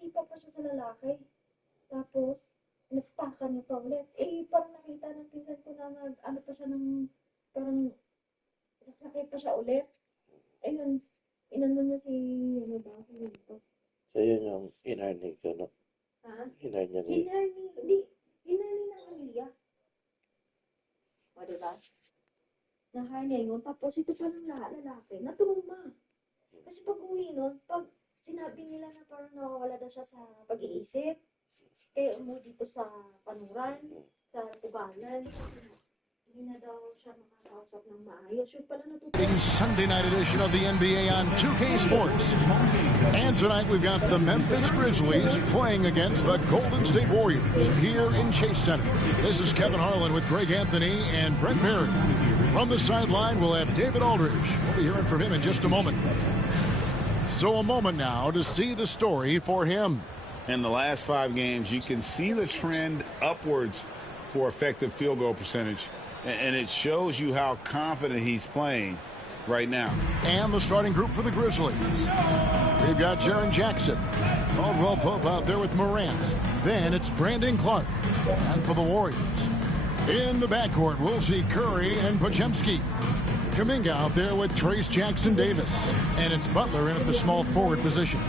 Nagsipa pa siya sa lalaki. Tapos, nagpakan niya pa ulit. Eh, parang nakita ng pinsan ko na ano pa siya ng, parang, nagsakit pa siya ulit. Ayun, inano niya si, ano ba, si Lito. So, yun yung inarning ko, no? Ha? Inar niya ni... Hinarni ng Amelia. O, diba? Nahar niya yun. Tapos, ito pa ng lalaki, natulma. Kasi pag uwi nun, pag sinabi nila na parang nawawala daw siya sa pag-iisip, kaya umuwi dito sa panuran, sa tubalan, hindi na daw siya makakausap ng maayos. Yung pala In Sunday night edition of the NBA on 2K Sports. And tonight we've got the Memphis Grizzlies playing against the Golden State Warriors here in Chase Center. This is Kevin Harlan with Greg Anthony and Brent Barry. From the sideline, we'll have David Aldridge. We'll be hearing from him in just a moment. So a moment now to see the story for him. In the last 5 games, you can see the trend upwards for effective field goal percentage. And it shows you how confident he's playing right now. And the starting group for the Grizzlies. We've got Jaren Jackson. Caldwell Pope out there with Morant. Then it's Brandon Clark. And for the Warriors, in the backcourt, we'll see Curry and Podziemski. Kuminga out there with Trace Jackson-Davis. And it's Butler in at the small forward position.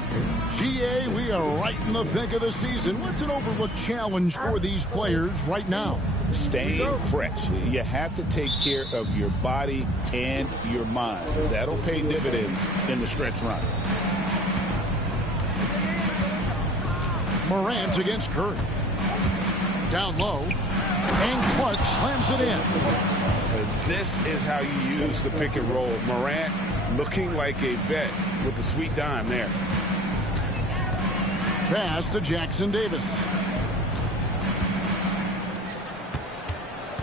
GA, we are right in the thick of the season. What's an overlooked challenge for these players right now? Staying fresh. You have to take care of your body and your mind. That'll pay dividends in the stretch run. Morant against Curry. Down low. And Clark slams it in. This is how you use the pick and roll. Morant looking like a vet with the sweet dime there. Pass to Jackson-Davis.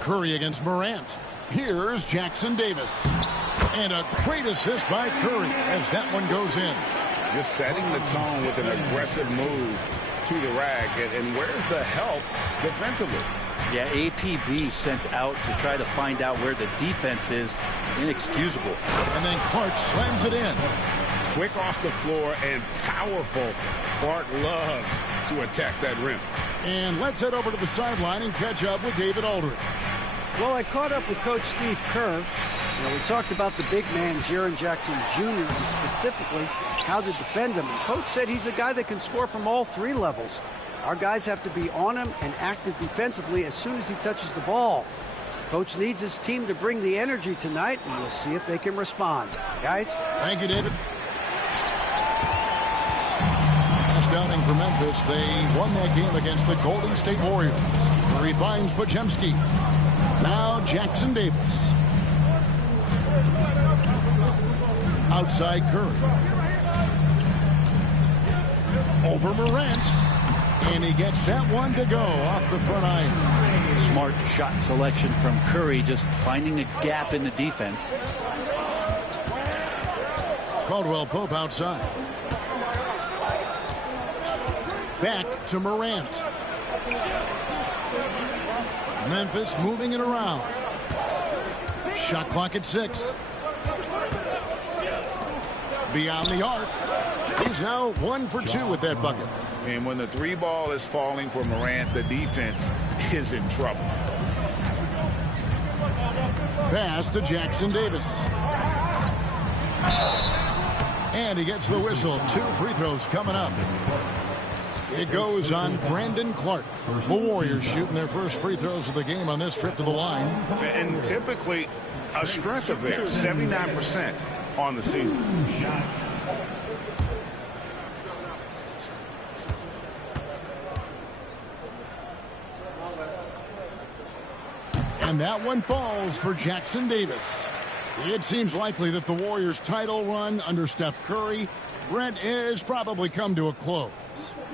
Curry against Morant. Here's Jackson-Davis. And a great assist by Curry as that one goes in. Just setting the tone with an aggressive move to the rack. And where's the help defensively? Yeah, APB sent out to try to find out where the defense is. Inexcusable. And then Clark slams it in. Quick off the floor and powerful. Clark loves to attack that rim. And let's head over to the sideline and catch up with David Aldridge. Well, I caught up with Coach Steve Kerr. We talked about the big man, Jaren Jackson Jr., and specifically how to defend him. And Coach said he's a guy that can score from all 3 levels. Our guys have to be on him and active defensively as soon as he touches the ball. Coach needs his team to bring the energy tonight, and we'll see if they can respond. Guys? Thank you, David. Last outing for Memphis, they won that game against the Golden State Warriors. Curry finds Podziemski. Now Jackson-Davis. Outside Curry. Over Morant. And he gets that one to go off the front iron. Smart shot selection from Curry, just finding a gap in the defense. Caldwell Pope outside. Back to Morant. Memphis moving it around. Shot clock at 6. Beyond the arc. He's now 1 for 2 with that bucket. And when the 3 ball is falling for Morant, the defense is in trouble. Pass to Jackson-Davis. And he gets the whistle. 2 free throws coming up. It goes on Brandon Clark. The Warriors shooting their first free throws of the game on this trip to the line. And typically a strength of theirs, 79% on the season. And that one falls for Jackson-Davis. It seems likely that the Warriors' title run under Steph Curry, Brent, is probably come to a close.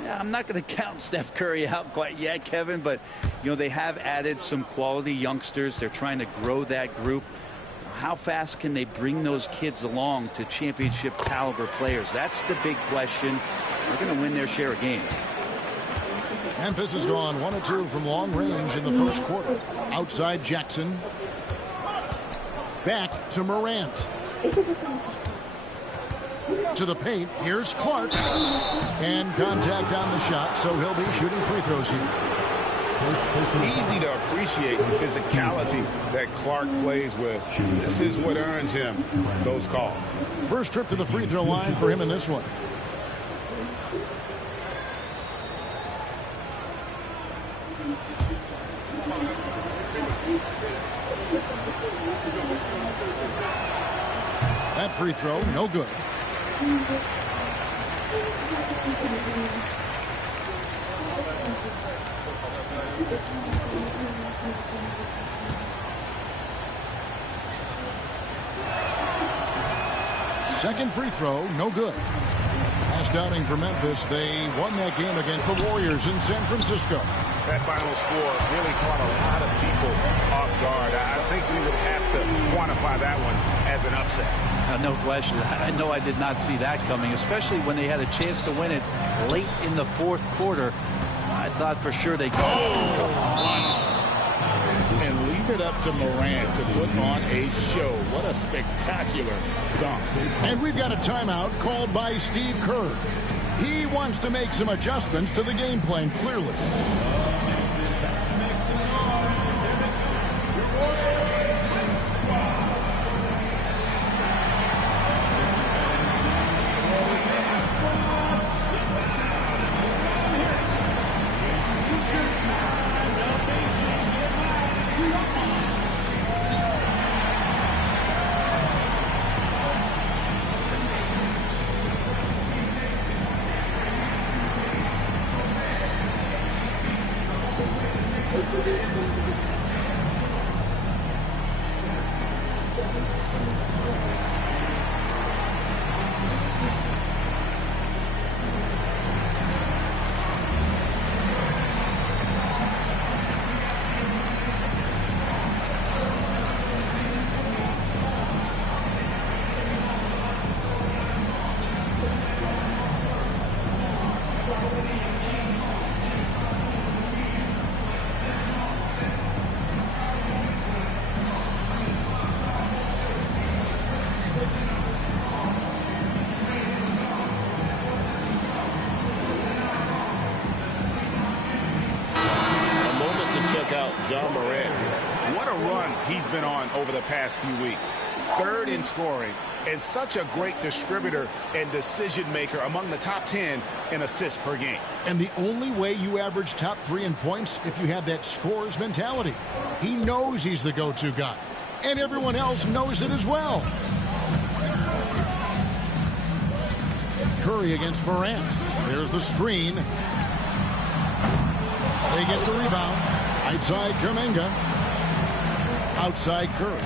Yeah, I'm not going to count Steph Curry out quite yet, Kevin, but, you know, they have added some quality youngsters. They're trying to grow that group. How fast can they bring those kids along to championship caliber players? That's the big question. They're going to win their share of games. Memphis has gone 1 of 2 from long range in the first quarter. Outside Jackson. Back to Morant. To the paint, here's Clark. And contact on the shot, so he'll be shooting free throws here. Easy to appreciate the physicality that Clark plays with. This is what earns him those calls. First trip to the free throw line for him in this one. That free throw, no good. Second free throw, no good. Last outing for Memphis, they won that game against the Warriors in San Francisco. That final score really caught a lot of people off guard. I think we would have to quantify that one as an upset. No question. I know I did not see that coming, especially when they had a chance to win it late in the fourth quarter. I thought for sure they'd go. And leave it up to Morant to put on a show. What a spectacular dunk. And we've got a timeout called by Steve Kerr. He wants to make some adjustments to the game plan, clearly. Ja Morant. What a run he's been on over the past few weeks. Third in scoring and such a great distributor and decision maker, among the top 10 in assists per game. And the only way you average top 3 in points if you have that scorer's mentality. He knows he's the go-to guy. And everyone else knows it as well. Curry against Morant. There's the screen. They get the rebound. Outside Kuminga. Outside Curry.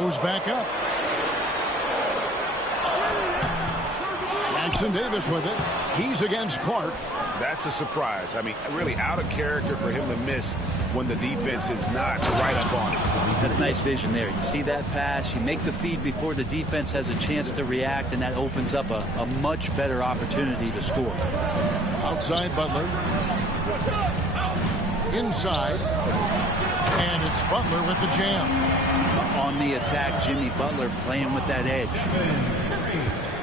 Goes back up. Jackson Davis with it. He's against Clark. That's a surprise. I mean, really out of character for him to miss when the defense is not right up on him. That's nice vision there. You see that pass, you make the feed before the defense has a chance to react, and that opens up a much better opportunity to score. Outside Butler. Inside. And it's Butler with the jam. On the attack, Jimmy Butler playing with that edge.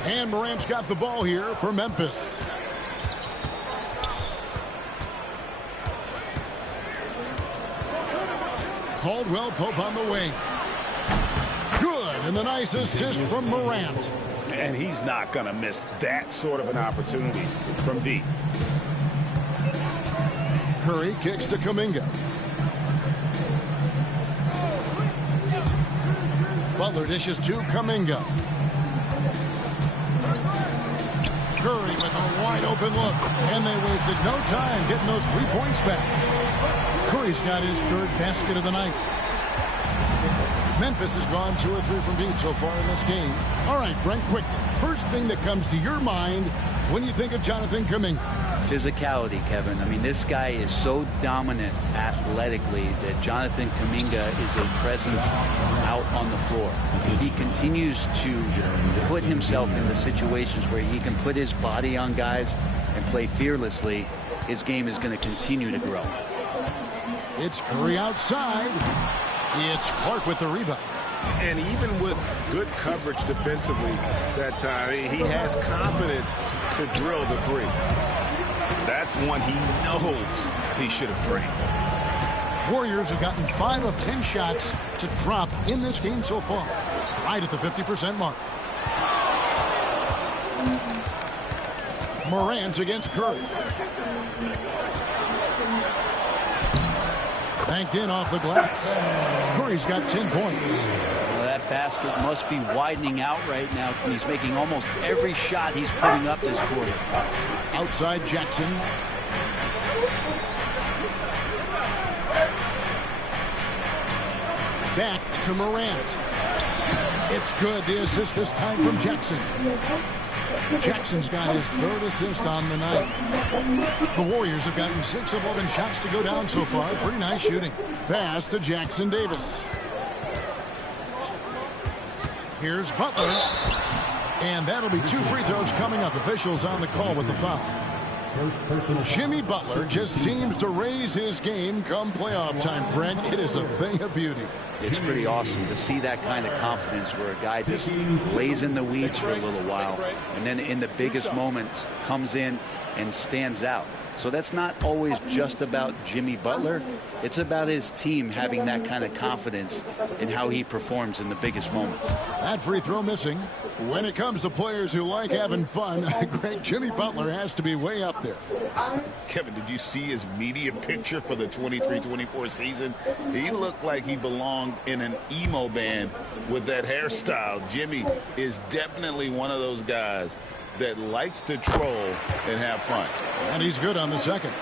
And Morant's got the ball here for Memphis. Caldwell Pope on the wing. Good, and the nice assist from Morant. And he's not going to miss that sort of an opportunity from deep. Curry kicks to Kuminga. Butler dishes to Kuminga. Curry with a wide open look. And they wasted no time getting those 3 points back. Curry's got his third basket of the night. Memphis has gone 2 or 3 from deep so far in this game. All right, Brent, quickly. First thing that comes to your mind when you think of Jonathan Kuminga. Physicality, Kevin. I mean, this guy is so dominant athletically that Jonathan Kuminga is a presence out on the floor. He continues to put himself into situations where he can put his body on guys and play fearlessly. His game is going to continue to grow. It's Curry outside. It's Clark with the rebound. And even with good coverage defensively that time, he has confidence to drill the three. That's one he knows he should have drained. Warriors have gotten 5 of 10 shots to drop in this game so far, right at the 50% mark. Morant against Curry. Banked in off the glass. Curry's got 10 points. Well, that basket must be widening out right now. He's making almost every shot he's putting up this quarter. Outside Jackson. Back to Morant. It's good. The assist this time from Jackson. Jackson's got his 3rd assist on the night. The Warriors have gotten 6 of 11 shots to go down so far. Pretty nice shooting. Pass to Jackson Davis. Here's Butler. And that'll be 2 free throws coming up. Officials on the call with the foul. Jimmy Butler just seems to raise his game come playoff time, Brent. It is a thing of beauty. It's pretty awesome to see that kind of confidence where a guy just lays in the weeds for a little while and then in the biggest moments comes in and stands out. So that's not always just about Jimmy Butler. It's about his team having that kind of confidence in how he performs in the biggest moments. That free throw missing. When it comes to players who like having fun, great Jimmy Butler has to be way up there. Kevin, did you see his media picture for the 23-24 season? He looked like he belonged in an emo band with that hairstyle. Jimmy is definitely one of those guys that likes to troll and have fun. And he's good on the second.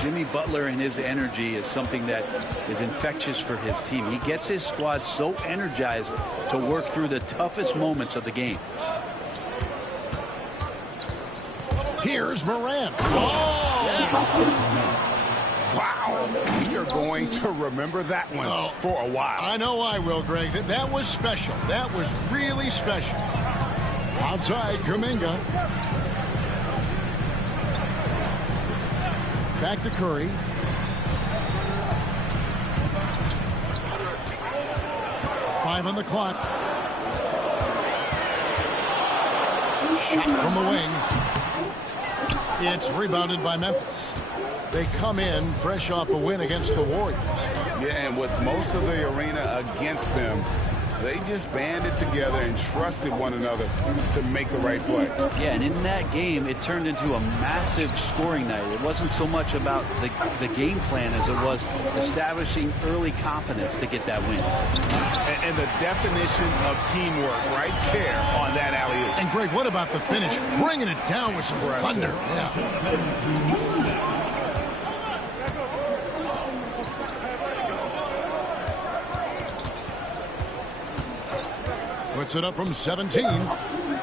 Jimmy Butler and his energy is something that is infectious for his team. He gets his squad so energized to work through the toughest moments of the game. Here's Morant. Wow. We are going to remember that one for a while. I know I will, Greg. That was special. That was really special. Outside, Kuminga. Back to Curry. Five on the clock. Shot from the wing. It's rebounded by Memphis. They come in fresh off the win against the Warriors. Yeah, and with most of the arena against them, they just banded together and trusted one another to make the right play. Yeah, and in that game, it turned into a massive scoring night. It wasn't so much about the game plan as it was establishing early confidence to get that win. And the definition of teamwork right there on that alley-oop. And, Greg, what about the finish? Bringing it down with some thunder. Yeah. Puts it up from 17.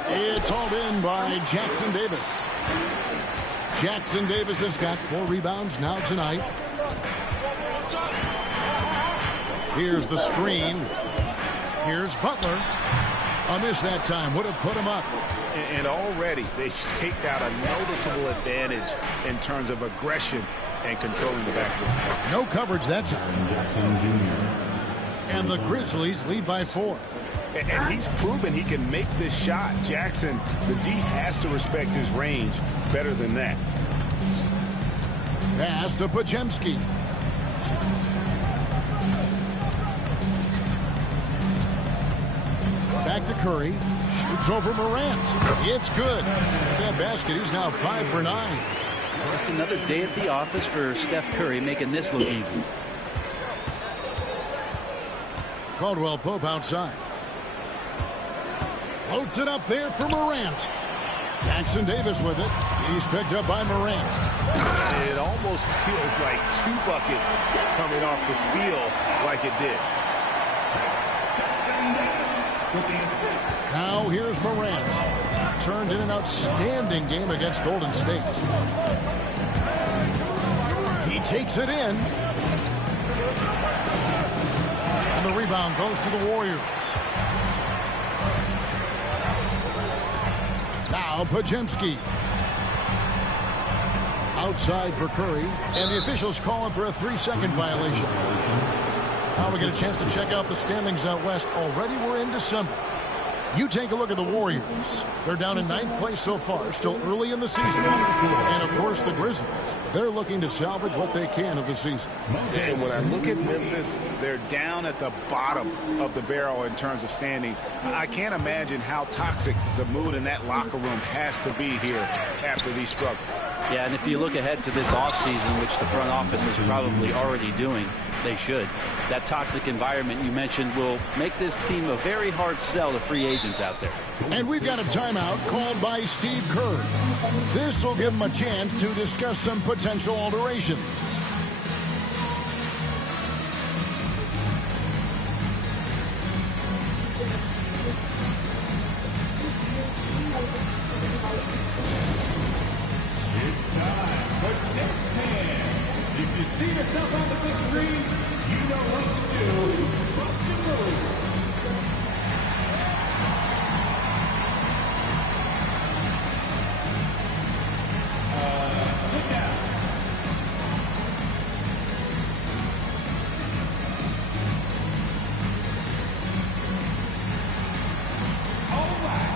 It's hauled in by Jackson Davis. Jackson Davis has got 4 rebounds now tonight. Here's the screen. Here's Butler. A miss that time. Would have put him up. And already they've staked out a noticeable advantage in terms of aggression and controlling the backcourt. No coverage that time. And the Grizzlies lead by 4. And he's proven he can make this shot. Jackson, the D has to respect his range better than that. Pass to Podziemski. Back to Curry. Shoots over Morant. It's good. That basket, he's now 5 for 9. Just another day at the office for Steph Curry, making this look easy. Caldwell Pope outside. Floats it up there for Morant. Jackson Davis with it. He's picked up by Morant. It almost feels like 2 buckets coming off the steal like it did. Now here's Morant. Turned in an outstanding game against Golden State. He takes it in. And the rebound goes to the Warriors. Now Podziemski. Outside for Curry. And the officials calling for a 3-second violation. Now we get a chance to check out the standings out west. Already we're in December. You take a look at the Warriors. They're down in 9th place so far, still early in the season. And, of course, the Grizzlies. They're looking to salvage what they can of the season. And when I look at Memphis, they're down at the bottom of the barrel in terms of standings. I can't imagine how toxic the mood in that locker room has to be here after these struggles. Yeah, and if you look ahead to this offseason, which the front office is probably already doing, they should. That toxic environment you mentioned will make this team a very hard sell to free agents out there. And we've got a timeout called by Steve Kerr. This will give him a chance to discuss some potential alterations. See yourself on the big screen, you know what to do. Busted Williams. Sit down. All right.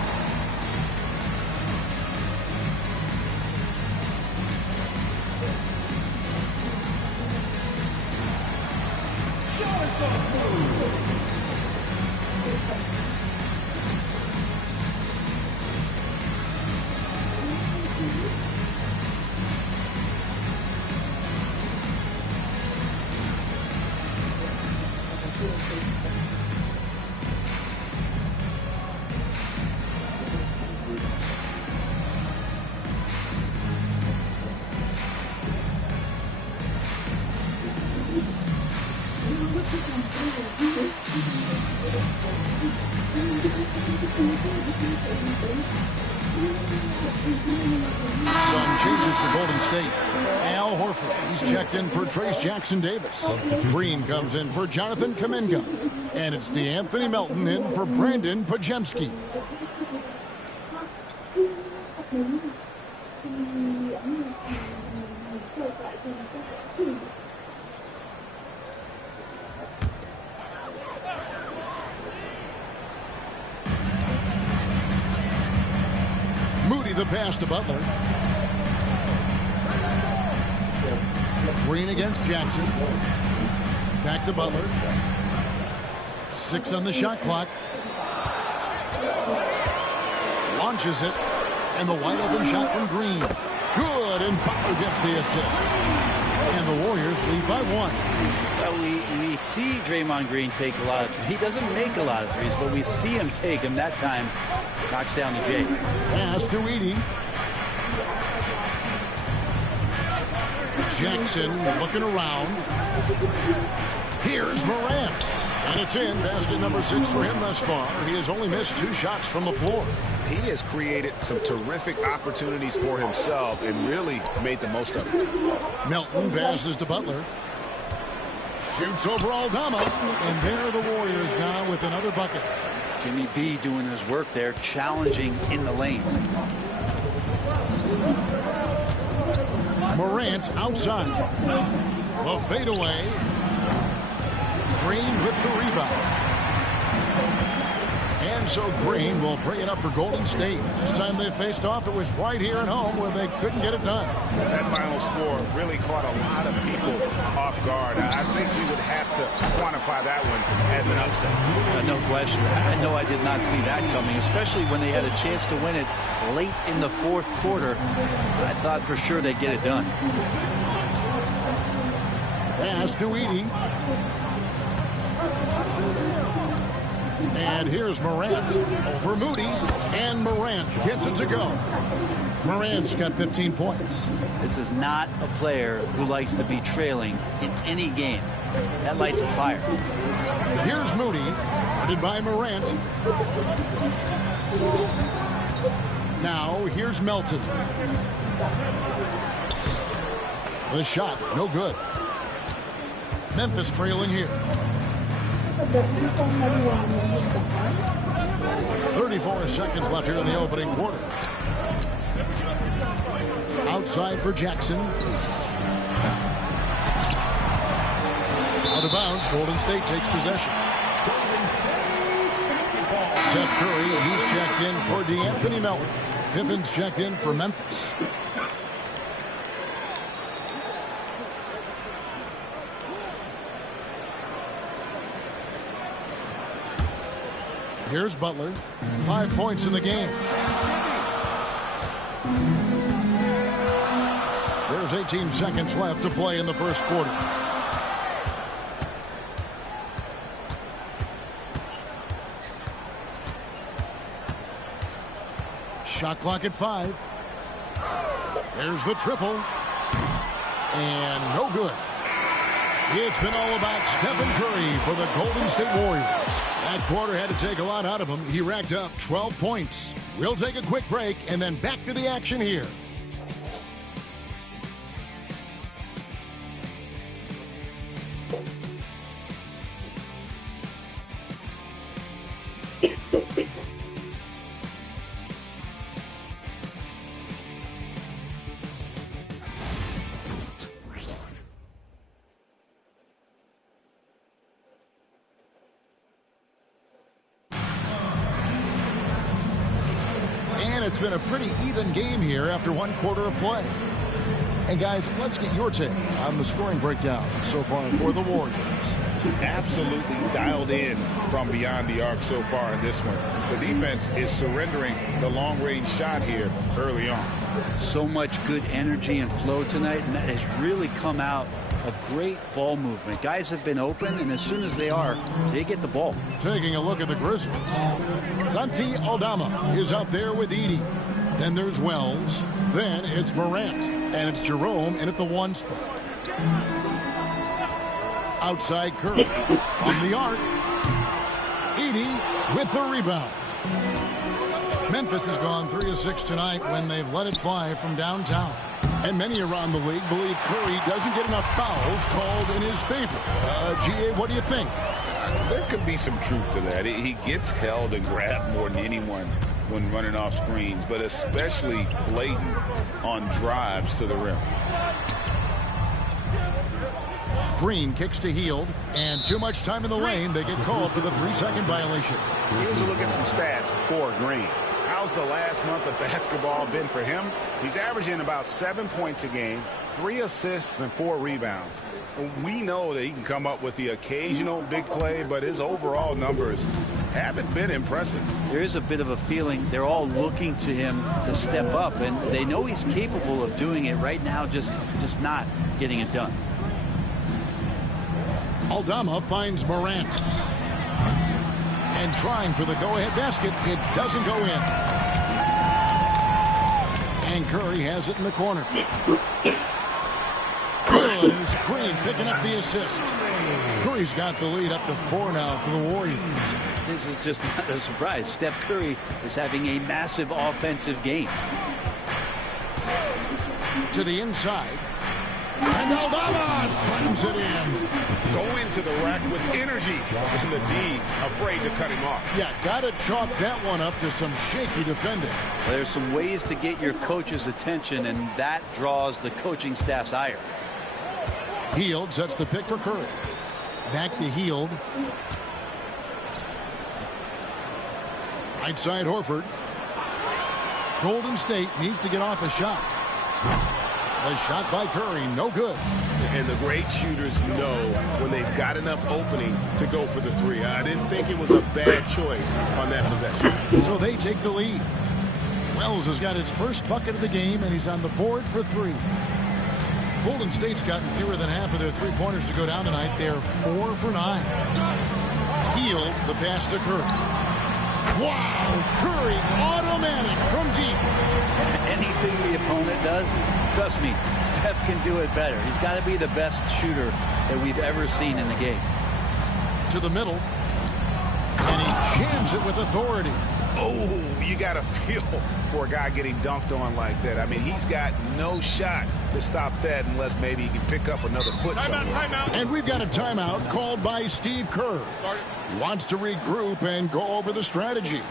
Some changes for Golden State. Al Horford, he's checked in for Trace Jackson Davis. Green comes in for Jonathan Kuminga. And it's DeAnthony Melton in for Brandon Podziemski. Moody the pass to Butler. Green against Jackson. Back to Butler. 6 on the shot clock. Launches it. And the wide open shot from Green. Good, and Butler gets the assist. And the Warriors lead by 1. Well, we see Draymond Green take a lot of threes. He doesn't make a lot of threes, but we see him take them. That time, knocks down to Jay. Pass to Edey. Jackson looking around. Here's Morant. And it's in. Basket number 6 for him thus far. He has only missed 2 shots from the floor. He has created some terrific opportunities for himself and really made the most of it. Melton passes to Butler. Shoots over Aldama. And there are the Warriors now with another bucket. Jimmy B doing his work there, challenging in the lane. Morant outside. The fadeaway. Green with the rebound. And so Green will bring it up for Golden State. This time they faced off, it was right here at home where they couldn't get it done. That final score really caught a lot of people off guard. I think we would have to quantify that one as an upset. No question. I know I did not see that coming, especially when they had a chance to win it late in the 4th quarter. I thought for sure they'd get it done. Pass to Edey. And here's Morant over Moody, and Morant gets it to go. Morant's got 15 points. This is not a player who likes to be trailing in any game. That lights a fire. Here's Moody, guarded by Morant. Now here's Melton. The shot, no good. Memphis trailing here. 34 seconds left here in the opening quarter. Outside for Jackson. Out of bounds, Golden State takes possession. Seth Curry, he's checked in for DeAnthony Melton. Pippin's checked in for Memphis. Here's Butler. 5 points in the game. There's 18 seconds left to play in the first quarter. Shot clock at 5. There's the triple. And no good. It's been all about Stephen Curry for the Golden State Warriors. That quarter had to take a lot out of him. He racked up 12 points. We'll take a quick break and then back to the action here. It's been a pretty even game here after one quarter of play. And guys, let's get your take on the scoring breakdown so far for the Warriors. Absolutely dialed in from beyond the arc so far in this one. The defense is surrendering the long-range shot here early on. So much good energy and flow tonight, and that has really come out of great ball movement. Guys have been open, and as soon as they are, they get the ball. Taking a look at the Grizzlies. Santi Aldama is out there with Edey. Then there's Wells. Then it's Morant. And it's Jerome in at the 1 spot. Outside Curry. From the arc. Edey with the rebound. Memphis has gone 3 of 6 tonight when they've let it fly from downtown. And many around the league believe Curry doesn't get enough fouls called in his favor. G.A., what do you think? There could be some truth to that. He gets held and grabbed more than anyone when running off screens, but especially blatant on drives to the rim. Green kicks to Hield, and too much time in the lane. They get called for the 3-second violation. Here's a look at some stats for Green. How's the last month of basketball been for him? He's averaging about 7 points a game, 3 assists and 4 rebounds. We know that he can come up with the occasional big play, but his overall numbers haven't been impressive. There is a bit of a feeling they're all looking to him to step up, and they know he's capable of doing it right now, just not getting it done. Aldama finds Morant. And trying for the go-ahead basket, it doesn't go in. And Curry has it in the corner. Good, and it's Green picking up the assist. Curry's got the lead up to 4 now for the Warriors. This is just not a surprise. Steph Curry is having a massive offensive game. To the inside. And Aldama slams it in. Go into the rack with energy, and the D afraid to cut him off. Yeah, got to chalk that one up to some shaky defending. There's some ways to get your coach's attention, and that draws the coaching staff's ire. Hield sets the pick for Curry. Back to Hield. Right side Horford. Golden State needs to get off a shot. A shot by Curry, no good. And the great shooters know when they've got enough opening to go for the 3. I didn't think it was a bad choice on that possession. So they take the lead. Wells has got his first bucket of the game, and he's on the board for 3. Golden State's gotten fewer than half of their 3-pointers to go down tonight. They're 4 for 9. Hield the pass to Curry. Wow! Curry automatic from deep. Anything the opponent does, trust me, Steph can do it better. He's got to be the best shooter that we've ever seen in the game. To the middle. And he jams it with authority. Oh, you got to feel for a guy getting dunked on like that. I mean, he's got no shot to stop that unless maybe he can pick up another foot somewhere. Timeout. And we've got a timeout called by Steve Kerr. He wants to regroup and go over the strategy.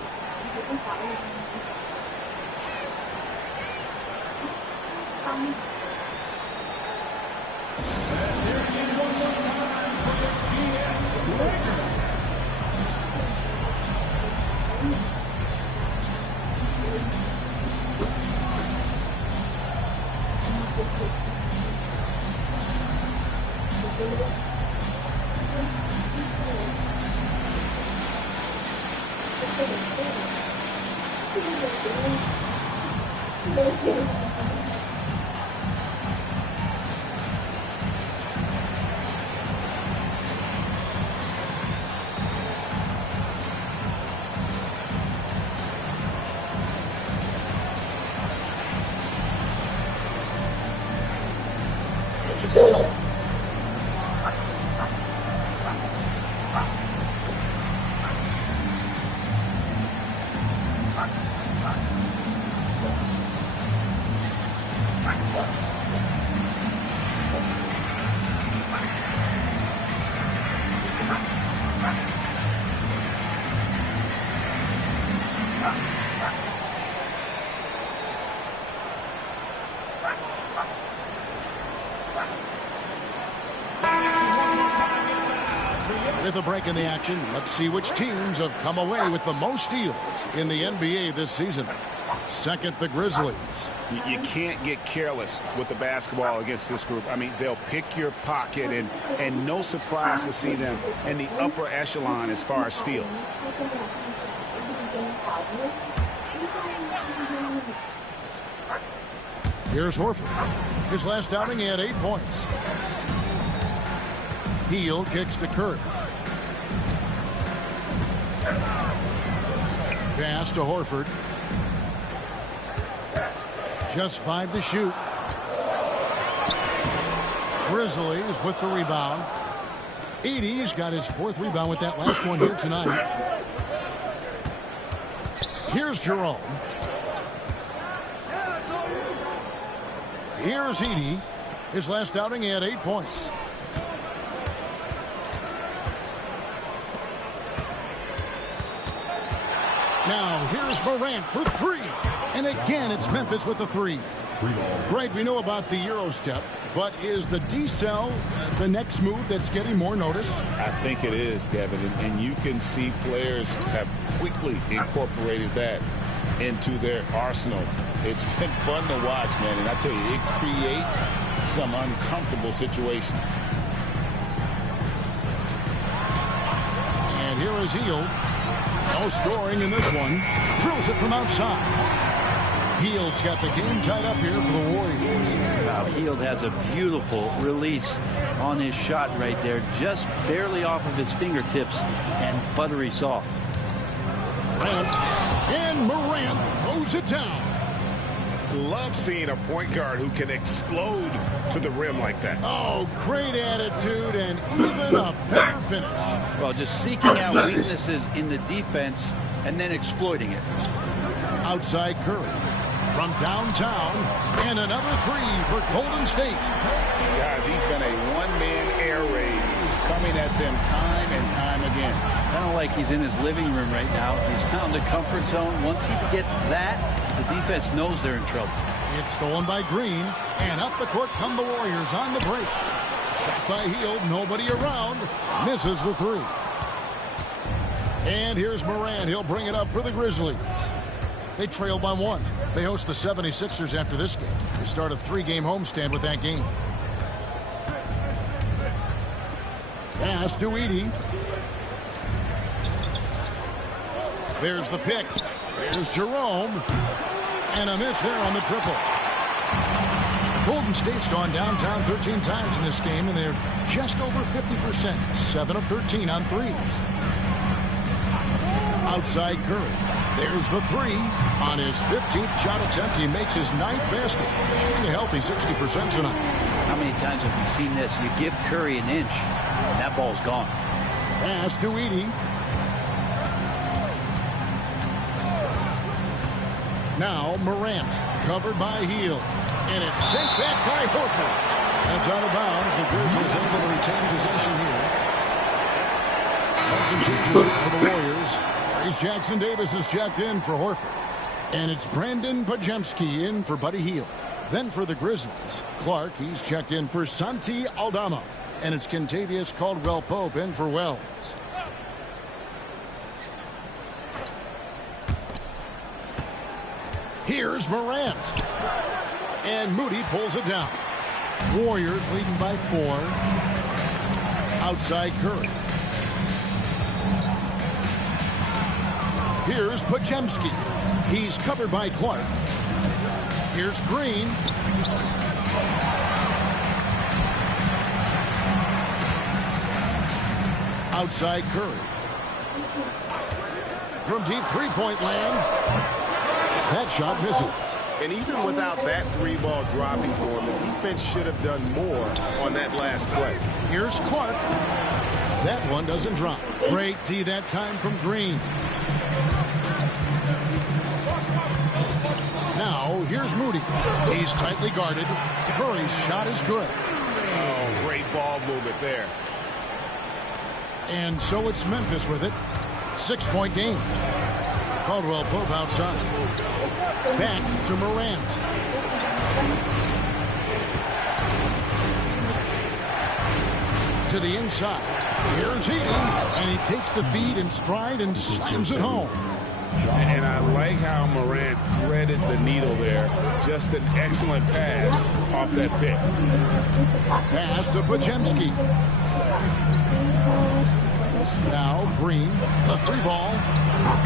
With a break in the action, let's see which teams have come away with the most steals in the NBA this season. Second, the Grizzlies. You can't get careless with the basketball against this group. I mean, they'll pick your pocket, and no surprise to see them in the upper echelon as far as steals. Here's Horford. His last outing, he had 8 points. Hield kicks to Curry. Pass to Horford. Just 5 to shoot. Grizzlies with the rebound. Edey's got his 4th rebound with that last one here tonight. Here's Jerome. Here's Edey. His last outing, he had 8 points. Now, here's Morant for 3. And again, it's Memphis with the 3. Greg, we know about the Euro step, but is the decel the next move that's getting more notice? I think it is, Kevin, and you can see players have quickly incorporated that into their arsenal. It's been fun to watch, man, and I tell you, it creates some uncomfortable situations. And here is Hield. No scoring in this one. Drills it from outside. Hield's got the game tied up here for the Warriors. Now, Hield has a beautiful release on his shot right there, just barely off of his fingertips and buttery soft. Morant throws it down. Love seeing a point guard who can explode to the rim like that. Oh, great attitude and even a better finish. Well, just seeking out weaknesses in the defense and then exploiting it. Outside Curry from downtown, and another 3 for Golden State. Guys, he's been a one-man air raid coming at them time and time again. Kind of like he's in his living room right now. He's found a comfort zone. Once he gets that, the defense knows they're in trouble. It's stolen by Green, and up the court come the Warriors on the break. Shot by Hield, nobody around, misses the 3. And here's Morant. He'll bring it up for the Grizzlies. They trail by 1. They host the 76ers after this game. They start a 3-game homestand with that game. Pass to Edey. There's the pick. There's Jerome. And a miss there on the triple. Golden State's gone downtown 13 times in this game, and they're just over 50%. 7 of 13 on threes. Outside Curry. There's the 3. On his 15th shot attempt, he makes his 9th basket. Shooting a healthy 60% tonight. How many times have we seen this? You give Curry an inch, and that ball's gone. Pass to Edey. Now Morant, covered by Hield. And it's sent back by Horford. That's out of bounds. The Grizzlies able to retain possession here. Some changes here for the Warriors. Trace Jackson Davis is checked in for Horford. And it's Brandon Podziemski in for Buddy Hield. Then for the Grizzlies, Clark, he's checked in for Santi Aldama. And it's Kentavious Caldwell-Pope in for Wells. Here's Morant. And Moody pulls it down. Warriors leading by 4. Outside Curry. Here's Podziemski. He's covered by Clark. Here's Green. Outside Curry. From deep three-point land. That shot misses. And even without that 3-ball dropping for him, the defense should have done more on that last play. Here's Clark. That one doesn't drop. Great D that time from Green. Now, here's Moody. He's tightly guarded. Curry's shot is good. Oh, great ball movement there. And so it's Memphis with it. 6-point game. Caldwell Pope outside. Back to Morant. To the inside. Here's Heaton. And he takes the feed in stride and slams it home. And I like how Morant threaded the needle there. Just an excellent pass off that pick. Pass to Podziemski. Now Green, a 3-ball,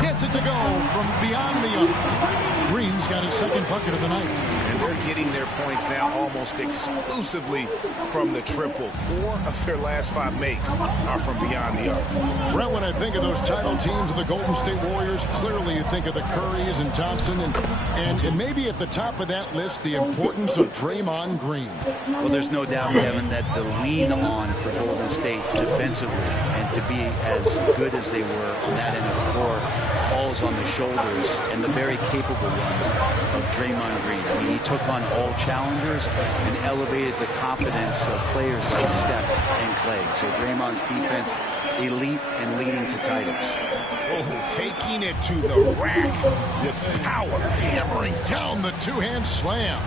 gets it to go from beyond the arc. Green's got his second bucket of the night. And they're getting their points now almost exclusively from the triple. 4 of their last 5 makes are from beyond the arc. Brett, when I think of those title teams of the Golden State Warriors, clearly you think of the Currys and Thompson, and maybe at the top of that list, the importance of Draymond Green. Well, there's no doubt, Kevin, that the lean on for Golden State defensively and to be as good as they were on that end of the floor falls on the shoulders and the very capable ones of Draymond Green. I mean, he took on all challengers and elevated the confidence of players like Steph and Clay. So Draymond's defense, elite and leading to titles. Oh, taking it to the rack with power. Hammering down the two-hand slam.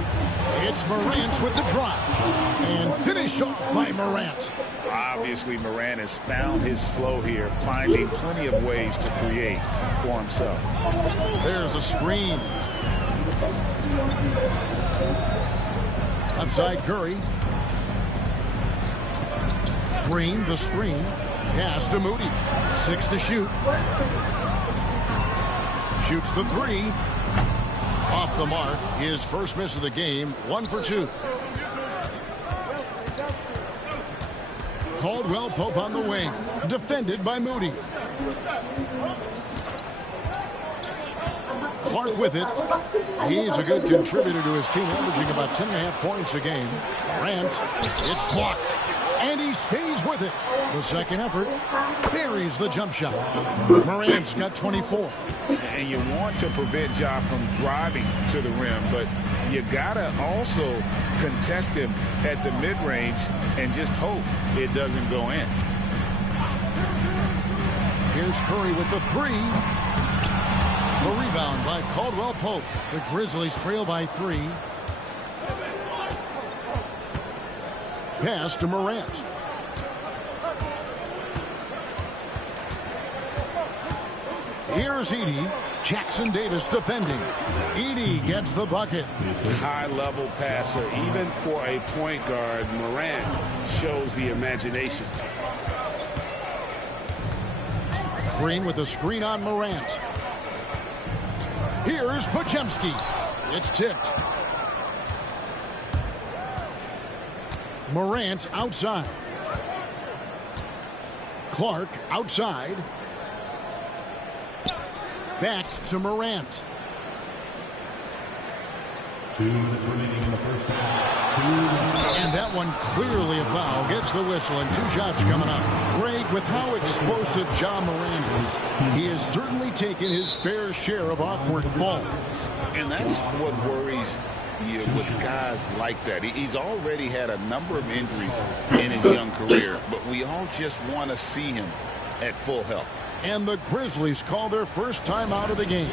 It's Morant with the drive. And finished off by Morant. Obviously, Morant has found his flow here, finding plenty of ways to create for himself. There's a screen. Outside Curry. Green, the screen. Pass to Moody. 6 to shoot. Shoots the 3. Off the mark. His first miss of the game. 1 for 2. Caldwell Pope on the wing. Defended by Moody. Clark with it. He's a good contributor to his team, averaging about 10.5 points a game. Morant, it's blocked. And he stays with it. The second effort buries the jump shot. Morant's got 24. And you want to prevent Ja from driving to the rim, but you gotta also contest him at the mid-range and just hope it doesn't go in. Here's Curry with the 3. The rebound by Caldwell Pope. The Grizzlies trail by 3. Pass to Morant. Here's Edey. Jackson Davis defending. Edey gets the bucket. High-level passer. Even for a point guard, Morant shows the imagination. Green with a screen on Morant. Here's Podziemski. It's tipped. Morant outside. Clark outside. Back to Morant. 2 minutes remaining in the first half. And that one clearly a foul. Gets the whistle and 2 shots coming up. Greg, with how explosive Ja Morant is, he has certainly taken his fair share of awkward falls. And that's what worries you with guys like that. He's already had a number of injuries in his young career, but we all just want to see him at full health. And the Grizzlies call their first time out of the game.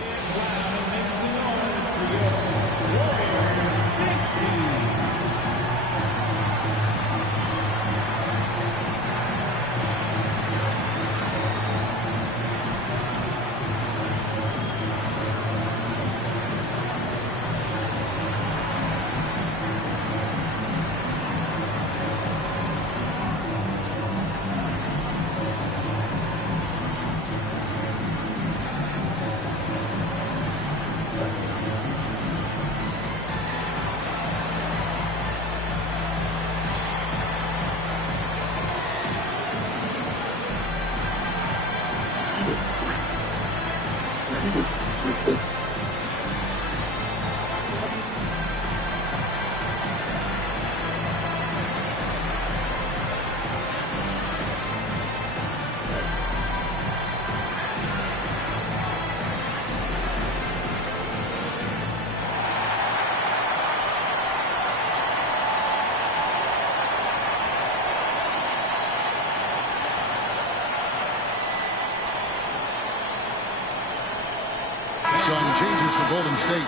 some changes for Golden State.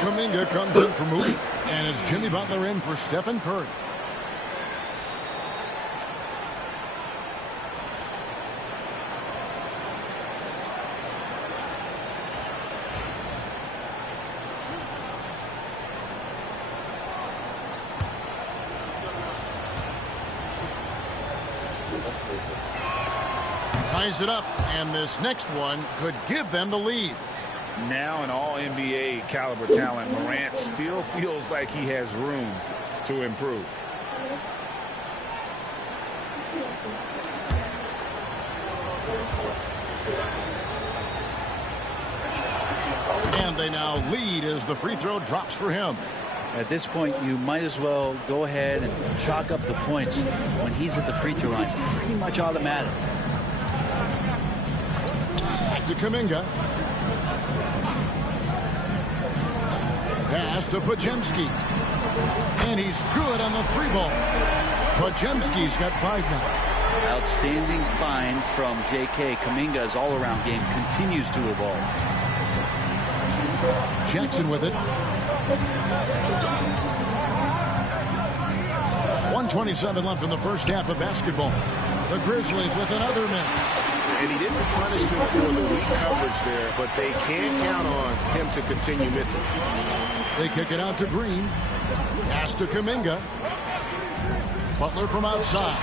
Kuminga comes in for Moody, and it's Jimmy Butler in for Stephen Curry. Ties it up, and this next one could give them the lead. Now an all-NBA caliber talent, Morant still feels like he has room to improve. And they now lead as the free throw drops for him. At this point, you might as well go ahead and chalk up the points when he's at the free throw line. Pretty much automatic. Back to Kuminga. Pass to Podziemski. And he's good on the three ball. Podziemski's got 5 now. Outstanding find from J.K. Kuminga's all-around game continues to evolve. Jackson with it. 1:27 left in the first half of basketball. The Grizzlies with another miss. And he didn't punish them for the weak coverage there, but they can't count on him to continue missing. They kick it out to Green. Pass to Kuminga. Butler from outside.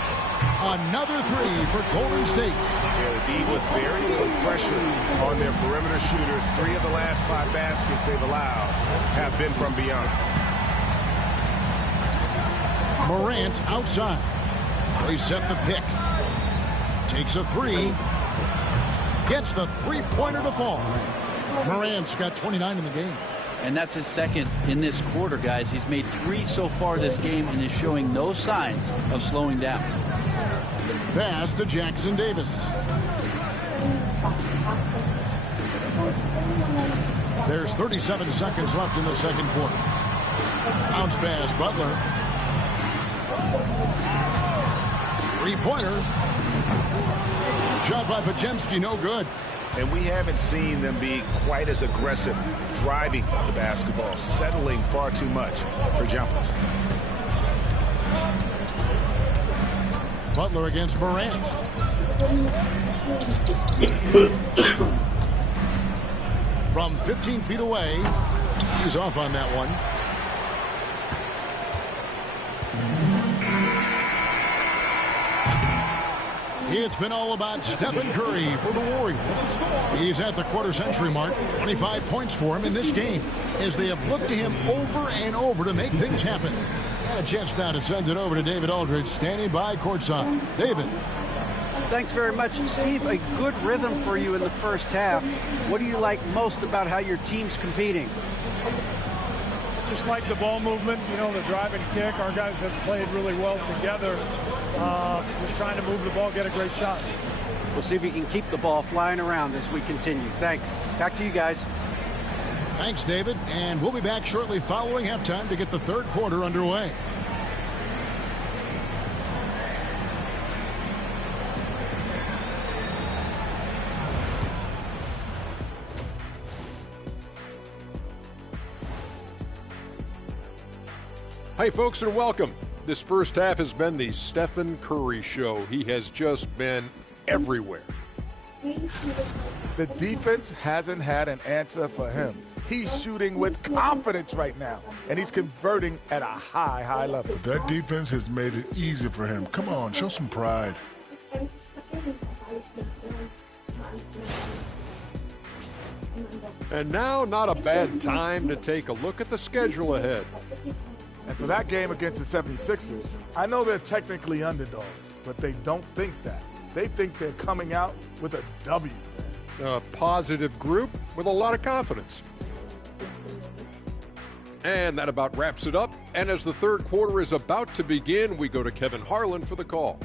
Another three for Golden State. They with very little pressure on their perimeter shooters. 3 of the last 5 baskets they've allowed have been from beyond. Morant outside. They set the pick. Takes a 3. Gets the three-pointer to fall. Morant's got 29 in the game. And that's his second in this quarter, guys. He's made 3 so far this game and is showing no signs of slowing down. Pass to Jackson Davis. There's 37 seconds left in the second quarter. Bounce pass, Butler. Three-pointer. Shot by Podziemski, no good. And we haven't seen them be quite as aggressive driving the basketball, settling far too much for jumpers. Butler against Morant. From 15 feet away, he's off on that one. It's been all about Stephen Curry for the Warriors. He's at the quarter-century mark. 25 points for him in this game as they have looked to him over and over to make things happen. And a chance now to send it over to David Aldridge, standing by courtside. David. Thanks very much, Steve. A good rhythm for you in the first half. What do you like most about how your team's competing? Just like the ball movement, you know, the drive and kick. Our guys have played really well together. Just trying to move the ball, get a great shot. We'll see if we can keep the ball flying around as we continue. Thanks. Back to you guys. Thanks, David. And we'll be back shortly following halftime to get the third quarter underway. Hey, folks, and welcome. This first half has been the Stephen Curry show. He has just been everywhere. The defense hasn't had an answer for him. He's shooting with confidence right now, and he's converting at a high, high level. That defense has made it easy for him. Come on, show some pride. And now, not a bad time to take a look at the schedule ahead. And for that game against the 76ers, I know they're technically underdogs, but they don't think that. They think they're coming out with a W. A positive group with a lot of confidence. And that about wraps it up. And as the third quarter is about to begin, we go to Kevin Harlan for the call.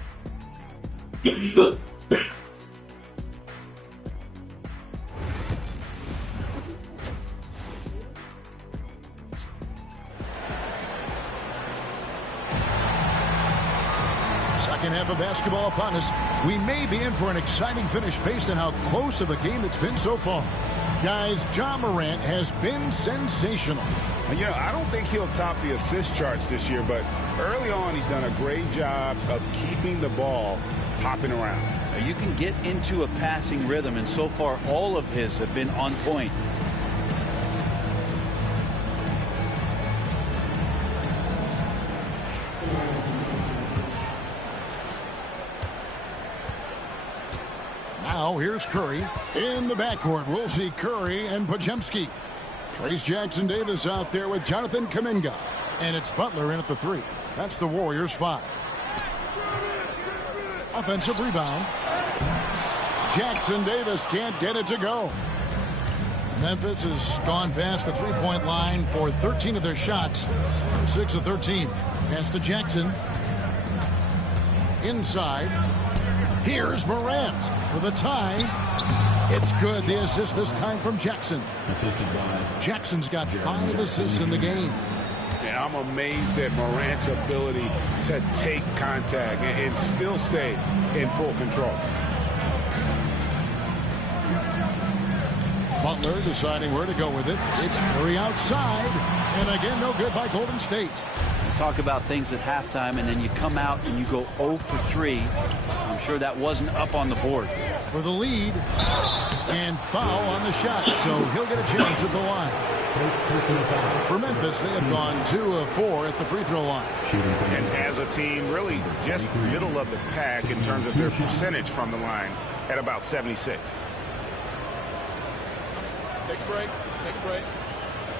Second half of basketball upon us. We may be in for an exciting finish based on how close of a game it's been so far. Guys, Ja Morant has been sensational. You know, I don't think he'll top the assist charts this year, but early on he's done a great job of keeping the ball hopping around. You can get into a passing rhythm, and so far all of his have been on point. Now here's Curry. In the backcourt, we'll see Curry and Podziemski. Trace Jackson-Davis out there with Jonathan Kuminga. And it's Butler in at the 3. That's the Warriors' 5. Offensive rebound. Jackson-Davis can't get it to go. Memphis has gone past the three-point line for 13 of their shots. 6 of 13. Pass to Jackson. Inside. Here's Morant for the tie. It's good. The assist this time from Jackson. Jackson's got 5 assists in the game. And I'm amazed at Morant's ability to take contact and still stay in full control. Butler deciding where to go with it. It's Curry outside. And again, no good by Golden State. Talk about things at halftime, and then you come out and you go 0 for 3. I'm sure that wasn't up on the board. For the lead, and foul on the shot, so he'll get a chance at the line. For Memphis, they have gone 2 of 4 at the free throw line. And as a team, really just middle of the pack in terms of their percentage from the line at about 76. Take a break. Take a break.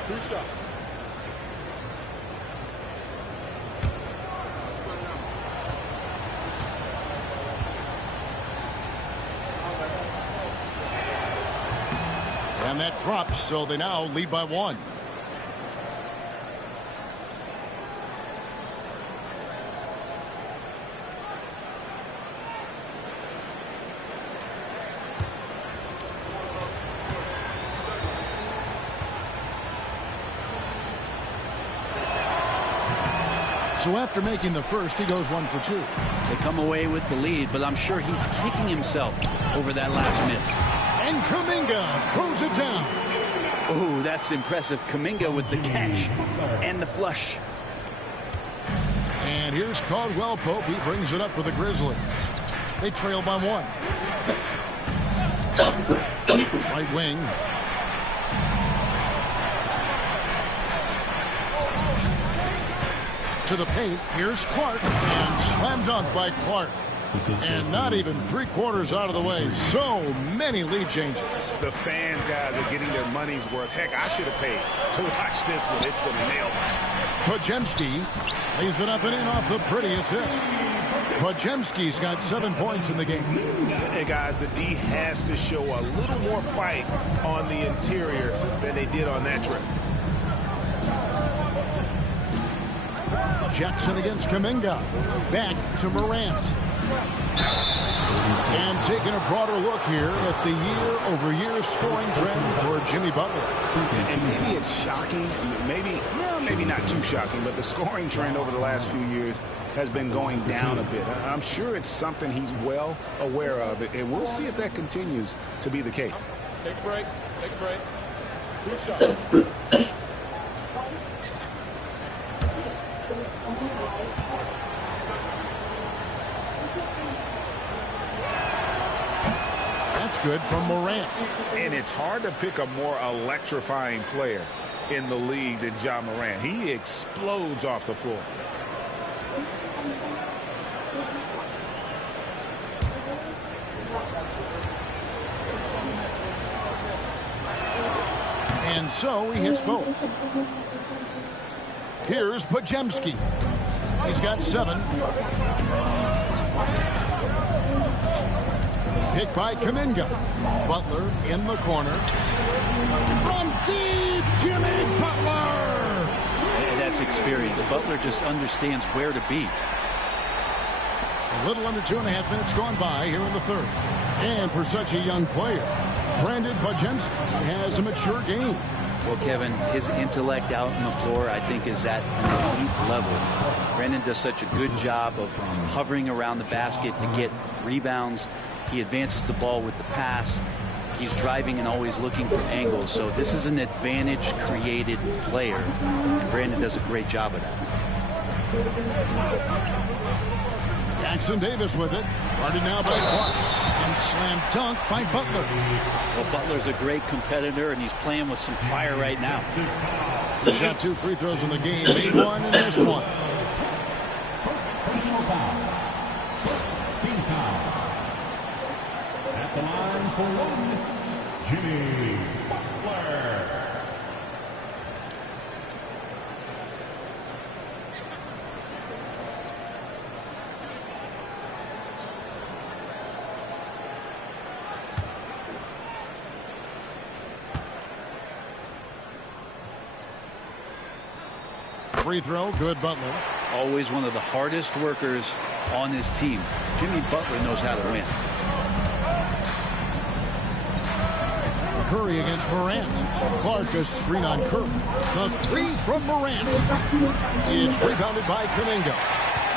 2 shots. And that drops, so they now lead by 1. So after making the first, he goes 1 for 2. They come away with the lead, but I'm sure he's kicking himself over that last miss. And Kuminga throws it down. Oh, that's impressive. Kuminga with the catch and the flush. And here's Caldwell Pope. He brings it up for the Grizzlies. They trail by 1. Right wing. To the paint. Here's Clark. And slam dunk by Clark. And not even 3/4 out of the way. So many lead changes. The fans, guys, are getting their money's worth. Heck, I should have paid to watch this one. It's been nailed. Podziemski lays it up and in off the pretty assist. Podziemski's got 7 points in the game. Hey, guys, the D has to show a little more fight on the interior than they did on that trip. Jackson against Kuminga. Back to Morant. And taking a broader look here at the year-over-year scoring trend for Jimmy Butler. And maybe it's shocking, maybe not too shocking, but the scoring trend over the last few years has been going down a bit. I'm sure it's something he's well aware of, and we'll see if that continues to be the case. Take a break. Take a break. 2 shots. Good from Morant. And it's hard to pick a more electrifying player in the league than Ja Morant. He explodes off the floor. And so he hits both. Here's Podziemski. He's got 7. Hit by Kuminga. Butler in the corner. From deep, Jimmy Butler! Hey, that's experience. Butler just understands where to be. A little under 2.5 minutes gone by here in the third. And for such a young player, Brandon Podziemski has a mature game. Well, Kevin, his intellect out on the floor, I think, is at an elite level. Brandon does such a good job of hovering around the basket to get rebounds. He advances the ball with the pass. he's driving and always looking for angles. So this is an advantage-created player, and Brandon does a great job of that. Jackson Davis with it. Guarded now by Clark. And slam dunk by Butler. Well, Butler's a great competitor, and he's playing with some fire right now. He's got 2 free throws in the game. Made one and missed one. Personal foul. Team foul. At the line for one, Jimmy Butler. Free throw, good Butler. Always one of the hardest workers on his team. Jimmy Butler knows how to win. Curry against Morant. Clark a screen on Curry. The 3 from Morant. It's rebounded by Kuminga.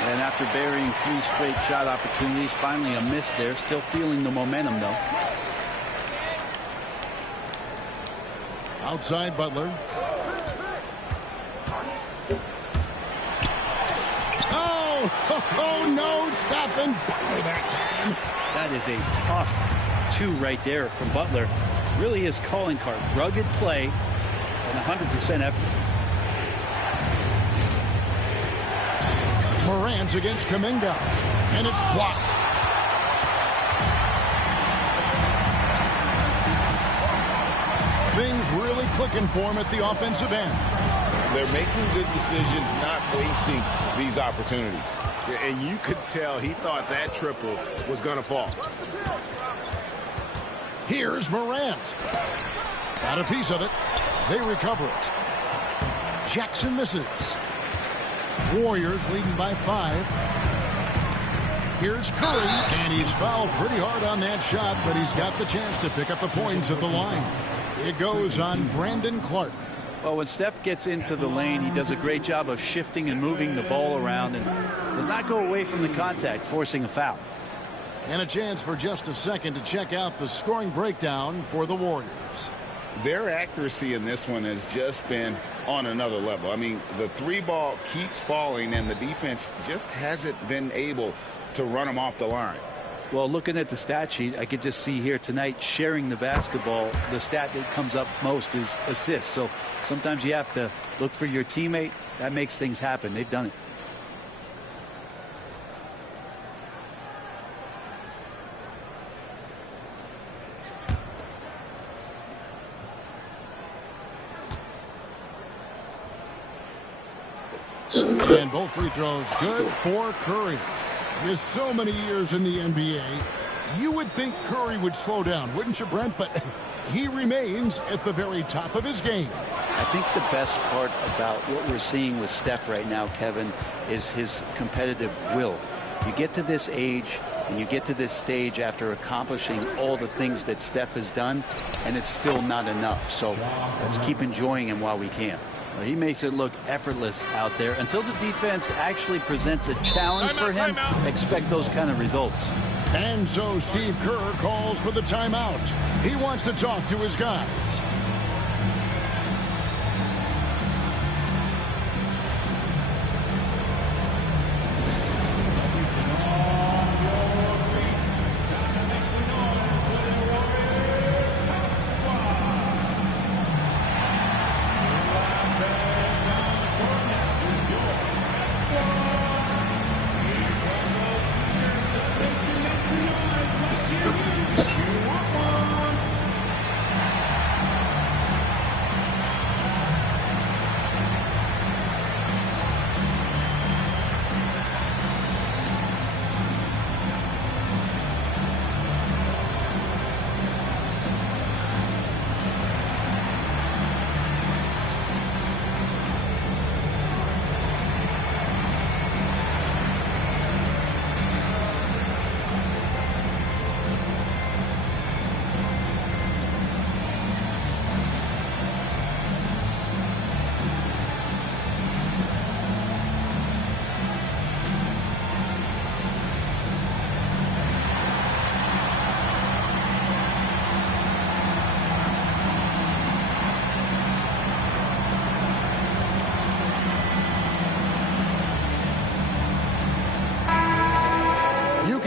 And after burying 3 straight shot opportunities, finally a miss there. Still feeling the momentum, though. Outside Butler. Oh, no, stopping Butler that time. That is a tough 2 right there from Butler. Really his calling card. Rugged play and 100% effort. Morant against Kuminga. And it's blocked. Things really clicking for him at the offensive end. They're making good decisions, not wasting these opportunities. And you could tell he thought that triple was going to fall. Here's Morant. Got a piece of it. They recover it. Jackson misses. Warriors leading by 5. Here's Curry, and he's fouled pretty hard on that shot, but he's got the chance to pick up the points at the line. It goes on Brandon Clark. Well, when Steph gets into the lane, he does a great job of shifting and moving the ball around and does not go away from the contact, forcing a foul. And a chance for just a second to check out the scoring breakdown for the Warriors. Their accuracy in this one has just been on another level. I mean, the 3 ball keeps falling, and the defense just hasn't been able to run them off the line. Well, looking at the stat sheet, I could just see here tonight sharing the basketball. The stat that comes up most is assists. So sometimes you have to look for your teammate. That makes things happen. They've done it. And both free throws good for Curry. With so many years in the NBA, you would think Curry would slow down, wouldn't you, Brent? But he remains at the very top of his game. I think the best part about what we're seeing with Steph right now, Kevin, is his competitive will. You get to this age and you get to this stage after accomplishing all the things that Steph has done, and it's still not enough. So let's keep enjoying him while we can. Well, he makes it look effortless out there. Until the defense actually presents a challenge for him, expect those kind of results. And so Steve Kerr calls for the timeout. He wants to talk to his guys.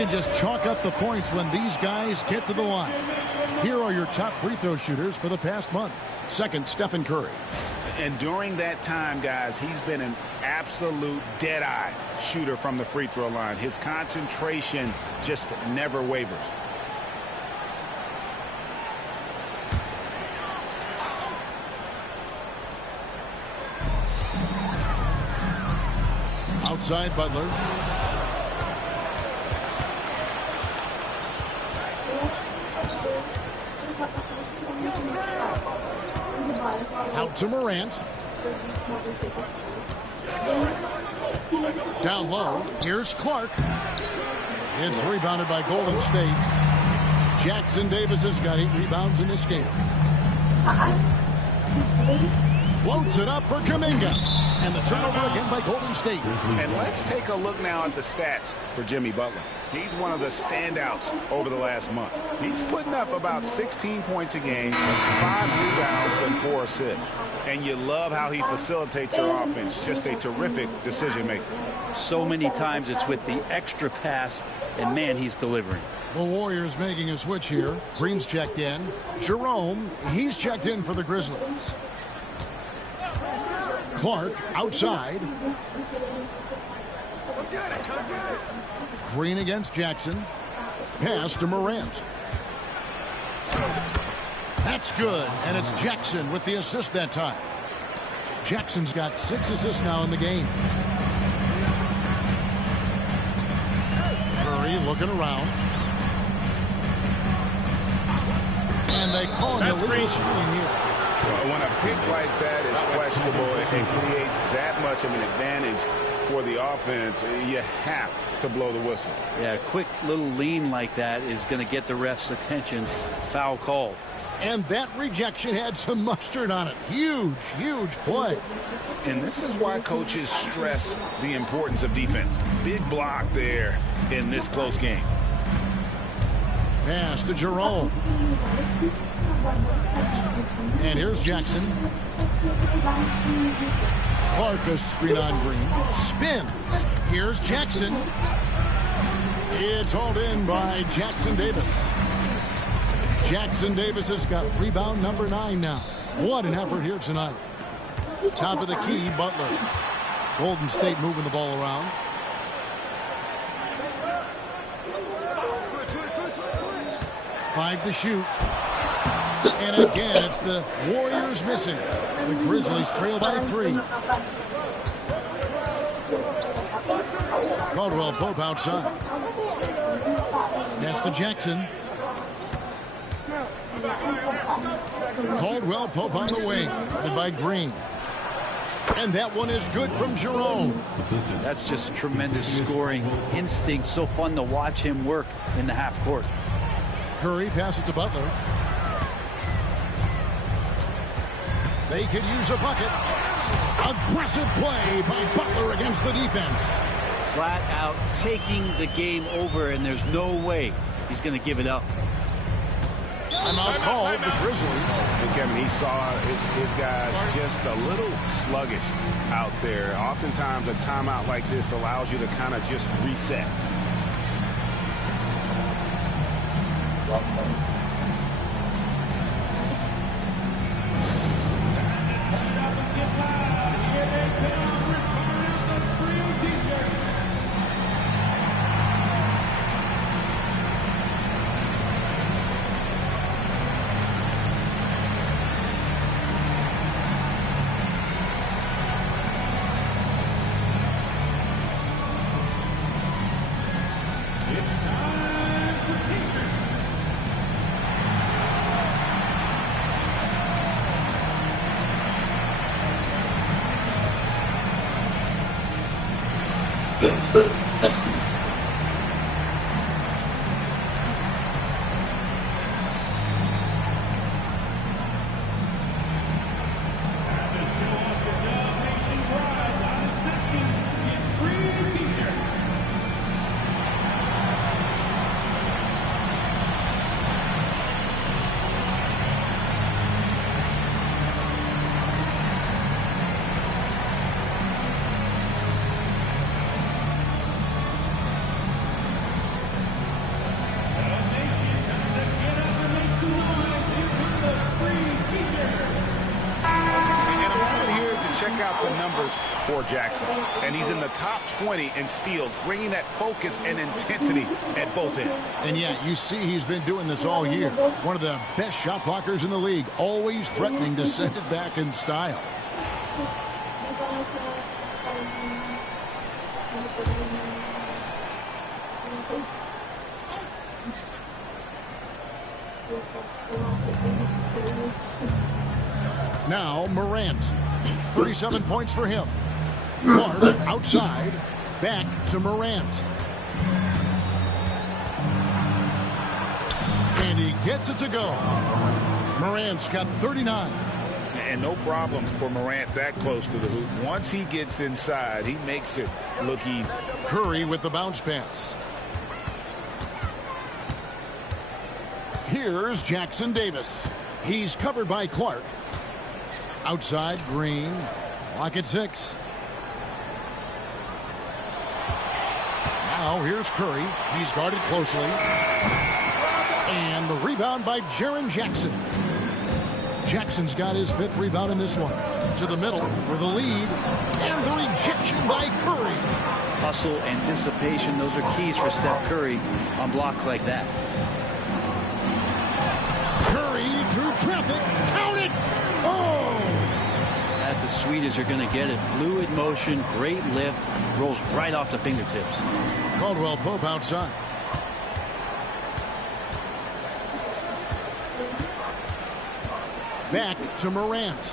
can just chalk up the points when these guys get to the line. Here are your top free throw shooters for the past month. Second, Stephen Curry. And during that time, guys, he's been an absolute dead-eye shooter from the free throw line. His concentration just never wavers. Outside Butler. Out to Morant. Down low. Here's Clark. It's rebounded by Golden State. Jackson Davis has got 8 rebounds in this game. Floats it up for Kuminga. And the turnover again by Golden State. And let's take a look now at the stats for Jimmy Butler. He's one of the standouts over the last month. He's putting up about 16 points a game, 5 rebounds, and 4 assists. And you love how he facilitates their offense. Just a terrific decision maker. So many times it's with the extra pass, and man, he's delivering. The Warriors making a switch here. Green's checked in. Jerome, he's checked in for the Grizzlies. Clark outside. Green against Jackson. Pass to Morant. That's good, and it's Jackson with the assist that time. Jackson's got 6 assists now in the game. Curry looking around. And they call an illegal screen here. When a pick like that is questionable and creates that much of an advantage for the offense, you have to blow the whistle. Yeah, a quick little lean like that is going to get the ref's attention. Foul call. And that rejection had some mustard on it. Huge, huge play. And this is why coaches stress the importance of defense. Big block there in this close game. Pass to Jerome. And here's Jackson. Clark a screen on Green. Spins. Here's Jackson. It's hauled in by Jackson Davis. Jackson Davis has got rebound number 9 now. What an effort here tonight. Top of the key, Butler. Golden State moving the ball around. Five to shoot. And again, it's the Warriors missing. The Grizzlies trail by 3. Caldwell Pope outside. Pass to Jackson. Caldwell Pope on the wing. Guarded by Green. And that one is good from Jerome. That's just tremendous scoring instinct. So fun to watch him work in the half court. Curry passes to Butler. They could use a bucket. Aggressive play by Butler against the defense. Flat out taking the game over, and there's no way he's going to give it up. Timeout called the Grizzlies. And Kevin, he saw his guys just a little sluggish out there. Oftentimes a timeout like this allows you to kind of just reset. the numbers for Jackson. And he's in the top 20 in steals, bringing that focus and intensity at both ends. And yet, you see he's been doing this all year. One of the best shot blockers in the league, always threatening to send it back in style. Now Morant, 37 points for him. Clark outside, back to Morant. And he gets it to go. Morant's got 39. And no problem for Morant that close to the hoop. Once he gets inside, he makes it look easy. Curry with the bounce pass. Here's Jackson Davis. He's covered by Clark. Outside, Green. Clock at 6. Now here's Curry. He's guarded closely. And the rebound by Jaren Jackson. Jackson's got his 5th rebound in this one. To the middle for the lead. And the rejection by Curry. Hustle, anticipation, those are keys for Steph Curry on blocks like that. Curry through traffic. Count it! Oh! That's as sweet as you're going to get it. Fluid motion, great lift, rolls right off the fingertips. Caldwell Pope outside. Back to Morant.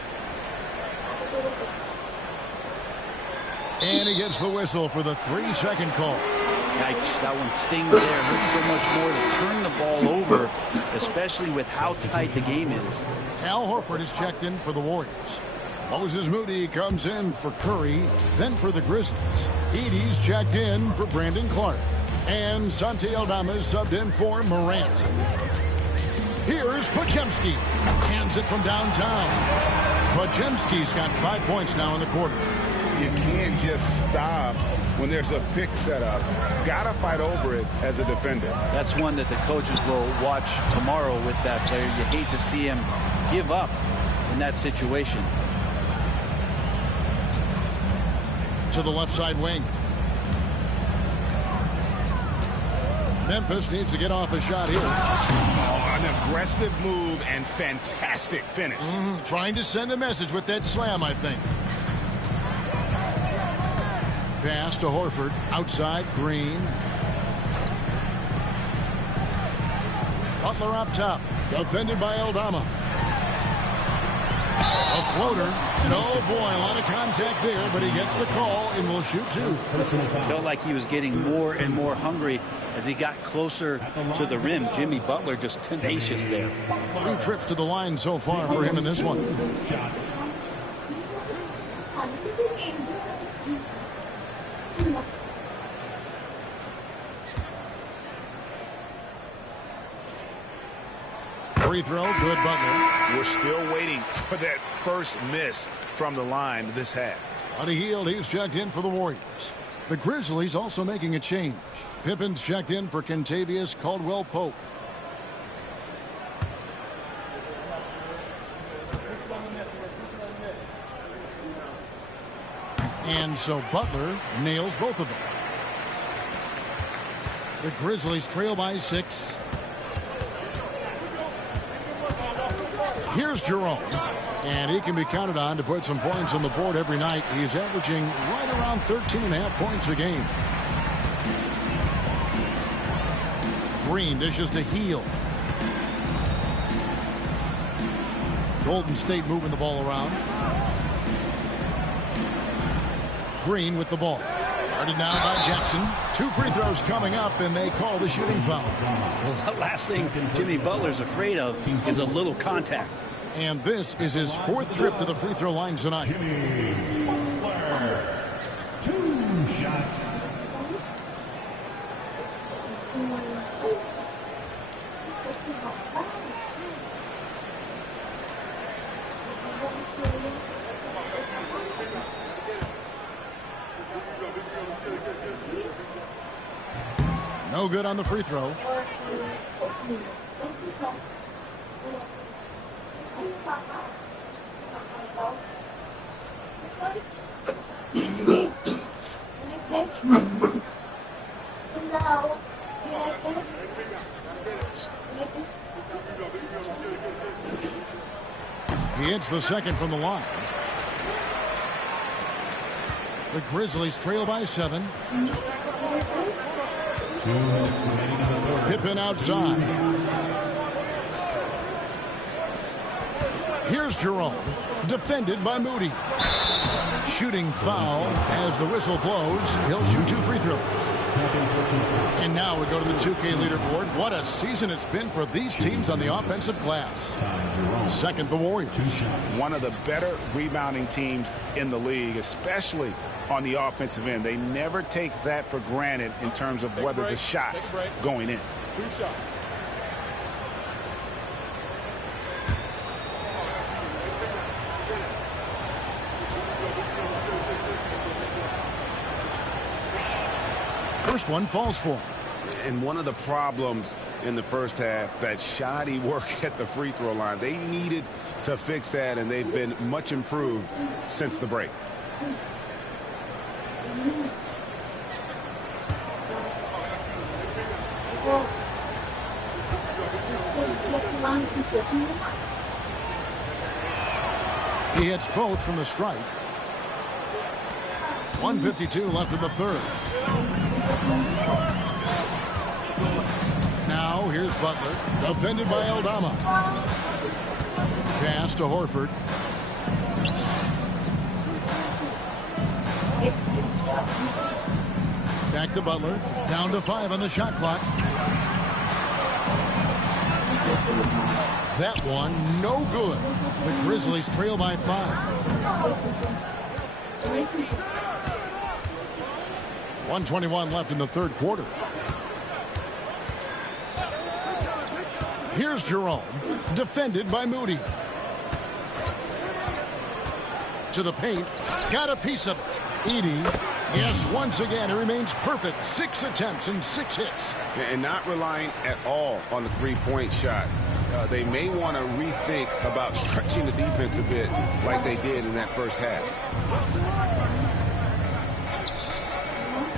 And he gets the whistle for the 3-second call. Yikes, that one stings there. Hurts so much more to turn the ball over, especially with how tight the game is. Al Horford is checked in for the Warriors. Moses Moody comes in for Curry, then for the Grizzlies. Edey's checked in for Brandon Clark. And Santi Aldama is subbed in for Morant. Here's Podziemski. Hands it from downtown. Podziemski's got 5 points now in the quarter. You can't just stop when there's a pick set up. Gotta fight over it as a defender. That's one that the coaches will watch tomorrow with that player. You hate to see him give up in that situation. To the left side wing. Memphis needs to get off a shot here. Oh, an aggressive move and fantastic finish. Trying to send a message with that slam, I think. Pass to Horford. Outside, Green. Butler up top. Defended by Aldama. A floater. And oh boy, a lot of contact there, but he gets the call and will shoot 2. Felt like he was getting more and more hungry as he got closer to the rim. Jimmy Butler just tenacious there. 3 trips to the line so far for him in this one. Free throw, good Butler. We're still waiting for that first miss from the line this half. Buddy Hield, he's checked in for the Warriors. The Grizzlies also making a change. Pippen's checked in for Kentavious Caldwell-Pope. And so Butler nails both of them. The Grizzlies trail by 6. Here's Jerome. And he can be counted on to put some points on the board every night. He's averaging right around 13.5 points a game. Green dishes to Hield. Golden State moving the ball around. Green with the ball. Guarded now by Jackson. 2 free throws coming up, and they call the shooting foul. Well, the last thing Jimmy Butler's afraid of is a little contact. And this is his 4th trip to the free throw line tonight. 2 shots. No good on the free throw. He hits the second from the line. The Grizzlies trail by 7. Pippen outside. Here's Jerome, defended by Moody. Shooting foul as the whistle blows. He'll shoot 2 free throws. And now we go to the 2K leaderboard. What a season it's been for these teams on the offensive glass. Second, the Warriors. One of the better rebounding teams in the league, especially on the offensive end. They never take that for granted in terms of whether the shots going in. 2 shots. First one falls for him. And one of the problems in the first half, that shoddy work at the free throw line. They needed to fix that, and they've been much improved since the break. He hits both from the stripe. 1:52 left in the third. Now here's Butler, defended by Aldama. Pass to Horford. Back to Butler. Down to 5 on the shot clock. That one, no good. The Grizzlies trail by 5. 1:21 left in the third quarter. Here's Jerome, defended by Moody. To the paint, got a piece of it. Edey, yes, once again, he remains perfect. 6 attempts and 6 hits. And not relying at all on the three-point shot. They may want to rethink about stretching the defense a bit like they did in that first half.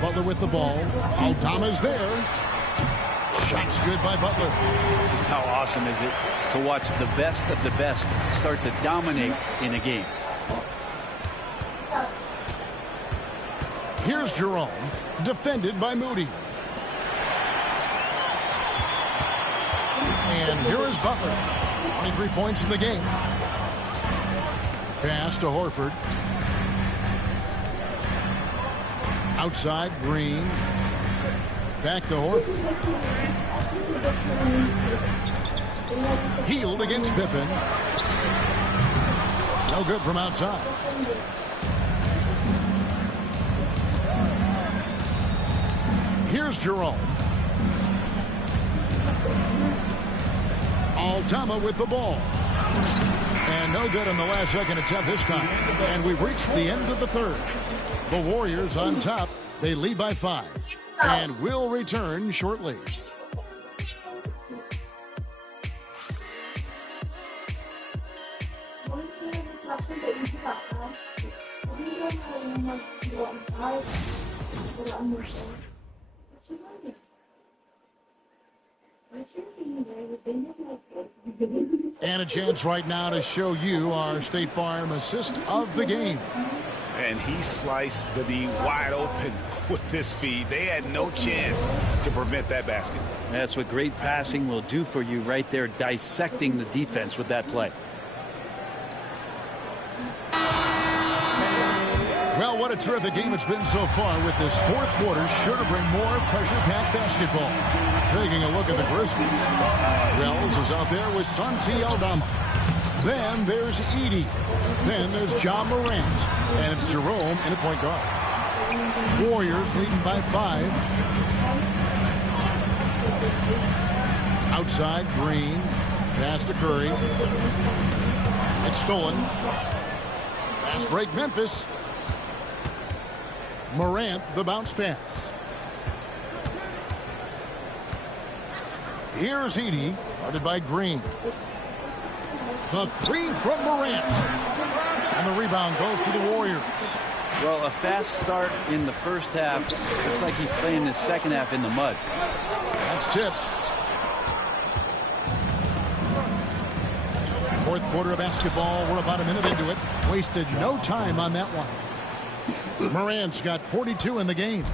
Butler with the ball. Aldama's there. Shots good by Butler. Just how awesome is it to watch the best of the best start to dominate in a game. Here's Jerome, defended by Moody. And here is Butler. 23 points in the game. Pass to Horford. Outside, Green. Back to Horford. Healed against Pippen. No good from outside. Here's Jerome. Aldama with the ball. And no good on the last second attempt this time. And we've reached the end of the third. The Warriors on top. They lead by 5. And will return shortly. And a chance right now to show you our State Farm assist of the game. And he sliced the D wide open with this feed. They had no chance to prevent that basket. That's what great passing will do for you right there, dissecting the defense with that play. Well, what a terrific game it's been so far, with this fourth quarter sure to bring more pressure-packed basketball. Taking a look at the Grizzlies. Wells is out there with Santi Aldama. Then there's Edey. Then there's Ja Morant. And it's Jerome in a point guard. Warriors leading by 5. Outside, Green. Pass to Curry. It's stolen. Fast break, Memphis. Morant, the bounce pass. Here's Edey, guarded by Green. The 3 from Morant. And the rebound goes to the Warriors. Well, a fast start in the first half. Looks like he's playing the second half in the mud. That's tipped. Fourth quarter of basketball. We're about a minute into it. Wasted no time on that one. Morant's got 42 in the game.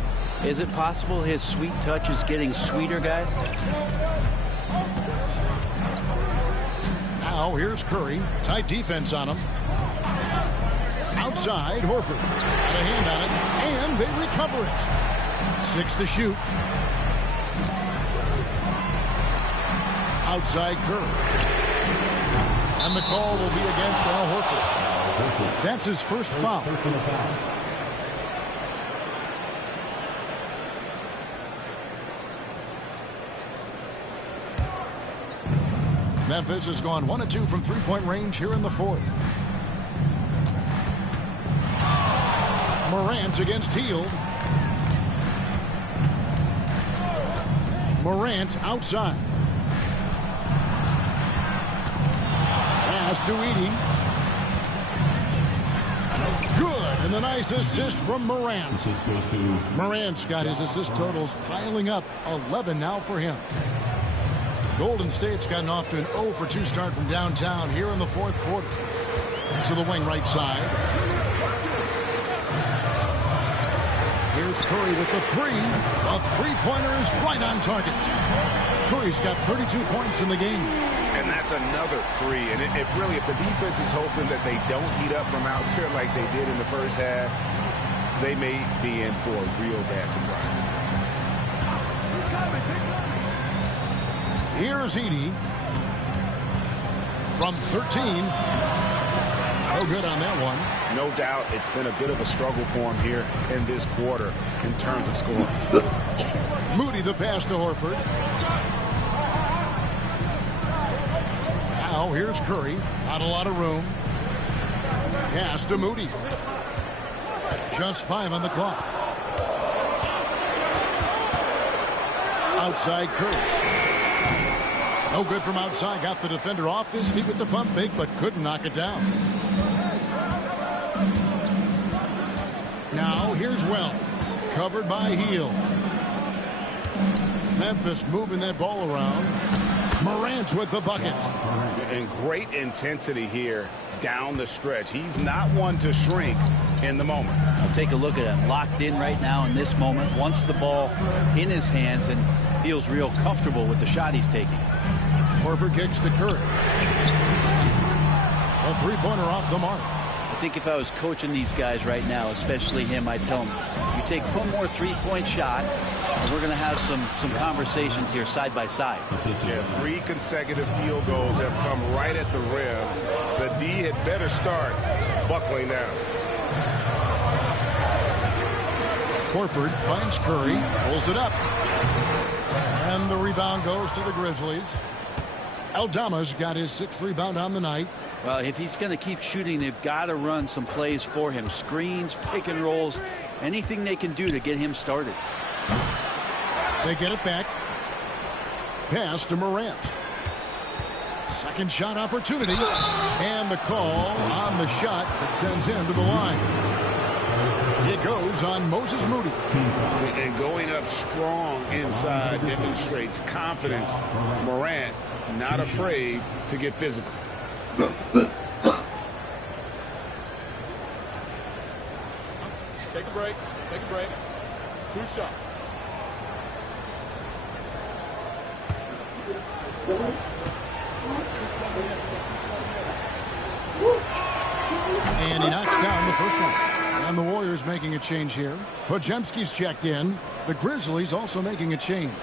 Is it possible his sweet touch is getting sweeter, guys? Now here's Curry. Tight defense on him. Outside, Horford. Got a hand on it, and they recover it. 6 to shoot. Outside Curry. And the call will be against Al Horford. That's his first foul. Memphis has gone 1 of 2 from three-point range here in the fourth. Morant against Hield. Morant outside. Pass to Edey. Good, and the nice assist from Morant. Morant's got his assist totals piling up. 11 now for him. Golden State's gotten off to an 0 for 2 start from downtown here in the fourth quarter. To the wing right side. Here's Curry with the three. A three-pointer is right on target. Curry's got 32 points in the game. And that's another three. And if the defense is hoping that they don't heat up from out there like they did in the first half, they may be in for a real bad surprise. Here's Edey from 13. No good on that one. No doubt it's been a bit of a struggle for him here in this quarter in terms of scoring. Moody the pass to Horford. Now here's Curry. Not a lot of room. Pass to Moody. Just 5 on the clock. Outside Curry. No good from outside. Got the defender off his feet with the pump fake, but couldn't knock it down. Now here's Wells. Covered by Hield. Memphis moving that ball around. Morant with the bucket. And great intensity here down the stretch. He's not one to shrink in the moment. I'll take a look at him. Locked in right now in this moment. Wants the ball in his hands and feels real comfortable with the shot he's taking. Horford kicks to Curry. A three-pointer off the mark. I think if I was coaching these guys right now, especially him, I'd tell him, you take one more three-point shot, and we're going to have some conversations here side by side. Yeah, 3 consecutive field goals have come right at the rim. The D had better start buckling down. Horford finds Curry, pulls it up. And the rebound goes to the Grizzlies. Aldama's got his 6th rebound on the night. Well, if he's going to keep shooting, they've got to run some plays for him. Screens, pick and rolls, anything they can do to get him started. They get it back. Pass to Morant. Second shot opportunity. And the call on the shot that sends him to the line. It goes on Moses Moody. And going up strong inside demonstrates confidence. Morant not afraid to get physical. Take a break. Take a break. 2 shots. And he knocks down the first one. And the Warriors making a change here. Podziemski's checked in. The Grizzlies also making a change.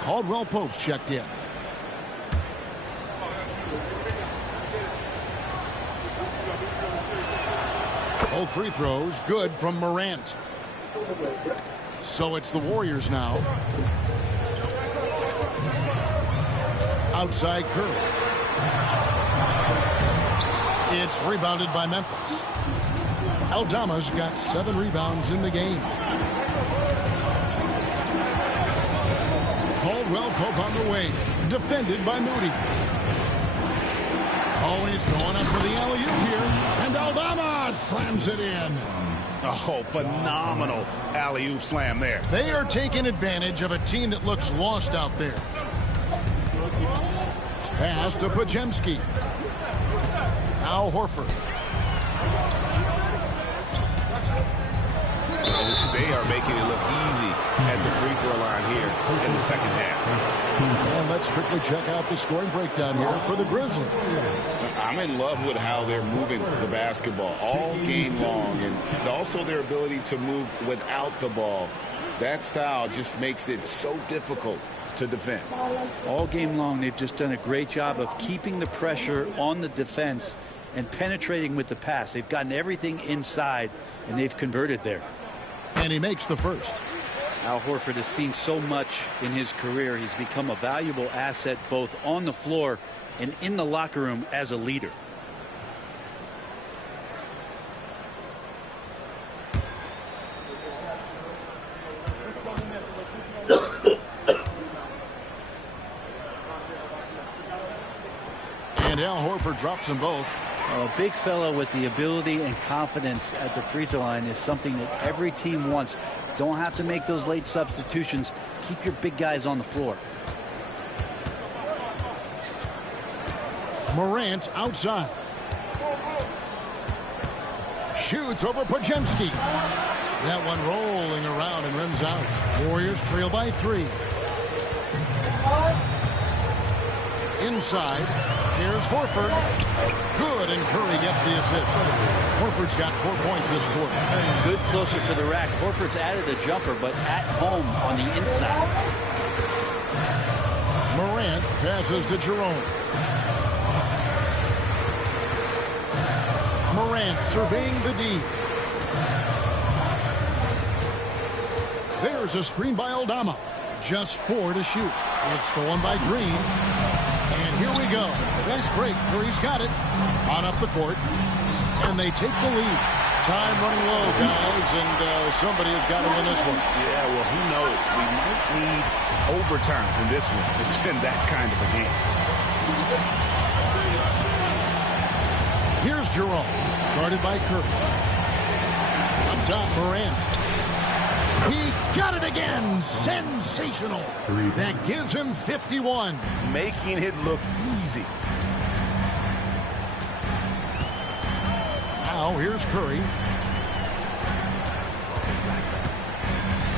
Caldwell Pope's checked in. Both free throws good from Morant. So it's the Warriors now. Outside Curry. It's rebounded by Memphis. Aldama's got 7 rebounds in the game. Caldwell Pope on the wing. Defended by Moody. Always going up for the alley-oop here. And Aldama slams it in. Oh, phenomenal alley-oop slam there. They are taking advantage of a team that looks lost out there. Pass to Podziemski. Now Horford. They are making it look easy at the free throw line here in the second half. And let's quickly check out the scoring breakdown here for the Grizzlies. I'm in love with how they're moving the basketball all game long, and also their ability to move without the ball. That style just makes it so difficult to defend. All game long, they've just done a great job of keeping the pressure on the defense and penetrating with the pass. They've gotten everything inside, and they've converted there. And he makes the first. Al Horford has seen so much in his career. He's become a valuable asset both on the floor and in the locker room as a leader. And Al Horford drops them both. A big fellow with the ability and confidence at the free throw line is something that every team wants. Don't have to make those late substitutions. Keep your big guys on the floor. Morant outside. Shoots over Podziemski. That one rolling around and runs out. Warriors trail by 3. Inside. Here's Horford. Good, and Curry gets the assist. Horford's got 4 points this quarter. Good closer to the rack. Horford's added a jumper, but at home on the inside. Morant passes to Jerome. Morant surveying the D. There's a screen by Aldama. Just 4 to shoot. It's stolen by Green. And here we go. Nice break. Curry's got it. On up the court. And they take the lead. Time running low, guys. And somebody has got to win this one. Yeah, well, who knows? We might need overtime in this one. It's been that kind of a game. Here's Jerome. Guarded by Curry. Up top, Morant. He got it again. Sensational. That gives him 51. Making it look easy. Now here's Curry.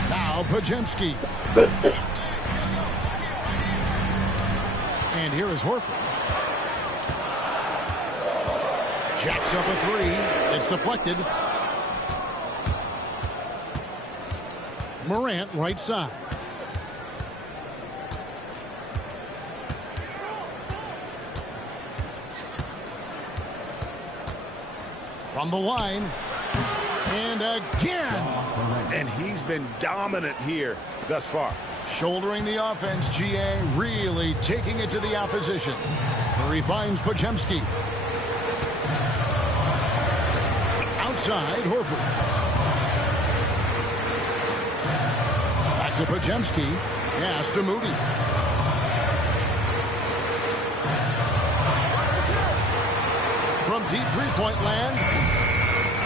Now Podziemski. And here is Horford. Jacks up a 3. It's deflected. Morant right side. From the line. And again. And he's been dominant here thus far. Shouldering the offense, GA really taking it to the opposition. Curry finds Podziemski. Outside, Horford. Back to Podziemski. Pass to Moody. From deep three-point land,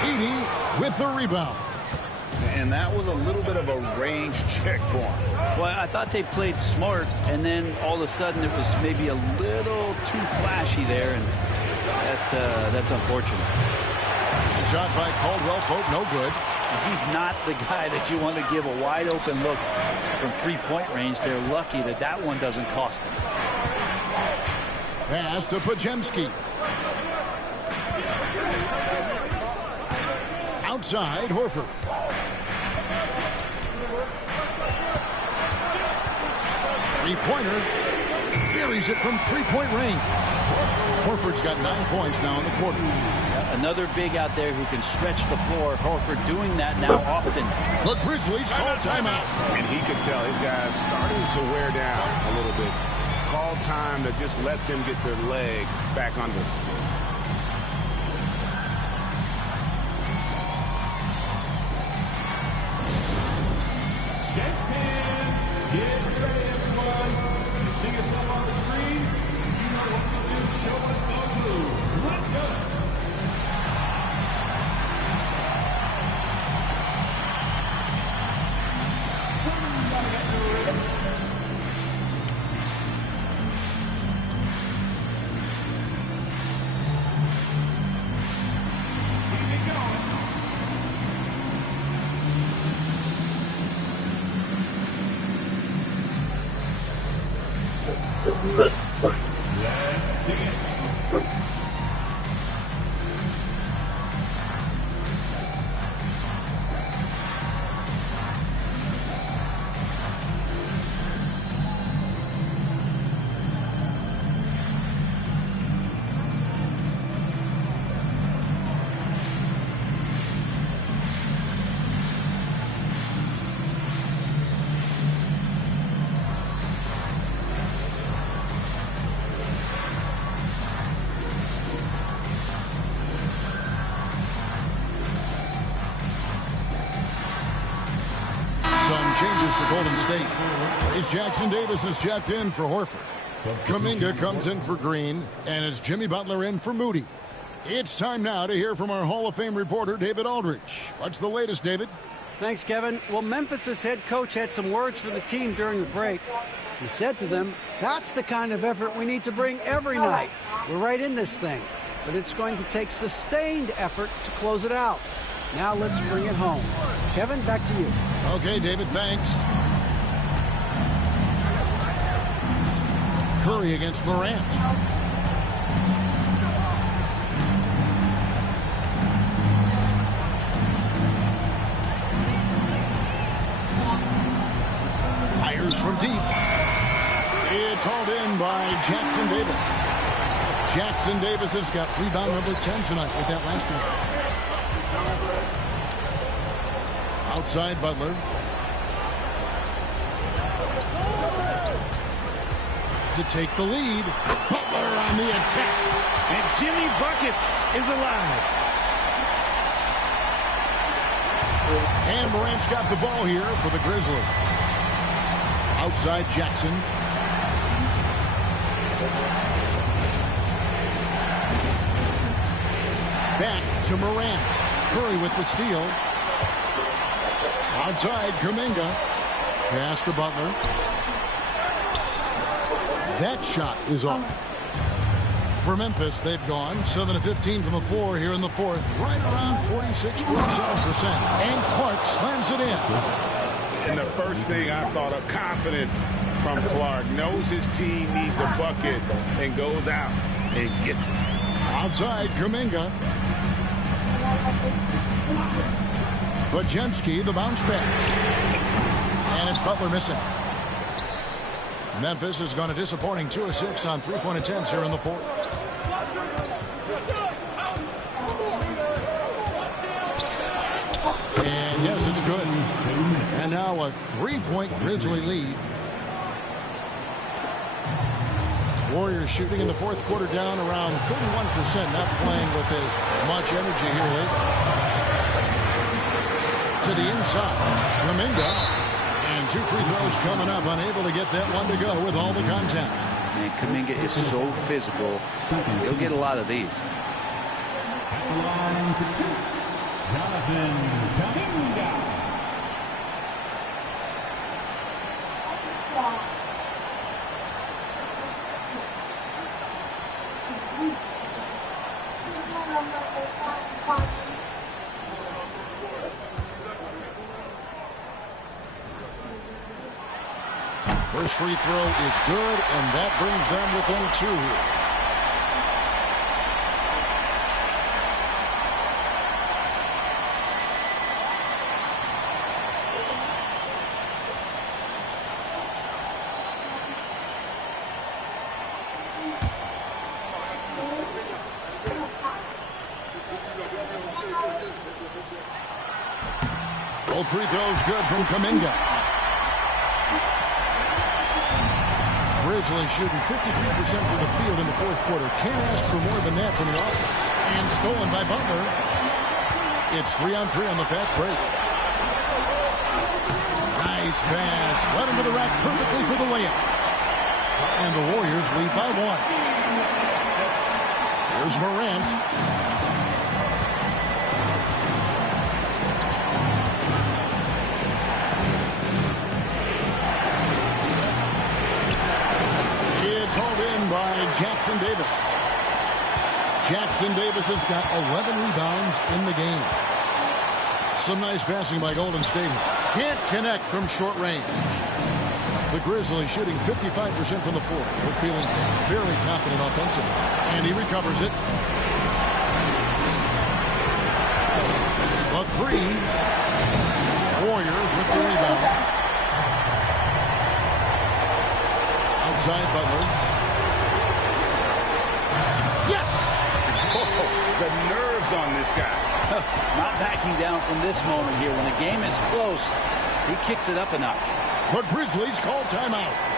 Edey with the rebound. And that was a little bit of a range check for him. Well, I thought they played smart, and then all of a sudden it was maybe a little too flashy there, and that's unfortunate. Shot by Caldwell Pope, no good. He's not the guy that you want to give a wide open look from three-point range. They're lucky that that one doesn't cost them. Pass to Podziemski. Outside, Horford. Three-pointer. Buries it from three-point range. Horford's got 9 points now in the quarter. Another big out there who can stretch the floor. Horford doing that now often. The Grizzlies call timeout. And he could tell his guys starting to wear down a little bit. Call time to just let them get their legs back under. Get ready, everyone. You see yourself on the screen. You know what to do. Show us those moves. Let's go. Some changes for Golden State. Trace Jackson Davis is checked in for Horford. Kuminga comes in for Green, and it's Jimmy Butler in for Moody. It's time now to hear from our Hall of Fame reporter, David Aldridge. What's the latest, David? Thanks, Kevin. Well, Memphis' head coach had some words for the team during the break. He said to them, that's the kind of effort we need to bring every night. We're right in this thing, but it's going to take sustained effort to close it out. Now let's bring it home. Kevin, back to you. Okay, David, thanks. Curry against Morant. Fires from deep. It's hauled in by Jackson Davis. Jackson Davis has got rebound number 10 tonight with that last one. Outside Butler. To take the lead. Butler on the attack. And Jimmy Buckets is alive. And Morant's got the ball here for the Grizzlies. Outside Jackson. Back to Morant. Curry with the steal. Outside Kuminga. Pass to Butler. That shot is off. For Memphis, they've gone 7 of 15 from the floor here in the fourth. Right around 46-47%. And Clark slams it in. And the first thing I thought of, confidence from Clark. Knows his team needs a bucket and goes out and gets it. Outside Kuminga. Bajemski, the bounce pass. And it's Butler missing. Memphis has gone a disappointing 2 of 6 on three-point attempts here in the fourth. And yes, it's good. And now a 3-point Grizzly lead. Warriors shooting in the fourth quarter down around 31%, not playing with as much energy here lately. To the inside, Kuminga. And 2 free throws coming up, unable to get that one to go with all the contact. Man, Kuminga is so physical. He'll get a lot of these. At the line for 2, Jonathan Kuminga. First free throw is good, and that brings them within 2 here. Both free throws good from Kuminga. Grizzlies shooting 53% from the field in the fourth quarter. Can't ask for more than that from the offense. And stolen by Butler. It's 3-on-3 on the fast break. Nice pass. Right into the rack perfectly for the layup. And the Warriors lead by 1. Here's Morant. By Jackson Davis. Jackson Davis has got 11 rebounds in the game. Some nice passing by Golden State. Can't connect from short range. The Grizzlies shooting 55% from the floor. They're feeling very confident offensively. And he recovers it. A three. Warriors with the rebound. Outside Butler. Yes! Oh, the nerves on this guy. Not backing down from this moment here. When the game is close, he kicks it up a notch. The Grizzlies call timeout.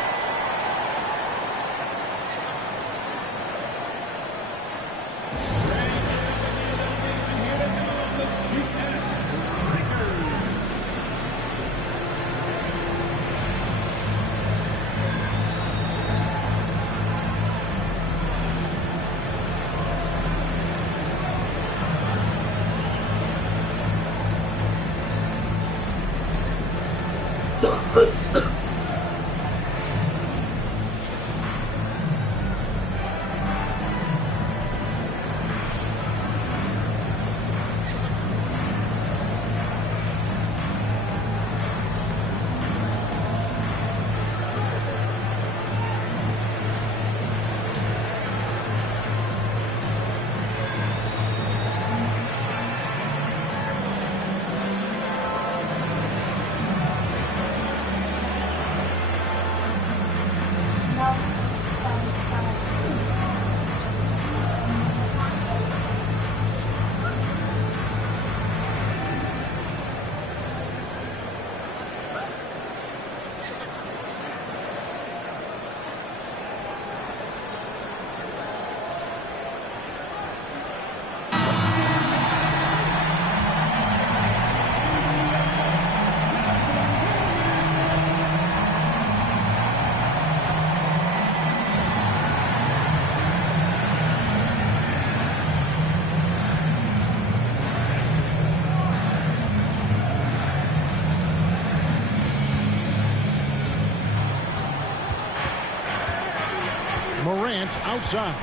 Morant outside.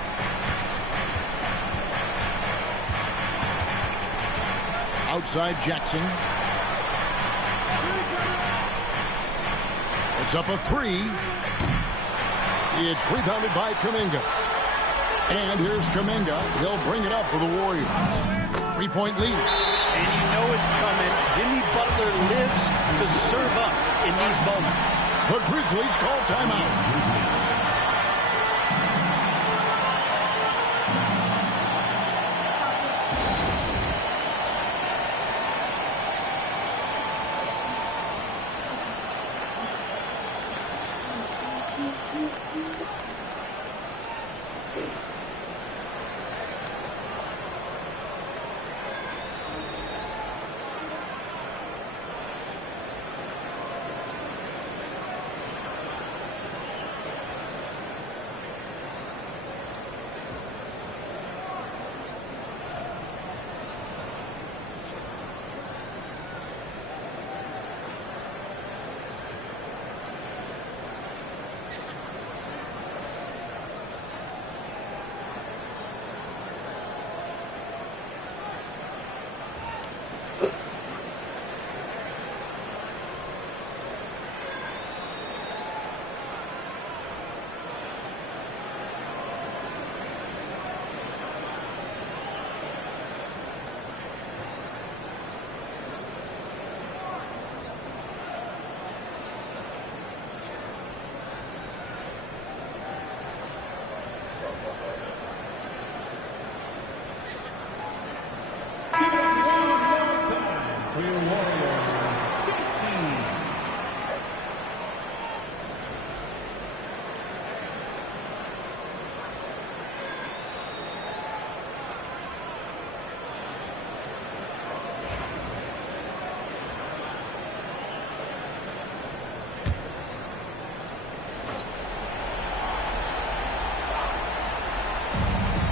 Outside Jackson. It's up a three. It's rebounded by Kuminga. And here's Kuminga. He'll bring it up for the Warriors. 3-point lead. And you know it's coming. Jimmy Butler lives to serve up in these moments. The Grizzlies call timeout.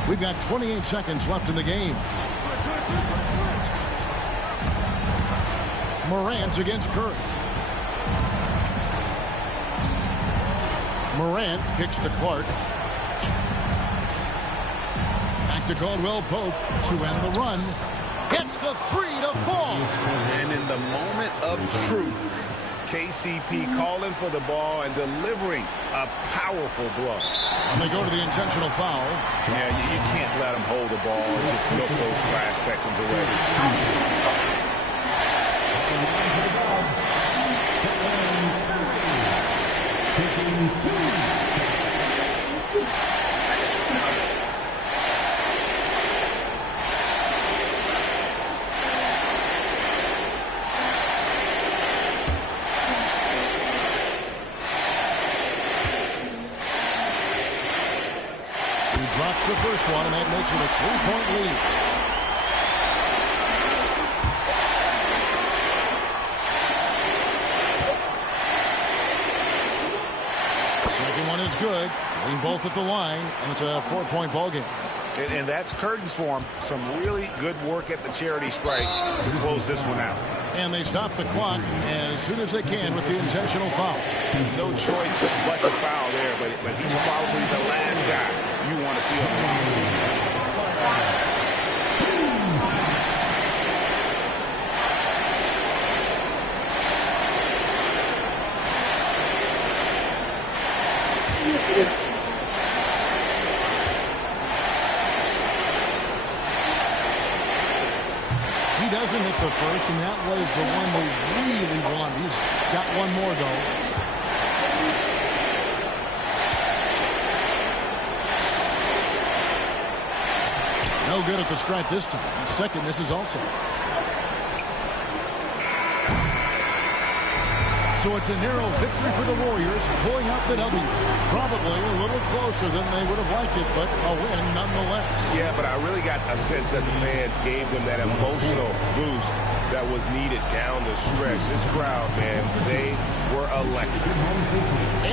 We've got 28 seconds left in the game. Morant against Curry. Morant kicks to Clark. Back to Caldwell Pope to end the run. Gets the three to fall. And in the moment of truth, KCP calling for the ball and delivering a powerful blow. And they go to the intentional foul. Yeah, you can't let them hold the ball and just milk those last seconds away. Drops the first one, and that makes it a 3-point lead. Second one is good. Getting both at the line, and it's a 4-point ball game. And that's curtains for him. Some really good work at the charity stripe to close this one out. And they stop the clock as soon as they can with the intentional foul. No choice but to foul there, but he's probably the last guy you want to see on the line. He doesn't hit the first, and that was the one they really wanted. He's got one more, though. No good at the stripe this time. The second misses also. So it's a narrow victory for the Warriors, pulling out the W. Probably a little closer than they would have liked it, but a win nonetheless. Yeah, but I really got a sense that the fans gave them that emotional boost that was needed down the stretch. This crowd, man, they were electric.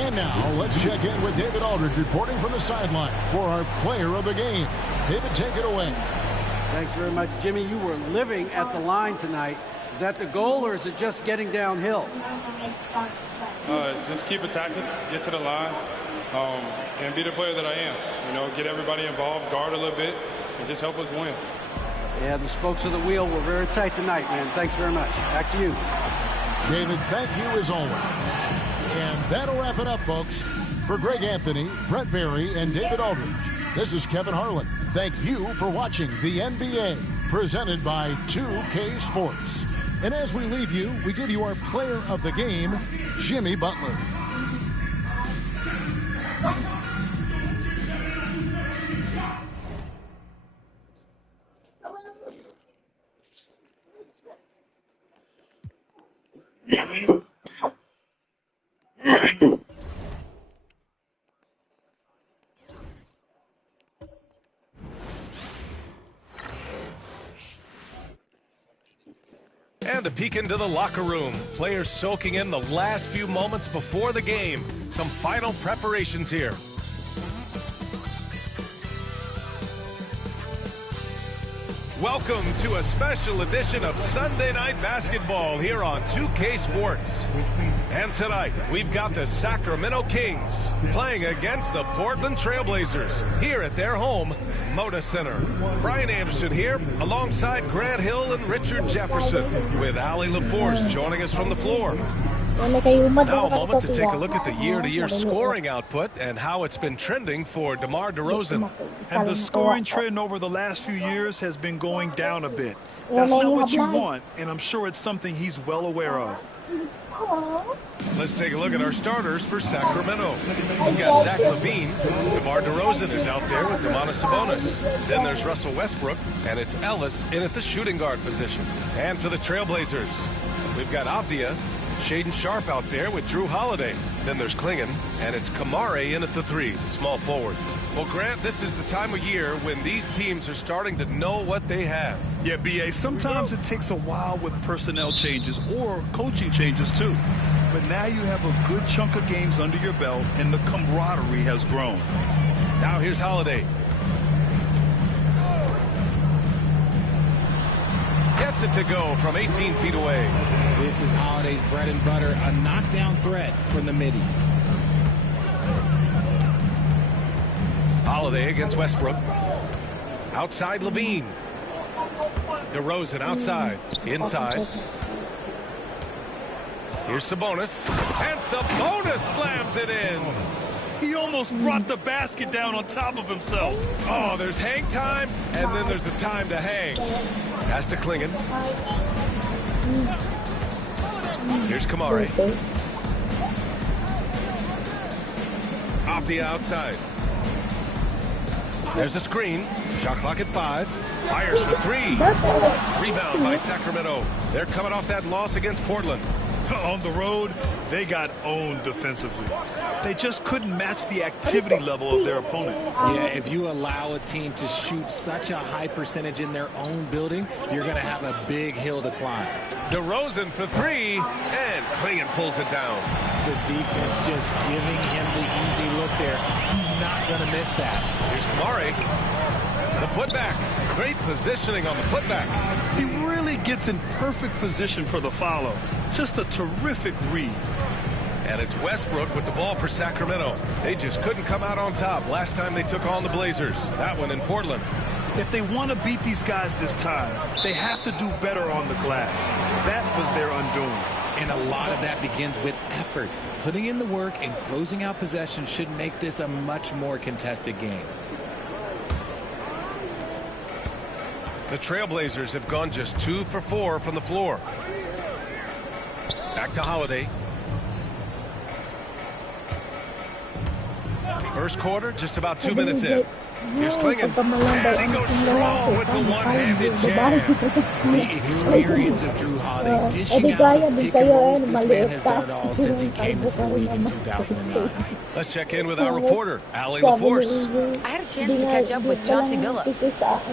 And now let's check in with David Aldridge reporting from the sideline for our player of the game. David, take it away. Thanks very much, Jimmy. You were living at the line tonight. Is that the goal, or is it just getting downhill? Just keep attacking, get to the line, and be the player that I am. You know, get everybody involved, guard a little bit, and just help us win. Yeah, the spokes of the wheel were very tight tonight, man. Thanks very much. Back to you. David, thank you as always. And that'll wrap it up, folks. For Greg Anthony, Brett Berry, and David Aldridge, this is Kevin Harlan. Thank you for watching the NBA, presented by 2K Sports. And as we leave you, we give you our player of the game, Jimmy Butler. And a peek into the locker room. Players soaking in the last few moments before the game. Some final preparations here. Welcome to a special edition of Sunday Night Basketball here on 2K Sports. And tonight, we've got the Sacramento Kings playing against the Portland Trailblazers here at their home, Moda Center. Brian Anderson here alongside Grant Hill and Richard Jefferson with Allie LaForce joining us from the floor. Now a moment to take a look at the year-to-year scoring output and how it's been trending for DeMar DeRozan. And the scoring trend over the last few years has been going down a bit. That's not what you want, and I'm sure it's something he's well aware of. Let's take a look at our starters for Sacramento. We've got Zach LaVine. DeMar DeRozan is out there with Domantas Sabonis. Then there's Russell Westbrook, and it's Ellis in at the shooting guard position. And for the Trailblazers, we've got Avdia, Shaedon Sharpe out there with Drew Holiday. Then there's Klingon, and it's Kamare in at the 3, small forward. Well, Grant, this is the time of year when these teams are starting to know what they have. Yeah, B.A., sometimes it takes a while with personnel changes or coaching changes, too. But now you have a good chunk of games under your belt, and the camaraderie has grown. Now here's Holiday. Gets it to go from 18 feet away. This is Holiday's bread and butter, a knockdown threat from the midi. Holiday against Westbrook. Outside LaVine. DeRozan outside. Inside. Here's Sabonis. And Sabonis slams it in. He almost brought the basket down on top of himself. Oh, there's hang time, and then there's a time to hang. Pass to Klingon. Here's Kamari. Off the outside. There's a screen. Shot clock at 5. Fires for 3. Rebound by Sacramento. They're coming off that loss against Portland. On the road, they got owned defensively. They just couldn't match the activity level of their opponent. Yeah, if you allow a team to shoot such a high percentage in their own building, you're going to have a big hill to climb. DeRozan for 3, and Klingon pulls it down. The defense just giving him the easy look there. He's not going to miss that. Here's Kamari. The putback. Great positioning on the putback. He really gets in perfect position for the follow. Just a terrific read. And it's Westbrook with the ball for Sacramento. They just couldn't come out on top last time they took on the Blazers. That one in Portland. If they want to beat these guys this time, they have to do better on the glass. That was their undoing. And a lot of that begins with effort. Putting in the work and closing out possession should make this a much more contested game. The Trailblazers have gone just 2 for 4 from the floor. Back to Holiday. First quarter, just about 2 minutes in. Here's Klingon. And he goes strong with the one-handed jam. The experience of Drew Holiday dishing out the pick and rolls. This man has done it all since he came into the league in 2009. Let's check in with our reporter, Allie LaForce. I had a chance to catch up with Chauncey Billups.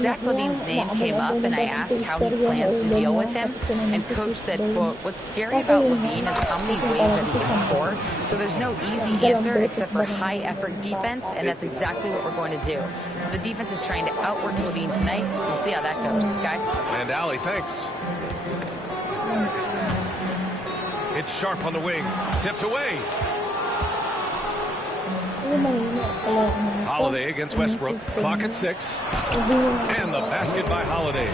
Zach LaVine's name came up, and I asked how he plans to deal with him. And Coach said, quote, "What's scary about LaVine is how many ways that he can score. So there's no easy answer except for high-effort defense, and that's exactly what we're going to do. So the defense is trying to outwork LaVine tonight. We'll see how that goes, guys." And Allie, thanks. It's Sharp on the wing. Tipped away. Holiday against Westbrook. Clock at 6. And the basket by Holiday.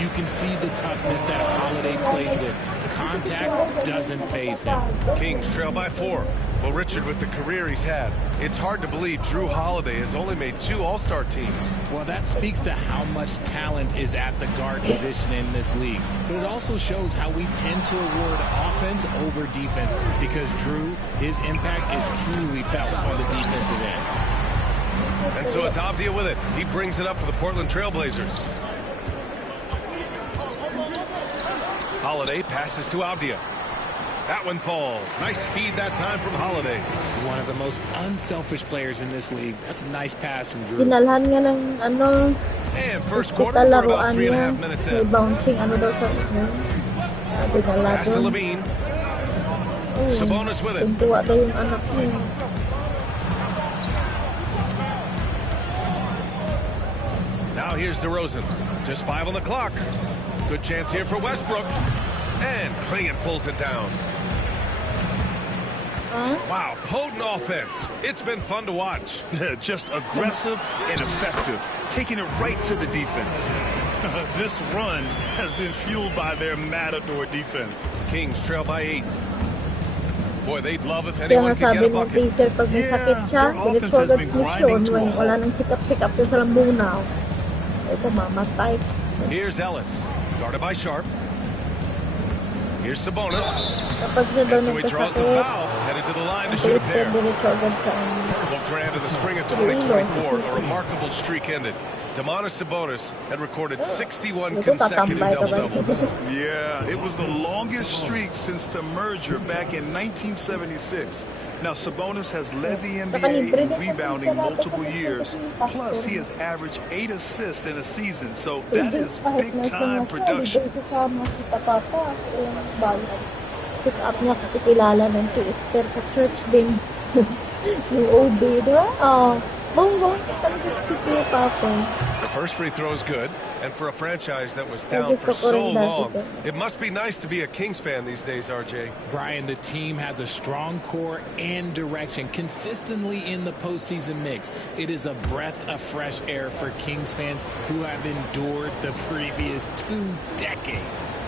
You can see the toughness that Holiday plays with. Contact doesn't faze him. Kings trail by 4. Well, Richard, with the career he's had, it's hard to believe Drew Holiday has only made 2 All-Star teams. Well, that speaks to how much talent is at the guard position in this league. But it also shows how we tend to award offense over defense because Drew, his impact is truly felt on the defensive end. And so it's Avdia with it. He brings it up for the Portland Trailblazers. Holiday passes to Avdia. That one falls. Nice feed that time from Holiday. One of the most unselfish players in this league. That's a nice pass from Drew. Dinalhan nga ng ano. And first quarter, we're about 3.5 minutes in. Bouncing ano daw sa Pass to LaVine. Sabonis with it. Tuwa daw yung anak niya. Now here's DeRozan. Just 5 on the clock. Good chance here for Westbrook. And Klingon pulls it down. Wow, potent offense. It's been fun to watch. Just aggressive and effective, taking it right to the defense. This run has been fueled by their matador defense. Kings trail by 8. Boy, they'd love if anyone could get a bucket. Pag may sakit siya, sinitsuagad misyon, wala nang sikap-sikap sa lambunaw. Ito, mamatay. Here's Ellis, guarded by Sharp. Here's Sabonis. And so he draws the foul, headed to the line to shoot a pair. Well, Grant, in the spring of 2024, a remarkable streak ended. Domantas Sabonis had recorded 61 consecutive double-doubles. Yeah, it was the longest streak since the merger back in 1976. Now, Sabonis has led the NBA in rebounding multiple years. Plus, he has averaged 8 assists in a season, so that is big-time production. Pick up niya kasi kilala ng twister sa church din. Yung OB, di ba? Bong-bong talaga si Kuya Papoy. The first free throw is good, and for a franchise that was down for so long, it must be nice to be a Kings fan these days, RJ. Brian, the team has a strong core and direction consistently in the postseason mix. It is a breath of fresh air for Kings fans who have endured the previous 2 decades.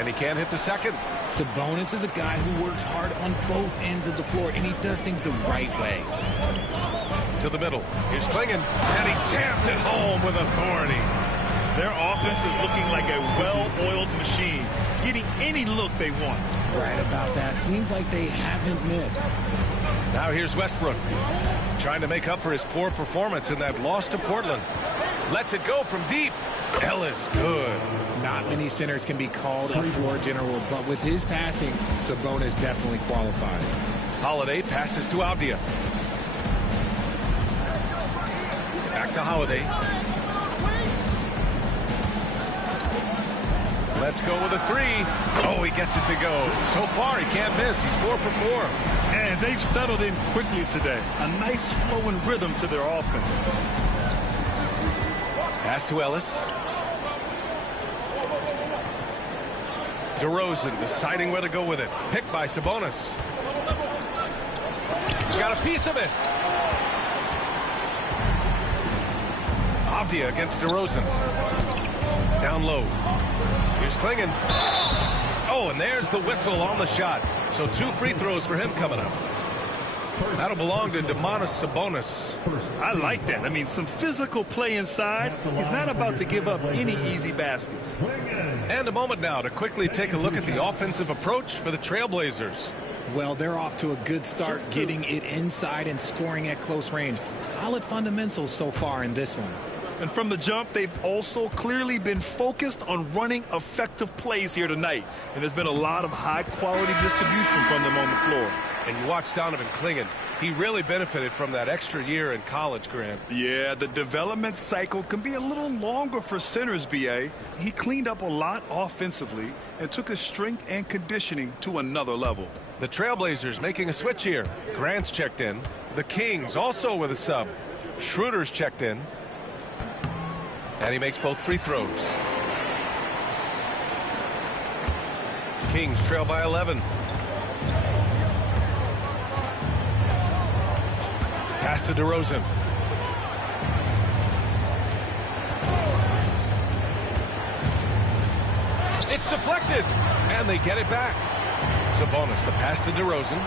And he can't hit the second. Sabonis is a guy who works hard on both ends of the floor, and he does things the right way. To the middle. Here's Klingon, and he jams it home with authority. Their offense is looking like a well-oiled machine, getting any look they want. Right about that. Seems like they haven't missed. Now here's Westbrook, trying to make up for his poor performance in that loss to Portland. Lets it go from deep. Ellis, good. Not many centers can be called a floor general, but with his passing, Sabonis definitely qualifies. Holiday passes to Avdia. Back to Holiday. Let's go with a three. Oh, he gets it to go. So far, he can't miss. He's 4 for 4. And they've settled in quickly today. A nice flowing rhythm to their offense. Pass to Ellis. DeRozan deciding where to go with it. Picked by Sabonis. He's got a piece of it. Avdia against DeRozan. Down low. Here's Klingon. Oh, and there's the whistle on the shot. So 2 free throws for him coming up. That'll belong to Domantas Sabonis. I like that. I mean, some physical play inside. He's not about to give up any easy baskets. And a moment now to quickly take a look at the offensive approach for the Trailblazers. Well, they're off to a good start, getting it inside and scoring at close range. Solid fundamentals so far in this one. And from the jump, they've also clearly been focused on running effective plays here tonight. And there's been a lot of high-quality distribution from them on the floor. And you watch Donovan Klingon. He really benefited from that extra year in college, Grant. Yeah, the development cycle can be a little longer for centers, B.A. He cleaned up a lot offensively and took his strength and conditioning to another level. The Trailblazers making a switch here. Grant's checked in. The Kings also with a sub. Schroeder's checked in. And he makes both free throws. Kings trail by 11. Pass to DeRozan. It's deflected, and they get it back. Sabonis, the pass to DeRozan.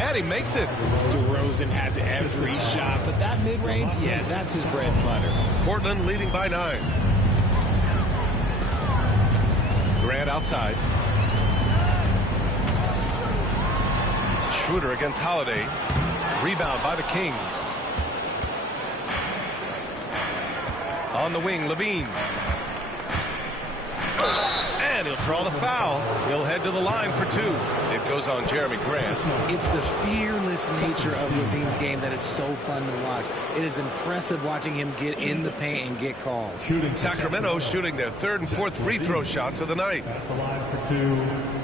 And he makes it. DeRozan has every shot, but that mid-range, yeah, that's his bread and butter. Portland leading by 9. Grant outside. Schroeder against Holiday. Rebound by the Kings. On the wing, Levine. And he'll draw the foul. He'll head to the line for 2. It goes on Jeremy Grant. It's the fearless nature of Levine's game that is so fun to watch. It is impressive watching him get in the paint and get calls. Sacramento shooting their 3rd and 4th free throw shots of the night. At the line for 2.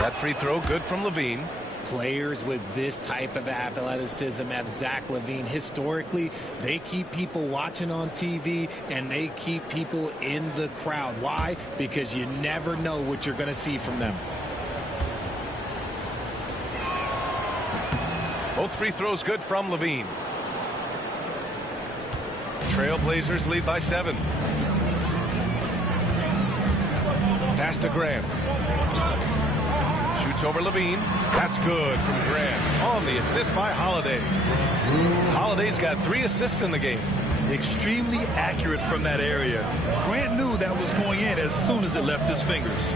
That free throw good from Levine. Players with this type of athleticism have Zach LaVine. Historically, they keep people watching on TV and they keep people in the crowd. Why? Because you never know what you're going to see from them. Both free throws good from Levine. Trailblazers lead by 7. Pass to Grant. Shoots over Levine. That's good from Grant. On the assist by Holiday. Holiday's got 3 assists in the game. Extremely accurate from that area. Grant knew that was going in as soon as it left his fingers.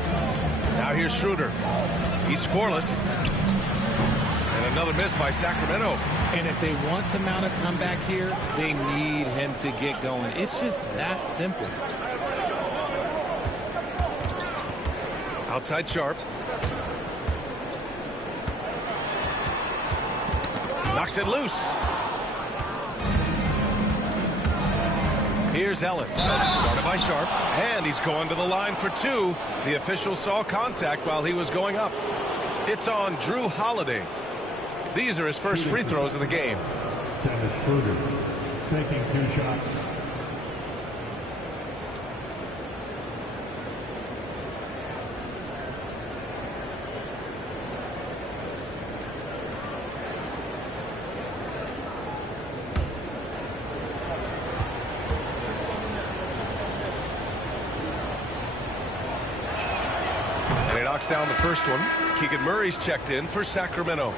Now here's Schroeder. He's scoreless. And another miss by Sacramento. And if they want to mount a comeback here, they need him to get going. It's just that simple. Outside Sharp. Knocks it loose. Here's Ellis. Guarded by Sharp. And he's going to the line for 2. The official saw contact while he was going up. It's on Drew Holiday. These are his first free throws of the game. Dennis Schroeder taking 2 shots. knocks down the first one. Keegan Murray's checked in for Sacramento.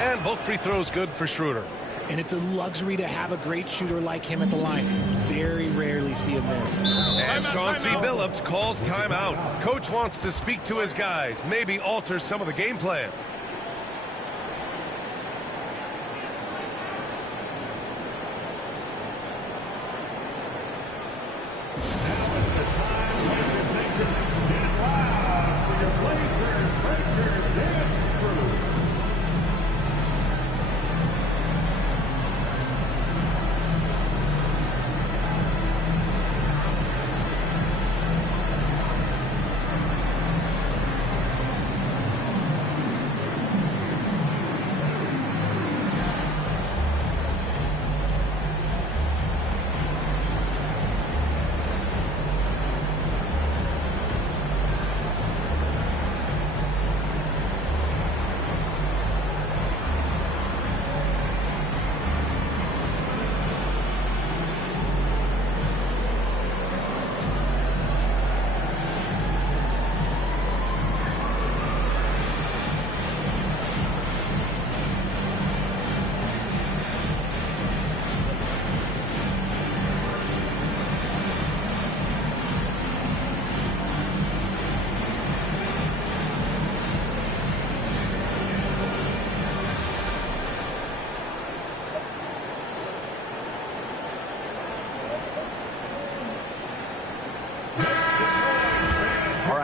And both free throws good for Schroeder. And it's a luxury to have a great shooter like him at the line. Very rarely see him miss. And Chauncey Billups calls timeout. Coach wants to speak to his guys, maybe alter some of the game plan.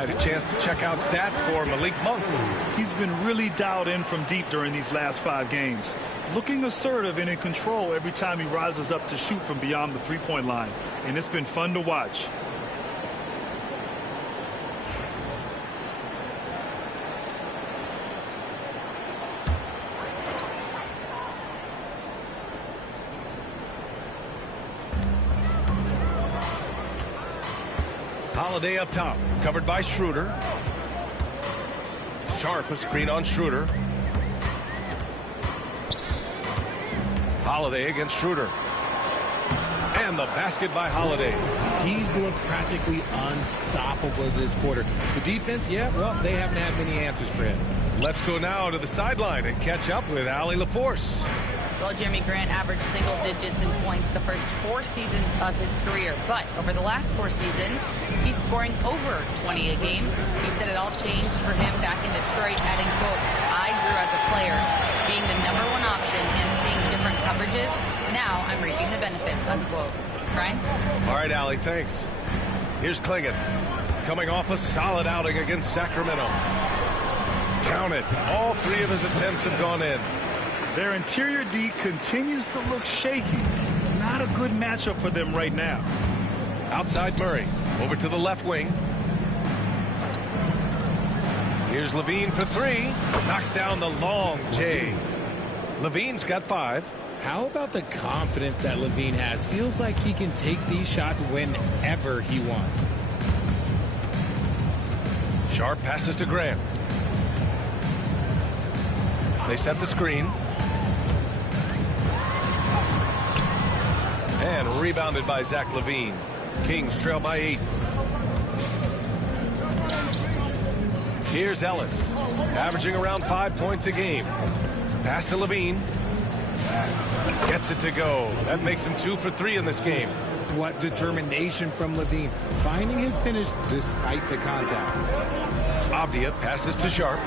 A chance to check out stats for Malik Monk. He's been really dialed in from deep during these last 5 games. Looking assertive and in control every time he rises up to shoot from beyond the three-point line. And it's been fun to watch. Holiday up top, covered by Schroeder. Sharp a screen on Schroeder. Holiday against Schroeder. And the basket by Holiday. He's looked practically unstoppable this quarter. The defense, yeah, well, they haven't had many answers for him. Let's go now to the sideline and catch up with Allie LaForce. Well, Jeremy Grant averaged single digits in points the first 4 seasons of his career. But over the last 4 seasons, he's scoring over 20 a game. He said it all changed for him back in Detroit, adding, quote, I grew as a player, being the #1 option and seeing different coverages. Now I'm reaping the benefits, unquote. Brian? All right, Allie, thanks. Here's Clingan, coming off a solid outing against Sacramento. Count it. All 3 of his attempts have gone in. Their interior D continues to look shaky. Not a good matchup for them right now. Outside Murray. Over to the left wing. Here's Levine for 3. Knocks down the long J. Levine's got 5. How about the confidence that Levine has? Feels like he can take these shots whenever he wants. Sharp passes to Grant. They set the screen. And rebounded by Zach LaVine. Kings trail by 8. Here's Ellis, averaging around 5 points a game. Pass to LaVine. Gets it to go. That makes him 2 for 3 in this game. What determination from LaVine, finding his finish despite the contact. Avdia passes to Sharp.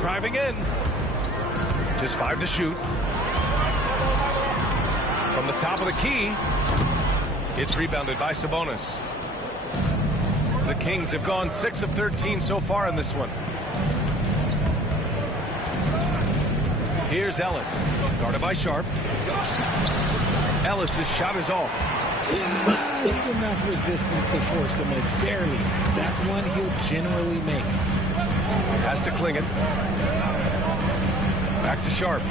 Driving in. Just 5 to shoot. From the top of the key, it's rebounded by Sabonis. The Kings have gone 6 of 13 so far in this one. Here's Ellis, guarded by Sharp. Ellis's shot is off. Just enough resistance to force the miss, barely. That's one he'll generally make. Pass to Clingan. Back to Sharp.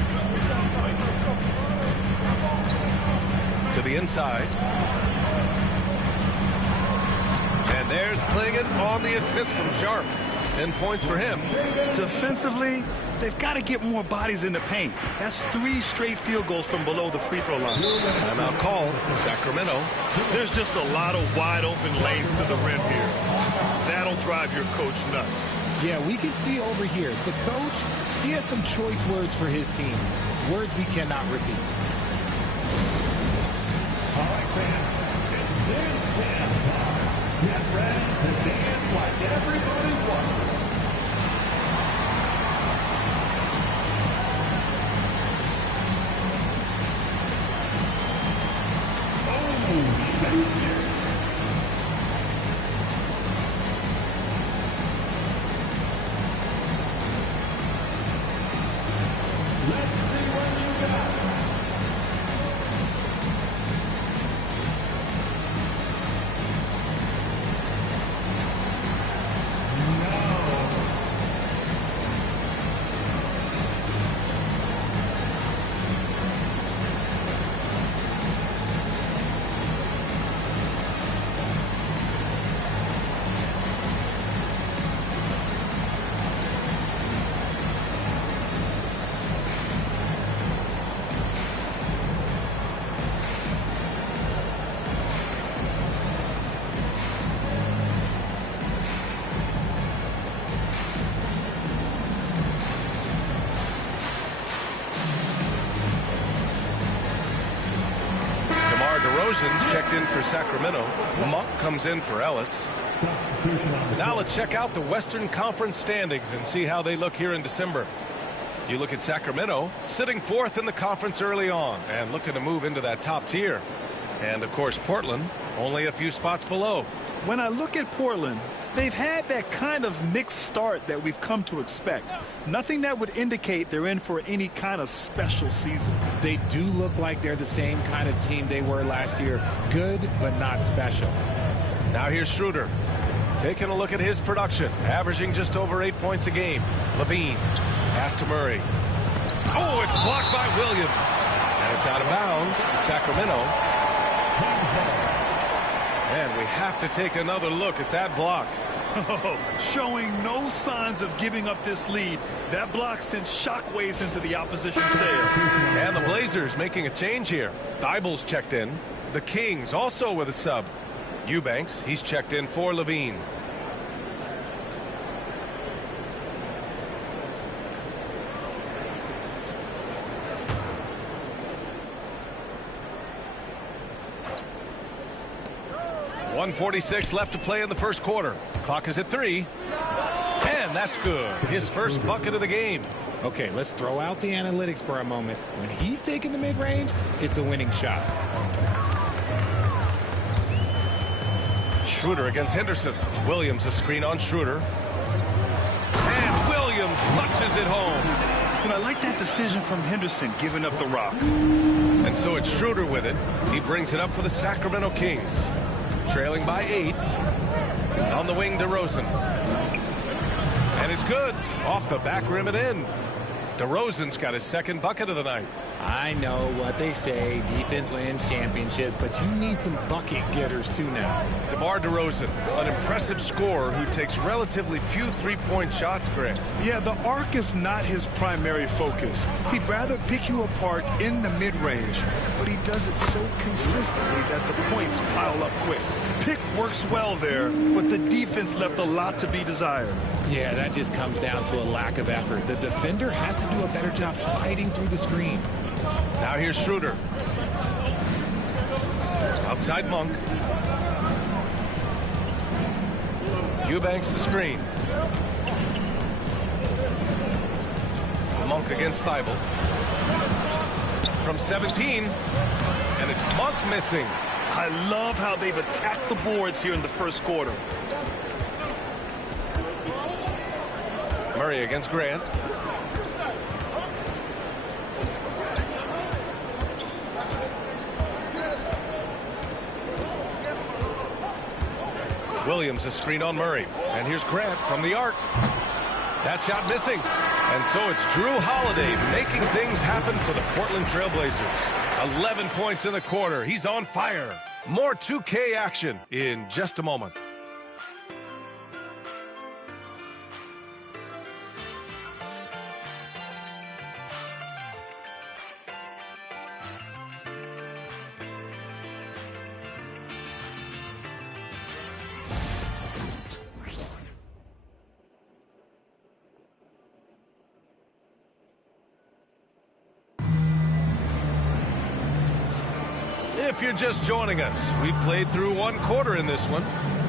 To the inside. And there's Clingan on the assist from Sharp. 10 points for him. Defensively, they've got to get more bodies in the paint. That's 3 straight field goals from below the free throw line. Timeout call for Sacramento. There's just a lot of wide open lanes to the rim here. That'll drive your coach nuts. Yeah, we can see over here, the coach, he has some choice words for his team. Words we cannot repeat. All right, fans, it's dance time. Get ready to dance like everybody's watching. DeRozan's checked in for Sacramento. Monk comes in for Ellis. Now let's check out the Western Conference standings and see how they look here in December. You look at Sacramento, sitting 4th in the conference early on and looking to move into that top tier. And, of course, Portland, only a few spots below. When I look at Portland, they've had that kind of mixed start that we've come to expect. Nothing that would indicate they're in for any kind of special season. They do look like they're the same kind of team they were last year. Good, but not special. Now here's Schroeder. Taking a look at his production, averaging just over 8 points a game. Levine, pass to Murray. Oh, it's blocked by Williams. And it's out of bounds to Sacramento. And we have to take another look at that block. Showing no signs of giving up this lead. That block sent shockwaves into the opposition sail. And the Blazers making a change here. Dible's checked in. The Kings also with a sub. Eubanks, he's checked in for Levine. .146 left to play in the first quarter. Clock is at 3. And that's good. His first bucket of the game. Okay, let's throw out the analytics for a moment. When he's taking the mid-range, it's a winning shot. Schroeder against Henderson. Williams a screen on Schroeder. And Williams punches it home. And I like that decision from Henderson, giving up the rock. And so it's Schroeder with it. He brings it up for the Sacramento Kings. Trailing by 8. On the wing, DeRozan. And it's good. Off the back rim and in. DeRozan's got his second bucket of the night. I know what they say, defense wins championships, but you need some bucket getters too now. DeMar DeRozan, an impressive scorer who takes relatively few three-point shots, Grant. Yeah, the arc is not his primary focus. He'd rather pick you apart in the mid-range, but he does it so consistently that the points pile up quick. Pick works well there, but the defense left a lot to be desired. Yeah, that just comes down to a lack of effort. The defender has to do a better job fighting through the screen. Now here's Schroeder. Outside Monk. Eubanks the screen. Monk against Thibault. From 17. And it's Monk missing. I love how they've attacked the boards here in the first quarter. Murray against Grant. Williams a screen on Murray. And here's Grant from the arc. That shot missing. And so it's Drew Holiday making things happen for the Portland Trailblazers. 11 points in the quarter. He's on fire. More 2K action in just a moment. If you're just joining us, we played through one quarter in this one.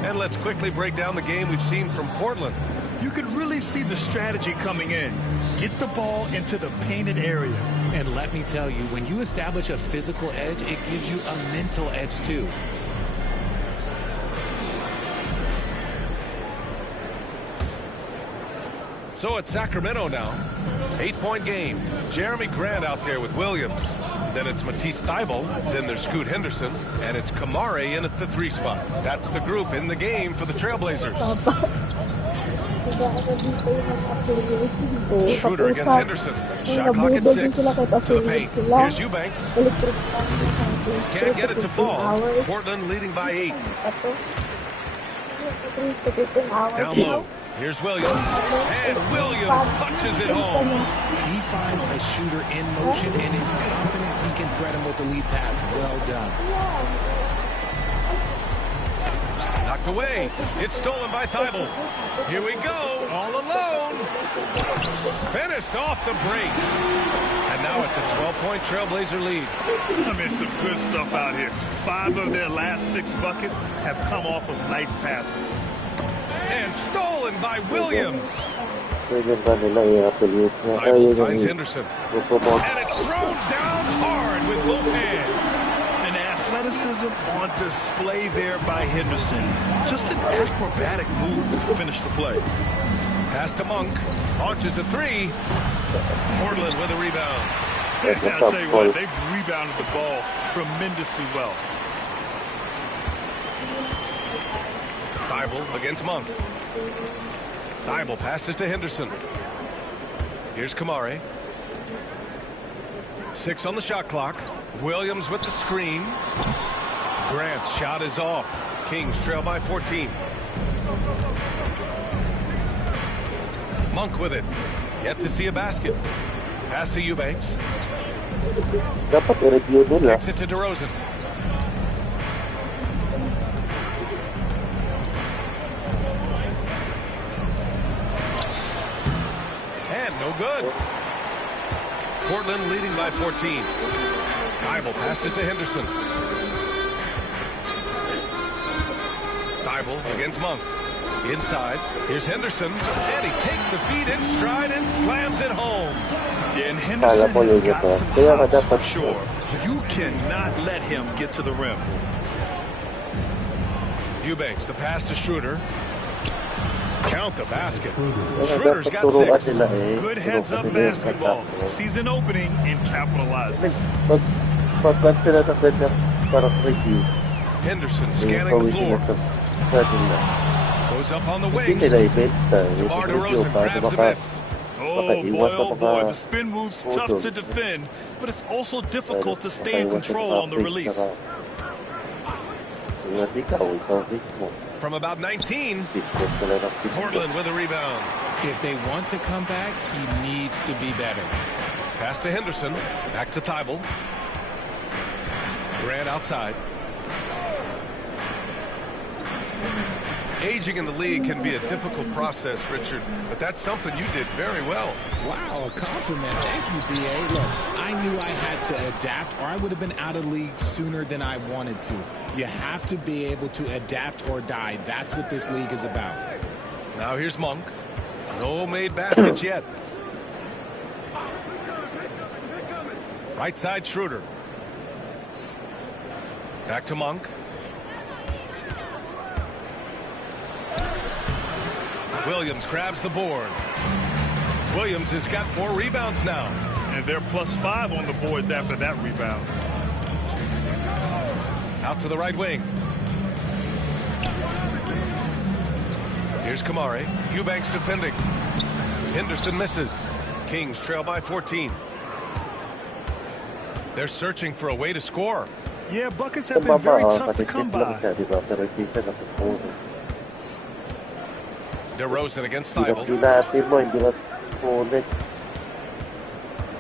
And let's quickly break down the game we've seen from Portland. You could really see the strategy coming in. Get the ball into the painted area. And let me tell you, when you establish a physical edge, it gives you a mental edge too. So it's Sacramento now. 8-point game. Jeremy Grant out there with Williams. Then it's Matisse Thybulle. Then there's Scoot Henderson. And it's Kamare in at the 3 spot. That's the group in the game for the Trailblazers. Schroeder against Henderson. Shot clock at 6. To the paint. Here's Eubanks. Can't get it to fall. Portland leading by 8. Down low. Here's Williams. And Williams punches it home. He finds a shooter in motion and is confident he can threat him with the lead pass. Well done. Knocked away. It's stolen by Thybulle. Here we go. All alone. Finished off the break. And now it's a 12-point Trailblazer lead. I mean, some good stuff out here. 5 of their last 6 buckets have come off of nice passes. And stolen by Williams. Thybulle finds Henderson. And it's thrown down hard with both hands. An athleticism on display there by Henderson. Just an acrobatic move to finish the play. Pass to Monk. Launches a 3. Portland with a rebound. I'll tell you what, they've rebounded the ball tremendously well. Thybulle against Monk. Thybulle passes to Henderson. Here's Kamare. 6 on the shot clock. Williams with the screen. Grant's shot is off. Kings trail by 14. Monk with it. Yet to see a basket. Pass to Eubanks. Kicks it to DeRozan. No good. Portland leading by 14. Thybulle passes to Henderson. Thybulle against Monk. Inside. Here's Henderson. And he takes the feed in stride and slams it home. Yeah, and Henderson has got some hops for sure. You cannot let him get to the rim. Eubanks, the pass to Schroeder. Count the basket. Schroeder's got 6. Good heads-up basketball. Sees an opening and capitalizes. Henderson scanning the floor. Goes up on the wing. DeMar DeRozan grabs a miss. Oh boy, the spin move's tough to defend, but it's also difficult to stay in control on the release. From about 19, Portland with a rebound. If they want to come back, he needs to be better. Pass to Henderson. Back to Thybulle. Grant outside. Aging in the league can be a difficult process, Richard, but that's something you did very well. Wow, a compliment. Thank you, B.A. Look, I knew I had to adapt or I would have been out of league sooner than I wanted to. You have to be able to adapt or die. That's what this league is about. Now here's Monk. No made baskets yet. Right side, Schroeder. Back to Monk. Williams grabs the board. Williams has got 4 rebounds now. And they're +5 on the boards after that rebound. Out to the right wing. Here's Kamare. Eubanks defending. Henderson misses. Kings trail by 14. They're searching for a way to score. Yeah, buckets have been very tough to come by. DeRozan against Thibault.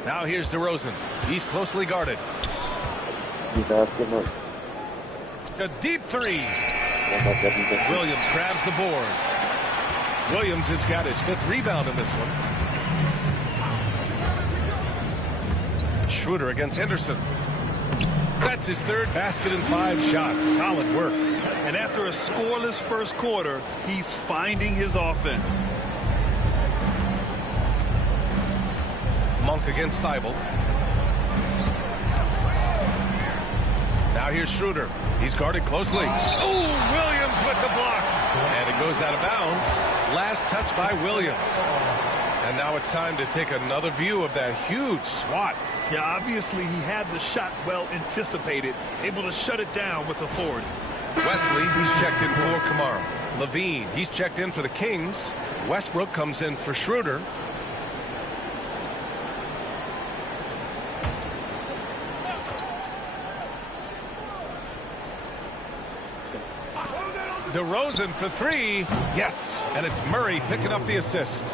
Now here's DeRozan. He's closely guarded. A deep three. Williams grabs the board. Williams has got his 5th rebound in this one. Schroeder against Henderson. That's his 3rd basket in 5 shots. Solid work. And after a scoreless first quarter, he's finding his offense. Monk against Thibault. Now here's Schroeder. He's guarded closely. Oh, Williams with the block. And it goes out of bounds. Last touch by Williams. And now it's time to take another view of that huge swat. Yeah, obviously he had the shot well anticipated, able to shut it down with authority. Wesley, he's checked in for Kamara. Levine, he's checked in for the Kings. Westbrook comes in for Schroeder. DeRozan for 3. Yes, and it's Murray picking up the assist.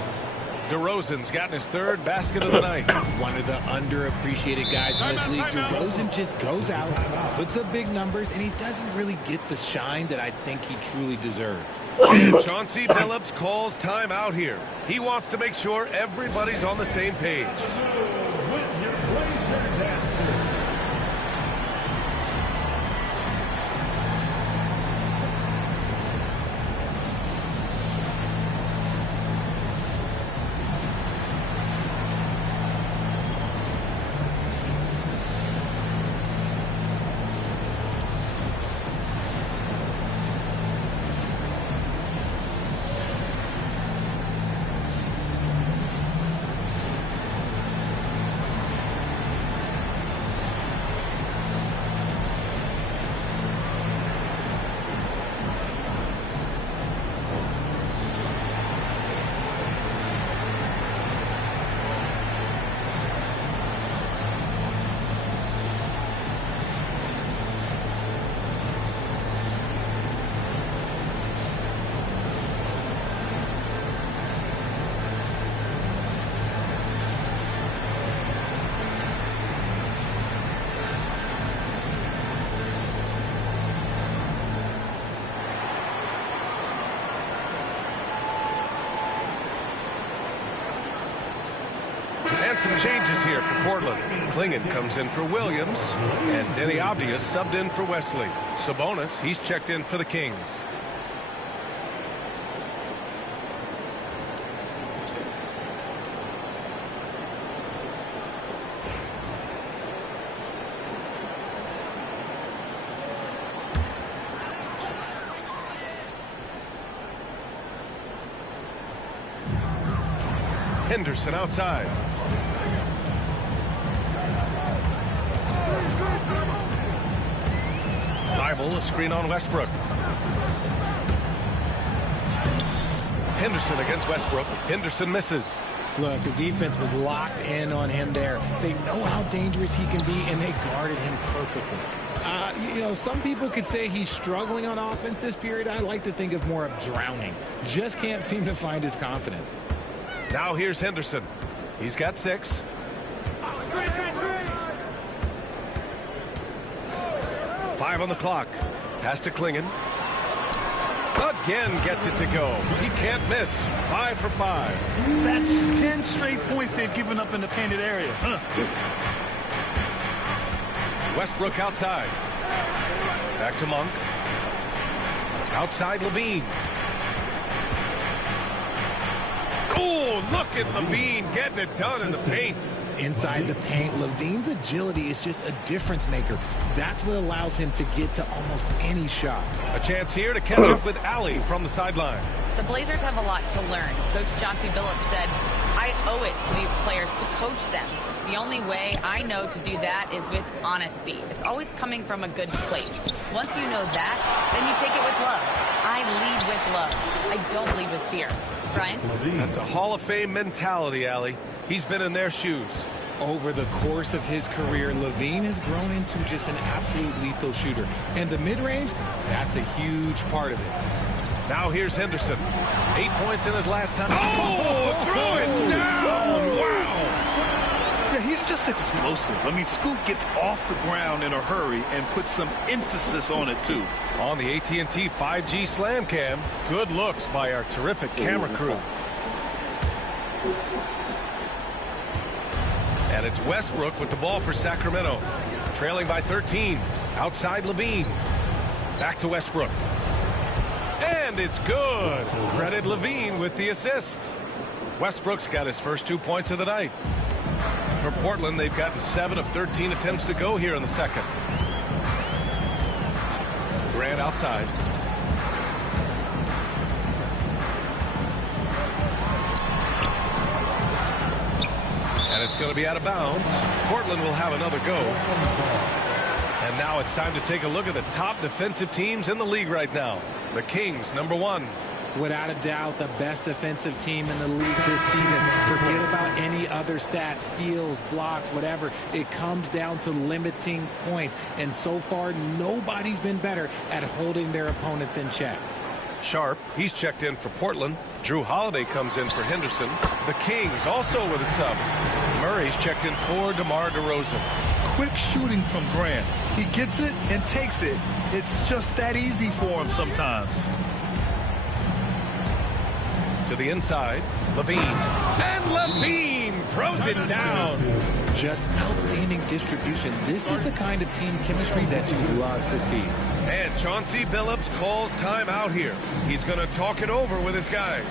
DeRozan's gotten his 3rd basket of the night. One of the underappreciated guys in this league. DeRozan just goes out, puts up big numbers, and he doesn't really get the shine that I think he truly deserves. And Chauncey Billups calls time out here. He wants to make sure everybody's on the same page. And some changes here for Portland. Klingon comes in for Williams, and Denny Abdias subbed in for Wesley. Sabonis, he's checked in for the Kings. Henderson outside. Thibault, a screen on Westbrook. Henderson against Westbrook. Henderson misses. Look, the defense was locked in on him there. They know how dangerous he can be, and they guarded him perfectly. You know, some people could say he's struggling on offense this period. I like to think of more of drowning. Just can't seem to find his confidence. Now here's Henderson. He's got 6. Five on the clock. Pass to Klingon. Again gets it to go. He can't miss. 5 for 5. That's 10 straight points they've given up in the painted area. Westbrook outside. Back to Monk. Outside Levine. Oh, look at Levine getting it done in the paint. Inside the paint, Levine's agility is just a difference maker. That's what allows him to get to almost any shot. A chance here to catch up with Allie from the sideline. The Blazers have a lot to learn. Coach Chauncey Billups said, I owe it to these players to coach them. The only way I know to do that is with honesty. It's always coming from a good place. Once you know that, then you take it with love. I lead with love. I don't lead with fear. Brian? That's a Hall of Fame mentality, Allie. He's been in their shoes. Over the course of his career, LaVine has grown into just an absolute lethal shooter. And the mid-range, that's a huge part of it. Now here's Henderson. 8 points in his last time. Oh, threw it down! Wow! Yeah, he's just explosive. I mean, Scoot gets off the ground in a hurry and puts some emphasis on it, too. On the AT&T 5G Slam Cam, good looks by our terrific camera crew. And it's Westbrook with the ball for Sacramento. Trailing by 13. Outside LaVine. Back to Westbrook. And it's good. Credit LaVine with the assist. Westbrook's got his first 2 points of the night. For Portland, they've gotten 7 of 13 attempts to go here in the second. Grant outside. And it's going to be out of bounds. Portland will have another go. And now it's time to take a look at the top defensive teams in the league right now. The Kings, number 1. Without a doubt, the best defensive team in the league this season. Forget about any other stats, steals, blocks, whatever. It comes down to limiting points. And so far, nobody's been better at holding their opponents in check. Sharp, he's checked in for Portland. Drew Holiday comes in for Henderson. The Kings also with a sub. Murray's checked in for DeMar DeRozan. Quick shooting from Grant. He gets it and takes it. It's just that easy for him sometimes. To the inside, LaVine. And LaVine throws it down. Just outstanding distribution. This is the kind of team chemistry that you love to see. And Chauncey Billups calls time out here. He's going to talk it over with his guys.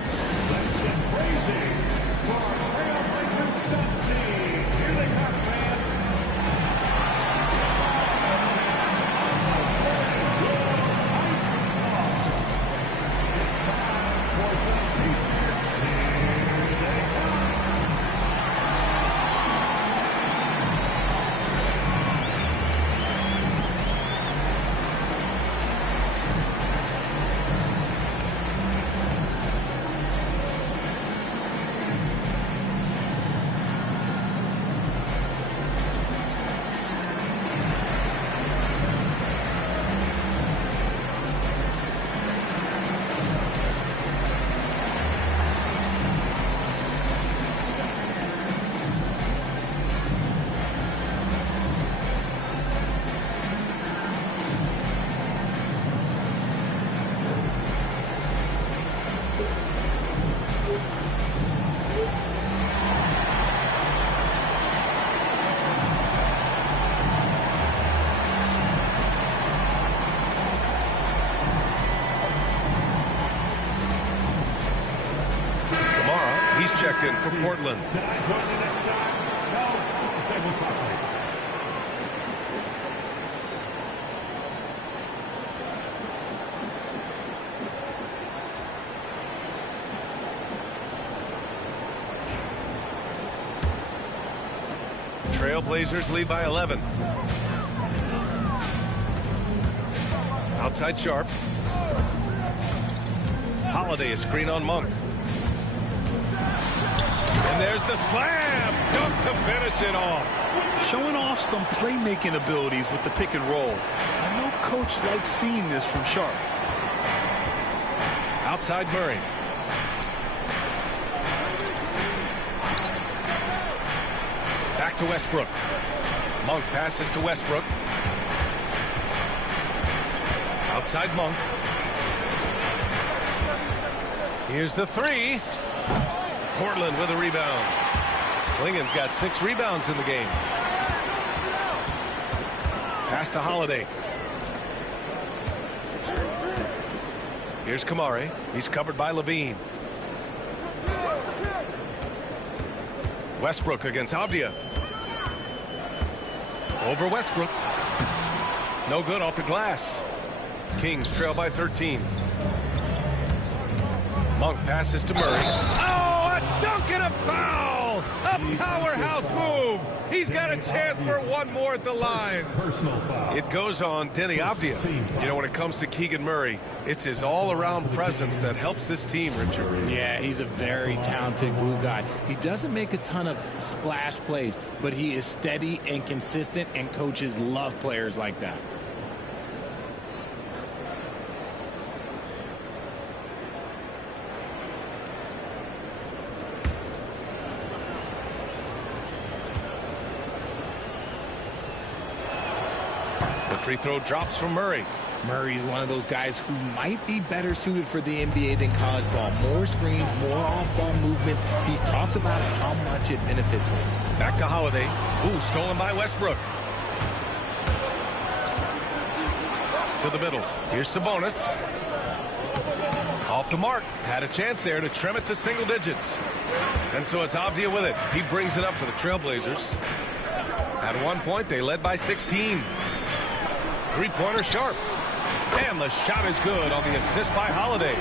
Checked in for Portland. Trailblazers lead by 11. Outside Sharp. Holiday, a screen on Monk. And there's the slam dunk to finish it off. Showing off some playmaking abilities with the pick and roll. I know coach likes seeing this from Sharp. Outside Murray. Back to Westbrook. Monk passes to Westbrook. Outside Monk. Here's the three. Portland with a rebound. Klingen's got 6 rebounds in the game. Pass to Holiday. Here's Kamari. He's covered by LaVine. Westbrook against Avdia. Over Westbrook. No good off the glass. Kings trail by 13. Monk passes to Murray. Oh, a dunk and a foul! A powerhouse move! He's got a chance for one more at the line. Personal foul. It goes on Denny Avdia. You know, when it comes to Keegan Murray, it's his all-around presence that helps this team, Richard. Yeah, he's a very talented glue guy. He doesn't make a ton of splash plays, but he is steady and consistent, and coaches love players like that. Free throw drops from Murray. Murray's one of those guys who might be better suited for the NBA than college ball. More screens, more off-ball movement. He's talked about how much it benefits him. Back to Holiday. Ooh, stolen by Westbrook. To the middle. Here's Sabonis. Off the mark. Had a chance there to trim it to single digits. And so it's Avdia with it. He brings it up for the Trailblazers. At one point, they led by 16. Three-pointer Sharp. And the shot is good on the assist by Holiday.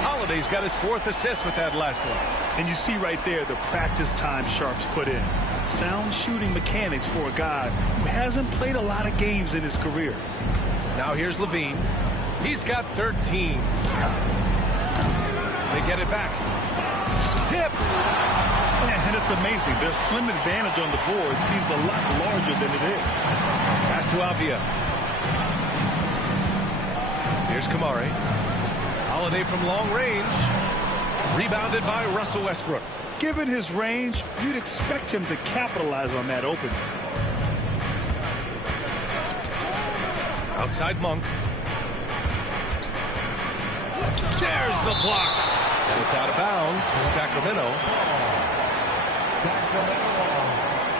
Holiday's got his 4th assist with that last one. And you see right there the practice time Sharp's put in. Sound shooting mechanics for a guy who hasn't played a lot of games in his career. Now here's Levine. He's got 13. They get it back. Tipped. And it's amazing. Their slim advantage on the board seems a lot larger than it is. Pass to Avdia. Here's Kamari. Holiday from long range. Rebounded by Russell Westbrook. Given his range, you'd expect him to capitalize on that opening. Outside Monk. There's the block. And it's out of bounds to Sacramento.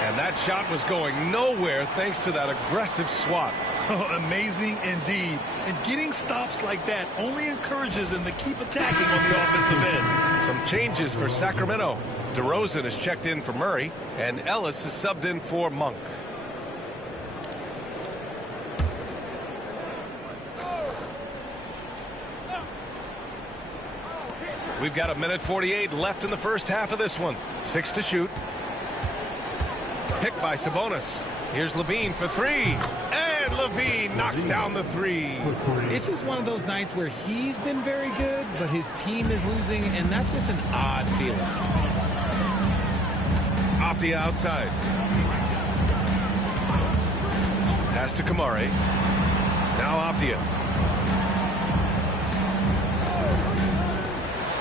And that shot was going nowhere thanks to that aggressive swat. Oh, amazing indeed. And getting stops like that only encourages them to keep attacking on the offensive end. Some changes for Sacramento. DeRozan is checked in for Murray, and Ellis is subbed in for Monk. We've got 1:48 left in the first half of this one. 6 to shoot. Picked by Sabonis. Here's Levine for 3. And Levine knocks down the 3. It's just one of those nights where he's been very good, but his team is losing, and that's just an odd feeling. Off the outside. Pass to Kamari. Now Avdia.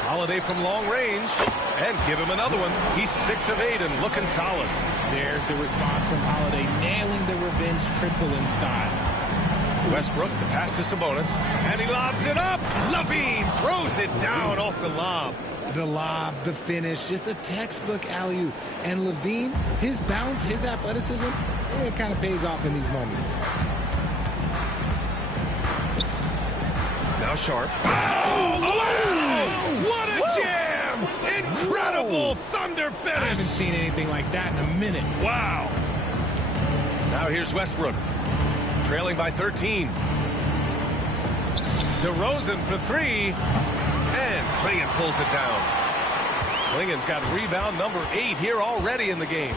Holiday from long range. And give him another one. He's 6 of 8 and looking solid. There's the response from Holiday, nailing the revenge triple in style. Westbrook, the pass to Sabonis. And he lobs it up. Levine throws it down off the lob. The lob, the finish, just a textbook alley-oop. And Levine, his bounce, his athleticism, it kind of pays off in these moments. Now Sharp. Oh, what a jam! Incredible thunder finish! I haven't seen anything like that in a minute. Wow! Now here's Westbrook. Trailing by 13. DeRozan for 3. And Klingon pulls it down. Klingon's got rebound number 8 here already in the game.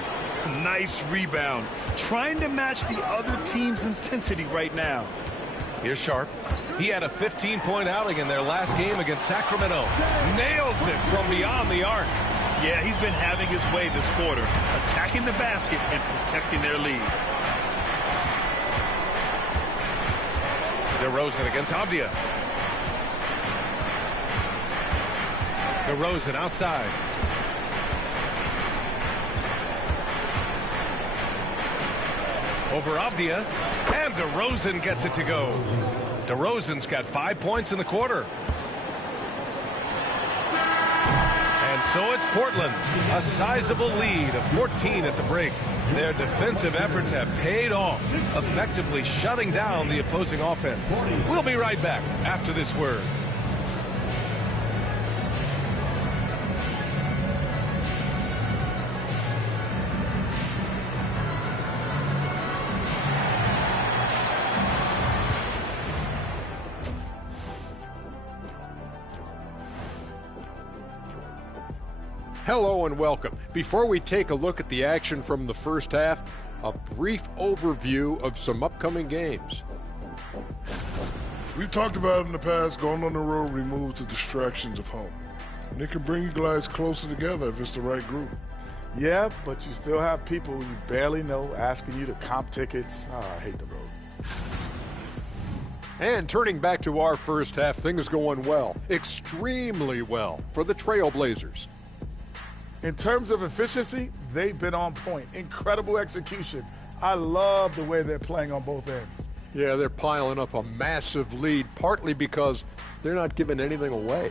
Nice rebound. Trying to match the other team's intensity right now. Here's Sharp. He had a 15-point outing in their last game against Sacramento. Nails it from beyond the arc. Yeah, he's been having his way this quarter, attacking the basket and protecting their lead. DeRozan against Avdia. DeRozan outside. Over Avdia. And DeRozan gets it to go. DeRozan's got 5 points in the quarter. And so it's Portland. A sizable lead of 14 at the break. Their defensive efforts have paid off, effectively shutting down the opposing offense. We'll be right back after this word. Hello and welcome. Before we take a look at the action from the first half, a brief overview of some upcoming games. We've talked about it in the past, going on the road removes the distractions of home. And it can bring you guys closer together if it's the right group. Yeah, but you still have people you barely know asking you to comp tickets. I hate the road. And turning back to our first half, things going well, extremely well for the Trailblazers. In terms of efficiency, they've been on point. Incredible execution. I love the way they're playing on both ends. Yeah, they're piling up a massive lead, partly because they're not giving anything away.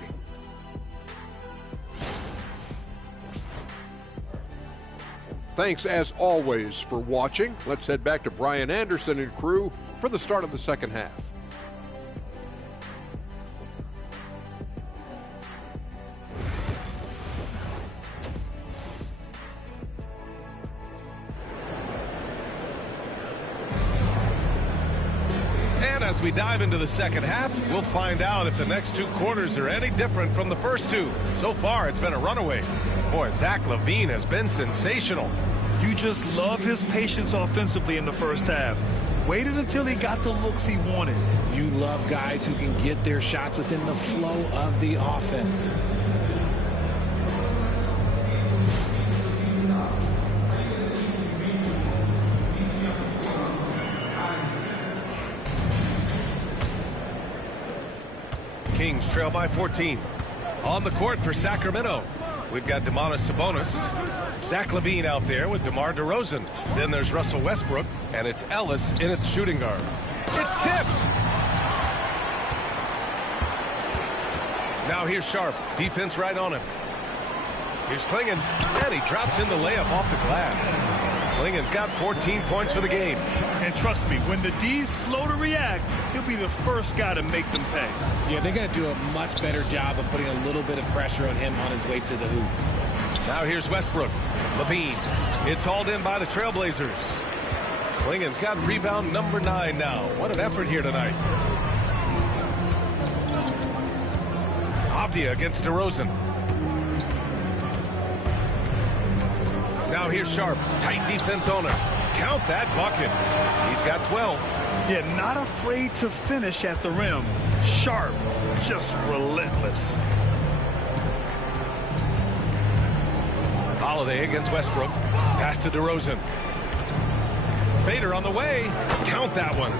Thanks, as always, for watching. Let's head back to Brian Anderson and crew for the start of the second half. And as we dive into the second half, we'll find out if the next two quarters are any different from the first two. So far, it's been a runaway. Boy, Zach LaVine has been sensational. You just love his patience offensively in the first half. Waited until he got the looks he wanted. You love guys who can get their shots within the flow of the offense. Kings trail by 14. On the court for Sacramento, we've got Domantas Sabonis. Zach LaVine out there with DeMar DeRozan. Then there's Russell Westbrook, and it's Ellis in its shooting guard. It's tipped! Now here's Sharp. Defense right on him. Here's Klingon, and he drops in the layup off the glass. Klingon's got 14 points for the game. And trust me, when the D's slow to react, he'll be the first guy to make them pay. Yeah, they're going to do a much better job of putting a little bit of pressure on him on his way to the hoop. Now here's Westbrook. LaVine. It's hauled in by the Trailblazers. Klingon's got rebound number 9 now. What an effort here tonight. Avdia against DeRozan. Now here's Sharp. Tight defense on him. Count that bucket. He's got 12. Yeah, not afraid to finish at the rim. Sharp, just relentless. Holiday against Westbrook. Pass to DeRozan. Fader on the way. Count that one.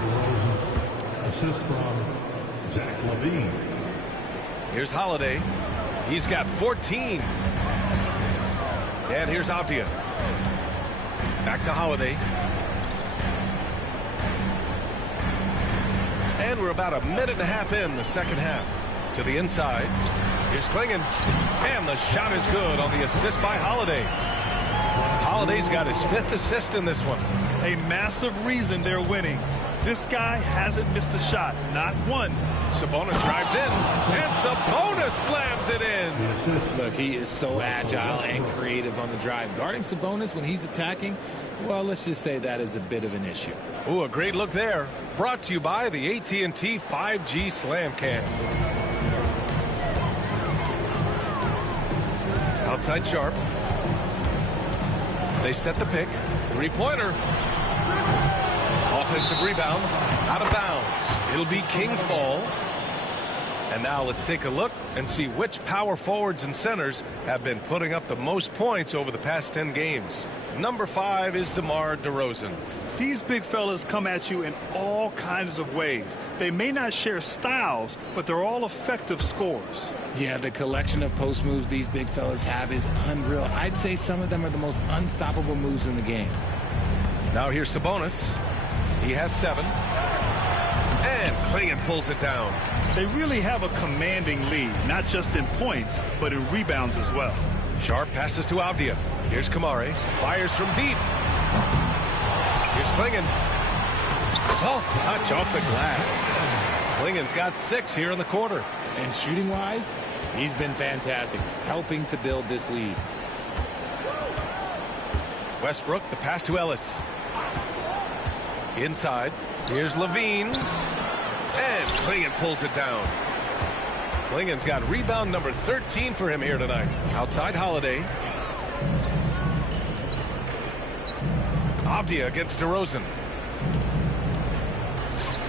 Assist from Zach LaVine. Here's Holiday. He's got 14. And here's Avdia. Back to Holiday. And we're about a minute and a half in the second half. To the inside. Here's Klingon. And the shot is good on the assist by Holiday. Holiday's got his 5th assist in this one. A massive reason they're winning. This guy hasn't missed a shot. Not one. Sabonis drives in. And Sabonis slams it in. Look, he is so agile and creative on the drive. Guarding Sabonis when he's attacking, well, let's just say that is a bit of an issue. Ooh, a great look there. Brought to you by the AT&T 5G Slam Cam. Outside Sharp. They set the pick. Three-pointer. Offensive rebound. Out of bounds. It'll be Kings ball. And now let's take a look and see which power forwards and centers have been putting up the most points over the past 10 games. Number 5 is DeMar DeRozan. These big fellas come at you in all kinds of ways. They may not share styles, but they're all effective scorers. Yeah, the collection of post moves these big fellas have is unreal. I'd say some of them are the most unstoppable moves in the game. Now here's Sabonis. He has 7. And Klingon pulls it down. They really have a commanding lead, not just in points, but in rebounds as well. Sharp passes to Avdia. Here's Kamari. Fires from deep. Here's Klingon. Soft touch off the glass. Klingon's got 6 here in the quarter. And shooting-wise, he's been fantastic, helping to build this lead. Westbrook, the pass to Ellis. Inside. Here's LaVine. And Klingon pulls it down. Klingen's got rebound number 13 for him here tonight. Outside Holiday. Avdia against DeRozan.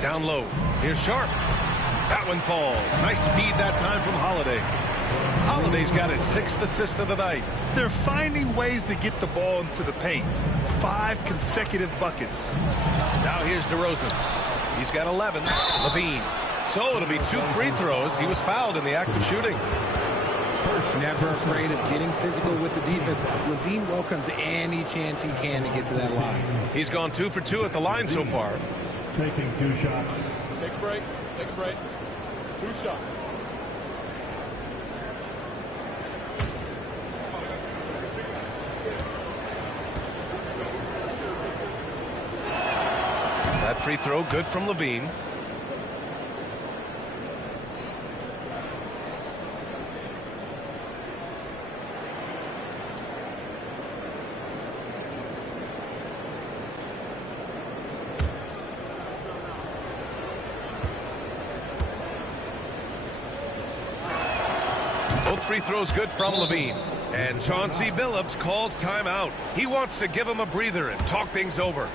Down low. Here's Sharp. That one falls. Nice feed that time from Holiday. Holiday's got his 6th assist of the night. They're finding ways to get the ball into the paint. 5 consecutive buckets. Now here's DeRozan. He's got 11. Levine. So it'll be 2 free throws. He was fouled in the act of shooting. Never afraid of getting physical with the defense. Levine welcomes any chance he can to get to that line. He's gone 2 for 2 at the line so far. Taking 2 shots. Take a break. Take a break. 2 shots. That free throw good from Levine. Both free throws good from Levine. And Chauncey Billups calls timeout. He wants to give him a breather and talk things over.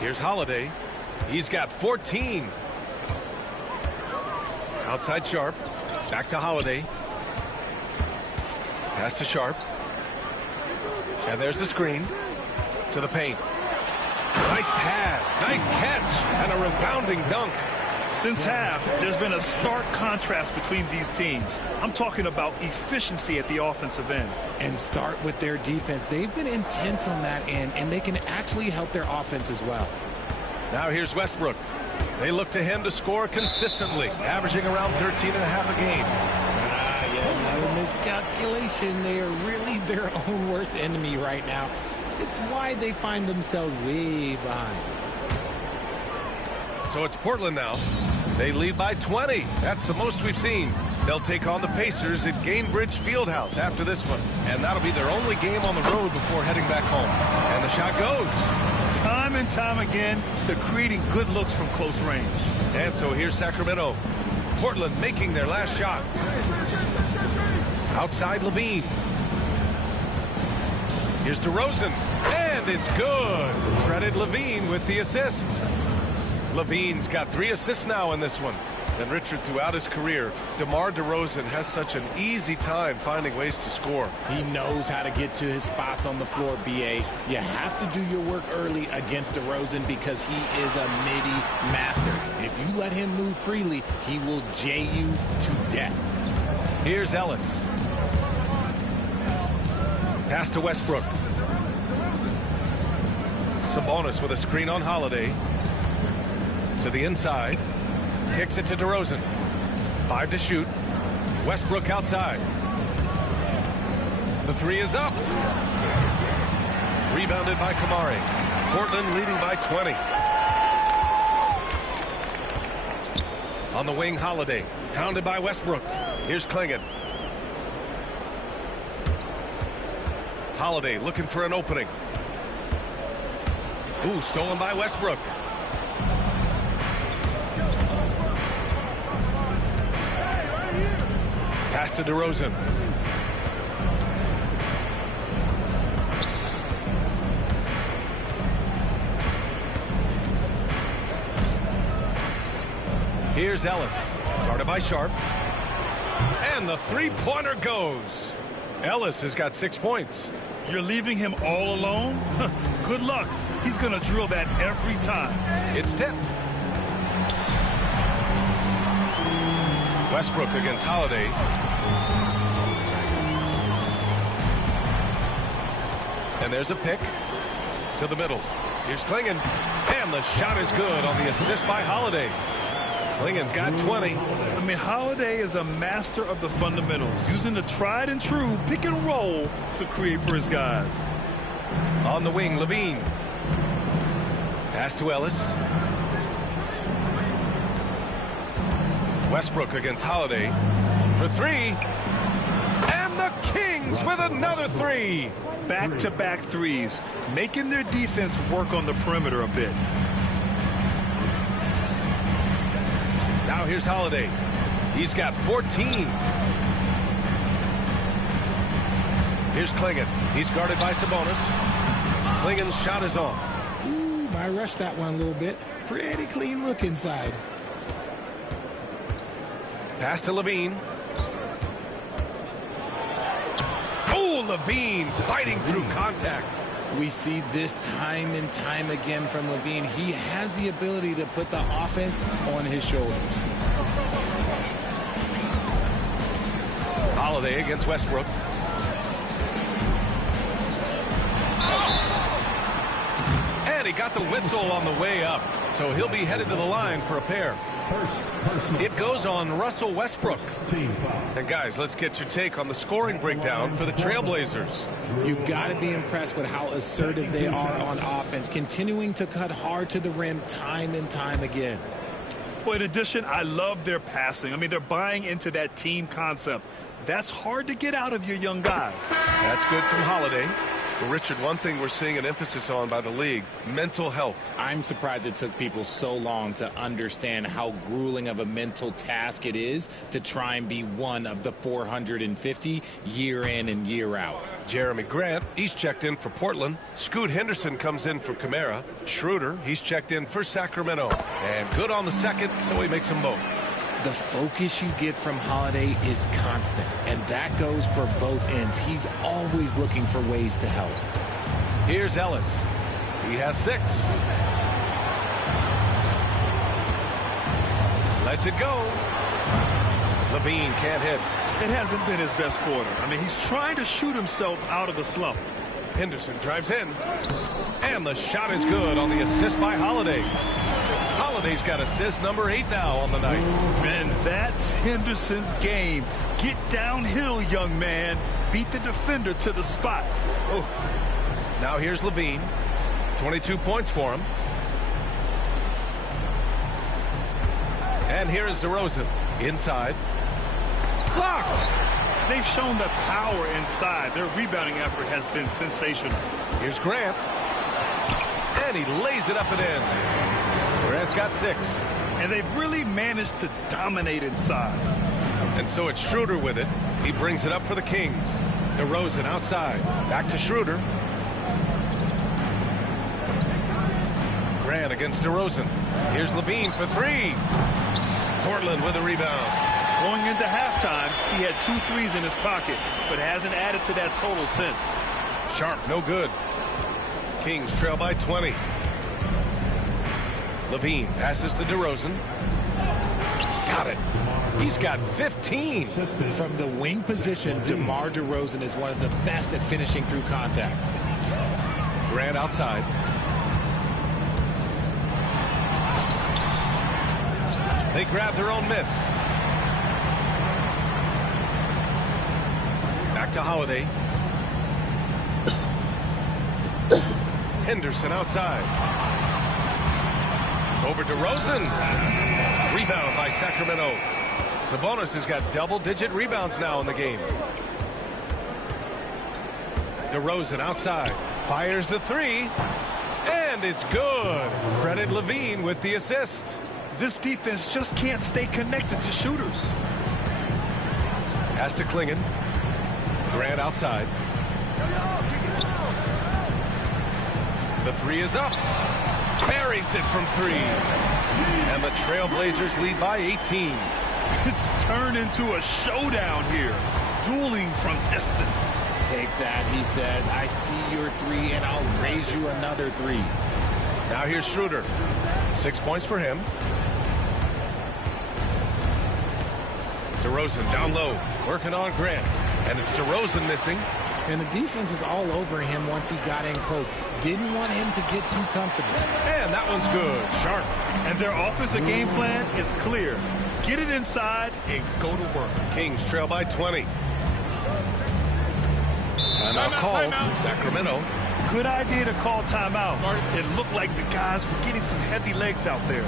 Here's Holiday. He's got 14. Outside Sharp. Back to Holiday. Pass to Sharp. And there's the screen. To the paint. Nice pass. Nice catch. And a resounding dunk. Since half, there's been a stark contrast between these teams. I'm talking about efficiency at the offensive end. And start with their defense. They've been intense on that end, and they can actually help their offense as well. Now here's Westbrook. They look to him to score consistently, averaging around 13 and a half a game. Yeah, another miscalculation. They are really their own worst enemy right now. It's why they find themselves way behind. So it's Portland now. They lead by 20. That's the most we've seen. They'll take on the Pacers at Gainbridge Fieldhouse after this one. And that'll be their only game on the road before heading back home. And the shot goes. Time and time again, they're creating good looks from close range. And so here's Sacramento. Portland making their last shot. Outside Levine. Here's DeRozan. And it's good. Credit Levine with the assist. Levine's got 3 assists now in this one. And Richard, throughout his career, DeMar DeRozan has such an easy time finding ways to score. He knows how to get to his spots on the floor, B.A. You have to do your work early against DeRozan because he is a midi master. If you let him move freely, he will J you to death. Here's Ellis. Pass to Westbrook. Sabonis with a screen on Holiday. To the inside. Kicks it to DeRozan. 5 to shoot. Westbrook outside. The three is up. Rebounded by Kamari. Portland leading by 20. On the wing, Holiday. Hounded by Westbrook. Here's Klingon. Holiday looking for an opening. Ooh, stolen by Westbrook. Pass to DeRozan. Here's Ellis, guarded by Sharp. And the three-pointer goes. Ellis has got 6 points. You're leaving him all alone? Good luck. He's going to drill that every time. It's tipped. Westbrook against Holiday. And there's a pick to the middle. Here's Klingon. And the shot is good on the assist by Holiday. Klingon's got 20. I mean, Holiday is a master of the fundamentals, using the tried and true pick and roll to create for his guys. On the wing, Levine. Pass to Ellis. Westbrook against Holiday for three. And the Kings with another three. Back-to-back threes, making their defense work on the perimeter a bit. Now here's Holiday. He's got 14. Here's Klingon. He's guarded by Sabonis. Klingon's shot is off. Ooh, might rush that one a little bit. Pretty clean look inside. Pass to Levine. Oh, Levine fighting through contact. We see this time and time again from Levine. He has the ability to put the offense on his shoulders. Holiday against Westbrook. And he got the whistle on the way up, so he'll be headed to the line for a pair. It goes on Russell Westbrook. And guys, let's get your take on the scoring breakdown for the Trailblazers. You got to be impressed with how assertive they are on offense, continuing to cut hard to the rim time and time again. Well, in addition, I love their passing. I mean, they're buying into that team concept. That's hard to get out of your young guys. That's good from Holiday. Well, Richard, one thing we're seeing an emphasis on by the league, mental health. I'm surprised it took people so long to understand how grueling of a mental task it is to try and be one of the 450 year in and year out. Jeremy Grant, he's checked in for Portland. Scoot Henderson comes in for Camara. Schroeder, he's checked in for Sacramento. And good on the second, so he makes them both. The focus you get from Holiday is constant, and that goes for both ends. He's always looking for ways to help. Here's Ellis. He has 6. Lets it go. Levine can't hit. It hasn't been his best quarter. I mean, he's trying to shoot himself out of the slump. Henderson drives in. And the shot is good on the assist by Holiday. Holiday's got assist number 8 now on the night. And that's Henderson's game. Get downhill, young man. Beat the defender to the spot. Oh. Now here's Levine. 22 points for him. And here is DeRozan. Inside. Blocked. They've shown the power inside. Their rebounding effort has been sensational. Here's Grant. And he lays it up and in. Grant's got 6. And they've really managed to dominate inside. And so it's Schroeder with it. He brings it up for the Kings. DeRozan outside. Back to Schroeder. Grant against DeRozan. Here's Levine for 3. Portland with a rebound. Going into halftime, he had 2 threes in his pocket, but hasn't added to that total since. Sharp, no good. Kings trail by 20. Levine passes to DeRozan. Got it. He's got 15. From the wing position, DeMar DeRozan is one of the best at finishing through contact. Grant outside. They grab their own miss. Back to Holiday. Henderson outside. Over DeRozan. Rebound by Sacramento. Sabonis has got double-digit rebounds now in the game. DeRozan outside. Fires the three. And it's good. Credit Levine with the assist. This defense just can't stay connected to shooters. Pass to Klingon. Grant outside. The three is up. Buries it from three. And the Trailblazers lead by 18. It's turned into a showdown here. Dueling from distance. Take that, he says. I see your three, and I'll raise you another three. Now here's Schroeder. 6 points for him. DeRozan down low, working on Grant. And it's DeRozan missing. And the defense was all over him once he got in close. Didn't want him to get too comfortable. And that one's good. Sharp. And their offensive game plan is clear. Get it inside and go to work. Kings trail by 20. Timeout called. Sacramento. Good idea to call timeout. It looked like the guys were getting some heavy legs out there.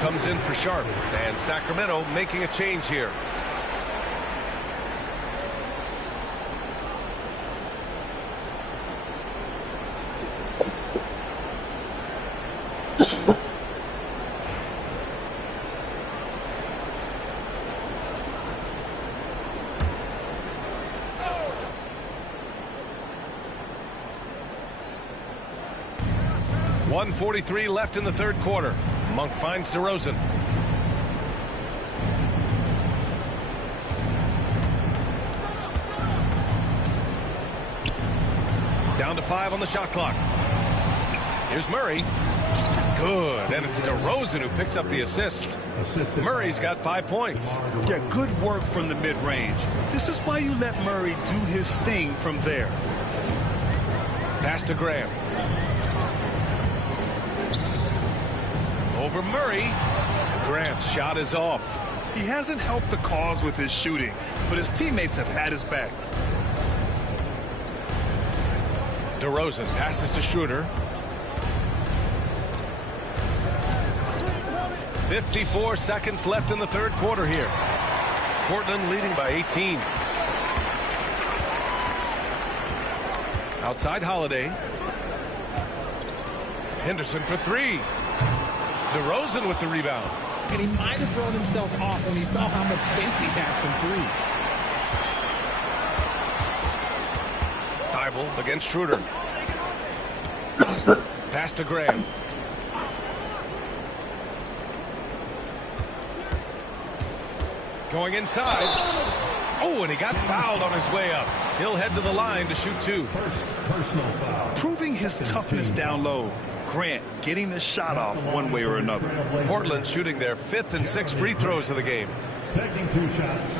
Comes in for Sharp, and Sacramento making a change here. .143 left in the third quarter. Monk finds DeRozan. Down to 5 on the shot clock. Here's Murray. Good, and it's DeRozan who picks up the assist. Murray's got 5 points. Yeah, good work from the mid-range. This is why you let Murray do his thing from there. Pass to Grant. Over Murray. Grant's shot is off. He hasn't helped the cause with his shooting, but his teammates have had his back. DeRozan passes to Schroeder. 54 seconds left in the third quarter here. Portland leading by 18. Outside Holiday. Henderson for three. DeRozan with the rebound. And he might have thrown himself off when he saw how much space he had from three. Thibault against Schroeder. Pass to Graham. Going inside. Oh, and he got fouled on his way up. He'll head to the line to shoot two. Personal foul. Proving his toughness down low. Grant getting the shot off one way or another. Portland shooting their 5th and 6th free throws of the game. Taking 2 shots.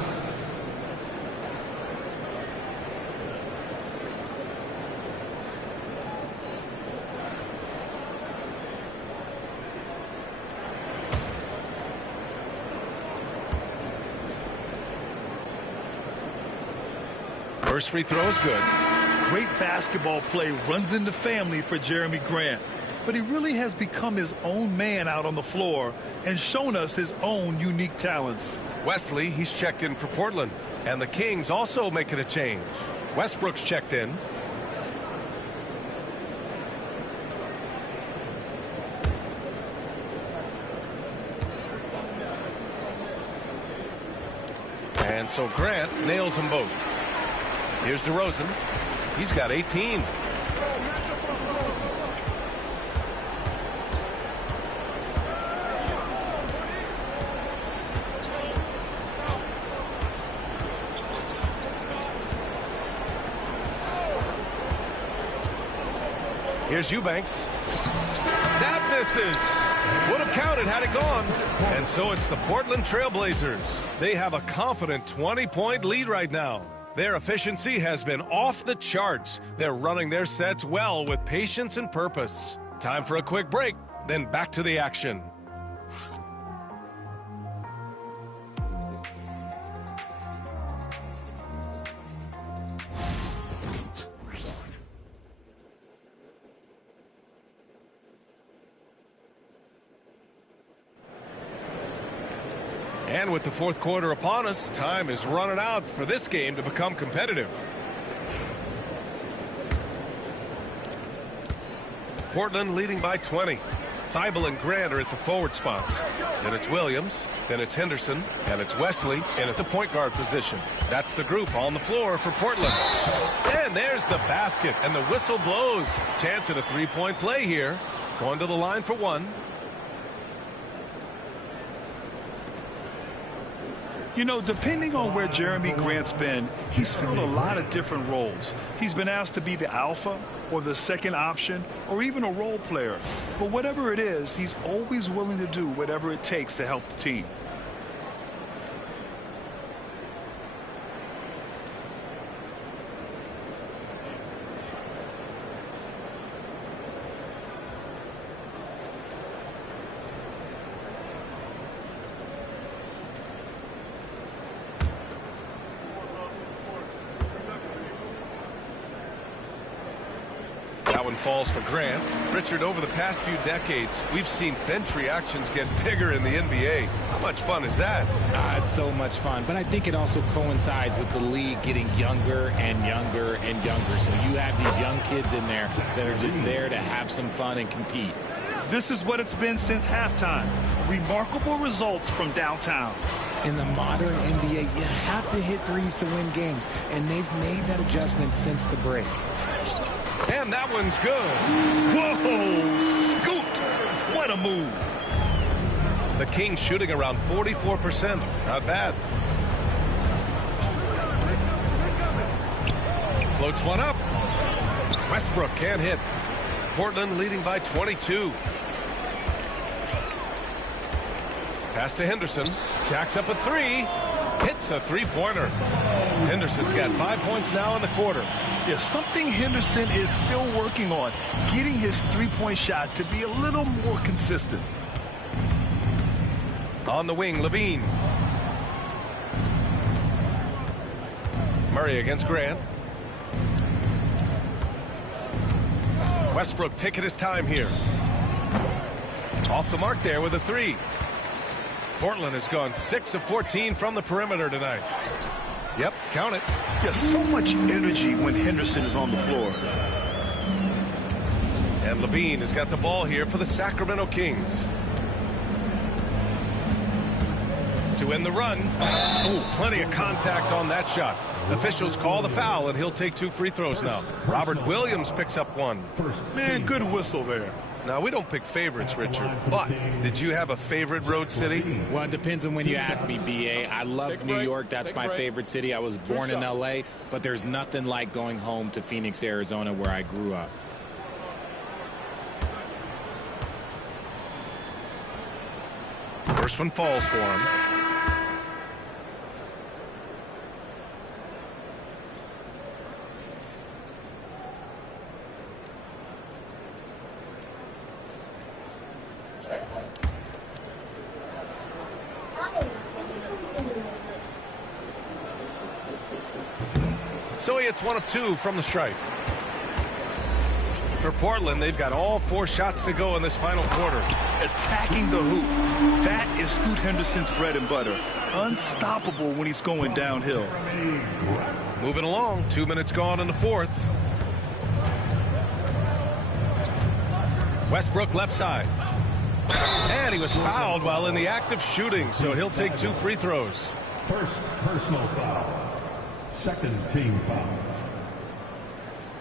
First free throw is good. Great basketball play runs in the family for Jeremy Grant. But he really has become his own man out on the floor and shown us his own unique talents. Wesley, he's checked in for Portland. And the Kings also making a change. Westbrook's checked in. And so Grant nails them both. Here's DeRozan. He's got 18. Here's Eubanks. That misses. Would have counted had it gone. And so it's the Portland Trailblazers. They have a confident 20-point lead right now. Their efficiency has been off the charts. They're running their sets well with patience and purpose. Time for a quick break, then back to the action. And with the fourth quarter upon us, time is running out for this game to become competitive. Portland leading by 20. Thibault and Grant are at the forward spots. Then it's Williams, then it's Henderson, and it's Wesley in at the point guard position. That's the group on the floor for Portland. And there's the basket, and the whistle blows. Chance at a three-point play here. Going to the line for one. You know, depending on where Jeremy Grant's been, he's filled a lot of different roles. He's been asked to be the alpha or the second option or even a role player. But whatever it is, he's always willing to do whatever it takes to help the team. Falls for Grant. Richard, over the past few decades, we've seen bench reactions get bigger in the NBA. How much fun is that? It's so much fun, but I think it also coincides with the league getting younger and younger and younger. So you have these young kids in there that are just there to have some fun and compete. This is what it's been since halftime. Remarkable results from downtown. In the modern NBA, you have to hit threes to win games, and they've made that adjustment since the break. And that one's good. Whoa, scoot. What a move. The Kings shooting around 44%. Not bad. Floats one up. Westbrook can't hit. Portland leading by 22. Pass to Henderson. Jacks up a three. Hits a three-pointer. Henderson's got 5 points now in the quarter. There's something Henderson is still working on, getting his three-point shot to be a little more consistent. On the wing, Levine. Murray against Grant. Westbrook taking his time here. Off the mark there with a three. Portland has gone 6 of 14 from the perimeter tonight. Yep, count it. There's so much energy when Henderson is on the floor. And Levine has got the ball here for the Sacramento Kings. To end the run. Ooh, plenty of contact on that shot. Officials call the foul, and he'll take 2 free throws now. Robert Williams picks up one. Man, good whistle there. Now, we don't pick favorites, Richard, but did you have a favorite road city? Well, it depends on when you ask me, B.A. I love New York. That's my favorite city. I was born in L.A., but there's nothing like going home to Phoenix, Arizona, where I grew up. First one falls for him. So he hits 1 of 2 from the stripe. For Portland, they've got all 4 shots to go in this final quarter. Attacking the hoop. That is Scoot Henderson's bread and butter. Unstoppable when he's going downhill. Moving along, 2 minutes gone in the fourth. Westbrook left side. And he was fouled while in the act of shooting, so he'll take 2 free throws. First personal foul. Second team foul.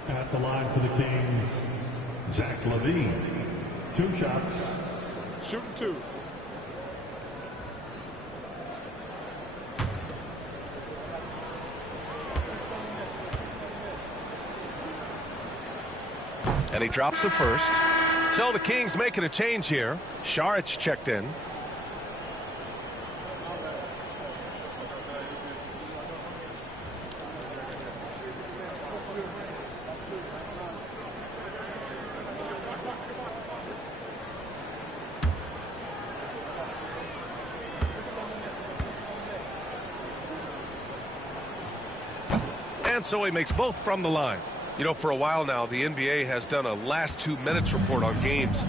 At the line for the Kings, Zach LaVine. 2 shots. Shooting 2. And he drops the first. So the Kings making a change here. Šarić checked in. And so he makes both from the line. You know, for a while now, the NBA has done a last 2 minutes report on games.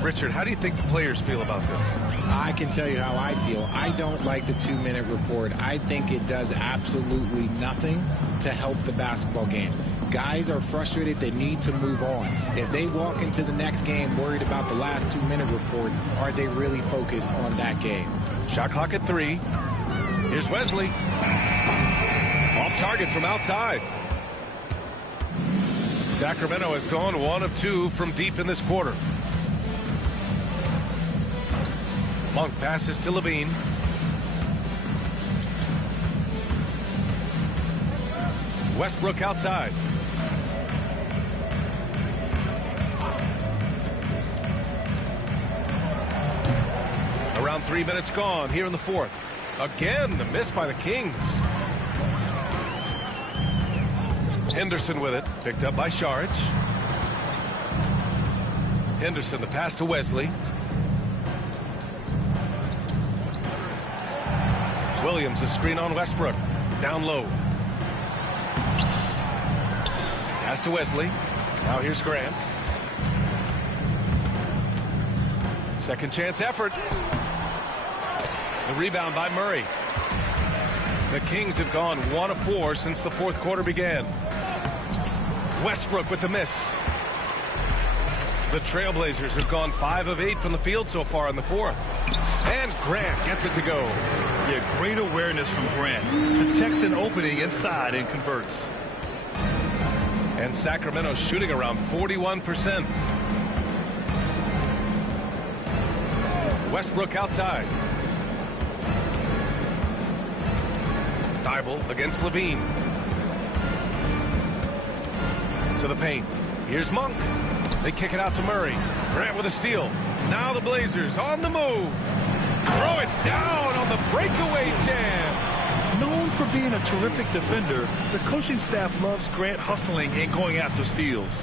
Richard, how do you think the players feel about this? I can tell you how I feel. I don't like the 2-minute report. I think it does absolutely nothing to help the basketball game. Guys are frustrated. They need to move on. If they walk into the next game worried about the last 2-minute report, are they really focused on that game? Shot clock at 3. Here's Wesley. Off target from outside. Sacramento has gone 1 of 2 from deep in this quarter. Monk passes to LaVine. Westbrook outside. Around 3 minutes gone here in the fourth. Again, the miss by the Kings. Henderson with it, picked up by Šarić. Henderson, the pass to Wesley. Williams, a screen on Westbrook. Down low. Pass to Wesley. Now here's Grant. Second chance effort. The rebound by Murray. The Kings have gone 1 of 4 since the fourth quarter began. Westbrook with the miss. The Trailblazers have gone 5 of 8 from the field so far in the fourth. And Grant gets it to go. Yeah, great awareness from Grant. Detects an opening inside and converts. And Sacramento shooting around 41%. Westbrook outside. Thibault against LaVine. To the paint. Here's Monk. They kick it out to Murray. Grant with a steal. Now the Blazers on the move. Throw it down on the breakaway jam. Known for being a terrific defender, the coaching staff loves Grant hustling and going after steals.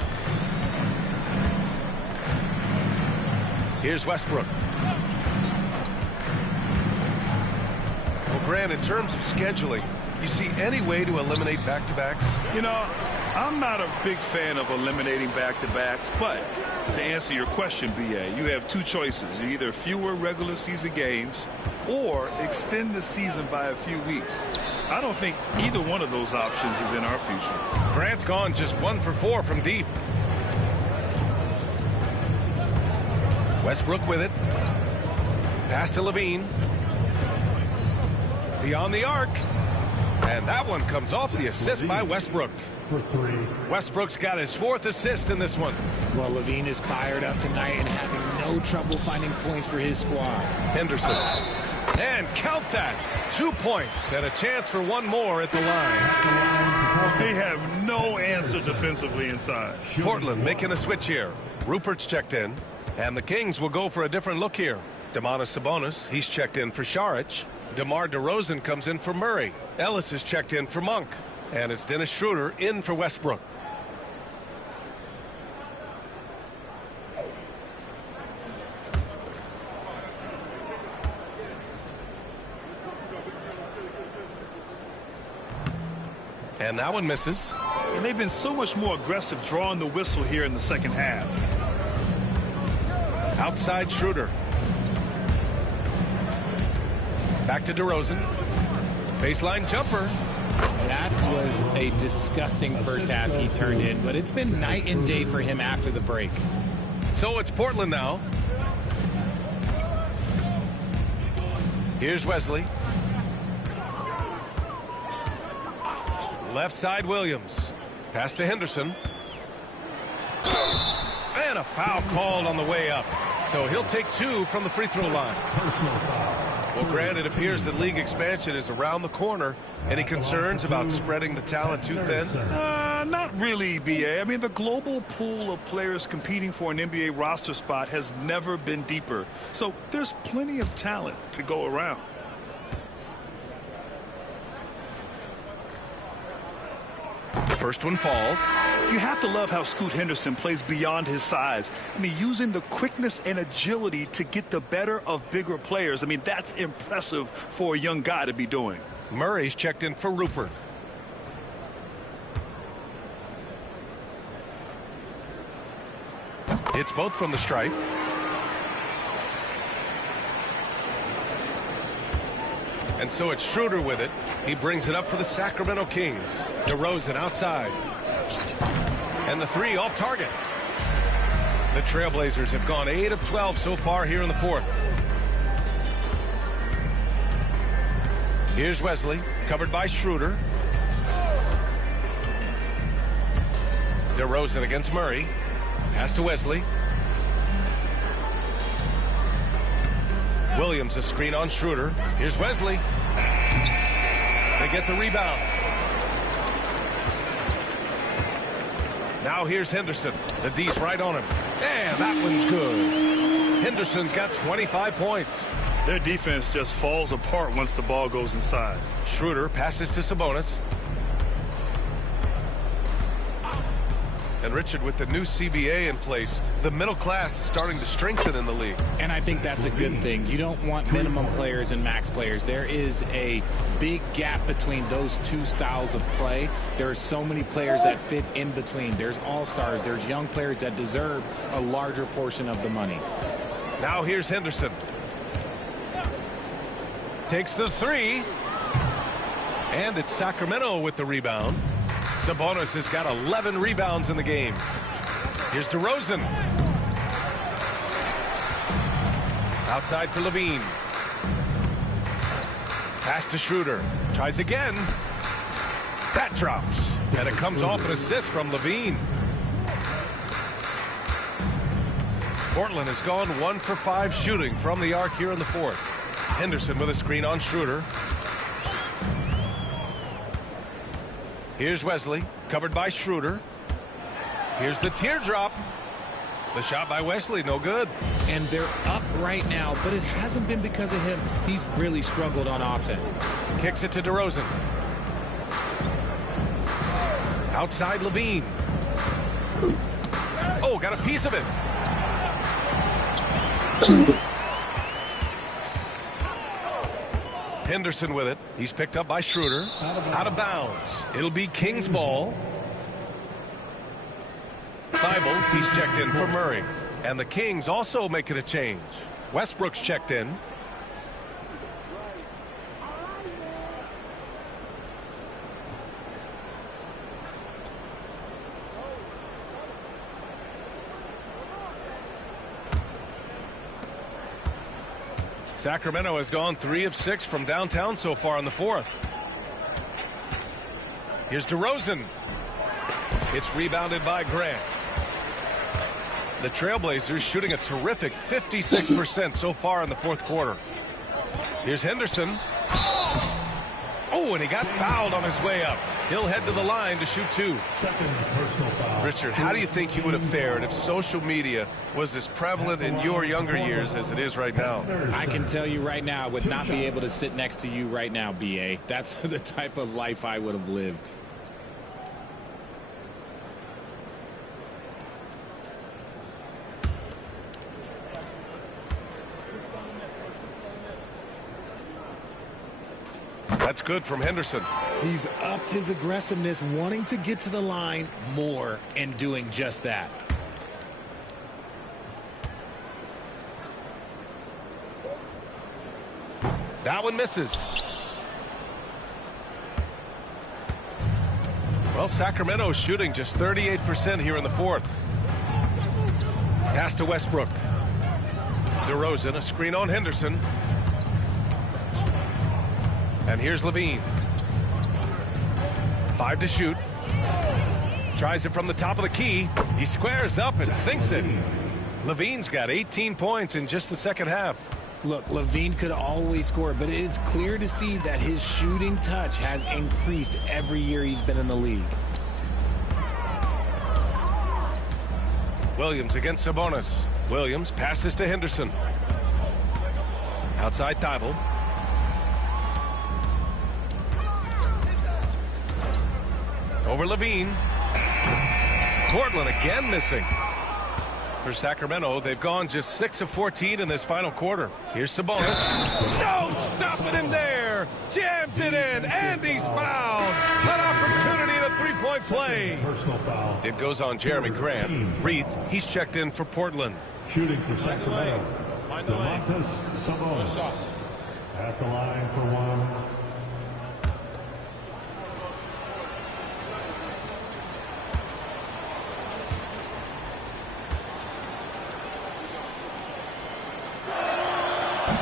Here's Westbrook. Well, Grant, in terms of scheduling, you see any way to eliminate back-to-backs? You know, I'm not a big fan of eliminating back-to-backs, but to answer your question, BA, you have 2 choices. Either fewer regular season games or extend the season by a few weeks. I don't think either one of those options is in our future. Grant's gone just 1 for 4 from deep. Westbrook with it. Pass to LaVine. Beyond the arc. And that one comes off the assist by Westbrook. For 3. Westbrook's got his 4th assist in this one. Well, LaVine is fired up tonight and having no trouble finding points for his squad. Henderson. And count that. 2 points and a chance for 1 more at the line. They have no answer defensively inside. Portland making a switch here. Rupert's checked in. And the Kings will go for a different look here. Domantas Sabonis, he's checked in for Šarić. DeMar DeRozan comes in for Murray. Ellis is checked in for Monk. And it's Dennis Schroeder in for Westbrook. And that one misses. And they've been so much more aggressive drawing the whistle here in the second half. Outside Schroeder. Back to DeRozan. Baseline jumper. That was a disgusting first half he turned in, but it's been night and day for him after the break. So it's Portland now. Here's Wesley. Left side Williams. Pass to Henderson. And a foul called on the way up. So he'll take 2 from the free throw line. Well, Grant, it appears that league expansion is around the corner. Any concerns about spreading the talent too thin? Not really, B.A. I mean, the global pool of players competing for an NBA roster spot has never been deeper. So there's plenty of talent to go around. First one falls. You have to love how Scoot Henderson plays beyond his size. I mean, using the quickness and agility to get the better of bigger players. I mean, that's impressive for a young guy to be doing. Murray's checked in for Rupert. It's both from the stripe. And so it's Schroeder with it. He brings it up for the Sacramento Kings. DeRozan outside. And the 3 off target. The Trailblazers have gone 8 of 12 so far here in the 4th. Here's Wesley, covered by Schroeder. DeRozan against Murray. Pass to Wesley. Williams a screen on Schroeder. Here's Wesley. They get the rebound. Now here's Henderson. The D's right on him. And that one's good. Henderson's got 25 points. Their defense just falls apart once the ball goes inside. Schroeder passes to Sabonis. And Richard, with the new CBA in place, the middle class is starting to strengthen in the league. And I think that's a good thing. You don't want minimum players and max players. There is a big gap between those two styles of play. There are so many players that fit in between. There's all-stars. There's young players that deserve a larger portion of the money. Now here's Henderson. Takes the 3. And it's Sacramento with the rebound. Sabonis has got 11 rebounds in the game. Here's DeRozan. Outside to Levine. Pass to Schroeder. Tries again. That drops. And it comes off an assist from Levine. Portland has gone 1 for 5 shooting from the arc here in the 4th. Henderson with a screen on Schroeder. Here's Wesley, covered by Schroeder. Here's the teardrop. The shot by Wesley, no good. And they're up right now, but it hasn't been because of him. He's really struggled on offense. Kicks it to DeRozan. Outside Levine. Oh, got a piece of it. Henderson with it. He's picked up by Schroeder. Out of bounds. It'll be Kings ball. Thibault, he's checked in for Murray. And the Kings also making a change. Westbrook's checked in. Sacramento has gone 3 of 6 from downtown so far in the 4th. Here's DeRozan. It's rebounded by Grant. The Trailblazers shooting a terrific 56% so far in the 4th quarter. Here's Henderson. Oh, and he got fouled on his way up. He'll head to the line to shoot 2. Richard, how do you think you would have fared if social media was as prevalent in your younger years as it is right now? I can tell you right now, I would not be able to sit next to you right now, B.A. That's the type of life I would have lived. That's good from Henderson. He's upped his aggressiveness, wanting to get to the line more and doing just that. That one misses. Well, Sacramento shooting just 38% here in the fourth. Pass to Westbrook. DeRozan, a screen on Henderson. And here's Levine. 5 to shoot. Tries it from the top of the key. He squares up and sinks it. Levine's got 18 points in just the second half. Look, Levine could always score, but it's clear to see that his shooting touch has increased every year he's been in the league. Williams against Sabonis. Williams passes to Henderson. Outside Thibault. Over Levine. Portland again missing. For Sacramento, they've gone just 6 of 14 in this final quarter. Here's Sabonis. No, stopping him there. Jams it in, and he's fouled. An opportunity at a three-point play. Personal foul. It goes on Jeremy Grant. Reith, he's checked in for Portland. Shooting for Sacramento, Domantas Sabonis. At the line for one.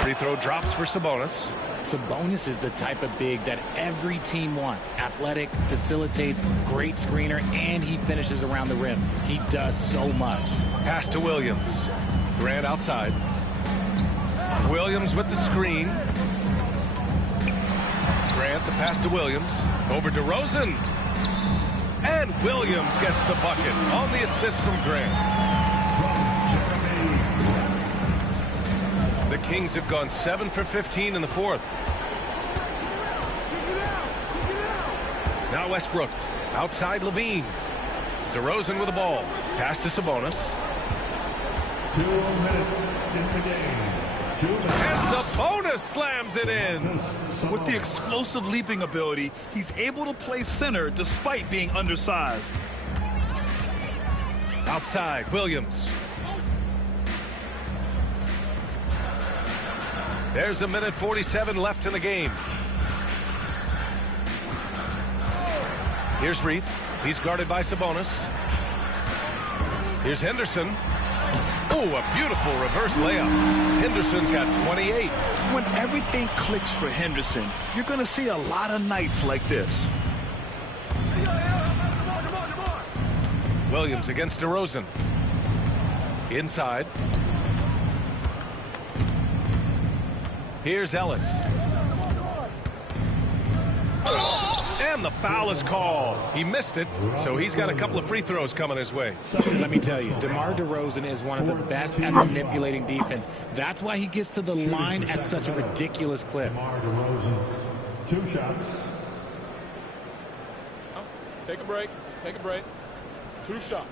Free throw drops for Sabonis. Sabonis is the type of big that every team wants. Athletic, facilitates, great screener, and he finishes around the rim. He does so much. Pass to Williams. Grant outside. Williams with the screen. Grant the pass to Williams. Over to DeRozan. And Williams gets the bucket on the assist from Grant. The Kings have gone 7 for 15 in the fourth. Now Westbrook. Outside Levine. DeRozan with the ball. Pass to Sabonis. 2 minutes in the game. 2 minutes. And Sabonis slams it in. With the explosive leaping ability, he's able to play center despite being undersized. Outside, Williams. There's a minute 47 left in the game. Here's Reith. He's guarded by Sabonis. Here's Henderson. Oh, a beautiful reverse layup. Henderson's got 28. When everything clicks for Henderson, you're going to see a lot of nights like this. Williams against DeRozan. Inside. Here's Ellis. And the foul is called. He missed it, so he's got a couple of free throws coming his way. Let me tell you, DeMar DeRozan is one of the best at manipulating defense. That's why he gets to the line at such a ridiculous clip. DeMar DeRozan, 2 shots. Take a break. Take a break. 2 shots.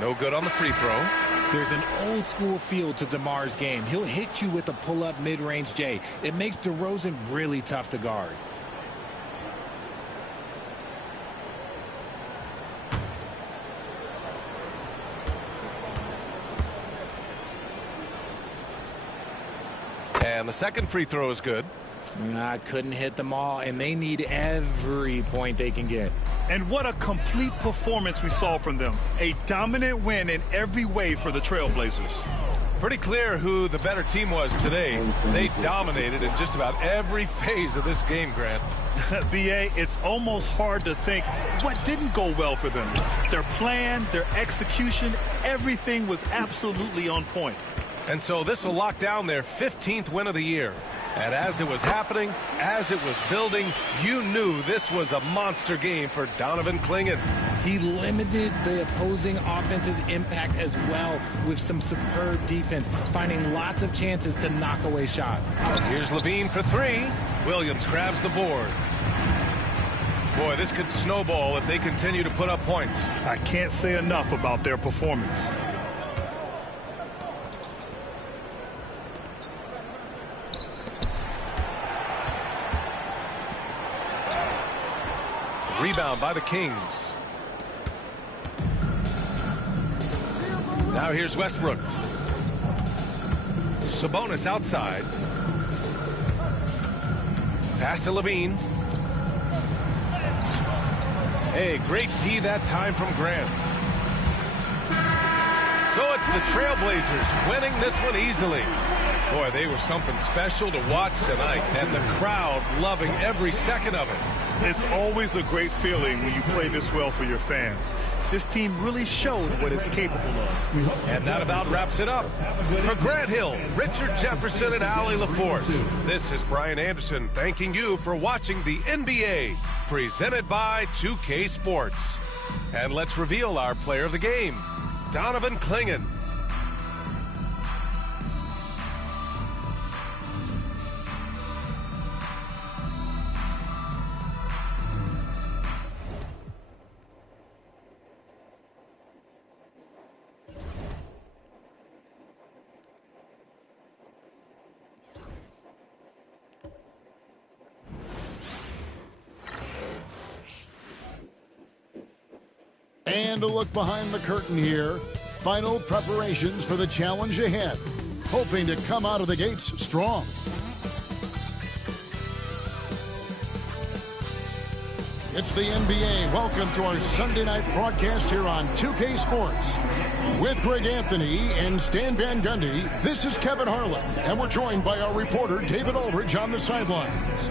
No good on the free throw. There's an old school feel to DeMar's game. He'll hit you with a pull-up mid-range J. It makes DeRozan really tough to guard. And the second free throw is good. I couldn't hit them all, and they need every point they can get. And what a complete performance we saw from them. A dominant win in every way for the Trailblazers. Pretty clear who the better team was today. They dominated in just about every phase of this game, Grant. B.A., it's almost hard to think what didn't go well for them. Their plan, their execution, everything was absolutely on point. And so this will lock down their 15th win of the year. And as it was happening, as it was building, you knew this was a monster game for Donovan Clingan. He limited the opposing offense's impact as well with some superb defense, finding lots of chances to knock away shots. Here's Levine for 3. Williams grabs the board. Boy, this could snowball if they continue to put up points. I can't say enough about their performance. Rebound by the Kings. Now here's Westbrook. Sabonis outside. Pass to Levine. Hey, great D that time from Grant. So it's the Trailblazers winning this one easily. Boy, they were something special to watch tonight, and the crowd loving every second of it. It's always a great feeling when you play this well for your fans. This team really showed what it's capable of. And that about wraps it up. For Grant Hill, Richard Jefferson, and Allie LaForce, this is Brian Anderson thanking you for watching the NBA, presented by 2K Sports. And let's reveal our player of the game, Donovan Clingan. And a look behind the curtain here. Final preparations for the challenge ahead. Hoping to come out of the gates strong. It's the NBA. Welcome to our Sunday night broadcast here on 2K Sports. With Greg Anthony and Stan Van Gundy, this is Kevin Harlan. And we're joined by our reporter, David Aldridge, on the sidelines.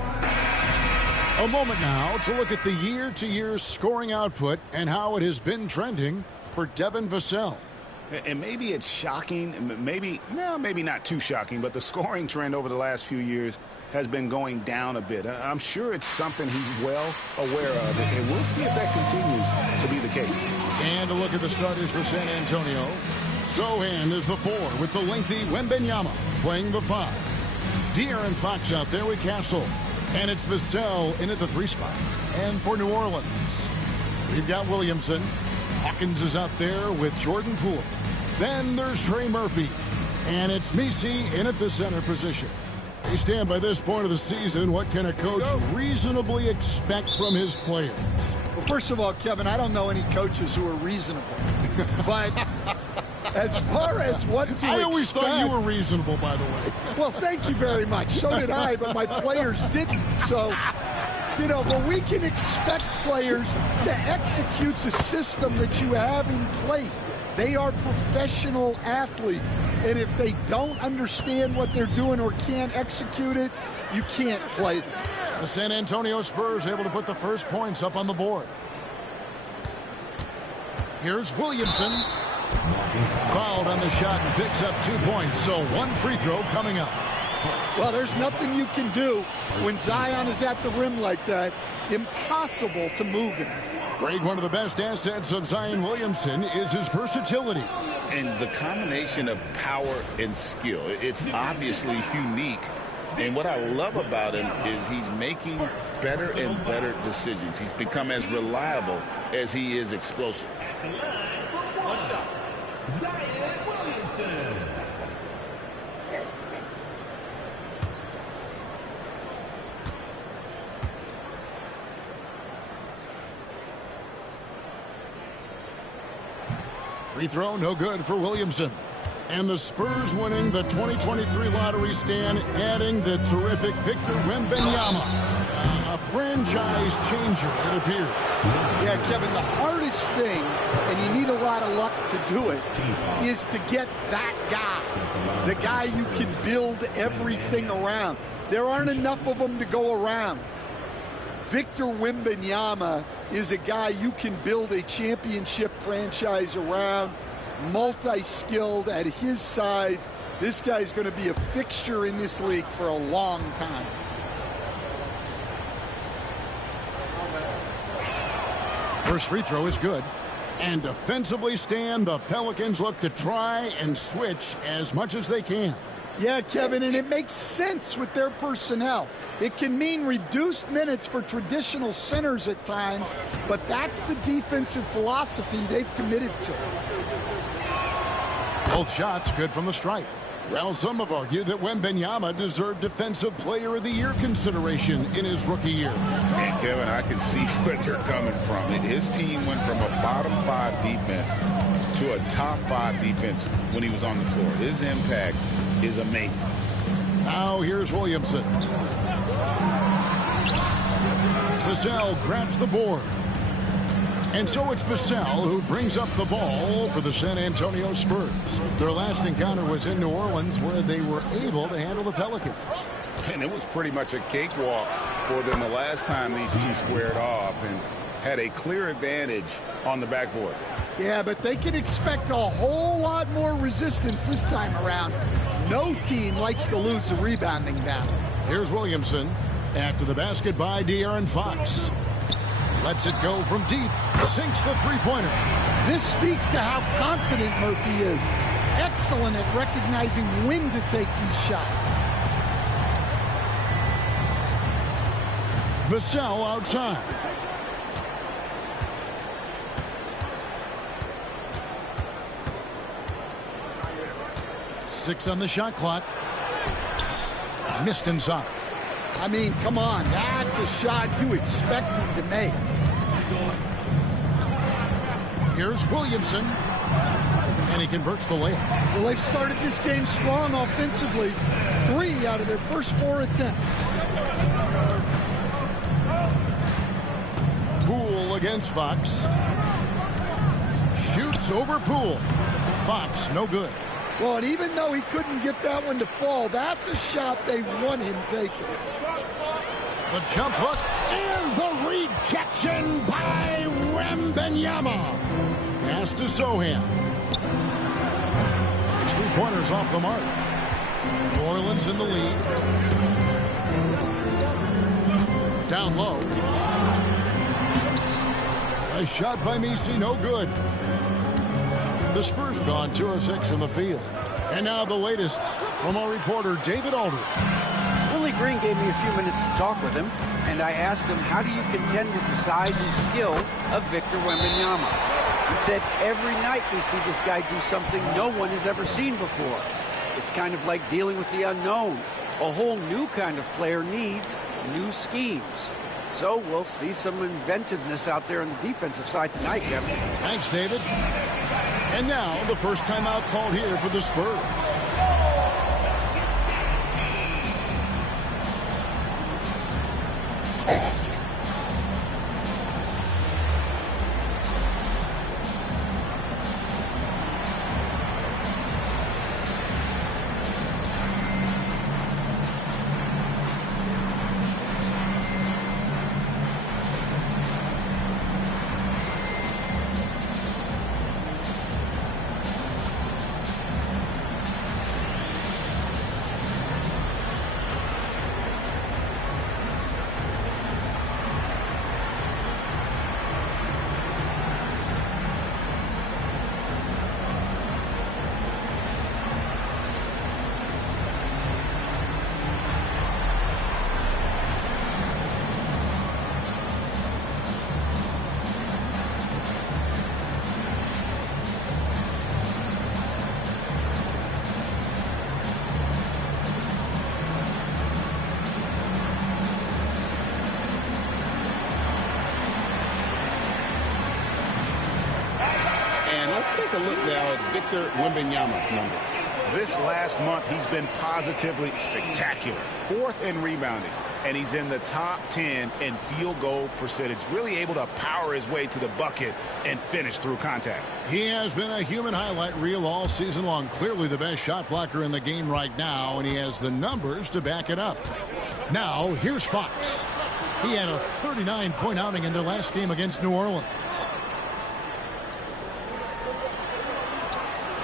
A moment now to look at the year-to-year scoring output and how it has been trending for Devin Vassell. And maybe it's shocking, maybe not too shocking, but the scoring trend over the last few years has been going down a bit. I'm sure it's something he's well aware of, and we'll see if that continues to be the case. And a look at the starters for San Antonio. Sohan is the 4 with the lengthy Wembanyama playing the 5. De'Aaron Fox out there with Castle. And it's Vassell in at the 3 spot. And for New Orleans, we've got Williamson. Hawkins is out there with Jordan Poole. Then there's Trey Murphy. And it's Messi in at the center position. They stand by this point of the season. What can a coach reasonably expect from his players? Well, first of all, Kevin, I don't know any coaches who are reasonable. But as far as what to expect... I always thought you were reasonable, by the way. Well, thank you very much. So did I, but my players didn't. So, but we can expect players to execute the system that you have in place. They are professional athletes. And if they don't understand what they're doing or can't execute it, you can't play them. The San Antonio Spurs able to put the first points up on the board. Here's Williamson. Fouled on the shot and picks up 2 points. So 1 free throw coming up. Well, there's nothing you can do when Zion is at the rim like that. Impossible to move him. Greg, one of the best assets of Zion Williamson is his versatility. And the combination of power and skill, it's obviously unique. And what I love about him is he's making better and better decisions. He's become as reliable as he is explosive. What's up? Zion Williamson. Free throw, no good for Williamson. And the Spurs winning the 2023 lottery stand, adding the terrific Victor Wembanyama. A franchise changer, it appears. Yeah, Kevin, the hardest thing, and you need a lot of luck to do it, is to get that guy. The guy you can build everything around. There aren't enough of them to go around. Victor Wembanyama is a guy you can build a championship franchise around, multi-skilled at his size. This guy's going to be a fixture in this league for a long time. First free throw is good. And defensively, Stan, the Pelicans look to try and switch as much as they can. Yeah, Kevin, and it makes sense with their personnel. It can mean reduced minutes for traditional centers at times, but that's the defensive philosophy they've committed to. Both shots good from the stripe. Well, some have argued that Wembanyama deserved Defensive Player of the Year consideration in his rookie year. And Kevin, I can see where they're coming from. His team went from a bottom 5 defense to a top 5 defense when he was on the floor. His impact is amazing. Now here's Williamson. Vassell grabs the board. And so it's Vassell who brings up the ball for the San Antonio Spurs. Their last encounter was in New Orleans, where they were able to handle the Pelicans. And it was pretty much a cakewalk for them the last time these two squared off and had a clear advantage on the backboard. Yeah, but they can expect a whole lot more resistance this time around. No team likes to lose a rebounding battle. Here's Williamson after the basket by De'Aaron Fox. Lets it go from deep. Sinks the three-pointer. This speaks to how confident Murphy is. Excellent at recognizing when to take these shots. Vassell outside. Six on the shot clock. Missed inside. I mean, come on. That's a shot you expect him to make. Here's Williamson. And he converts the layup. Well, they've started this game strong offensively. 3 out of their first 4 attempts. Poole against Fox. Shoots over Poole. Fox, no good. Well, and even though he couldn't get that one to fall, that's a shot they want him taking. The jump hook and the rejection by Wembanyama. Pass to Sohan. 3-pointers off the mark. New Orleans in the lead. Down low. A shot by Messi, no good. The Spurs have gone 2 of 6 from the field. And now the latest from our reporter, David Aldridge. Willie Green gave me a few minutes to talk with him, and I asked him, how do you contend with the size and skill of Victor Wembanyama? He said, every night we see this guy do something no one has ever seen before. It's kind of like dealing with the unknown. A whole new kind of player needs new schemes. So we'll see some inventiveness out there on the defensive side tonight, Kevin. Thanks, David. And now the first timeout called here for the Spurs. Let's take a look now at Victor Wembanyama's numbers. This last month, he's been positively spectacular. 4th in rebounding, and he's in the top 10 in field goal percentage. Really able to power his way to the bucket and finish through contact. He has been a human highlight reel all season long. Clearly the best shot blocker in the game right now, and he has the numbers to back it up. Now, here's Fox. He had a 39-point outing in their last game against New Orleans.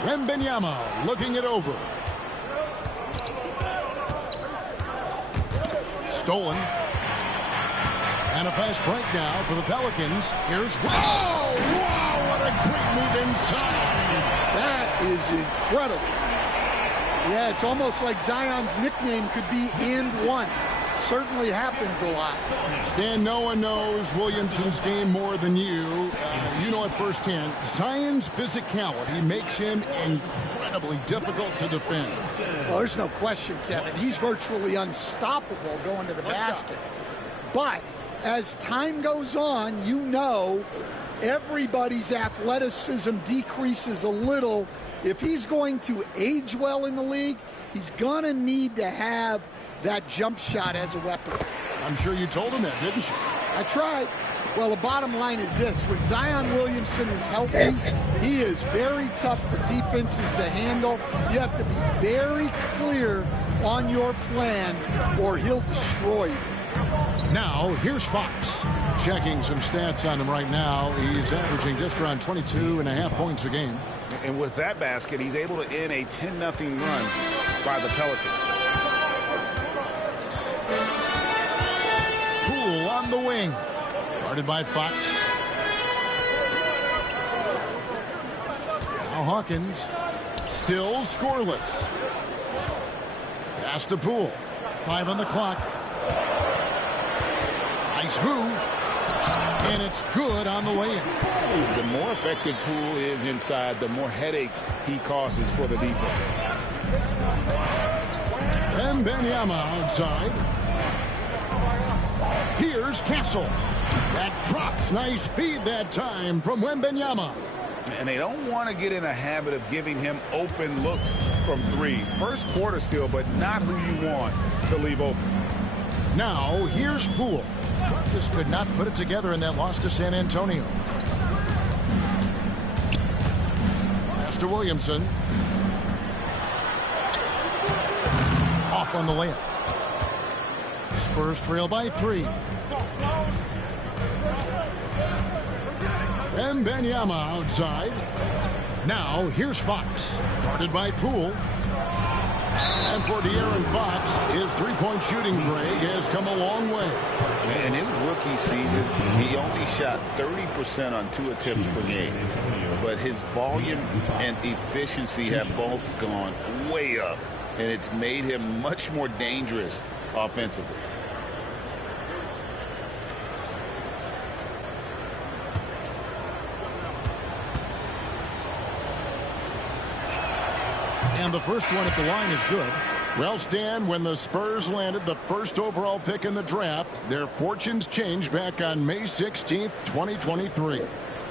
Wembanyama looking it over. Stolen. And a fast break now for the Pelicans. Here's... Wow! Wow! What a great move inside! That is incredible. Yeah, it's almost like Zion's nickname could be "and one." Certainly happens a lot. Stan, no one knows Williamson's game more than you. You know it firsthand. Zion's physicality makes him incredibly difficult to defend. Well, there's no question, Kevin. He's virtually unstoppable going to the basket. But as time goes on, you know everybody's athleticism decreases a little. If he's going to age well in the league, he's going to need to have that jump shot as a weapon. I'm sure you told him that, didn't you? I tried. Well, the bottom line is this. When Zion Williamson is healthy, he is very tough for defenses to handle. You have to be very clear on your plan or he'll destroy you. Now, here's Fox. Checking some stats on him right now. He's averaging just around 22.5 points a game. And with that basket, he's able to end a 10-0 run by the Pelicans. Poole on the wing. Guarded by Fox. Now Hawkins. Still scoreless. Pass to Poole. 5 on the clock. Nice move. And it's good on the way in. The more effective Poole is inside, the more headaches he causes for the defense. Wembanyama outside. Here's Castle. That drops. Nice feed that time from Wembanyama. And they don't want to get in a habit of giving him open looks from three. First quarter still, but not who you want to leave open. Now, here's Poole. Just could not put it together in that loss to San Antonio. Pass to Williamson. Off on the layup. Spurs trail by 3. Wembanyama outside. Now, here's Fox. Guarded by Poole. And for De'Aaron Fox, his three-point shooting, Greg, has come a long way. In his rookie season, he only shot 30% on 2 attempts per game. But his volume and efficiency have both gone way up. And it's made him much more dangerous offensively. And the first one at the line is good. Well, Stan, when the Spurs landed the first overall pick in the draft, their fortunes changed back on May 16th, 2023.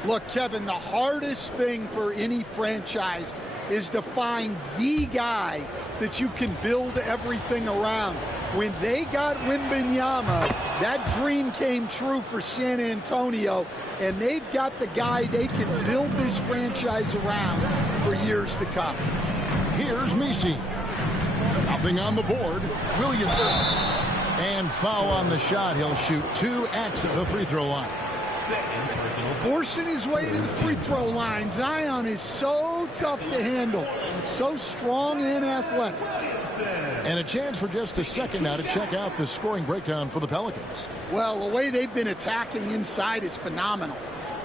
Look, Kevin, the hardest thing for any franchise is to find the guy that you can build everything around. When they got Wembanyama, that dream came true for San Antonio, and they've got the guy they can build this franchise around for years to come. Here's Messi. Nothing on the board. Williamson. And foul on the shot. He'll shoot 2 at the free throw line. Forcing his way to the free throw line. Zion is so tough to handle. So strong and athletic. And a chance for just a second now to check out the scoring breakdown for the Pelicans. Well, the way they've been attacking inside is phenomenal.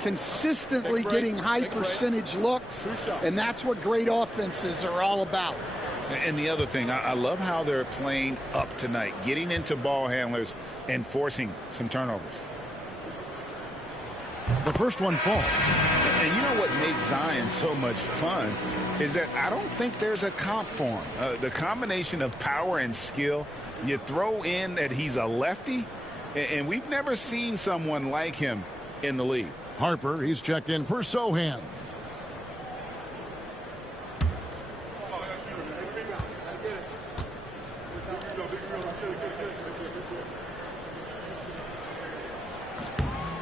Consistently getting high percentage looks, and that's what great offenses are all about. And the other thing, I love how they're playing up tonight, getting into ball handlers and forcing some turnovers. The first one falls. And you know what makes Zion so much fun is that I don't think there's a comp for him. The combination of power and skill, you throw in that he's a lefty, and we've never seen someone like him in the league. Harper, he's checked in for Sohan.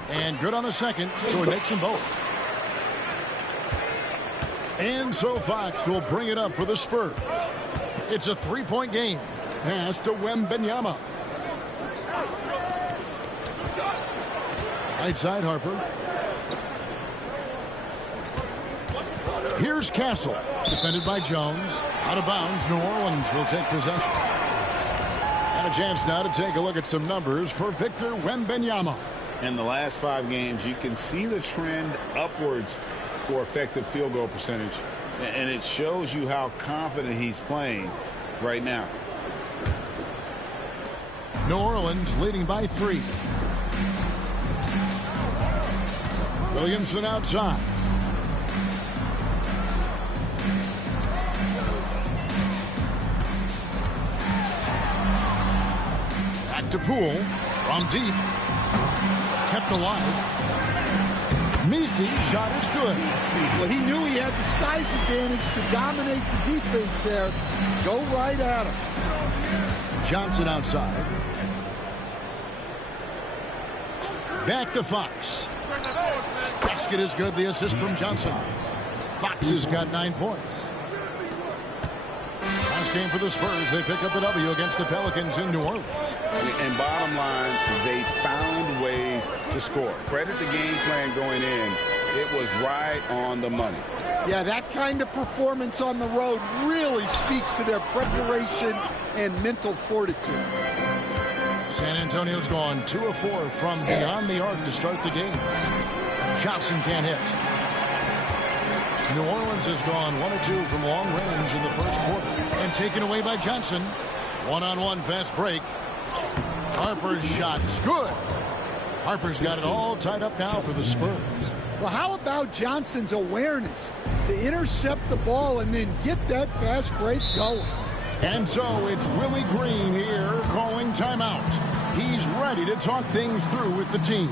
And good on the second, so he makes them both. And so Fox will bring it up for the Spurs. It's a 3-point game. Pass to Wembanyama. Right side, Harper. Here's Castle. Defended by Jones. Out of bounds. New Orleans will take possession. And a chance now to take a look at some numbers for Victor Wembanyama. In the last 5 games, you can see the trend upwards for effective field goal percentage. And it shows you how confident he's playing right now. New Orleans leading by 3. Williamson outside. Back to Poole from deep. Kept alive. Misi's shot is good. Well, he knew he had the size advantage to dominate the defense there. Go right at him. Johnson outside. Back to Fox. Basket is good. The assist from Johnson. Fox has got 9 points. Last game for the Spurs. They pick up the W against the Pelicans in New Orleans. And bottom line, they found ways to score. Credit the game plan going in. It was right on the money. Yeah, that kind of performance on the road really speaks to their preparation and mental fortitude. San Antonio's gone 2 of 4 from beyond the arc to start the game. Johnson can't hit. New Orleans has gone 1 of 2 from long range in the first quarter. And taken away by Johnson. One-on-one fast break. Harper's shot's good. Harper's got it all tied up now for the Spurs. Well, how about Johnson's awareness to intercept the ball and then get that fast break going? And so it's Willie Green here calling timeout. He's ready to talk things through with the team.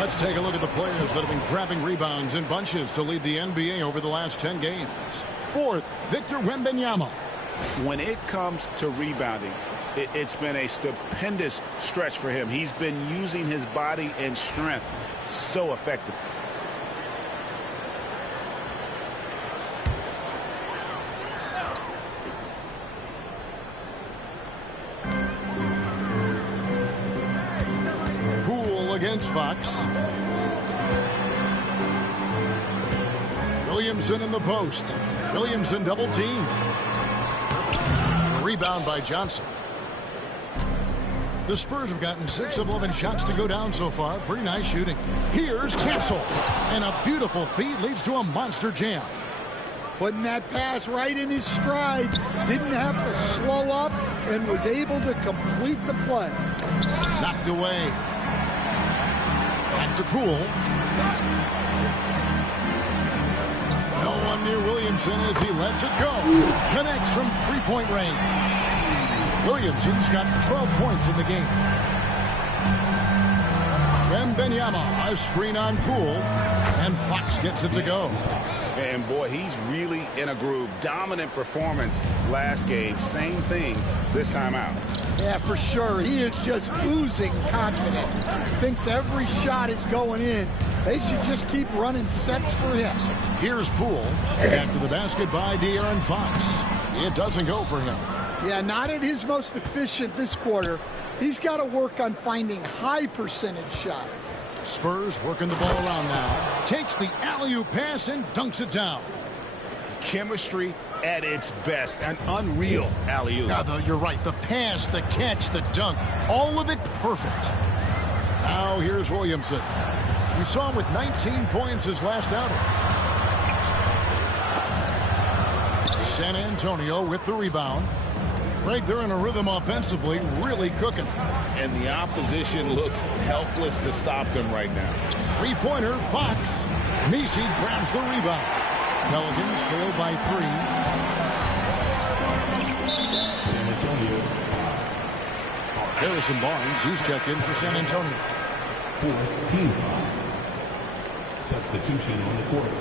Let's take a look at the players that have been grabbing rebounds in bunches to lead the NBA over the last 10 games. 4th, Victor Wembanyama. When it comes to rebounding, it's been a stupendous stretch for him. He's been using his body and strength so effectively. Poole against Fox. Williamson in the post. Williamson double team. Rebound by Johnson. The Spurs have gotten 6 of 11 shots to go down so far. Pretty nice shooting. Here's Castle. And a beautiful feed leads to a monster jam. Putting that pass right in his stride. Didn't have to slow up and was able to complete the play. Knocked away. Back to Poole. No one near Williamson as he lets it go. Connects from three-point range. Williamson's got 12 points in the game. Wembanyama, a screen on Poole, and Fox gets it to go. And boy, he's really in a groove. Dominant performance last game. Same thing this time out. Yeah, for sure. He is just oozing confidence. Thinks every shot is going in. They should just keep running sets for him. Here's Poole. After the basket by De'Aaron Fox. It doesn't go for him. Yeah, not at his most efficient this quarter. He's got to work on finding high percentage shots. Spurs working the ball around now. Takes the alley-oop pass and dunks it down. chemistry at its best. An unreal alley-oop. Yeah, you're right. The pass, the catch, the dunk, all of it perfect. Now here's Williamson. We saw him with 19 points his last outing. San Antonio with the rebound. Right there in a rhythm offensively, really cooking. And the opposition looks helpless to stop them right now. Three-pointer, Fox. Misi grabs the rebound. Pelicans trail by 3. San Antonio. Harrison Barnes, he's checked in for San Antonio. 4th team foul. Substitution on the court.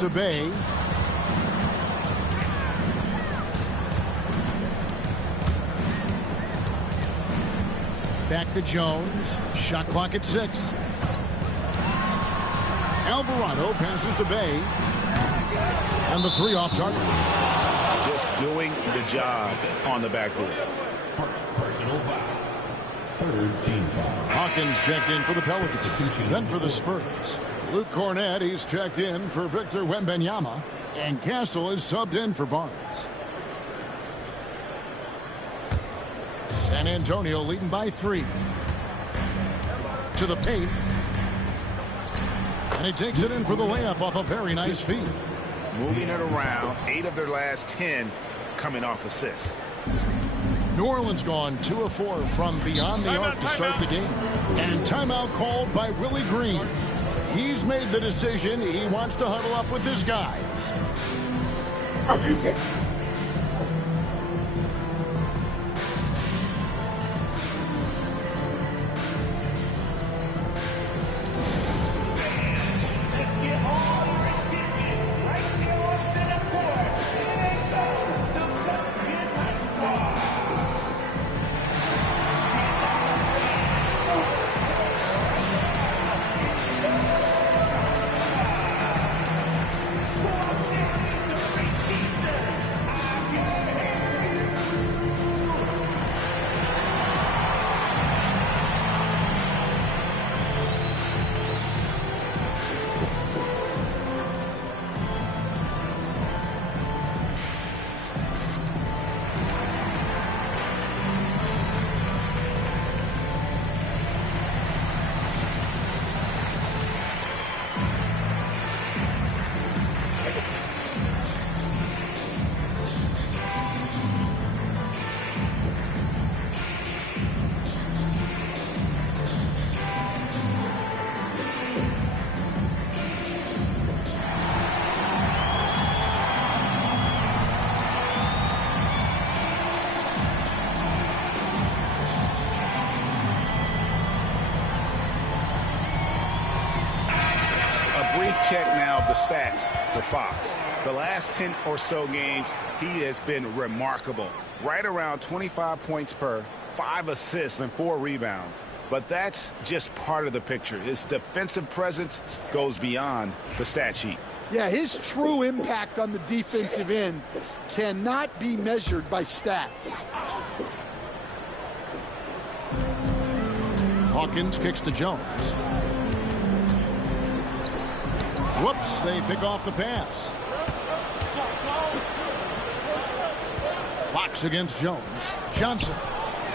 To Bay. Back to Jones. Shot clock at 6. Alvarado passes to Bay. And the 3 off target. Just doing the job on the backboard. Personal foul. 3rd team foul. Hawkins checked in for the Pelicans. Then for the Spurs. Luke Cornett, he's checked in for Victor Wembanyama. And Castle is subbed in for Barnes. San Antonio leading by 3. To the paint. And he takes it in for the layup off a very nice feed. Moving it around. 8 of their last 10 coming off assists. New Orleans gone 2 of 4 from beyond the arc to start the game. And timeout called by Willie Green. He's made the decision. He wants to huddle up with his guys. Check now the stats for Fox. The last 10 or so games, he has been remarkable. Right around 25 points per, 5 assists and 4 rebounds. But that's just part of the picture. His defensive presence goes beyond the stat sheet. Yeah, his true impact on the defensive end cannot be measured by stats. Hawkins kicks to Jones. Whoops, they pick off the pass. Fox against Jones. Johnson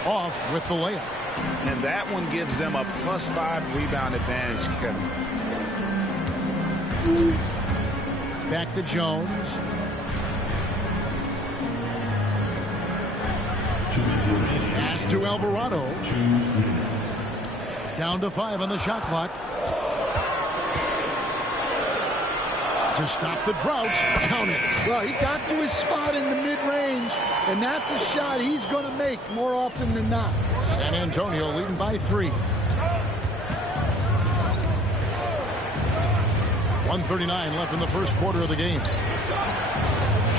off with the layup. And that one gives them a +5 rebound advantage, Kevin. Back to Jones. Pass to Alvarado. Down to 5 on the shot clock. To stop the drought, count it. Well, he got to his spot in the mid-range, and that's a shot he's going to make more often than not. San Antonio leading by 3. 1:39 left in the first quarter of the game.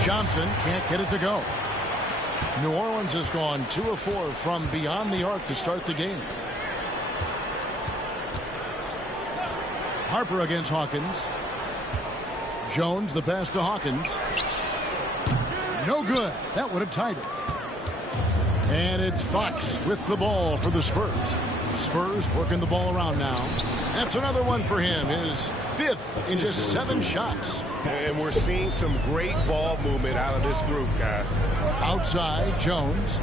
Johnson can't get it to go. New Orleans has gone 2 of 4 from beyond the arc to start the game. Harper against Hawkins. Jones, the pass to Hawkins. No good. That would have tied it. And it's Fox with the ball for the Spurs. Spurs working the ball around now. That's another one for him. His 5th in just 7 shots. And we're seeing some great ball movement out of this group, guys. Outside, Jones.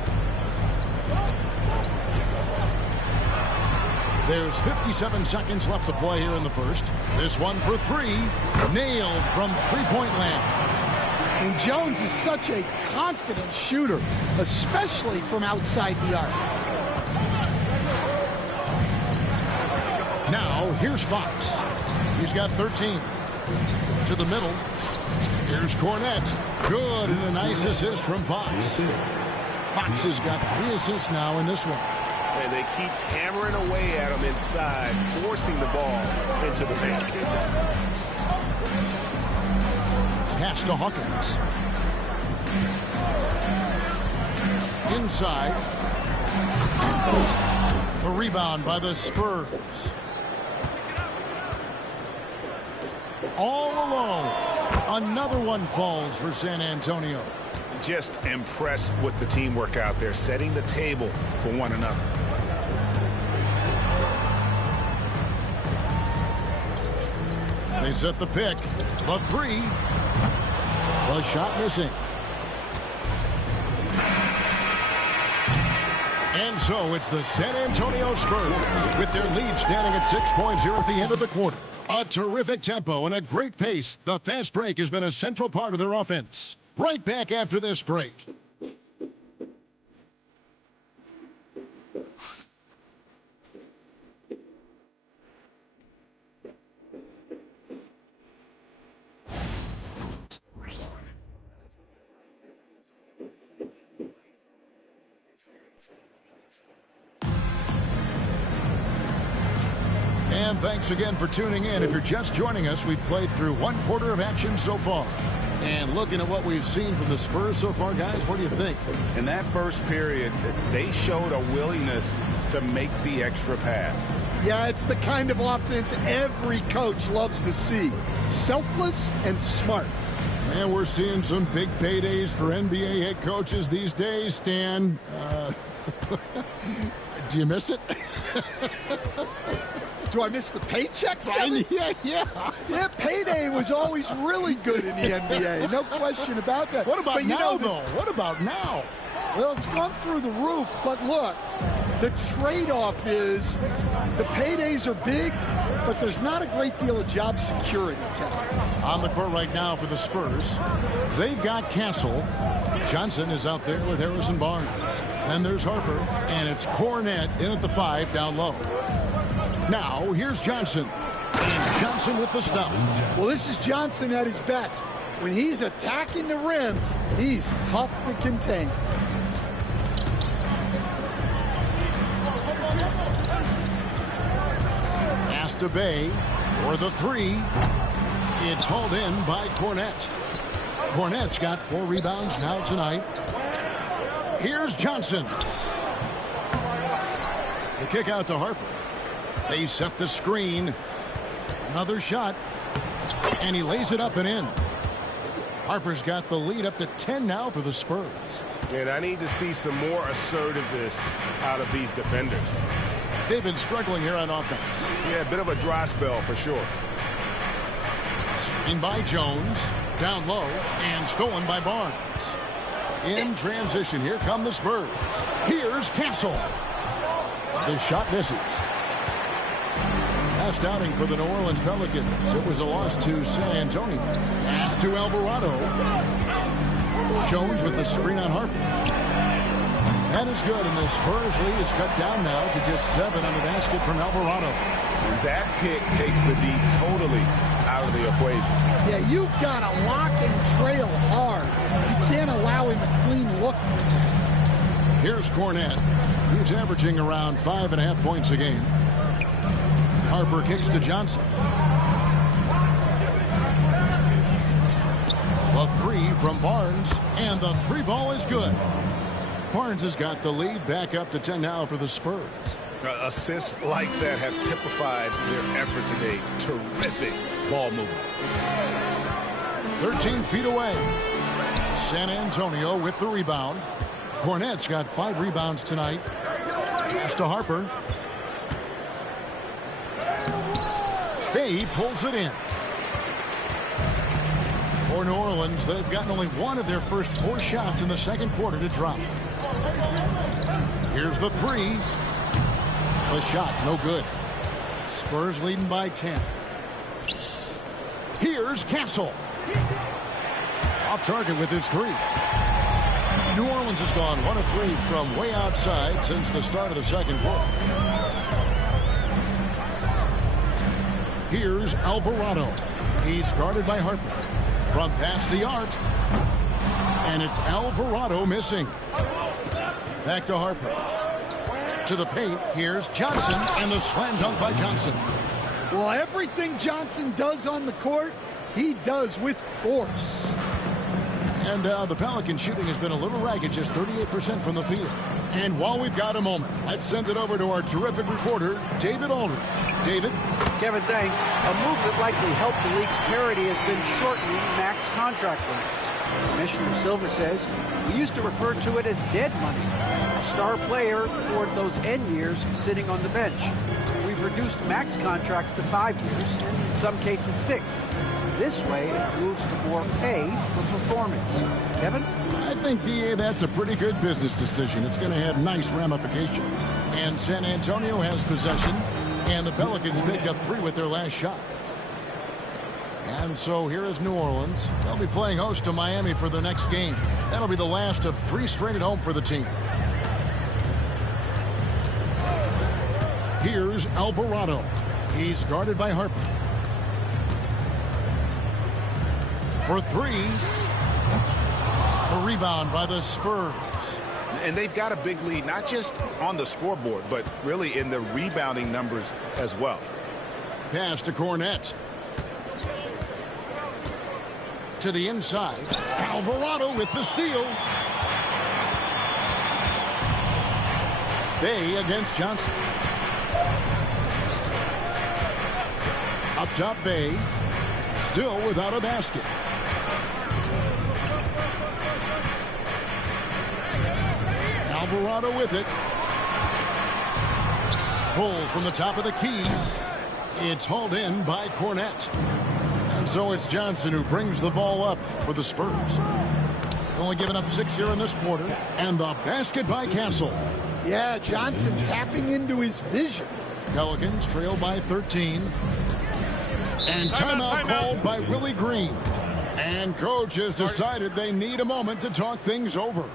There's 57 seconds left to play here in the first. This one for 3. Nailed from three-point land. And Jones is such a confident shooter, especially from outside the arc. Now, here's Fox. He's got 13. To the middle. Here's Cornette. Good, and a nice assist from Fox. Fox has got 3 assists now in this one. And they keep hammering away at him inside, forcing the ball into the basket. Pass to Hawkins. Inside. A rebound by the Spurs. All alone. Another one falls for San Antonio. Just impressed with the teamwork out there, setting the table for one another. They set the pick. The 3. The shot missing. And so it's the San Antonio Spurs with their lead standing at 6 points here at the end of the quarter. A terrific tempo and a great pace. The fast break has been a central part of their offense. Right back after this break. And thanks again for tuning in. If you're just joining us, we've played through 1 quarter of action so far. And looking at what we've seen from the Spurs so far, guys, what do you think? In that first period, they showed a willingness to make the extra pass. Yeah, it's the kind of offense every coach loves to see. Selfless and smart. And we're seeing some big paydays for NBA head coaches these days, Stan. Do you miss it? Do I miss the paychecks? Yeah, payday was always really good in the NBA. No question about that. What about now, though? What about now? Well, it's gone through the roof, but look, the trade-off is the paydays are big, but there's not a great deal of job security, Kevin. On the court right now for the Spurs, they've got Castle. Johnson is out there with Harrison Barnes. Then there's Harper, and it's Cornette in at the 5 down low. Now, here's Johnson. And Johnson with the stuff. Well, this is Johnson at his best. When he's attacking the rim, he's tough to contain. Pass to Bay for the 3. It's hauled in by Cornette. Cornette's got 4 rebounds now tonight. Here's Johnson. The kick out to Harper. They set the screen. Another shot. And he lays it up and in. Harper's got the lead up to 10 now for the Spurs. And I need to see some more assertiveness out of these defenders. They've been struggling here on offense. Yeah, a bit of a dry spell for sure. Screen by Jones. Down low. And stolen by Barnes. In transition, here come the Spurs. Here's Castle. The shot misses. Last outing for the New Orleans Pelicans. It was a loss to San Antonio. Pass to Alvarado. Jones with the screen on Harper. That is good, and the Spurs lead is cut down now to just 7 on the basket from Alvarado. And that pick takes the D totally out of the equation. Yeah, you've got to lock and trail hard. You can't allow him a clean look. Here's Cornette. He's averaging around 5.5 points a game. Harper kicks to Johnson. The 3 from Barnes, and the 3 ball is good. Barnes has got the lead back up to 10 now for the Spurs. Assists like that have typified their effort today. Terrific ball movement. 13 feet away. San Antonio with the rebound. Cornette's got 5 rebounds tonight. Pass to Harper. Bay pulls it in. For New Orleans, they've gotten only 1 of their first 4 shots in the second quarter to drop. Here's the 3. The shot, no good. Spurs leading by 10. Here's Castle. Off target with his 3. New Orleans has gone 1 of 3 from way outside since the start of the second quarter. Here's Alvarado. He's guarded by Harper. From past the arc. And it's Alvarado missing. Back to Harper. To the paint. Here's Johnson. And the slam dunk by Johnson. Well, everything Johnson does on the court, he does with force. And the Pelican shooting has been a little ragged, just 38% from the field. And while we've got a moment, let's send it over to our terrific reporter, David Aldridge. David? Kevin, thanks. A move that likely helped the league's parity has been shortening max contract limits. Commissioner Silver says we used to refer to it as dead money, a star player toward those end years sitting on the bench. We've reduced max contracts to 5 years, and in some cases 6. This way, it moves to more pay for performance. Kevin? I think, D.A., that's a pretty good business decision. It's going to have nice ramifications. And San Antonio has possession, and the Pelicans picked up 3 with their last shots. And so here is New Orleans. They'll be playing host to Miami for their next game. That'll be the last of 3 straight at home for the team. Here's Alvarado. He's guarded by Harper. For 3. A rebound by the Spurs. And they've got a big lead, not just on the scoreboard, but really in the rebounding numbers as well. Pass to Cornette. To the inside. Alvarado with the steal. Bay against Johnson. Up top, Bay. Still without a basket. Alvarado with it. Pulls from the top of the key. It's hauled in by Cornette. And so it's Johnson who brings the ball up for the Spurs. Only giving up 6 here in this quarter. And the basket by Castle. Yeah, Johnson tapping into his vision. Pelicans trail by 13. And timeout called by Willie Green. And coach has decided they need a moment to talk things over.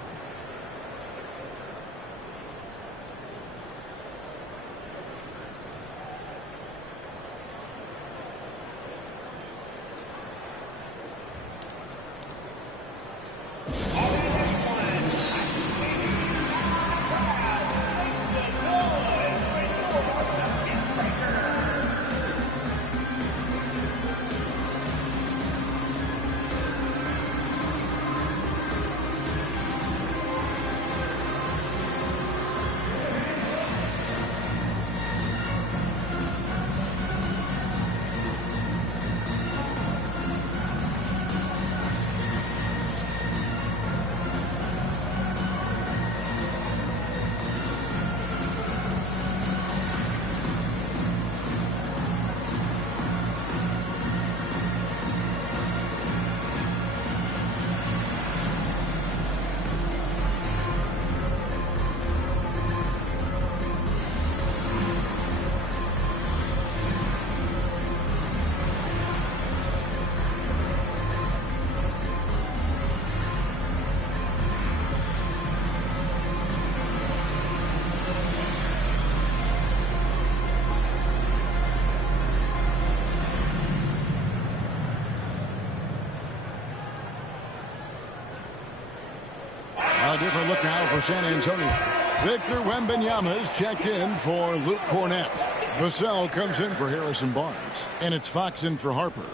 A different look now for San Antonio. Victor Wembanyama is checked in for Luke Cornette. Vassell comes in for Harrison Barnes. And it's Fox in for Harper.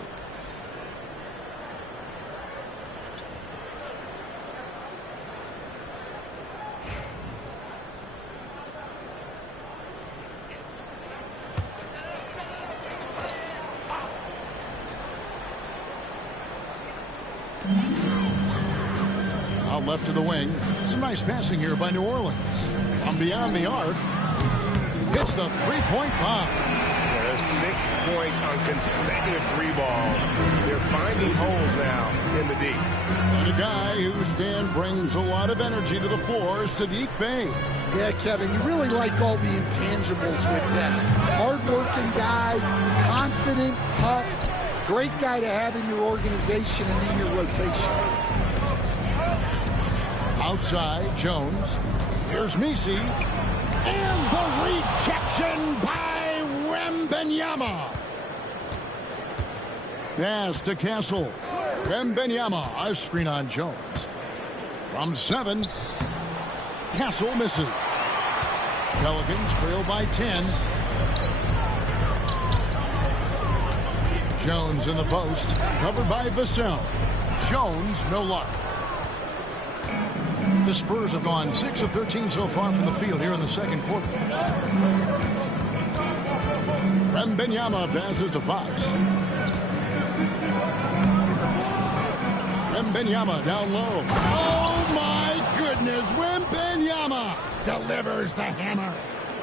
Now left to the wing. Some nice passing here by New Orleans. From beyond the arc, hits the three-point bomb. There's 6 points on consecutive 3 balls. They're finding holes now in the D. And a guy whose stand brings a lot of energy to the floor, Saddiq Bey. Yeah, Kevin, you really like all the intangibles with him. Hard-working guy, confident, tough, great guy to have in your organization and in your rotation. Outside, Jones. Here's Messi. And the rejection by Wembanyama. Pass to Castle. Wembanyama, a screen on Jones. From 7. Castle misses. Pelicans trail by 10. Jones in the post. Covered by Vassell. Jones, no luck. The Spurs have gone 6 of 13 so far from the field here in the second quarter. Wembanyama passes to Fox. Wembanyama down low. Oh my goodness, Wembanyama delivers the hammer.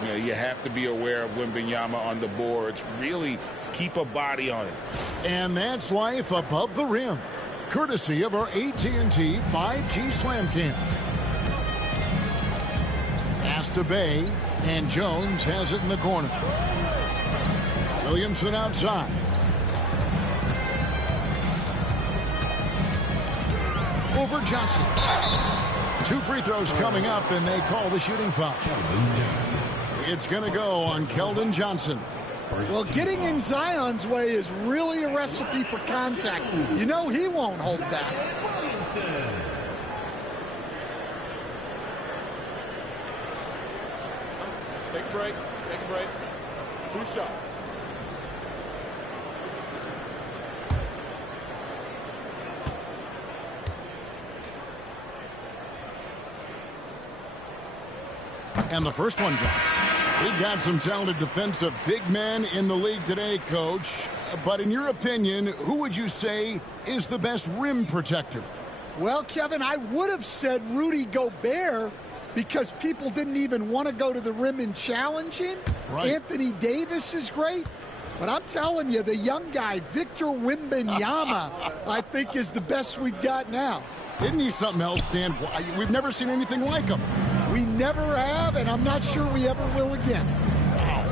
You know, you have to be aware of Wembanyama on the boards. Really keep a body on it. And that's life above the rim, courtesy of our AT&T 5G Slam Cam. Pass to Bey, and Jones has it in the corner. Williamson outside. Over Johnson. 2 free throws coming up, and they call the shooting foul. It's going to go on Keldon Johnson. Well, getting in Zion's way is really a recipe for contact. You know he won't hold back. Take a break. Take a break. 2 shots. And the first one drops. We've got some talented defensive big men in the league today, Coach. But in your opinion, who would you say is the best rim protector? Well, Kevin, I would have said Rudy Gobert because people didn't even want to go to the rim and challenge him. Right. Anthony Davis is great. But I'm telling you, the young guy, Victor Wembanyama, I think is the best we've got now. Isn't he something else, Stan? We've never seen anything like him. We never have, and I'm not sure we ever will again. Wow.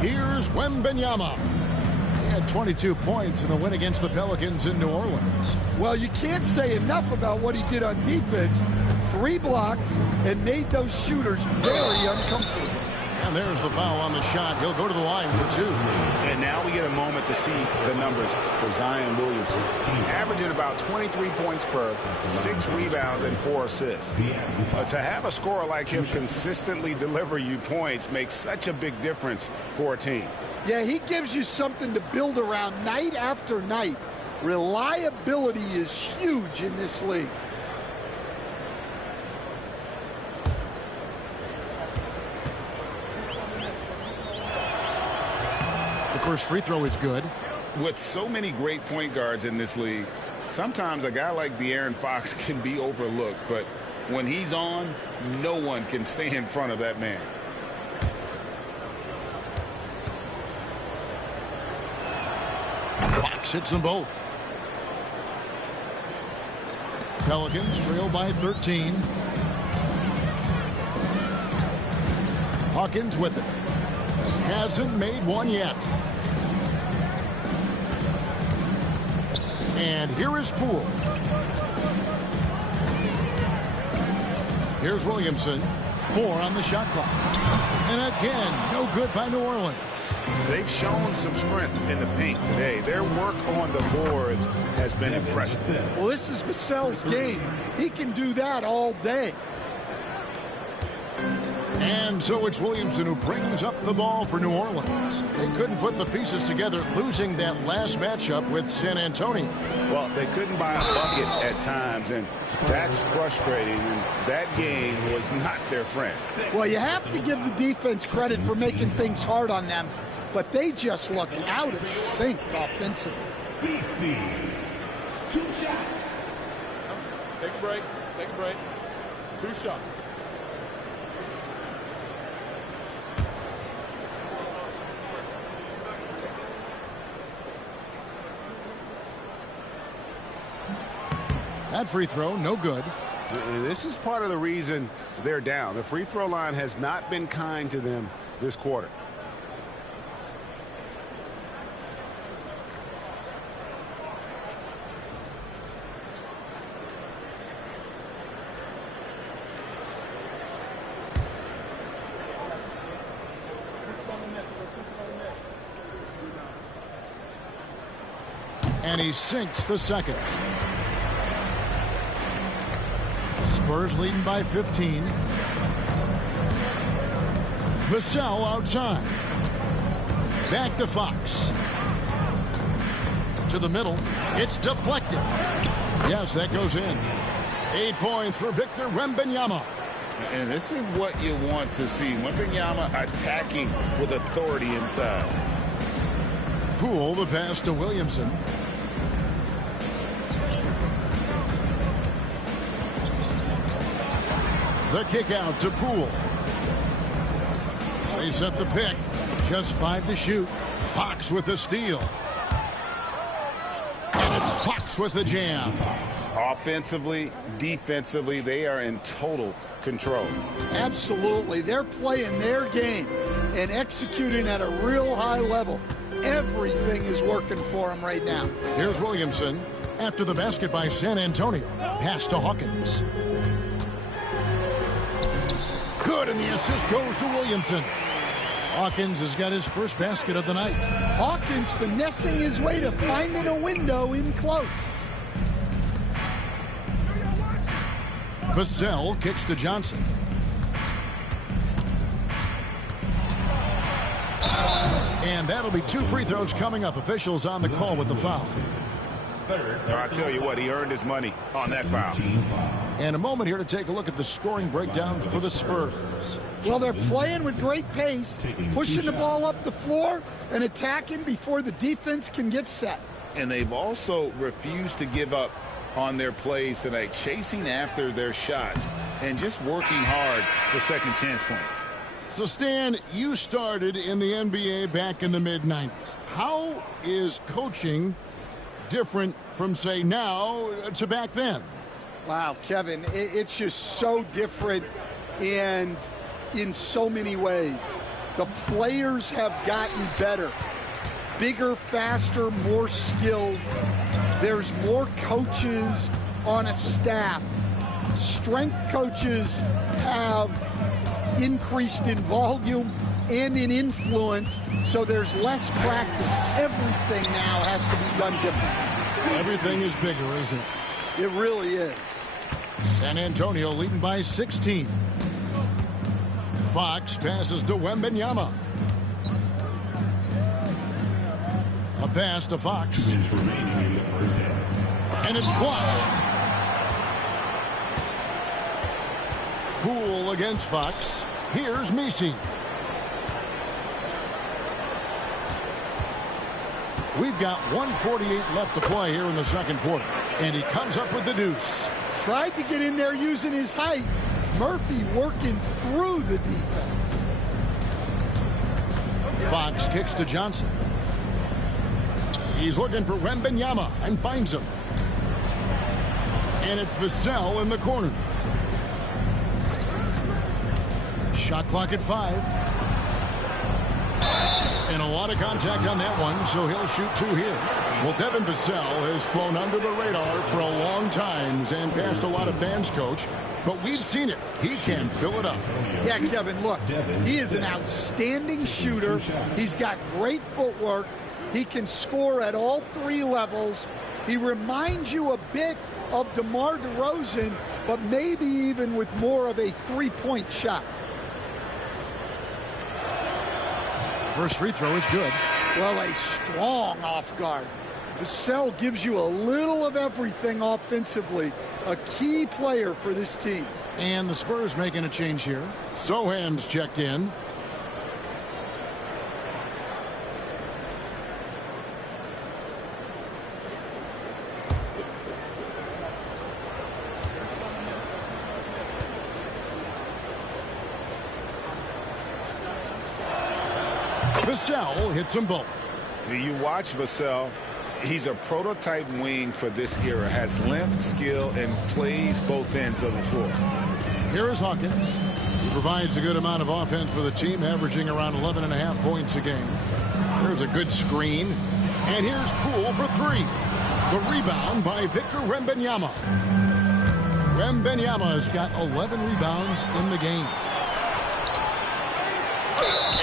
Here's Wembanyama. He had 22 points in the win against the Pelicans in New Orleans. Well, you can't say enough about what he did on defense. 3 blocks and made those shooters very uncomfortable. And there's the foul on the shot. He'll go to the line for 2. And now we get a moment to see the numbers for Zion Williamson. Averaging about 23 points per, 6 rebounds, and 4 assists. To have a scorer like him consistently deliver you points makes such a big difference for a team. Yeah, he gives you something to build around night after night. Reliability is huge in this league. The first free throw is good. With so many great point guards in this league, sometimes a guy like De'Aaron Fox can be overlooked, but when he's on, no one can stay in front of that man. Fox hits them both. Pelicans trail by 13. Hawkins with it. Hasn't made one yet. And here is Poole. Here's Williamson. 4 on the shot clock. And again, no good by New Orleans. They've shown some strength in the paint today. Their work on the boards has been impressive. Well, this is Vassell's game. He can do that all day. And so it's Williamson who brings up the ball for New Orleans. They couldn't put the pieces together, losing that last matchup with San Antonio. Well, they couldn't buy a bucket at times, and that's frustrating. And that game was not their friend. Well, you have to give the defense credit for making things hard on them, but they just looked out of sync offensively. 2 shots. Take a break. Take a break. 2 shots. That free throw, no good. And this is part of the reason they're down. The free throw line has not been kind to them this quarter. And he sinks the second. Spurs leading by 15. Vassell outside. Back to Fox. To the middle. It's deflected. Yes, that goes in. 8 points for Victor Wembanyama. And this is what you want to see. Wembanyama attacking with authority inside. Poole the pass to Williamson. The kick out to Poole. They set the pick. Just 5 to shoot. Fox with the steal. And it's Fox with the jam. Offensively, defensively, they are in total control. Absolutely. They're playing their game and executing at a real high level. Everything is working for them right now. Here's Williamson after the basket by San Antonio. Pass to Hawkins. Good, and the assist goes to Williamson. Hawkins has got his first basket of the night. Hawkins finessing his way to finding a window in close. Vassell kicks to Johnson. And that'll be 2 free throws coming up. Officials on the call with the foul. I tell you what, he earned his money on that foul. And a moment here to take a look at the scoring breakdown for the Spurs. Well, they're playing with great pace, pushing the ball up the floor and attacking before the defense can get set. And they've also refused to give up on their plays tonight, chasing after their shots and just working hard for second chance points. So, Stan, you started in the NBA back in the mid-90s. How is coaching different from, say, now to back then? Wow, Kevin, it's just so different and in so many ways. The players have gotten better. Bigger, faster, more skilled. There's more coaches on a staff. Strength coaches have increased in volume and in influence, so there's less practice. Everything now has to be done differently. Everything is bigger, isn't it? It really is. San Antonio leading by 16. Fox passes to Wembanyama. A pass to Fox. And it's blocked. Poole against Fox. Here's Messi. We've got 1:48 left to play here in the second quarter. And he comes up with the deuce. Tried to get in there using his height. Murphy working through the defense. Fox kicks to Johnson. He's looking for Wembanyama and finds him. And it's Vassell in the corner. Shot clock at 5. And a lot of contact on that one, so he'll shoot 2 here. Well, Devin Vassell has flown under the radar for a long time and passed a lot of fans, Coach. But we've seen it. He can fill it up. Yeah, Kevin, look, he is an outstanding shooter. He's got great footwork. He can score at all 3 levels. He reminds you a bit of DeMar DeRozan, but maybe even with more of a 3-point shot. First free throw is good. Well, a strong off guard. Vassell gives you a little of everything offensively. A key player for this team. And the Spurs making a change here. Sohan's checked in. Vassell hits them both. You watch Vassell. He's a prototype wing for this era. Has length, skill, and plays both ends of the floor. Here is Hawkins. He provides a good amount of offense for the team, averaging around 11.5 points a game. There's a good screen. And here's Poole for three. The rebound by Victor Wembanyama. Wembanyama's got 11 rebounds in the game.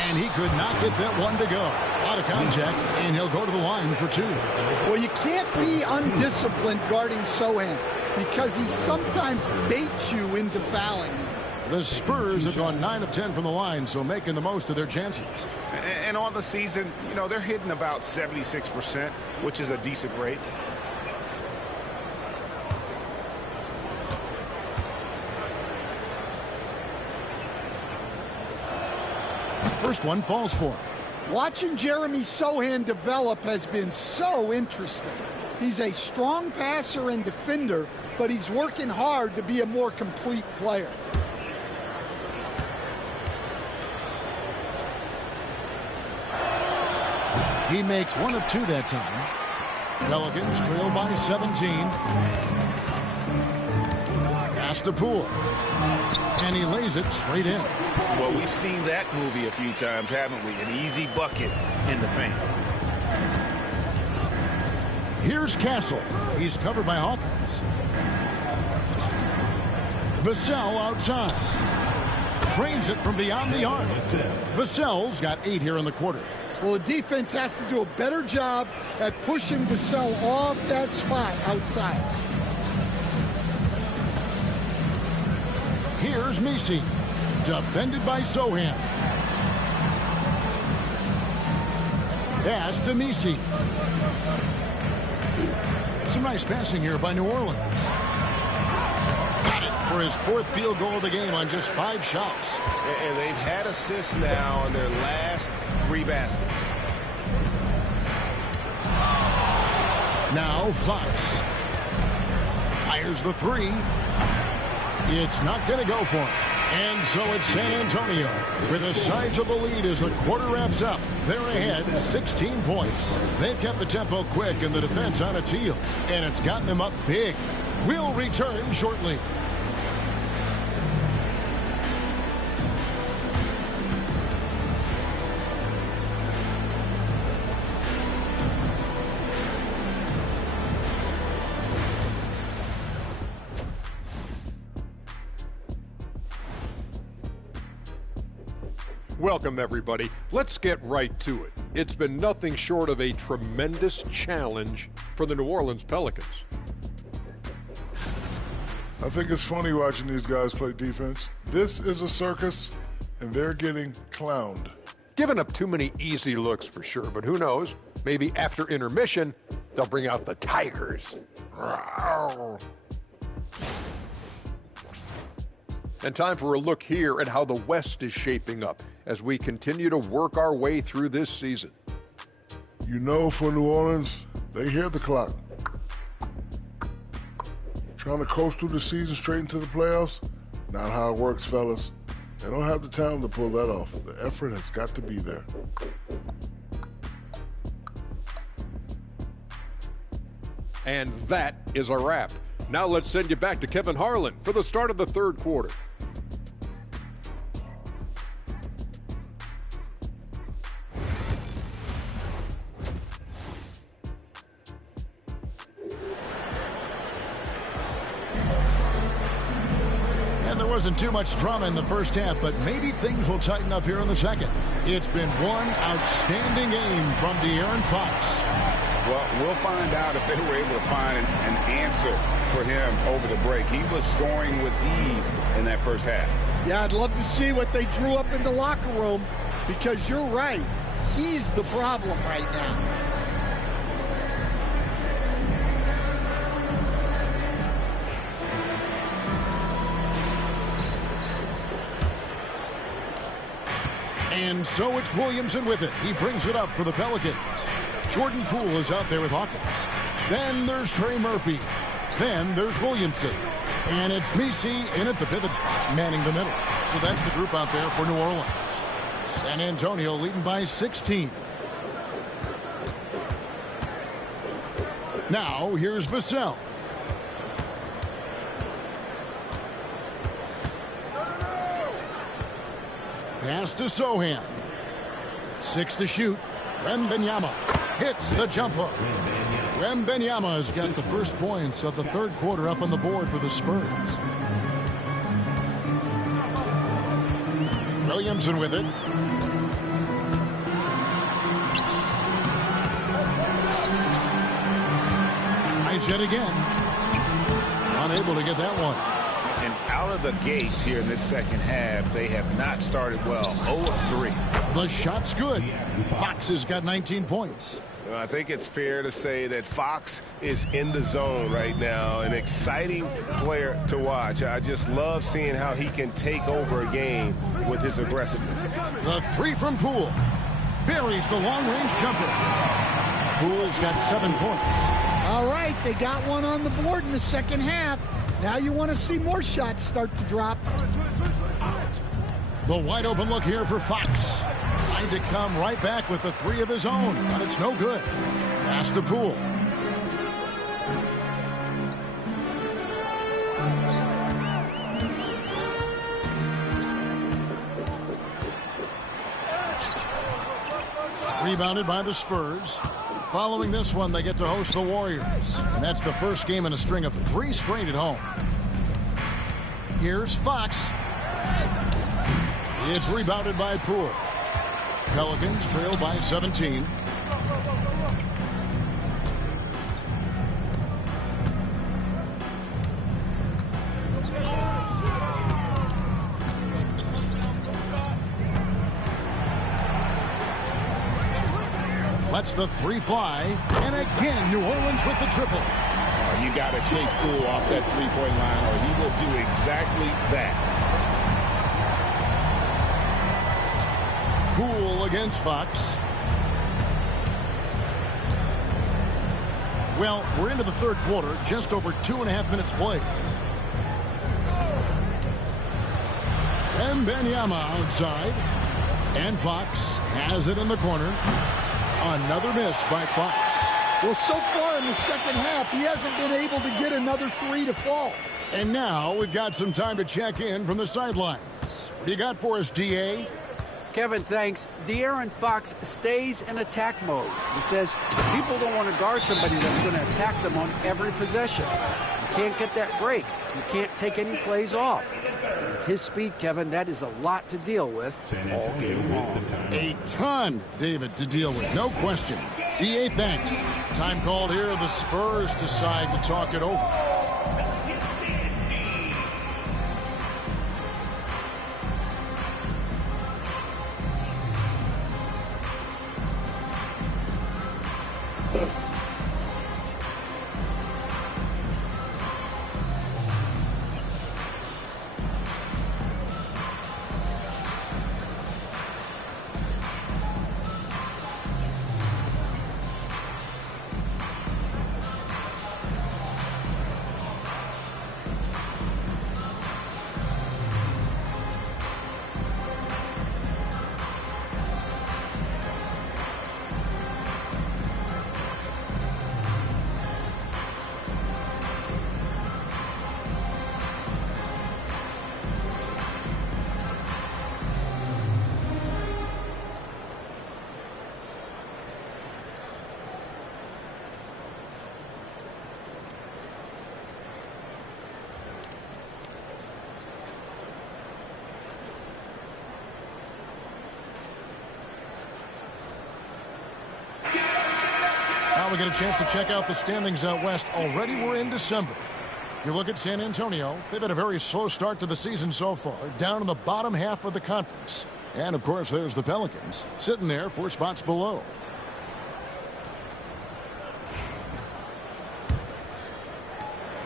And he could not get that one to go. A lot of contact, and he'll go to the line for two. Well, you can't be undisciplined guarding Sochan because he sometimes baits you into fouling him. The Spurs have gone 9 of 10 from the line, so making the most of their chances. And on the season, you know, they're hitting about 76%, which is a decent rate. First one falls for him. Watching Jeremy Sochan develop has been so interesting. He's a strong passer and defender, but he's working hard to be a more complete player. He makes 1 of 2 that time. Pelicans trail by 17. Pass to Poole. And he lays it straight in. Well, we've seen that movie a few times, haven't we? An easy bucket in the paint. Here's Castle. He's covered by Hawkins. Vassell outside. Trains it from beyond the arc. Vassell's got 8 here in the quarter. Well, the defense has to do a better job at pushing Vassell off that spot outside. Here's Messi. Defended by Sochan. Pass to Messi. Some nice passing here by New Orleans. Got it for his 4th field goal of the game on just 5 shots. And they've had assists now on their last 3 baskets. Now Fox. Fires the 3. It's not going to go for him. And so it's San Antonio with a sizable lead as the quarter wraps up. They're ahead 16 points. They've kept the tempo quick and the defense on its heels. And it's gotten them up big. We'll return shortly. Welcome, everybody. Let's get right to it. It's been nothing short of a tremendous challenge for the New Orleans Pelicans. I think it's funny watching these guys play defense. This is a circus, and they're getting clowned. Giving up too many easy looks for sure, but who knows? Maybe after intermission, they'll bring out the Tigers. Rawr. And time for a look here at how the West is shaping up as we continue to work our way through this season. You know, for New Orleans, they hear the clock. Trying to coast through the season straight into the playoffs? Not how it works, fellas. They don't have the talent to pull that off. The effort has got to be there. And that is a wrap. Now let's send you back to Kevin Harlan for the start of the 3rd quarter. Wasn't too much drama in the first half, but maybe things will tighten up here in the second. It's been one outstanding game from De'Aaron Fox. Well, we'll find out if they were able to find an answer for him over the break. He was scoring with ease in that first half. Yeah, I'd love to see what they drew up in the locker room because you're right. He's the problem right now. And so it's Williamson with it. He brings it up for the Pelicans. Jordan Poole is out there with Hawkins. Then there's Trey Murphy. Then there's Williamson. And it's Messi in at the pivot spot, manning the middle. So that's the group out there for New Orleans. San Antonio leading by 16. Now, here's Vassell. Pass to Sohan. 6 to shoot. Wembanyama hits the jump hook. Wembanyama has got the first points of the third quarter up on the board for the Spurs. Williamson with it. Nice hit again. Unable to get that one. And out of the gates here in this second half, they have not started well. 0 of 3. The shot's good. Fox has got 19 points. Well, I think it's fair to say that Fox is in the zone right now. An exciting player to watch. I just love seeing how he can take over a game with his aggressiveness. The 3 from Poole. Buries the long-range jumper. Poole's got 7 points. All right, they got one on the board in the second half. Now you want to see more shots start to drop. The wide open look here for Fox. Trying to come right back with the 3 of his own, but it's no good. Pass to Poole. Rebounded by the Spurs. Following this one, they get to host the Warriors. And that's the first game in a string of 3 straight at home. Here's Fox. It's rebounded by Poole. Pelicans trail by 17. Lets the 3 fly. And again, New Orleans with the triple. You got to chase Poole off that three-point line, or he will do exactly that. Poole against Fox. Well, we're into the third quarter, just over 2.5 minutes played. Wembanyama outside. And Fox has it in the corner. Another miss by Fox. Well, so far in the second half, he hasn't been able to get another 3 to fall. And now we've got some time to check in from the sidelines. What do you got for us, D.A.? Kevin, thanks. De'Aaron Fox stays in attack mode. He says people don't want to guard somebody that's going to attack them on every possession. You can't get that break. You can't take any plays off. With his speed, Kevin, that is a lot to deal with all game long. A ton, David, to deal with. No question. D.A., thanks. Time called here. The Spurs decide to talk it over. Now we get a chance to check out the standings out west. Already we're in December. You look at San Antonio, they've had a very slow start to the season so far, down in the bottom half of the conference. And, of course, there's the Pelicans, sitting there 4 spots below.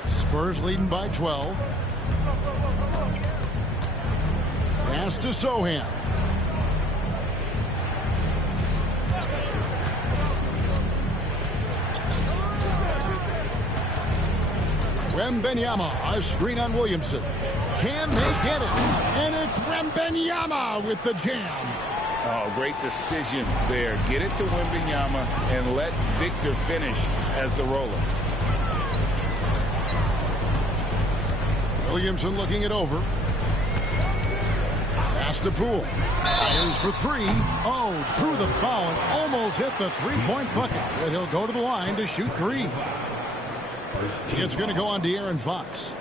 Spurs leading by 12. Pass to Sohan. Wembanyama, a screen on Williamson. Can they get it? And it's Wembanyama with the jam. Oh, great decision there. Get it to Wembanyama and let Victor finish as the roller. Williamson looking it over. Pass to Poole. Fires for three. Oh, drew the foul and almost hit the three-point bucket. But he'll go to the line to shoot three. It's going to go on De'Aaron Fox.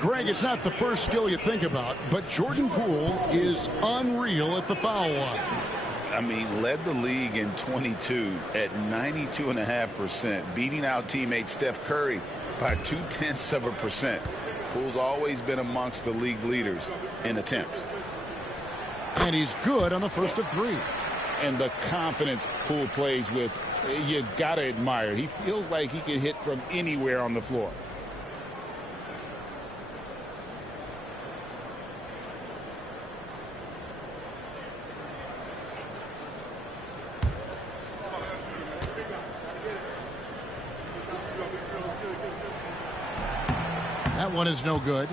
Greg, it's not the first skill you think about, but Jordan Poole is unreal at the foul line. I mean, led the league in 22 at 92.5%, beating out teammate Steph Curry by 0.2%. Poole's always been amongst the league leaders in attempts. And he's good on the first of three. And the confidence Poole plays with, you got to admire. He feels like he can hit from anywhere on the floor. That one is no good.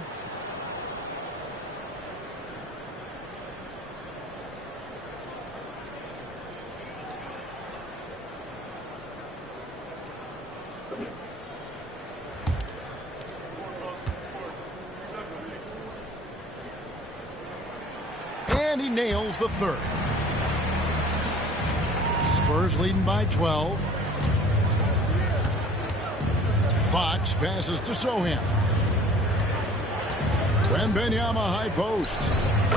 And he nails the third. Spurs leading by 12. Fox passes to Sohan. Wembanyama high post.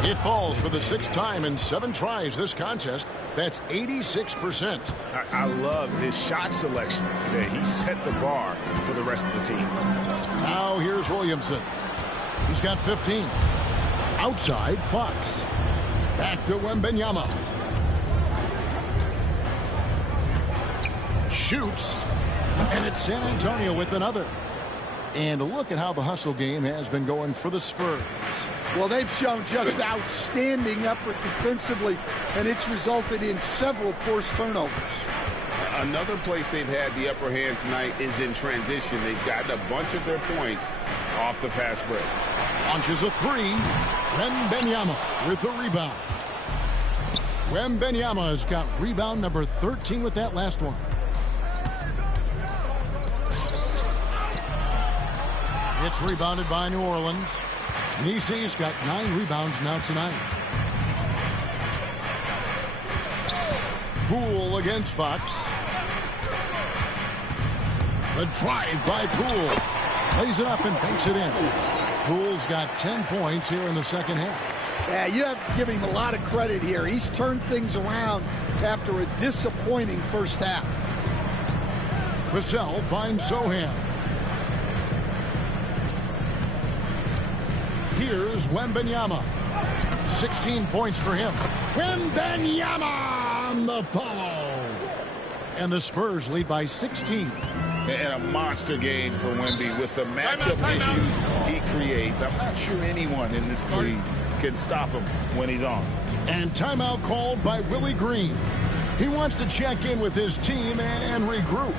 It falls for the sixth time in 7 tries this contest. That's 86%. I love his shot selection today. He set the bar for the rest of the team. Now here's Williamson. He's got 15. Outside, Fox. Back to Wembanyama. Shoots. And it's San Antonio with another. And look at how the hustle game has been going for the Spurs. Well, they've shown just outstanding effort defensively, and it's resulted in several forced turnovers. Another place they've had the upper hand tonight is in transition. They've gotten a bunch of their points off the fast break. Launches a three. Wembanyama with the rebound. Wembanyama has got rebound number 13 with that last one. It's rebounded by New Orleans. Nisi's got 9 rebounds now tonight. Poole against Fox. The drive by Poole. Lays it up and banks it in. Poole's got 10 points here in the second half. Yeah, you have to give him a lot of credit here. He's turned things around after a disappointing first half. Vassell finds Sohan. Here's Wembanyama. 16 points for him. Wembanyama on the follow. And the Spurs lead by 16. And a monster game for Wemby with the matchup issues he creates. I'm not sure anyone in this league can stop him when he's on. And timeout called by Willie Green. He wants to check in with his team and regroup.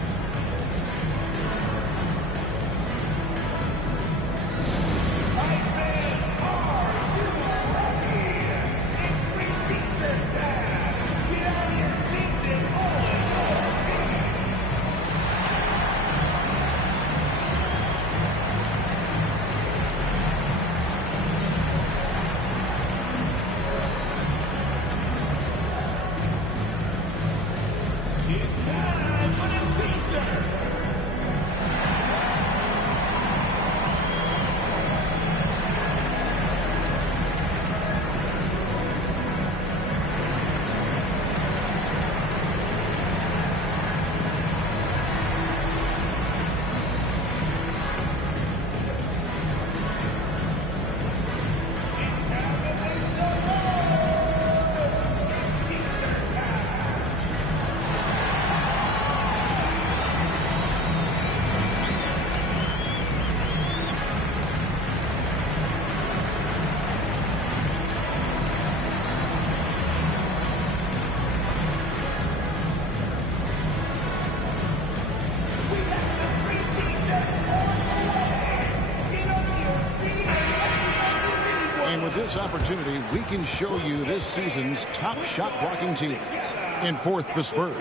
with this opportunity, we can show you this season's top shot blocking teams. In fourth, the Spurs.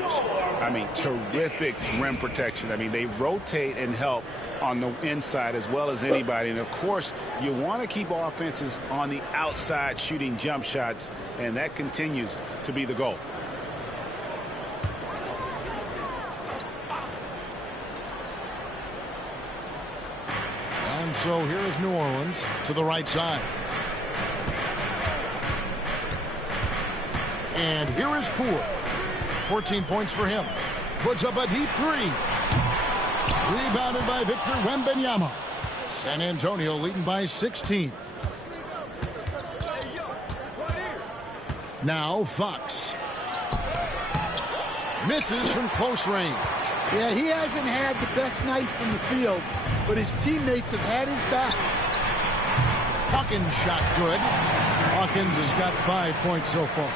I mean, terrific rim protection. I mean, they rotate and help on the inside as well as anybody. And, of course, you want to keep offenses on the outside shooting jump shots, and that continues to be the goal. And so here is New Orleans to the right side. And here is Poole. 14 points for him. Puts up a deep three. Rebounded by Victor Wembanyama. San Antonio leading by 16. Now Fox. Misses from close range. Yeah, he hasn't had the best night from the field, but his teammates have had his back. Hawkins shot good. Hawkins has got 5 points so far.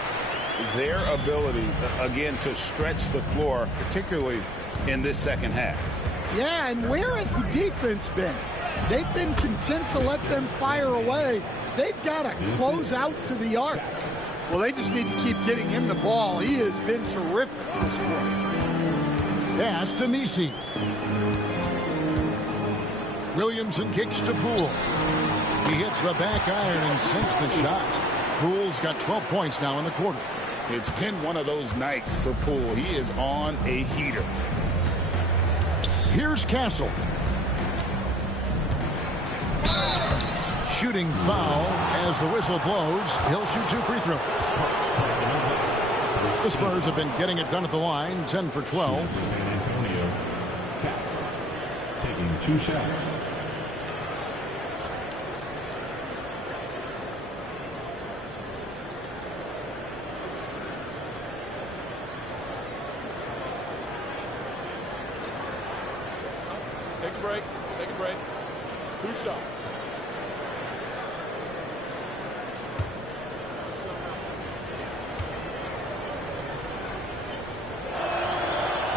Their ability, again, to stretch the floor, particularly in this second half. Yeah, and where has the defense been? They've been content to let them fire away. They've got to close out to the arc. Well, they just need to keep getting him the ball. He has been terrific this quarter. Pass to Messi. Williamson kicks to Poole. He hits the back iron and sinks the shot. Poole's got 12 points now in the quarter. It's been one of those nights for Poole. He is on a heater. Here's Castle. Shooting foul as the whistle blows. He'll shoot 2 free throws. The Spurs have been getting it done at the line, 10 for 12. San Antonio, Castle, taking 2 shots. Take a break. Take a break. 2 shots.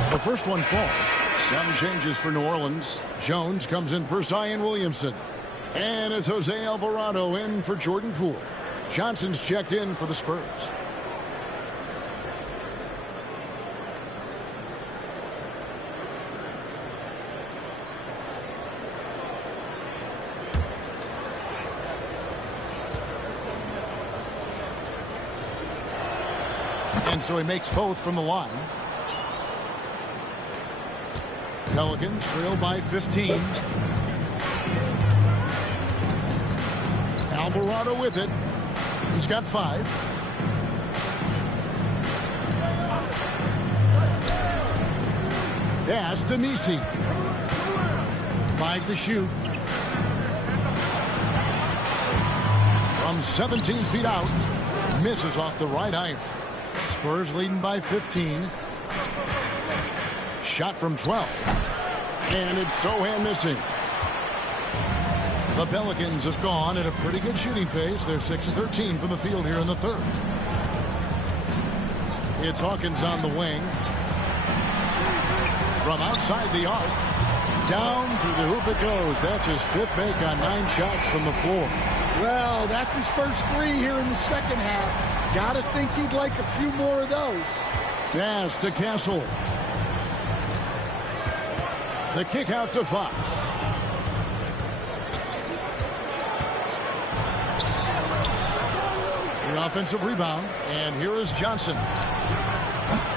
The first one falls. Some changes for New Orleans. Jones comes in for Zion Williamson. And it's Jose Alvarado in for Jordan Poole. Johnson's checked in for the Spurs. And so he makes both from the line. Pelicans trail by 15. Alvarado with it. He's got 5. Pass to Messi. 5 to shoot. From 17 feet out. Misses off the right iron. Spurs leading by 15. Shot from 12. And it's Sohan missing. The Pelicans have gone at a pretty good shooting pace. They're 6-13 from the field here in the third. It's Hawkins on the wing. From outside the arc. Down through the hoop it goes. That's his 5th make on 9 shots from the floor. Well, that's his first 3 here in the second half. Gotta think he'd like a few more of those. Pass to Castle. The kick out to Fox. The offensive rebound. And here is Johnson.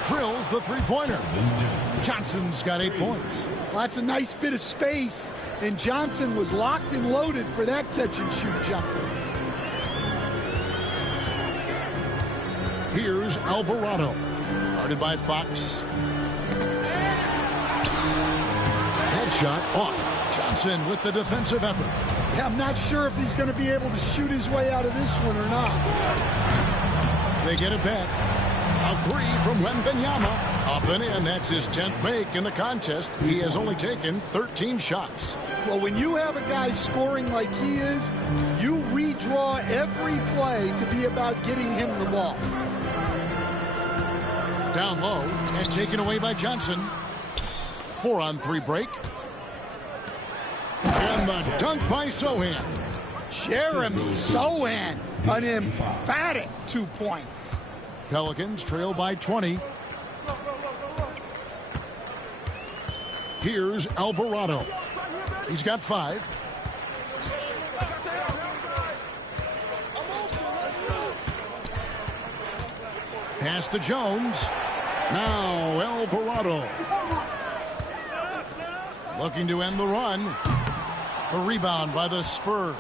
Drills the three-pointer. Johnson's got 8 points. Well, that's a nice bit of space. And Johnson was locked and loaded for that catch-and-shoot jumper. Here's Alvarado. Guarded by Fox. Headshot off. Johnson with the defensive effort. Yeah, I'm not sure if he's going to be able to shoot his way out of this one or not. They get it back. A 3 from Wembanyama. Up and in. That's his 10th make in the contest. He has only taken 13 shots. Well, when you have a guy scoring like he is, you redraw every play to be about getting him the ball. Down low and taken away by Johnson. 4-on-3 break. And the dunk by Sohan. Jeremy Sochan, an emphatic 2 points. Pelicans trail by 20. Here's Alvarado. He's got 5. Pass to Jones. Now Alvarado. Looking to end the run. A rebound by the Spurs.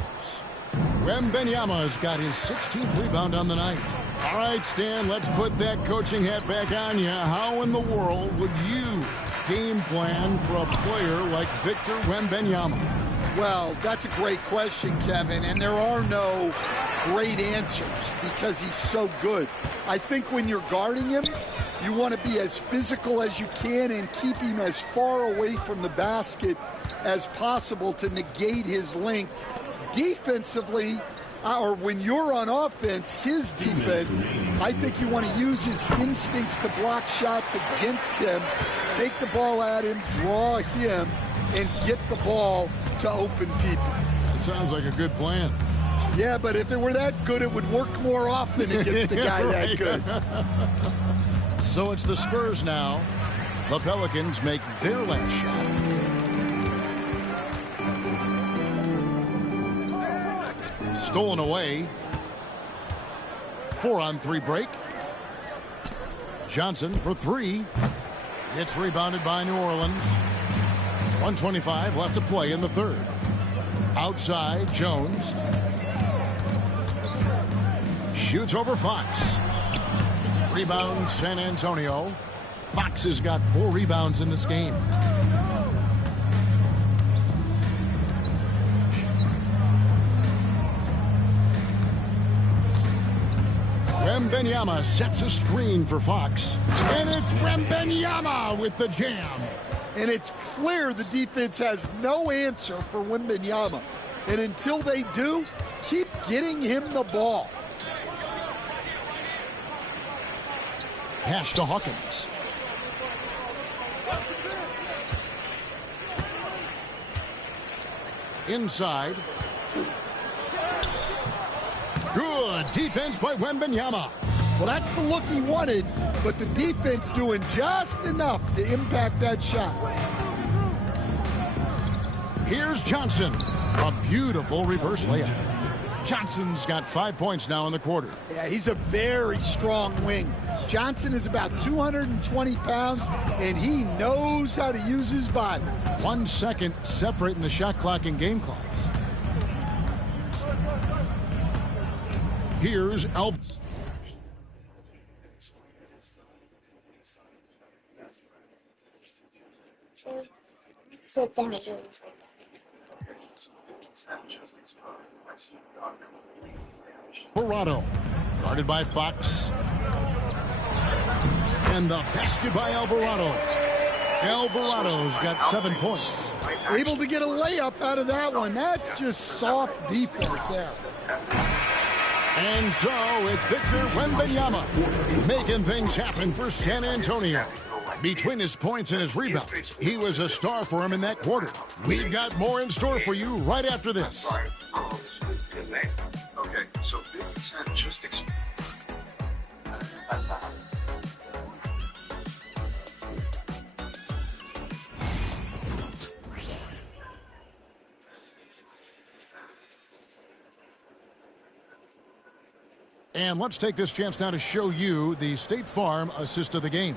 Wembanyama's got his 16th rebound on the night. All right, Stan, let's put that coaching hat back on you. How in the world would you game plan for a player like Victor Wembanyama? Well, that's a great question, Kevin, and there are no great answers because he's so good. I think when you're guarding him, you want to be as physical as you can and keep him as far away from the basket as possible to negate his length. Defensively, or when you're on offense, his defense, I think you want to use his instincts to block shots against him, take the ball at him, draw him, and get the ball to open people. It sounds like a good plan. Yeah, but if it were that good, it would work more often against a guy that good. So it's the Spurs now. The Pelicans make their last shot. Stolen away. 4-on-3 break. Johnson for 3. It's rebounded by New Orleans. 1:25 left to play in the third. Outside, Jones. Shoots over Fox. Rebounds San Antonio. Fox has got 4 rebounds in this game. Wembanyama sets a screen for Fox. And it's Wembanyama with the jam. And it's clear the defense has no answer for Wembanyama. And until they do, keep getting him the ball. Pass to Hawkins. Inside. Good defense by Wembanyama. Well, that's the look he wanted, but the defense doing just enough to impact that shot. Here's Johnson. A beautiful reverse layup. Johnson's got 5 points now in the quarter. Yeah, he's a very strong wing. Johnson is about 220 pounds, and he knows how to use his body. 1 second separating the shot clock and game clock. Here's Alvarado, guarded by Fox. And the basket by Alvarado. Alvarado's got 7 points. Able to get a layup out of that one. That's just soft defense there. And so it's Victor Wembanyama making things happen for San Antonio. Between his points and his rebounds, he was a star for him in that quarter. We've got more in store for you right after this. Okay, so 50 Cent just And let's take this chance now to show you the State Farm assist of the game.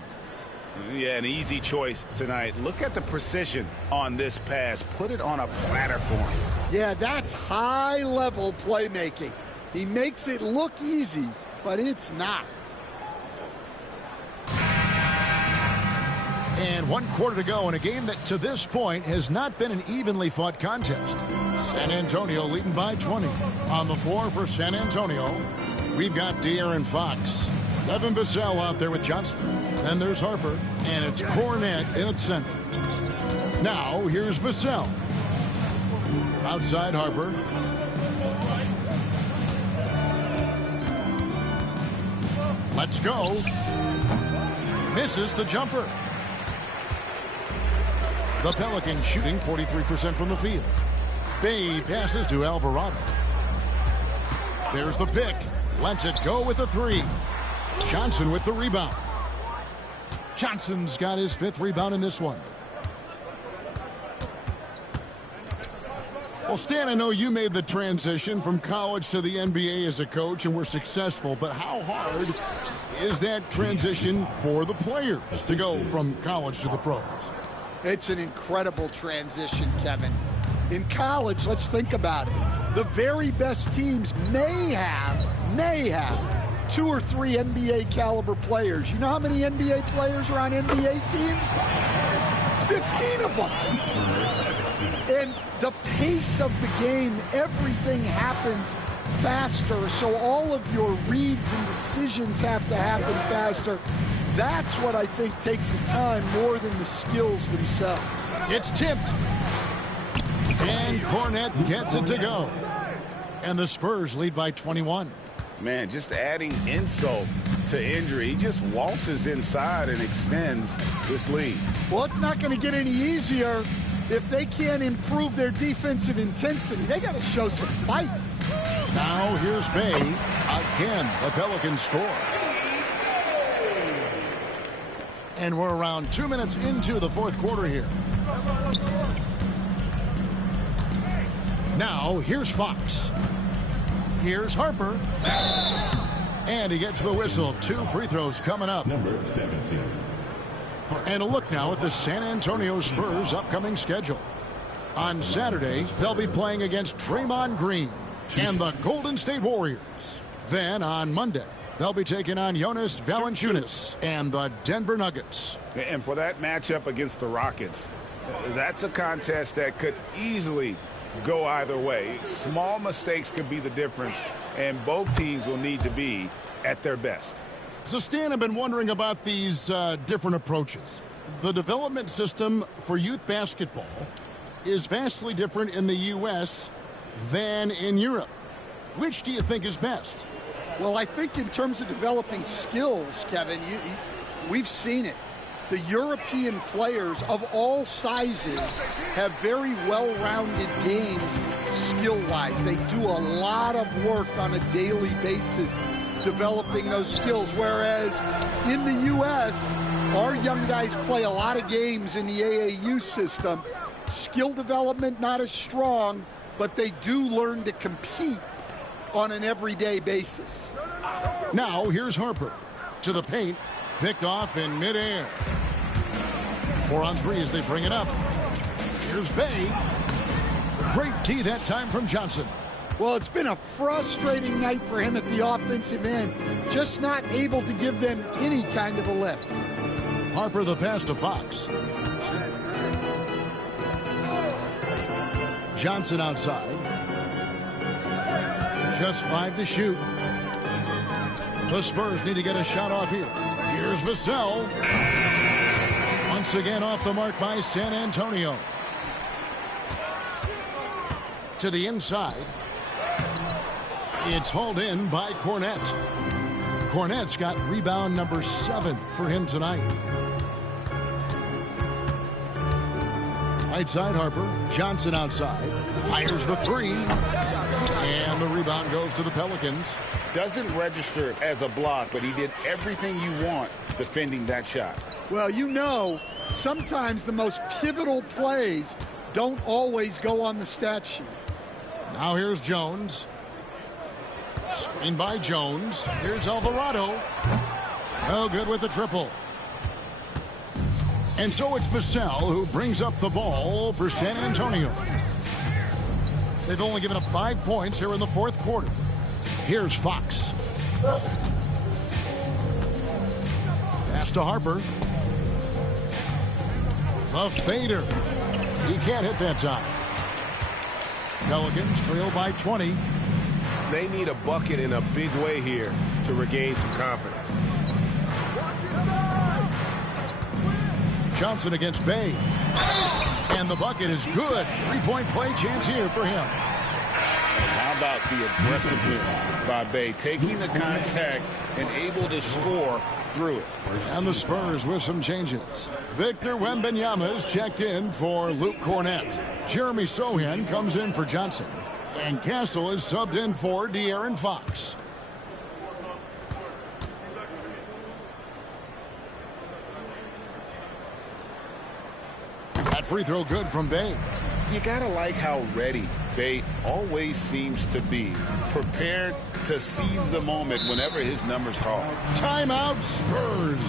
Yeah, an easy choice tonight. Look at the precision on this pass. Put it on a platter for him. Yeah, that's high-level playmaking. He makes it look easy, but it's not. And 1 quarter to go in a game that to this point has not been an evenly fought contest. San Antonio leading by 20. On the floor for San Antonio, we've got De'Aaron Fox. Devin Vassell out there with Johnson. Then there's Harper, and it's Cornette in its center. Now, here's Vassell. Outside Harper. Let's go. Misses the jumper. The Pelicans shooting 43% from the field. Bay passes to Alvarado. There's the pick. Lets it go with the 3. Johnson with the rebound. Johnson's got his 5th rebound in this one. Well, Stan, I know you made the transition from college to the NBA as a coach and were successful, but how hard is that transition for the players to go from college to the pros? It's an incredible transition, Kevin. In college, let's think about it. The very best teams may have 2 or 3 NBA caliber players. You know how many NBA players are on NBA teams? 15 of them. And the pace of the game, everything happens faster, so all of your reads and decisions have to happen faster. That's what I think takes the time more than the skills themselves. It's tipped. And Kornet gets it to go. And the Spurs lead by 21. Man, just adding insult to injury. He just waltzes inside and extends this lead. Well, it's not going to get any easier if they can't improve their defensive intensity. They got to show some fight. Now here's Bay. Again, the Pelicans score. And we're around 2 minutes into the 4th quarter here. Now here's Fox. Here's Harper. And he gets the whistle. 2 free throws coming up. Number 17. And a look now at the San Antonio Spurs' upcoming schedule. On Saturday, they'll be playing against Draymond Green and the Golden State Warriors. Then on Monday, they'll be taking on Jonas Valanciunas and the Denver Nuggets. And for that matchup against the Rockets, that's a contest that could easily go either way. Small mistakes could be the difference, and both teams will need to be at their best. So, Stan, I've been wondering about these different approaches. The development system for youth basketball is vastly different in the U.S. than in Europe. Which do you think is best? Well, I think in terms of developing skills, Kevin, we've seen it. The European players of all sizes have very well-rounded games skill-wise. They do a lot of work on a daily basis developing those skills, whereas in the U.S., our young guys play a lot of games in the AAU system. Skill development not as strong, but they do learn to compete on an everyday basis. Now here's Harper to the paint, picked off in midair. 4 on 3 as they bring it up. Here's Bay. Great tee that time from Johnson. Well, it's been a frustrating night for him at the offensive end. Just not able to give them any kind of a lift. Harper the pass to Fox. Johnson outside. Just 5 to shoot. The Spurs need to get a shot off here. Here's Vassell. Once again off the mark by San Antonio. To the inside. It's hauled in by Kornet. Kornet's got rebound number 7 for him tonight. Right side Harper. Johnson outside. Fires the 3. And the rebound goes to the Pelicans. Doesn't register as a block, but he did everything you want defending that shot. Well, you know, sometimes the most pivotal plays don't always go on the stat sheet. Now here's Jones. Screen by Jones. Here's Alvarado. No good with the triple. And so it's Vassell who brings up the ball for San Antonio. They've only given up 5 points here in the 4th quarter. Here's Fox. Pass to Harper. The fader. He can't hit that time. Pelicans trail by 20. They need a bucket in a big way here to regain some confidence. Johnson against Bay. And the bucket is good. 3-point play chance here for him. How about the aggressiveness by Bay, taking the contact and able to score through it. And the Spurs with some changes. Victor Wembanyama is checked in for Luke Kornet. Jeremy Sohan comes in for Johnson. And Castle is subbed in for De'Aaron Fox. That free throw good from Bay. You gotta like how ready Bay always seems to be, prepared to seize the moment whenever his number's called. Timeout Spurs.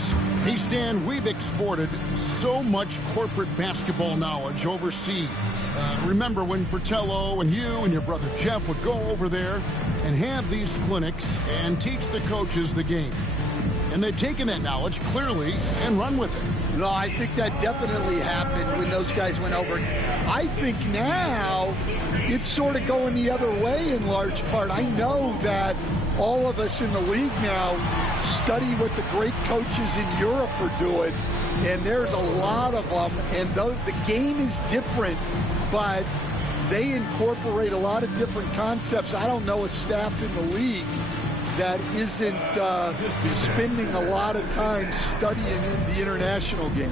Hey Stan, we've exported so much corporate basketball knowledge overseas. Remember when Fratello and you and your brother Jeff would go over there and have these clinics and teach the coaches the game. And they've taken that knowledge clearly and run with it. No, I think that definitely happened when those guys went over. I think now it's sort of going the other way in large part. I know that all of us in the league now study what the great coaches in Europe are doing, and there's a lot of them, and the game is different, but they incorporate a lot of different concepts. I don't know a staff in the league that isn't spending a lot of time studying in the international game.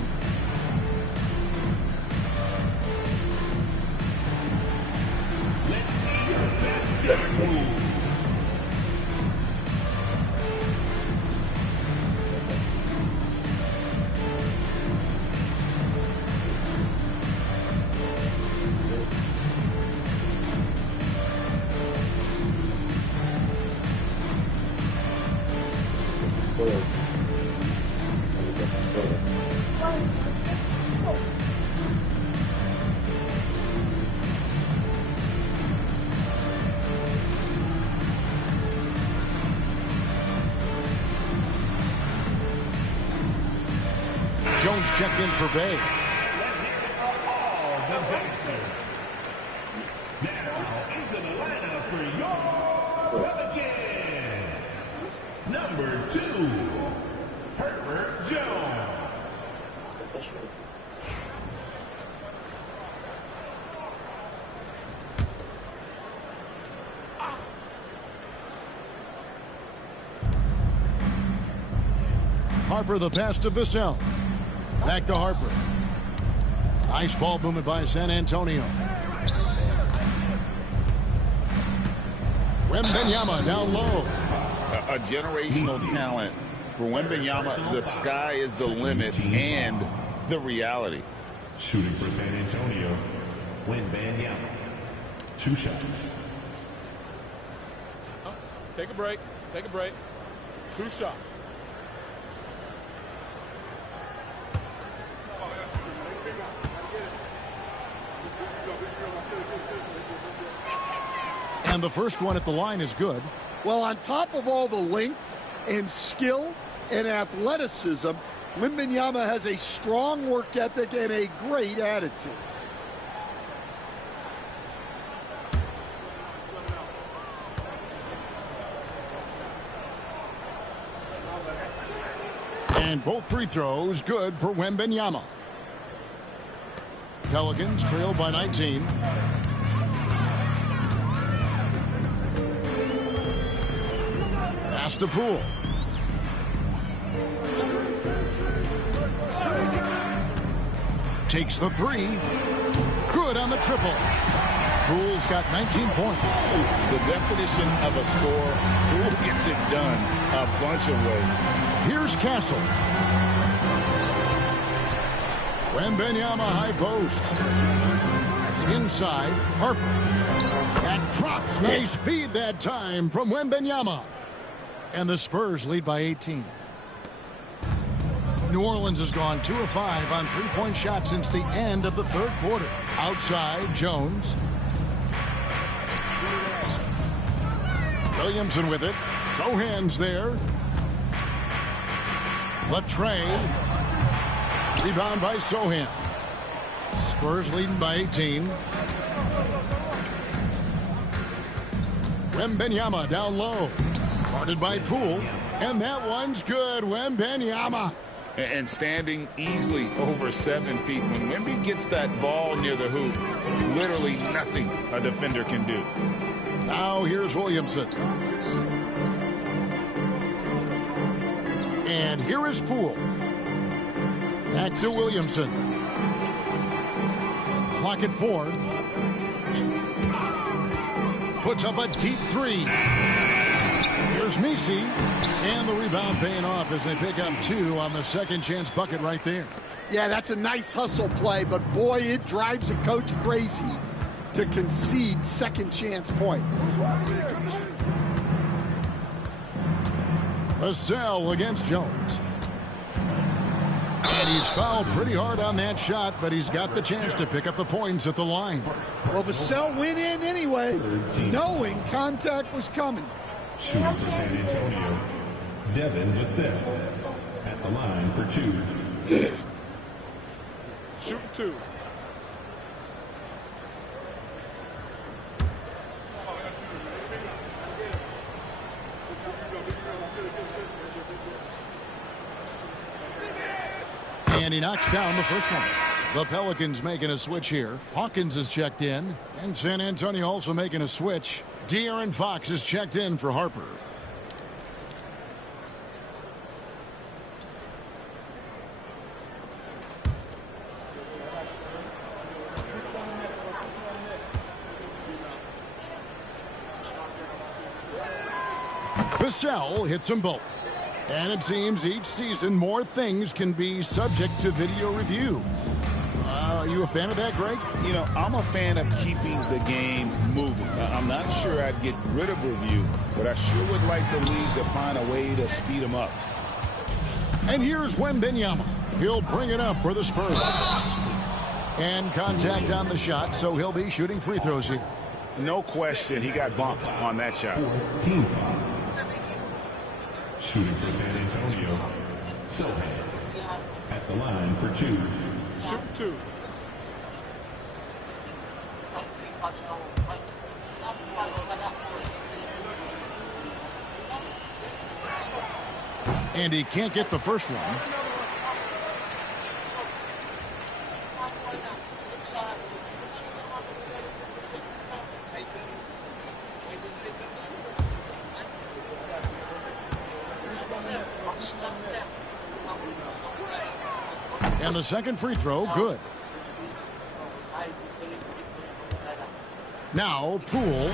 Jones checked in for Bay. Number 2, Herbert Jones. Harper the pass to Vassell. Back to Harper. Nice ball movement by San Antonio. Wembanyama down low. A generational talent. For Wembanyama, the sky is the limit and the reality. Shooting for San Antonio, Wembanyama. 2 shots. Take a break. Take a break. 2 shots. And the first one at the line is good. Well, on top of all the length and skill and athleticism, Wembanyama has a strong work ethic and a great attitude. And both free throws good for Wembanyama. Pelicans trail by 19. Pass to Poole. Takes the 3. Good on the triple. Poole's got 19 points. The definition of a score, Poole gets it done a bunch of ways. Here's Castle. Wembanyama high post. Inside, Harper. That drops. Nice feed that time from Wembanyama. And the Spurs lead by 18. New Orleans has gone 2 of 5 on three-point shots since the end of the third quarter. Outside, Jones. Williamson with it. Sohan's there. Latre. Rebound by Sohan. Spurs leading by 18. Wembanyama down low. Guarded by Poole. And that one's good. Wembanyama. And standing easily over 7 feet. When Wemby gets that ball near the hoop, literally nothing a defender can do. Now here's Williamson. And here is Poole. Back to Williamson. Clock at 4. puts up a deep three. Here's Misi, and the rebound paying off as they pick up 2 on the second chance bucket right there. Yeah, that's a nice hustle play, but boy, it drives a coach crazy to concede second chance points. Vassell against Jones. And he's fouled pretty hard on that shot, but he's got the chance to pick up the points at the line. Well, Vassell went in anyway, knowing contact was coming. Shooting for San Antonio, Devin Vassell at the line for 2. Shooting 2. And he knocks down the first one. The Pelicans making a switch here. Hawkins is checked in. And San Antonio also making a switch. De'Aaron Fox is checked in for Harper. Vassell hits them both. And it seems each season more things can be subject to video review. Are you a fan of that, Greg? You know, I'm a fan of keeping the game moving. I'm not sure I'd get rid of review, but I sure would like the league to find a way to speed them up. And here's Wembanyama. He'll bring it up for the Spurs. And contact on the shot, so he'll be shooting free throws here. No question, he got bumped on that shot. Team foul. Shooting for San Antonio, Sochan at the line for 2. Shooting 2. And he can't get the first one. And the second free throw, good. Now, Poole.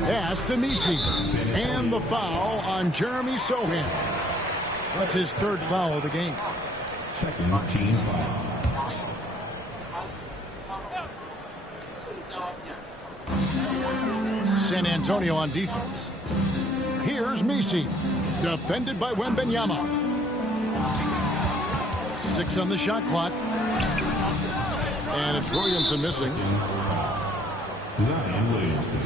Pass to Misi. And the foul on Jeremy Sochan. That's his third foul of the game. Second team foul. San Antonio on defense. Here's Misi. Defended by Wembanyama. 6 on the shot clock. And it's Williamson missing. Zion Williamson.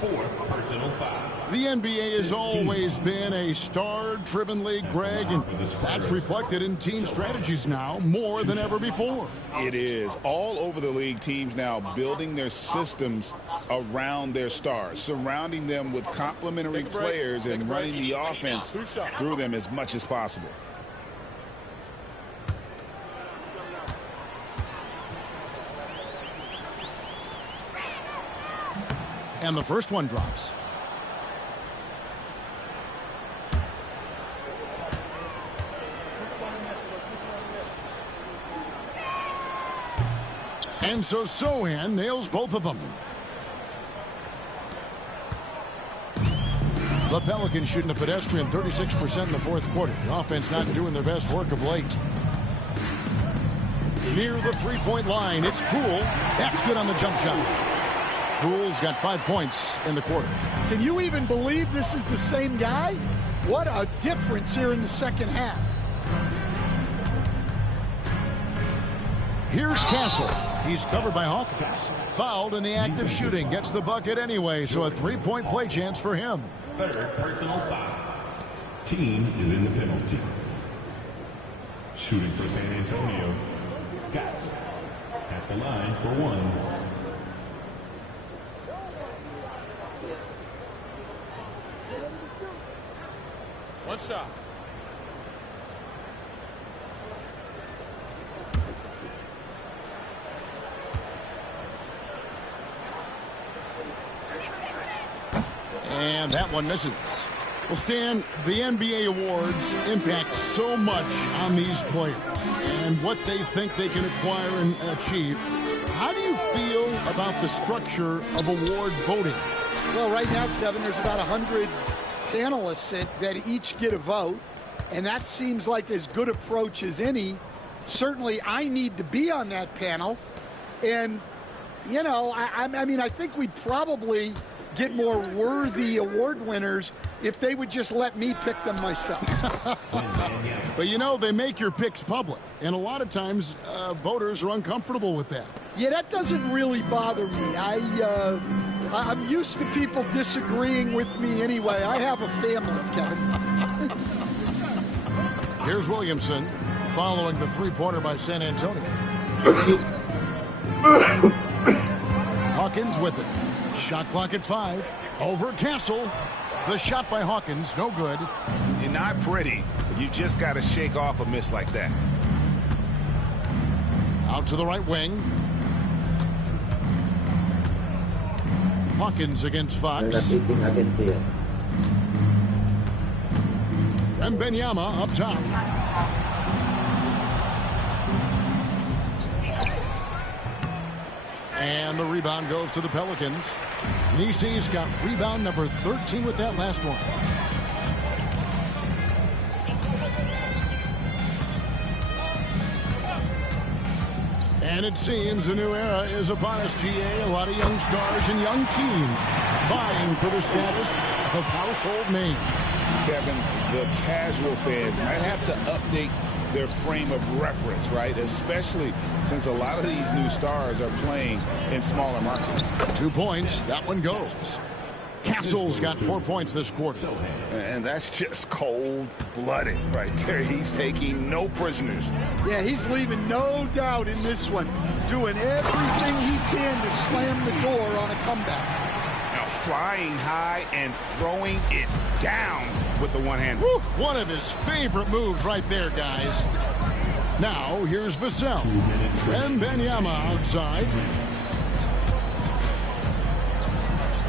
4 personal foul. The NBA has always been a star-driven league, Greg, and that's reflected in team strategies now more than ever before. It is. All over the league, teams now building their systems around their stars, surrounding them with complementary players and running the offense through them as much as possible. And the first one drops. And so Sochan nails both of them. The Pelicans shooting a pedestrian 36% in the fourth quarter. The offense not doing their best work of late. Near the three-point line, it's Poole. That's good on the jump shot. Poole's got 5 points in the quarter. Can you even believe this is the same guy? What a difference here in the second half. Here's Castle. He's covered by Hawkins. Fouled in the act of shooting. Gets the bucket anyway, so a three-point play chance for him. Third personal foul. Team is in the penalty. Shooting for San Antonio, Castle at the line for 1. One shot. And that one misses. Well, Stan, the NBA awards impact so much on these players and what they think they can acquire and achieve. How do you feel about the structure of award voting? Well, right now, Kevin, there's about 100 panelists that each get a vote, and that seems like as good approach as any. Certainly, I need to be on that panel, and, you know, I mean, I think we'd probably get more worthy award winners if they would just let me pick them myself. But, you know, they make your picks public, and a lot of times voters are uncomfortable with that. Yeah, that doesn't really bother me. I'm used to people disagreeing with me anyway. I have a family, Kevin. Here's Williamson following the three-pointer by San Antonio. Hawkins with it. Shot clock at 5. Over Castle. The shot by Hawkins, no good. You're not pretty. You just got to shake off a miss like that. Out to the right wing. Hawkins against Fox. Wembanyama up top. And the rebound goes to the Pelicans. Nisi's got rebound number 13 with that last one. And it seems a new era is upon us, GA. A lot of young stars and young teams vying for the status of household names. Kevin, the casual fans might have to update their frame of reference, right? Especially since a lot of these new stars are playing in smaller markets. 2 points. That one goes. Castle's got 4 points this quarter. And that's just cold-blooded right there. He's taking no prisoners. Yeah, he's leaving no doubt in this one. Doing everything he can to slam the door on a comeback. Now flying high and throwing it down with the one hand. One of his favorite moves right there, guys. Now, here's Vassell. Wembanyama outside.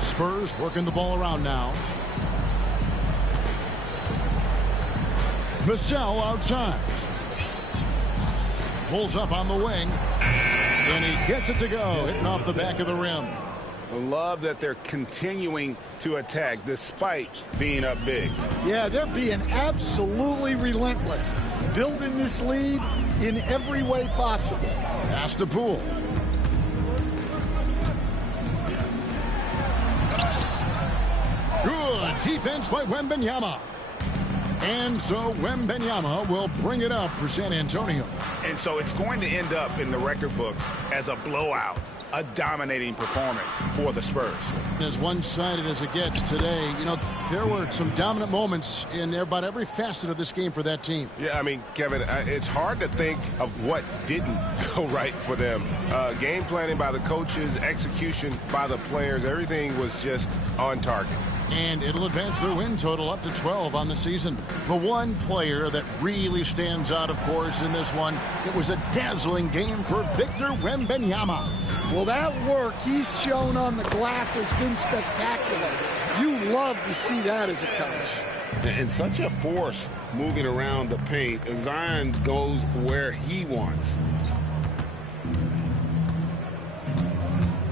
Spurs working the ball around now. Vassell outside. Pulls up on the wing. And he gets it to go, hitting off the back of the rim. I love that they're continuing to attack despite being up big. Yeah, they're being absolutely relentless. Building this lead in every way possible. Pass to Poole. Good defense by Wembanyama. And so Wembanyama will bring it up for San Antonio. And so it's going to end up in the record books as a blowout, a dominating performance for the Spurs. As one-sided as it gets today, you know, there were some dominant moments in about every facet of this game for that team. Yeah, I mean, Kevin, it's hard to think of what didn't go right for them. Game planning by the coaches, execution by the players, everything was just on target. And it'll advance their win total up to 12 on the season. The one player that really stands out, of course, in this one, it was a dazzling game for Victor Wembanyama. Well, that work he's shown on the glass has been spectacular. You love to see that as a coach. And such a force moving around the paint. Zion goes where he wants.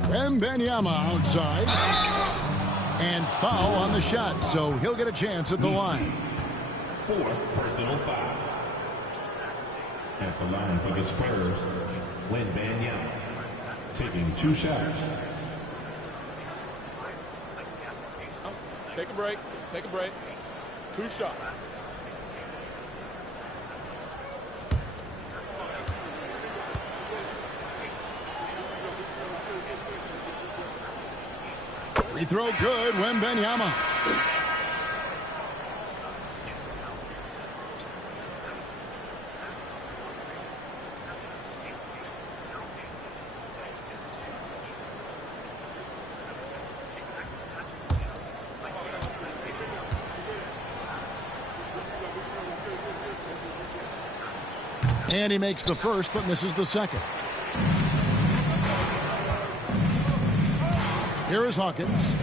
Wembanyama outside. And foul on the shot, so he'll get a chance at the line. 4 personal fouls. At the line for the Spurs, Wembanyama taking 2 shots. Take a break. Take a break. 2 shots. Free throw good, Wembanyama. And he makes the first, but misses the second. Here is Hawkins.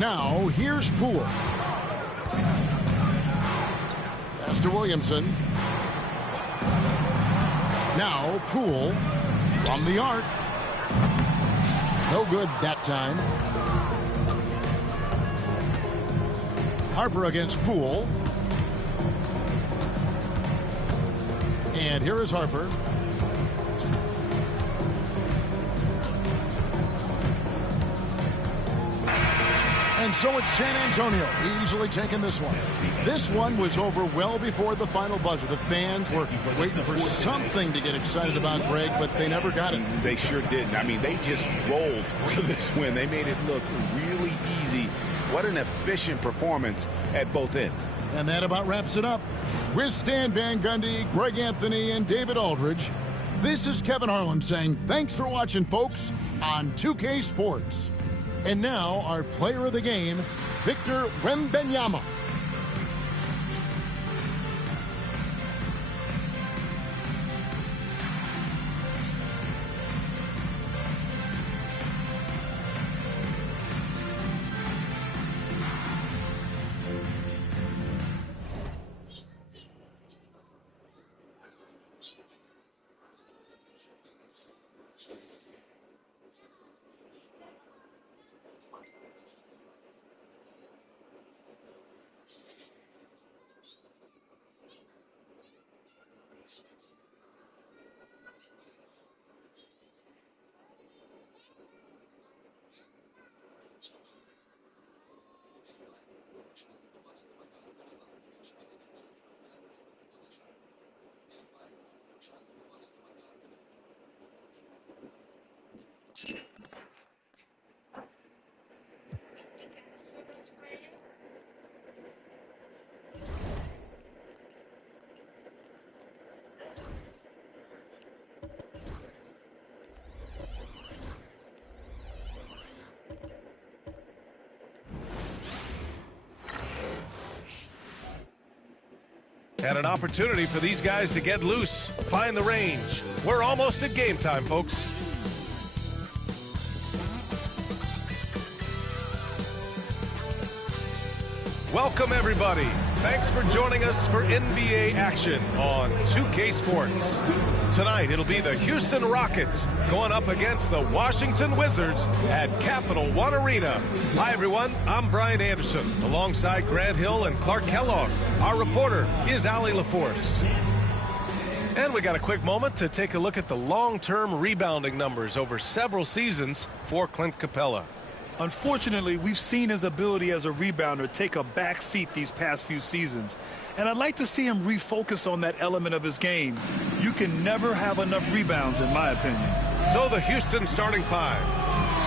Now, here's Poole. Pass to Williamson. Now, Poole from the arc. No good that time. Harper against Poole. And here is Harper. And so it's San Antonio easily taking this one. This one was over well before the final buzzer. The fans were waiting for something to get excited about, Greg, but they never got it. They sure didn't. I mean, they just rolled to this win. They made it look really easy. What an efficient performance at both ends. And that about wraps it up. With Stan Van Gundy, Greg Anthony, and David Aldridge, this is Kevin Harlan saying thanks for watching, folks, on 2K Sports. And now, our player of the game, Victor Wembanyama. And an opportunity for these guys to get loose, find the range. We're almost at game time, folks. Welcome, everybody. Thanks for joining us for NBA action on 2K Sports. Tonight, it'll be the Houston Rockets going up against the Washington Wizards at Capital One Arena. Hi, everyone. I'm Brian Anderson, alongside Grant Hill and Clark Kellogg. Our reporter is Allie LaForce. And we got a quick moment to take a look at the long-term rebounding numbers over several seasons for Clint Capella. Unfortunately, we've seen his ability as a rebounder take a back seat these past few seasons. And I'd like to see him refocus on that element of his game. You can never have enough rebounds, in my opinion. So the Houston starting five.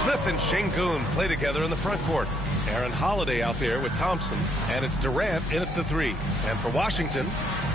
Smith and Şengün play together in the front court. Aaron Holiday out there with Thompson. And it's Durant in at the three. And for Washington,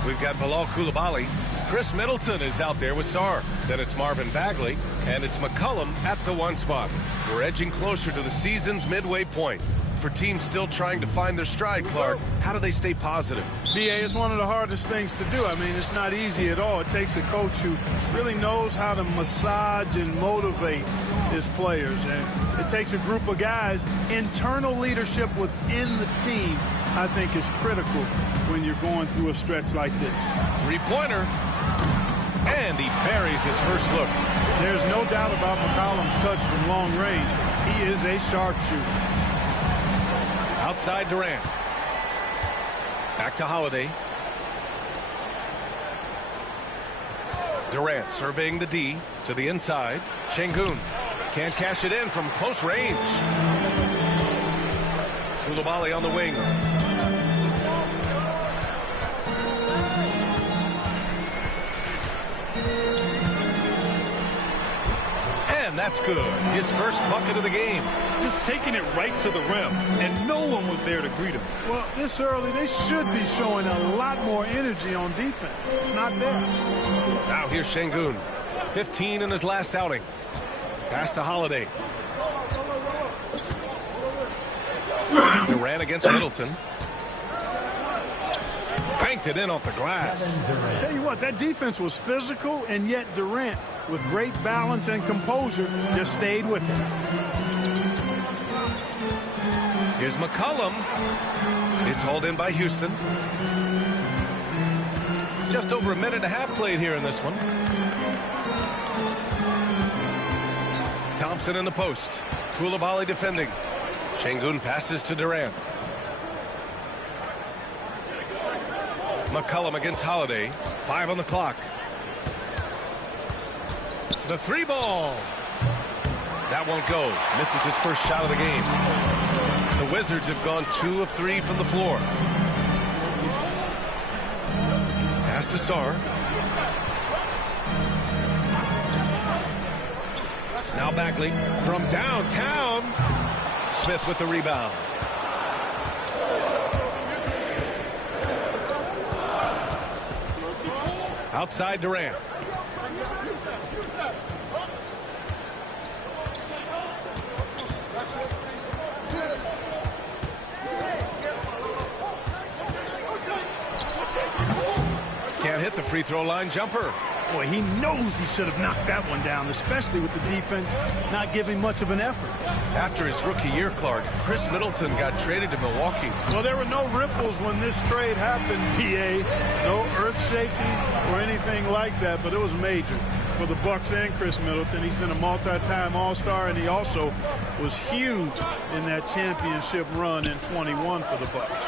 we've got Bilal Coulibaly. Chris Middleton is out there with Sarr. Then it's Marvin Bagley, and it's McCollum at the one spot. We're edging closer to the season's midway point. For teams still trying to find their stride, Clark, how do they stay positive? BA, it's one of the hardest things to do. I mean, it's not easy at all. It takes a coach who really knows how to massage and motivate his players. And it takes a group of guys. Internal leadership within the team, I think, is critical when you're going through a stretch like this. Three-pointer. And he buries his first look. There's no doubt about McCollum's touch from long range. He is a sharpshooter. Outside Durant. Back to Holiday. Durant surveying the D to the inside. Şengün can't cash it in from close range. Coulibaly on the wing. And that's good. His first bucket of the game. Just taking it right to the rim, and no one was there to greet him. Well, this early, they should be showing a lot more energy on defense. It's not there. Now here's Şengün. 15 in his last outing. Pass to Holiday. Durant against Middleton. Banked it in off the glass. Tell you what, that defense was physical, and yet Durant, with great balance and composure, just stayed with it. Here's McCollum. It's hauled in by Houston. Just over a minute and a half played here in this one. Thompson in the post. Koulibaly defending. Şengün passes to Durant. McCollum against Holiday. 5 on the clock. The 3 ball. That won't go. Misses his first shot of the game. The Wizards have gone 2 of 3 from the floor. Pass to Sarr. Now Bagley from downtown. Smith with the rebound. Outside Durant. Can't hit the free throw line jumper. Boy, he knows he should have knocked that one down, especially with the defense not giving much of an effort. After his rookie year, Clark, Chris Middleton got traded to Milwaukee. Well, there were no ripples when this trade happened, PA. No earth-shaking or anything like that, but it was major for the Bucks and Chris Middleton. He's been a multi-time All-Star, and he also was huge in that championship run in 21 for the Bucks.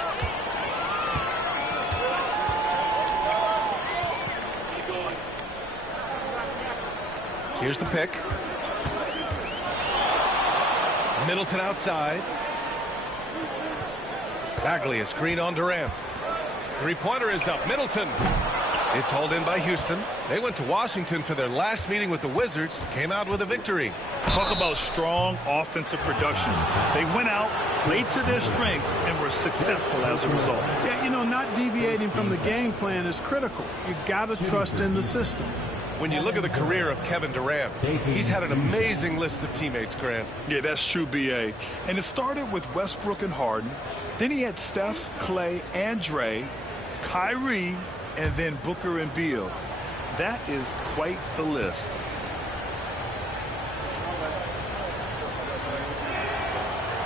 Here's the pick. Middleton outside. Bagley, a screen on Durant. Three-pointer is up. Middleton. It's hauled in by Houston. They went to Washington for their last meeting with the Wizards. Came out with a victory. Talk about strong offensive production. They went out, played to their strengths, and were successful as a result. Yeah, you know, not deviating from the game plan is critical. You got to trust in the system. When you look at the career of Kevin Durant, he's had an amazing list of teammates, Grant. Yeah, that's true, B.A. And it started with Westbrook and Harden. Then he had Steph, Clay, and Dre, Kyrie, and then Booker and Beal. That is quite the list.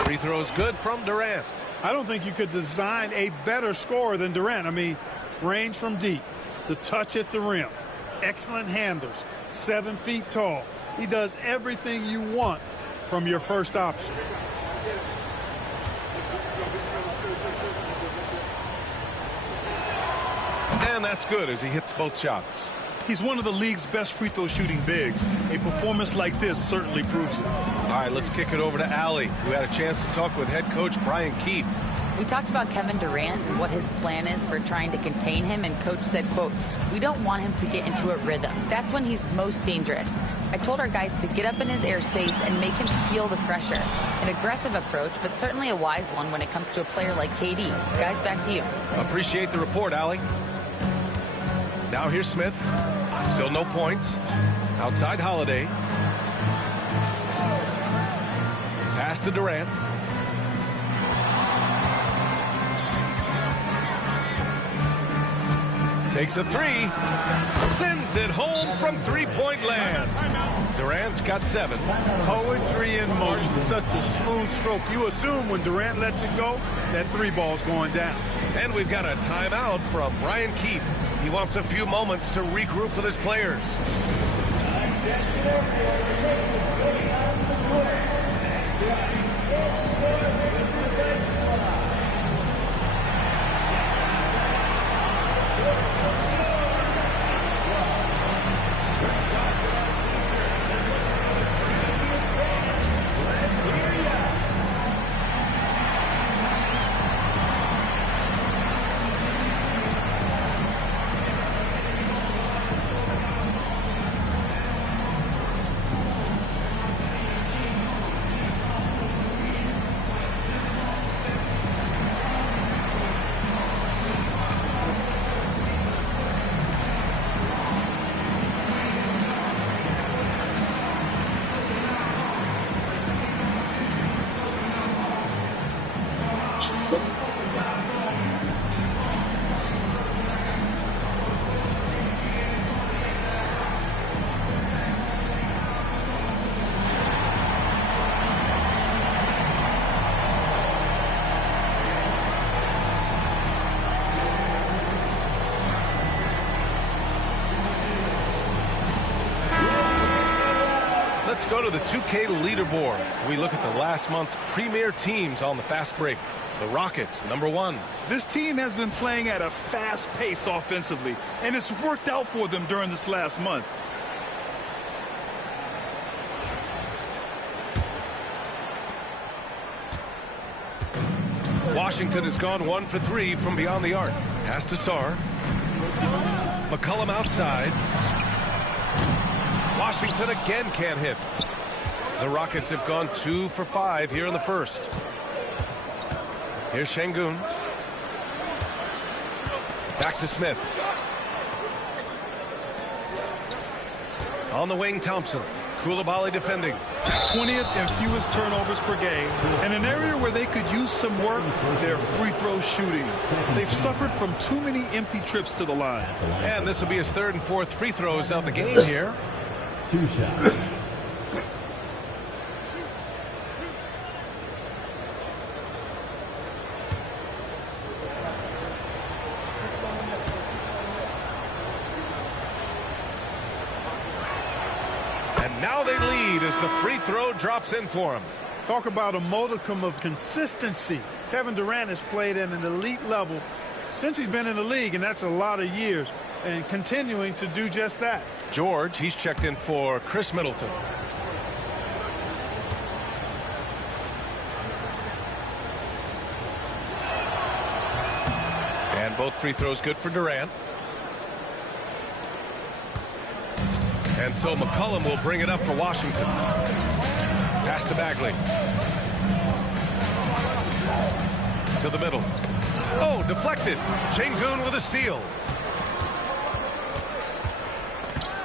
Free throws good from Durant. I don't think you could design a better scorer than Durant. I mean, range from deep, the touch at the rim, excellent handles, 7 feet tall. He does everything you want from your first option. And that's good as he hits both shots. He's one of the league's best free throw shooting bigs. A performance like this certainly proves it. All right, let's kick it over to Allie, who had a chance to talk with head coach Brian Keefe. We talked about Kevin Durant and what his plan is for trying to contain him, and coach said, quote, "We don't want him to get into a rhythm. That's when he's most dangerous. I told our guys to get up in his airspace and make him feel the pressure. An aggressive approach, but certainly a wise one when it comes to a player like KD. Guys, back to you." Appreciate the report, Allie. Now here's Smith. Still no points. Outside Holiday. Pass to Durant. Takes a three. Sends it home from three-point land. Durant's got 7. Poetry in motion. Such a smooth stroke. You assume when Durant lets it go, that 3 ball's going down. And we've got a timeout from Brian Keefe. He wants a few moments to regroup with his players. Let's go to the 2K leaderboard. We look at the last month's premier teams on the fast break. The Rockets, #1. This team has been playing at a fast pace offensively, and it's worked out for them during this last month. Washington has gone 1 for 3 from beyond the arc. Pass to Sarr. McCollum outside. Washington again can't hit. The Rockets have gone 2 for 5 here in the first. Here's Şengün. Back to Smith. On the wing, Thompson. Coulibaly defending. 20th and fewest turnovers per game. And an area where they could use some work, their free throw shooting. They've suffered from too many empty trips to the line. And this will be his 3rd and 4th free throws of the game here. 2 shots. Now they lead as the free throw drops in for him. Talk about a modicum of consistency. Kevin Durant has played at an elite level since he's been in the league, and that's a lot of years, and continuing to do just that. George, he's checked in for Chris Middleton. And both free throws good for Durant. And so McCollum will bring it up for Washington. Pass to Bagley. To the middle. Oh, deflected. Şengün with a steal.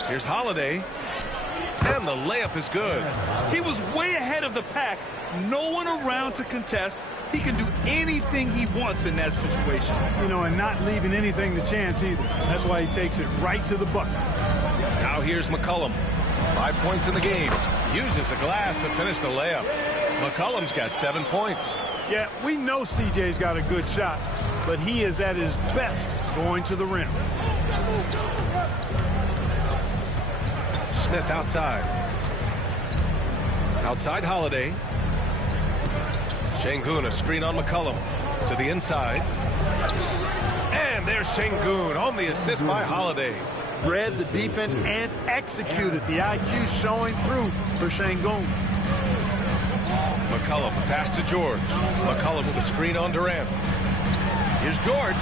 Here's Holiday. And the layup is good. He was way ahead of the pack. No one around to contest. He can do anything he wants in that situation. You know, and not leaving anything to chance either. That's why he takes it right to the bucket. Now here's McCollum. 5 points in the game. Uses the glass to finish the layup. McCollum's got 7 points. Yeah, we know CJ's got a good shot, but he is at his best going to the rim. Smith outside. Outside Holiday. Şengün, a screen on McCollum. To the inside. And there's Şengün on the assist by Holiday. Read the defense and executed. The IQ showing through for Şengün. McCollum, pass to George. McCollum with a screen on Durant. Here's George.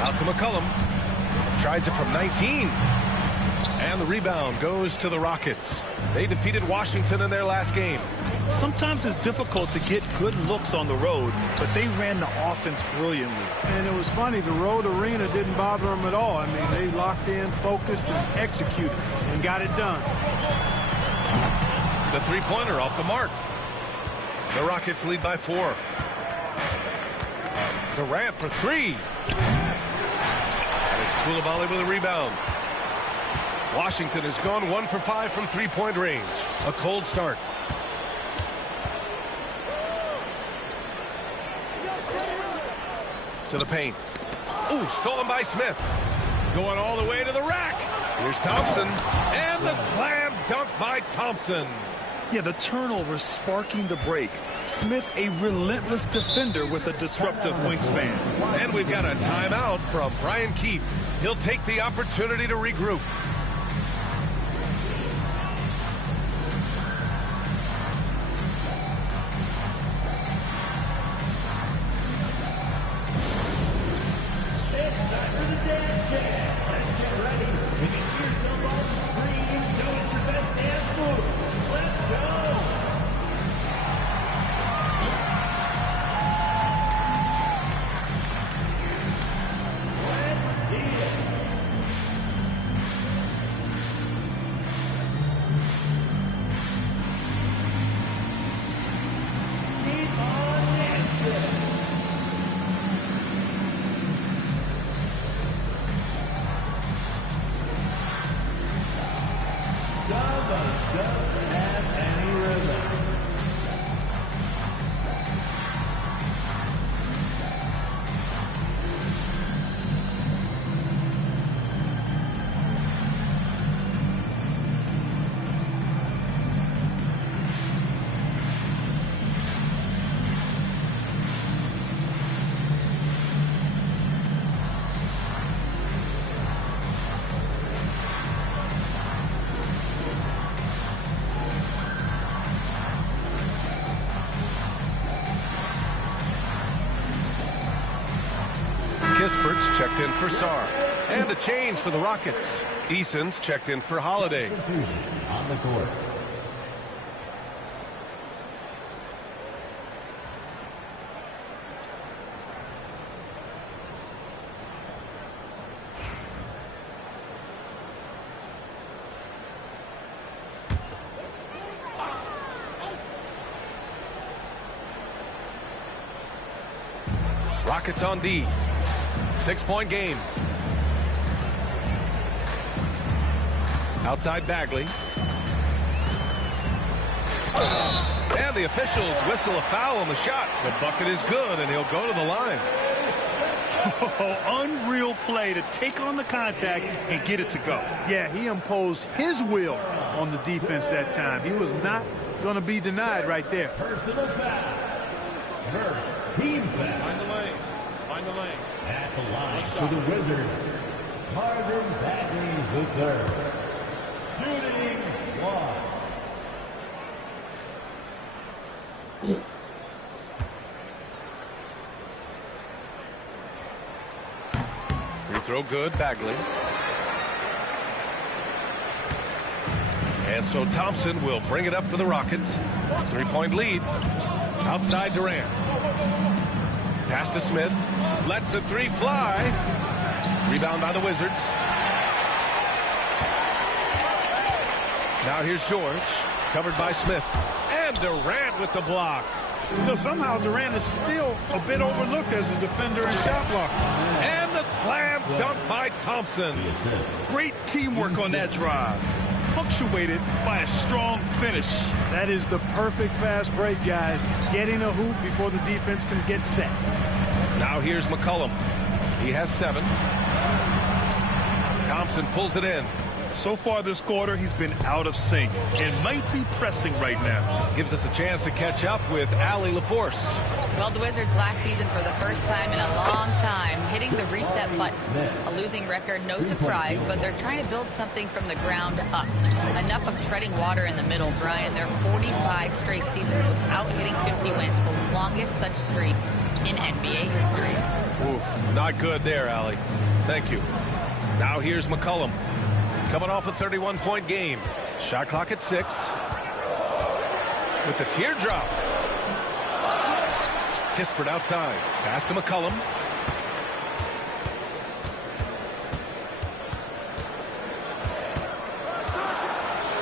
Out to McCollum. Tries it from 19. And the rebound goes to the Rockets. They defeated Washington in their last game. Sometimes it's difficult to get good looks on the road, but they ran the offense brilliantly. And it was funny, the road arena didn't bother them at all. I mean, they locked in, focused, and executed, and got it done. The three-pointer off the mark. The Rockets lead by 4. Durant for 3. And it's Coulibaly with a rebound. Washington has gone 1 for 5 from three-point range. A cold start. To the paint. Ooh, stolen by Smith. Going all the way to the rack. Here's Thompson. And the slam dunk by Thompson. Yeah, the turnover sparking the break. Smith, a relentless defender with a disruptive wingspan. And we've got a timeout from Brian Keefe. He'll take the opportunity to regroup. checked in for Sarr. And a change for the Rockets. Eason's checked in for Holiday. On the court. Rockets on D. 6-point game. Outside Bagley. And the officials whistle a foul on the shot. The bucket is good, and he'll go to the line. Unreal play to take on the contact and get it to go. Yeah, he imposed his will on the defense that time. He was not going to be denied right there. Personal foul. First team foul. Find the lanes. Find the lanes. At the line for the Wizards, Marvin Bagley with serve. Shooting one. Free throw good, Bagley. And so Thompson will bring it up for the Rockets. 3-point lead. Outside Durant. Pass to Smith. Lets the three fly. Rebound by the Wizards. Now here's George. Covered by Smith. And Durant with the block. You know, somehow Durant is still a bit overlooked as a defender and shot blocker. And the slam dunk by Thompson. Great teamwork on that drive. Punctuated by a strong finish. That is the perfect fast break, guys. Getting a hoop before the defense can get set. Now here's McCollum. He has 7. Thompson pulls it in. So far this quarter, he's been out of sync and might be pressing right now. Gives us a chance to catch up with Allie LaForce. Well, the Wizards last season for the first time in a long time hitting the reset button. A losing record, no surprise, but they're trying to build something from the ground up. Enough of treading water in the middle, Brian. They're 45 straight seasons without hitting 50 wins, the longest such streak in NBA history. Oof, not good there, Allie. Thank you. Now here's McCollum. Coming off a 31-point game. Shot clock at 6. With the teardrop. Kispert outside. Pass to McCollum.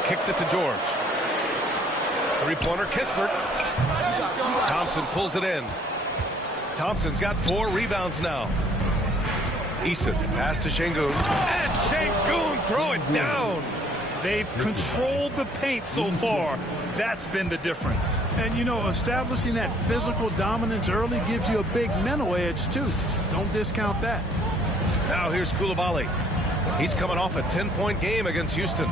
Kicks it to George. Three-pointer, Kispert. Thompson pulls it in. Thompson's got 4 rebounds now. Eason, pass to Şengün. And Şengün throw it down. They've controlled the paint so far. That's been the difference. And, you know, establishing that physical dominance early gives you a big mental edge, too. Don't discount that. Now here's Coulibaly. He's coming off a 10-point game against Houston.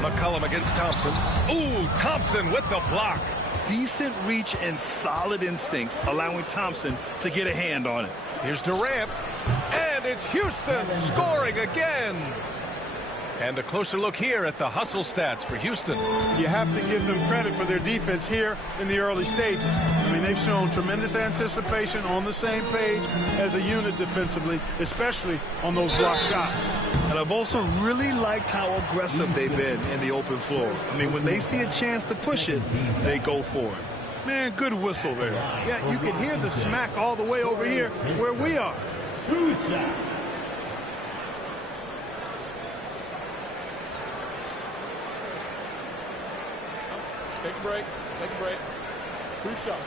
McCollum against Thompson. Ooh, Thompson with the block. Decent reach and solid instincts, allowing Thompson to get a hand on it. Here's Durant, and it's Houston scoring again. And a closer look here at the hustle stats for Houston. You have to give them credit for their defense here in the early stages. I mean, they've shown tremendous anticipation, on the same page as a unit defensively, especially on those block shots. And I've also really liked how aggressive they've been in the open floor. I mean, when they see a chance to push it, they go for it. Man, good whistle there. Yeah, you can hear the smack all the way over here where we are. Take a break. Take a break. 2 shots.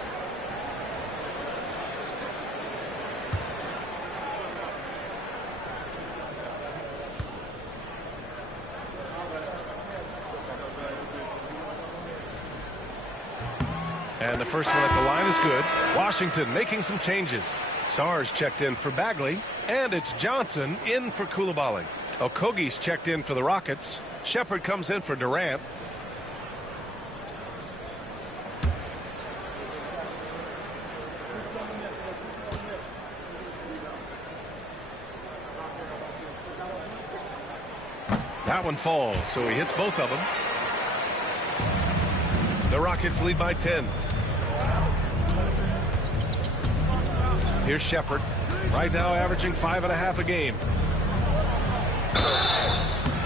And the first one at the line is good. Washington making some changes. Sarr's checked in for Bagley. And it's Johnson in for Coulibaly. Okogie's checked in for the Rockets. Shepherd comes in for Durant. That one falls, so he hits both of them. The Rockets lead by 10. Here's Shepard. Right now averaging 5.5 a game.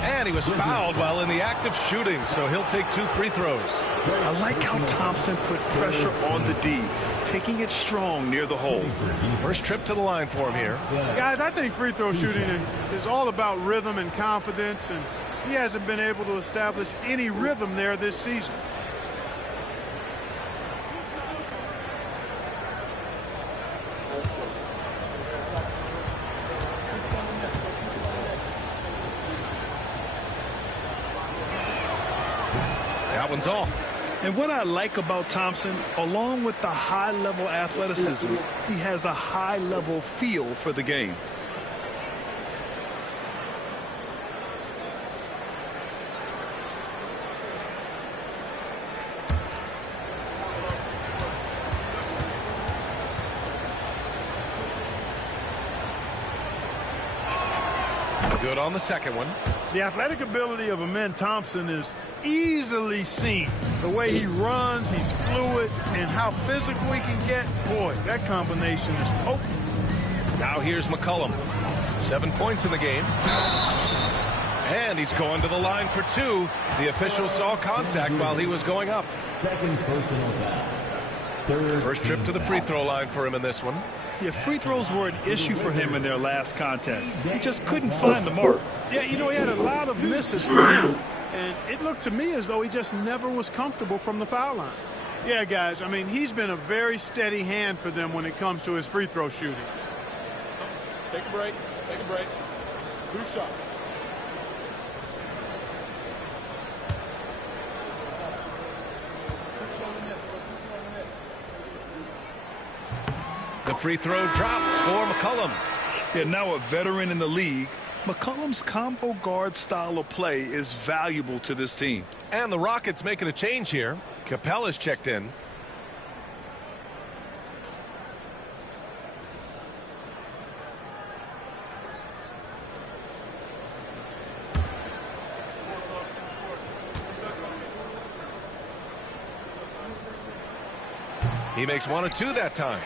And he was fouled while in the act of shooting, so he'll take 2 free throws. I like how Thompson put pressure on the D, taking it strong near the hole. First trip to the line for him here. Guys, I think free throw shooting is all about rhythm and confidence, and he hasn't been able to establish any rhythm there this season. That one's off. And what I like about Thompson, along with the high-level athleticism, he has a high-level feel for the game. Good on the second one. The athletic ability of Amen Thompson is easily seen. The way he runs, he's fluid, and how physical he can get. Boy, that combination is potent. Now here's McCollum. 7 points in the game. And he's going to the line for 2. The official saw contact while he was going up. Second personal foul. First trip to the free throw line for him in this one. Yeah, free throws were an issue for him in their last contest. He just couldn't find the mark. Yeah, you know, he had a lot of misses for him. And it looked to me as though he just never was comfortable from the foul line. Yeah, guys, I mean, he's been a very steady hand for them when it comes to his free throw shooting. Take a break. Take a break. 2 shots. The free throw drops for McCollum. Yeah, now a veteran in the league, McCollum's combo guard style of play is valuable to this team. And the Rockets making a change here. Capella's checked in. He makes 1 of 2 that time.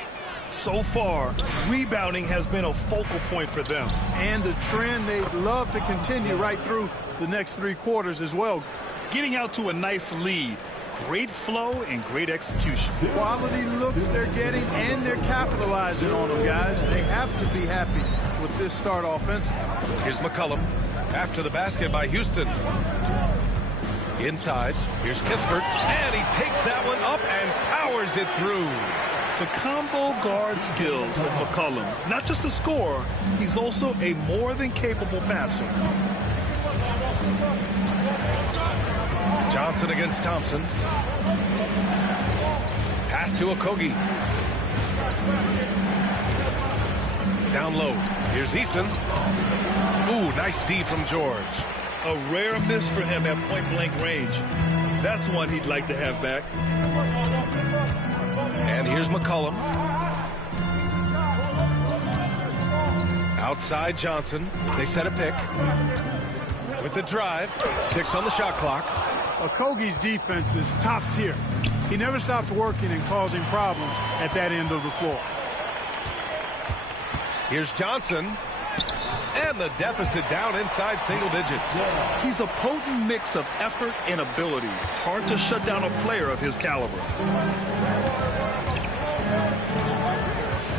So far, rebounding has been a focal point for them. And a trend they'd love to continue right through the next 3 quarters as well. Getting out to a nice lead. Great flow and great execution. Quality looks they're getting, and they're capitalizing on them, guys. They have to be happy with this start offensively. Here's McCollum. After the basket by Houston. Inside. Here's Kispert. And he takes that one up and powers it through. The combo guard skills of McCollum. Not just a scorer, he's also a more than capable passer. Johnson against Thompson. Pass to Okogie. Down low. Here's Easton. Ooh, nice D from George. A rare miss for him at point-blank range. That's one he'd like to have back. And here's McCollum. Outside Johnson. They set a pick. With the drive. 6 on the shot clock. Okogie's defense is top tier. He never stops working and causing problems at that end of the floor. Here's Johnson. And the deficit down inside single digits. He's a potent mix of effort and ability. Hard to shut down a player of his caliber.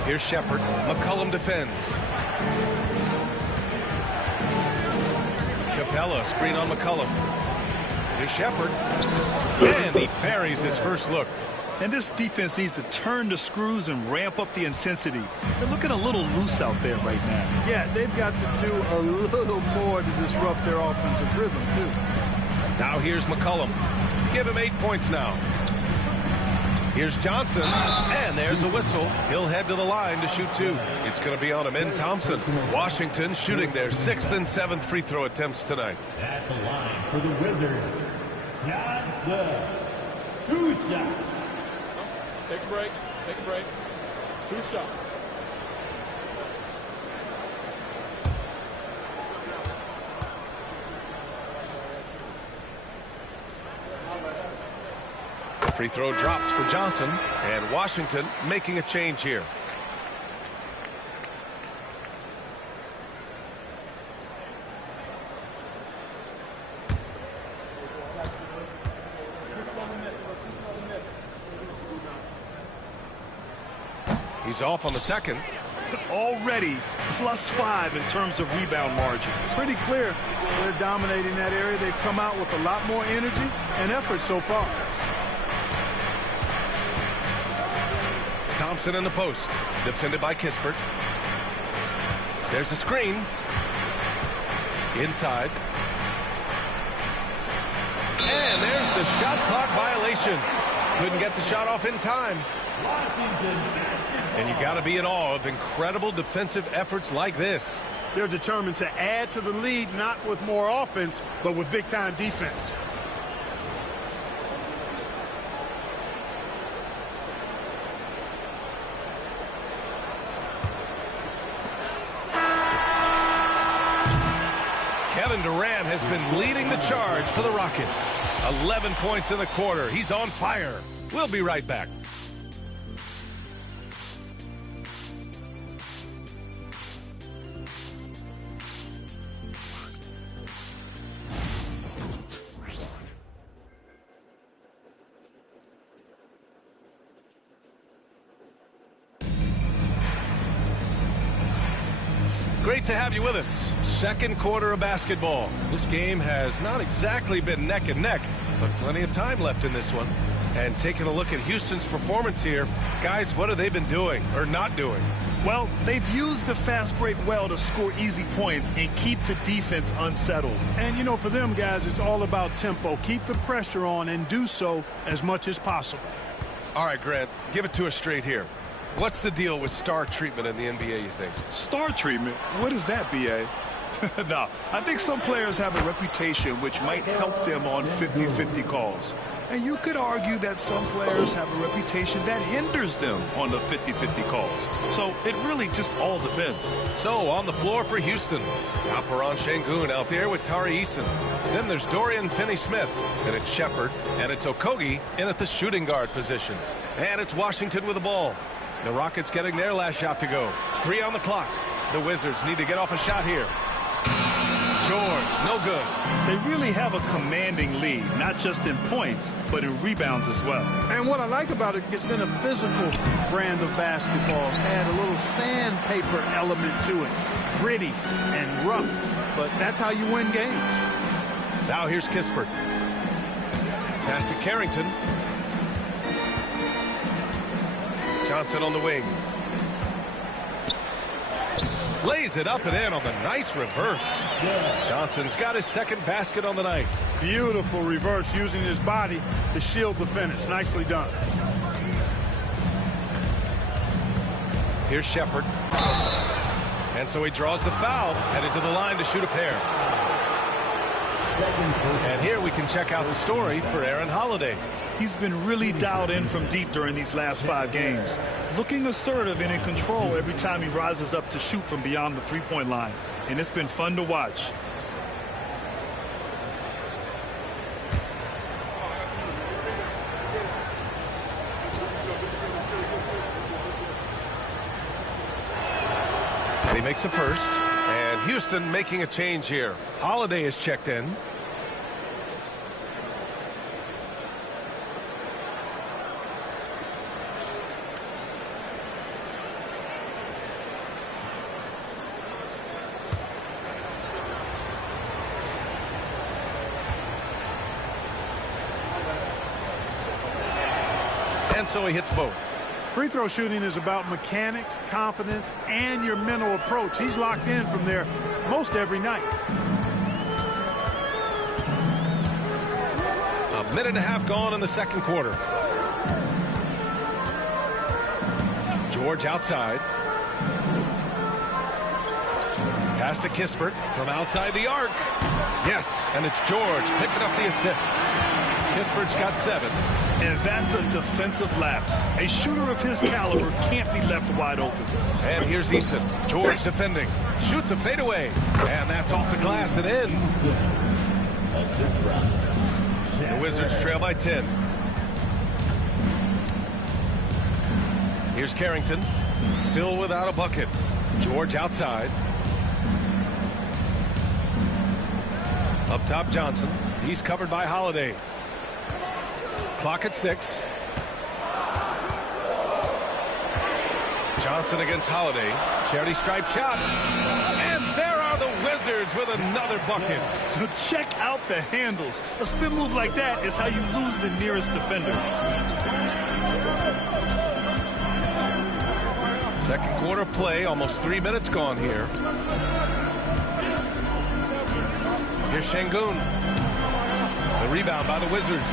Here's Shepard. McCollum defends. Capella, screen on McCollum. Here's Shepard. And he buries his first look. And this defense needs to turn the screws and ramp up the intensity. They're looking a little loose out there right now. Yeah, they've got to do a little more to disrupt their offensive rhythm, too. Now here's McCollum. Give him 8 points now. Here's Johnson, and there's a whistle. He'll head to the line to shoot 2. It's going to be on Amen Thompson. Washington shooting their 6th and 7th free throw attempts tonight. At the line for the Wizards, Johnson. 2 shots. Take a break. Take a break. 2 shots. Free throw drops for Johnson, and Washington making a change here. He's off on the second. Already +5 in terms of rebound margin. Pretty clear they're dominating that area. They've come out with a lot more energy and effort so far. Thompson in the post. Defended by Kispert. There's a screen. Inside. And there's the shot clock violation. Couldn't get the shot off in time. And you got to be in awe of incredible defensive efforts like this. They're determined to add to the lead, not with more offense, but with big-time defense. Kevin Durant has been leading the charge for the Rockets. 11 points in the quarter. He's on fire. We'll be right back. Great to have you with us. Second quarter of basketball. This game has not exactly been neck and neck, but plenty of time left in this one. And taking a look at Houston's performance here, guys, what have they been doing or not doing? Well, they've used the fast break well to score easy points and keep the defense unsettled. And, you know, for them, guys, it's all about tempo. Keep the pressure on and do so as much as possible. All right, Grant, give it to us straight here. What's the deal with star treatment in the NBA, you think? Star treatment? What is that, B.A.? No, I think some players have a reputation which might help them on 50-50 calls. And you could argue that some players have a reputation that hinders them on the 50-50 calls. So it really just all depends. So on the floor for Houston, Alperen Sengun out there with Tari Eason. Then there's Dorian Finney-Smith, and it's Shepard, and it's Okogie in at the shooting guard position. And it's Washington with the ball. The Rockets getting their last shot to go. 3 on the clock. The Wizards need to get off a shot here. George, no good. They really have a commanding lead, not just in points, but in rebounds as well. And what I like about it, it's been a physical brand of basketball. It's had a little sandpaper element to it. Gritty and rough, but that's how you win games. Now here's Kispert. Pass to Carrington. Johnson on the wing. Lays it up and in on the nice reverse. Johnson's got his second basket on the night. Beautiful reverse, using his body to shield the finish. Nicely done. Here's Shepard. And so he draws the foul, headed to the line to shoot a pair. And here we can check out the story for Aaron Holiday. He's been really dialed in from deep during these last 5 games. Looking assertive and in control every time he rises up to shoot from beyond the three-point line. And it's been fun to watch. And he makes a first. And Houston making a change here. Holiday is checked in. And so he hits both. Free throw shooting is about mechanics, confidence, and your mental approach. He's locked in from there most every night. A minute and a half gone in the second quarter. George outside. Pass to Kispert from outside the arc. Yes, and it's George picking up the assist. Kispert's got 7. And that's a defensive lapse. A shooter of his caliber can't be left wide open. And here's Eason. George defending. Shoots a fadeaway. And that's off the glass and in. The Wizards trail by 10. Here's Carrington. Still without a bucket. George outside. Up top, Johnson. He's covered by Holiday. Clock at 6. Johnson against Holiday. Charity stripe shot. And there are the Wizards with another bucket. Check out the handles. A spin move like that is how you lose the nearest defender. Second quarter play, almost 3 minutes gone here. Here's Şengün. The rebound by the Wizards.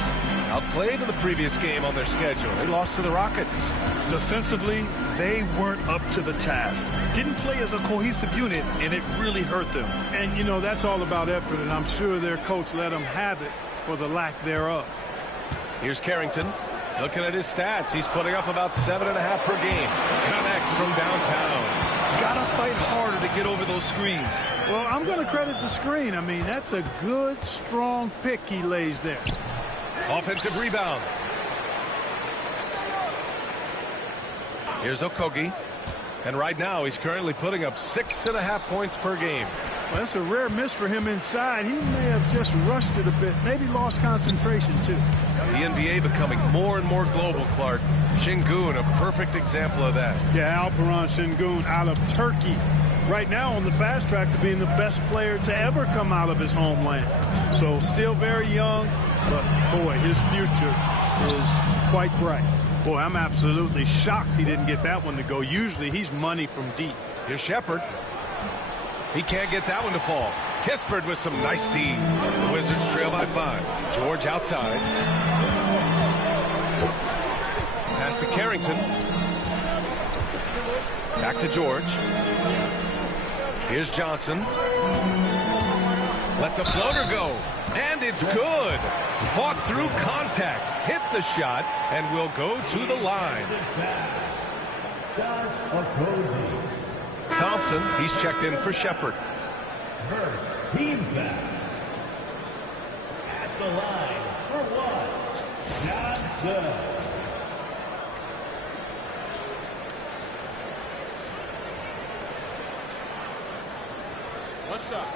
Outplayed in the previous game on their schedule. They lost to the Rockets. Defensively, they weren't up to the task. Didn't play as a cohesive unit, and it really hurt them. And, you know, that's all about effort, and I'm sure their coach let them have it for the lack thereof. Here's Carrington. Looking at his stats, he's putting up about 7.5 per game. Connects from downtown. Gotta fight harder to get over those screens. Well, I'm going to credit the screen. I mean, that's a good, strong pick he lays there. Offensive rebound. Here's Okogie. And right now, he's currently putting up 6.5 points per game. Well, that's a rare miss for him inside. He may have just rushed it a bit. Maybe lost concentration, too. The NBA becoming more and more global, Clark. Şengün, a perfect example of that. Yeah, Alperen Şengün out of Turkey. Right now on the fast track to being the best player to ever come out of his homeland. So still very young, but boy, his future is quite bright. Boy, I'm absolutely shocked he didn't get that one to go. Usually he's money from deep. Here's Shepherd. He can't get that one to fall. Kispert with some nice D. The Wizards trail by 5. George outside. Pass to Carrington. Back to George. Here's Johnson. Lets a floater go. And it's good. Fought through contact. Hit the shot and will go to the line. Thompson, he's checked in for Shepherd. First team foul. At the line for 1, Johnson. What's up?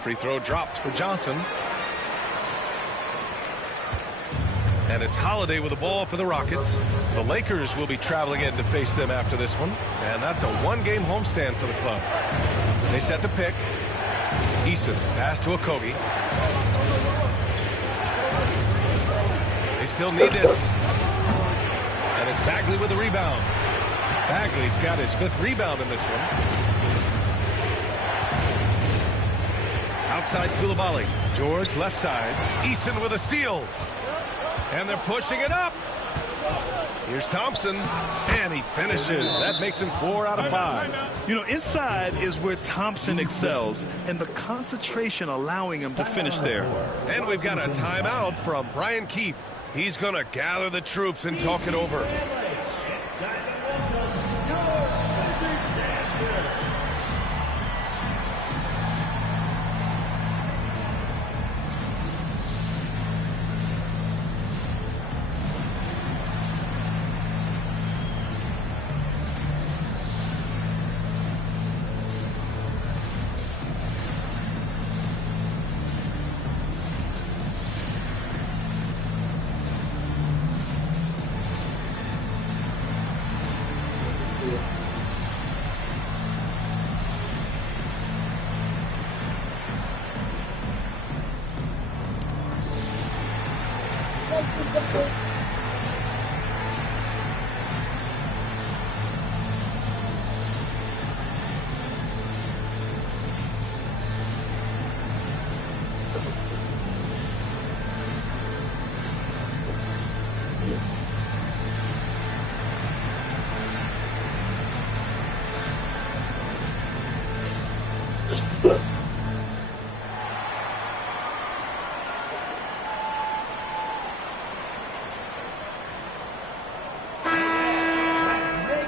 Free throw dropped for Johnson. And it's Holiday with the ball for the Rockets. The Lakers will be traveling in to face them after this one. And that's a one-game homestand for the club. They set the pick. Eason pass to Okogie. They still need this. And it's Bagley with the rebound. Bagley's got his 5th rebound in this one. Outside Coulibaly. George left side. Eason with a steal. And they're pushing it up. Here's Thompson. And he finishes. That makes him 4 out of 5. You know, inside is where Thompson excels, and the concentration allowing him to finish there. And we've got a timeout from Brian Keefe. He's going to gather the troops and talk it over.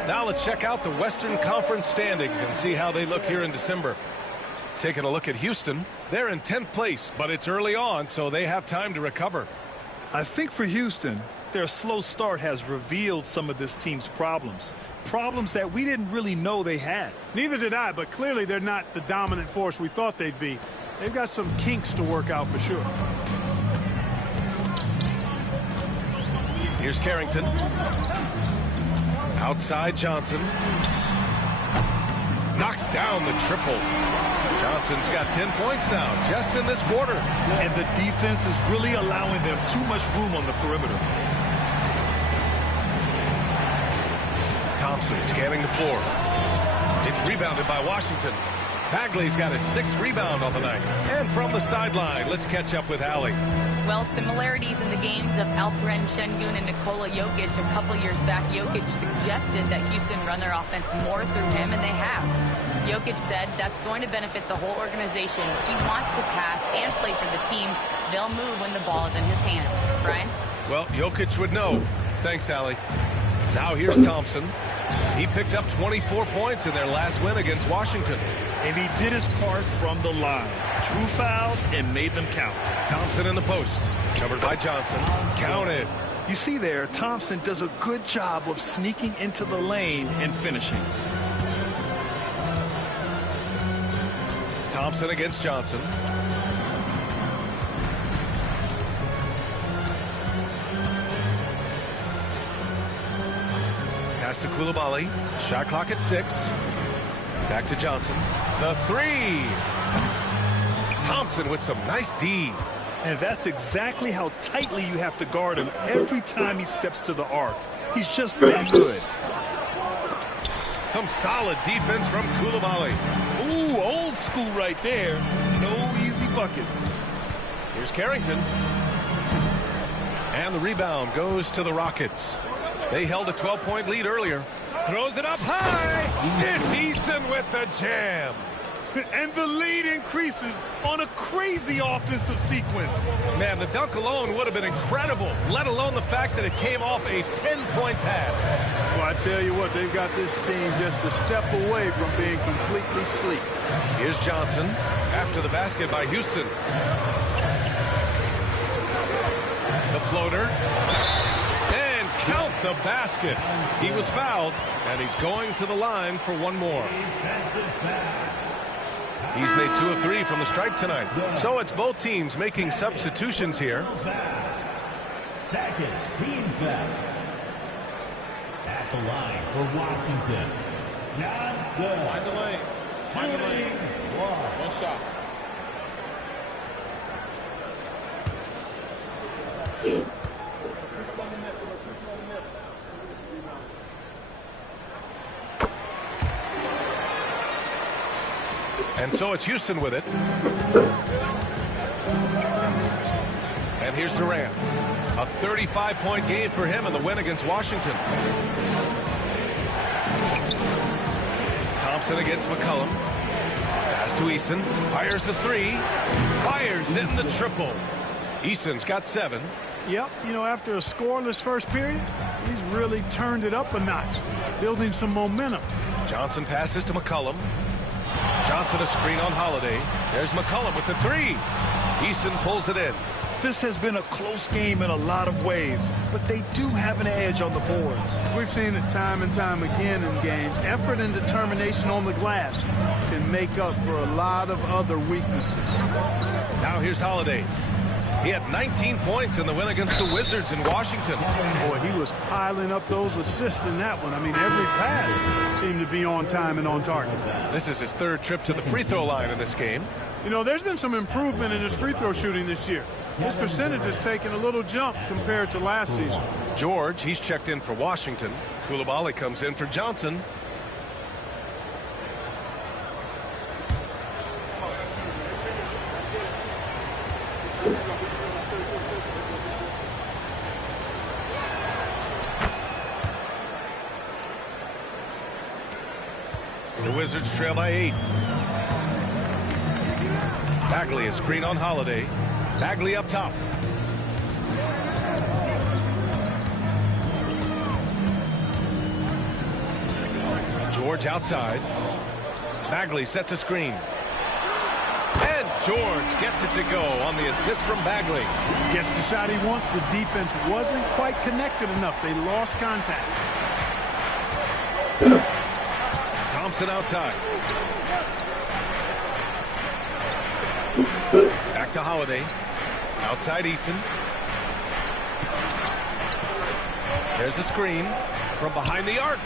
Now let's check out the Western Conference standings and see how they look here in December. Taking a look at Houston, they're in 10th place, but it's early on, so they have time to recover. I think for Houston, their slow start has revealed some of this team's problems. Problems that we didn't really know they had. Neither did I, but clearly they're not the dominant force we thought they'd be. They've got some kinks to work out for sure. Here's Carrington. Outside Johnson. Knocks down the triple. Johnson's got 10 points now, just in this quarter. And the defense is really allowing them too much room on the perimeter. Thompson scanning the floor. It's rebounded by Washington. Bagley's got his 6th rebound on the night. And from the sideline, let's catch up with Allie. Well, similarities in the games of Alperen Şengün and Nikola Jokic. A couple years back, Jokic suggested that Houston run their offense more through him, and they have. Jokic said that's going to benefit the whole organization. He wants to pass and play for the team. They'll move when the ball is in his hands. Brian? Well, Jokic would know. Thanks, Allie. Now here's Thompson. He picked up 24 points in their last win against Washington. And he did his part from the line. Drew fouls and made them count. Thompson in the post. Covered by Johnson. Counted. You see there, Thompson does a good job of sneaking into the lane and finishing. Thompson against Johnson. Pass to Coulibaly. Shot clock at 6. Back to Johnson. The 3. Thompson with some nice D. And that's exactly how tightly you have to guard him every time he steps to the arc. He's just that good. Some solid defense from Coulibaly. Ooh, old school right there. No easy buckets. Here's Carrington. And the rebound goes to the Rockets. They held a 12-point lead earlier. Throws it up high. It's Eason with the jam. And the lead increases on a crazy offensive sequence. Man, the dunk alone would have been incredible, let alone the fact that it came off a 10-point pass. Well, I tell you what, they've got this team just a step away from being completely sleek. Here's Johnson after the basket by Houston. The floater. And count the basket. He was fouled, and he's going to the line for one more. He's made 2 of 3 from the stripe tonight. So it's both teams making substitutions here. Second team foul. At the line for Washington, Johnson. Find the lane. Find the lane. One shot. And so it's Houston with it. And here's Durant. A 35-point game for him in the win against Washington. Thompson against McCollum. Pass to Eason. Fires the 3. Fires in the triple. Eason's got 7. Yep, you know, after a scoreless first period, he's really turned it up a notch, building some momentum. Johnson passes to McCollum. Johnson a screen on Holiday. There's McCollum with the 3. Eason pulls it in. This has been a close game in a lot of ways, but they do have an edge on the boards. We've seen it time and time again in games. Effort and determination on the glass can make up for a lot of other weaknesses. Now here's Holiday. He had 19 points in the win against the Wizards in Washington. Boy, he was piling up those assists in that one. I mean, every pass seemed to be on time and on target. This is his 3rd trip to the free throw line in this game. You know, there's been some improvement in his free throw shooting this year. His percentage has taken a little jump compared to last season. George, he's checked in for Washington. Coulibaly comes in for Johnson. The Wizards trail by 8. Bagley a screen on Holiday. Bagley up top. George outside. Bagley sets a screen. And George gets it to go on the assist from Bagley. Gets the shot he wants. The defense wasn't quite connected enough. They lost contact. Thompson outside. Back to Holiday. Outside Eason. There's a screen from behind the arc.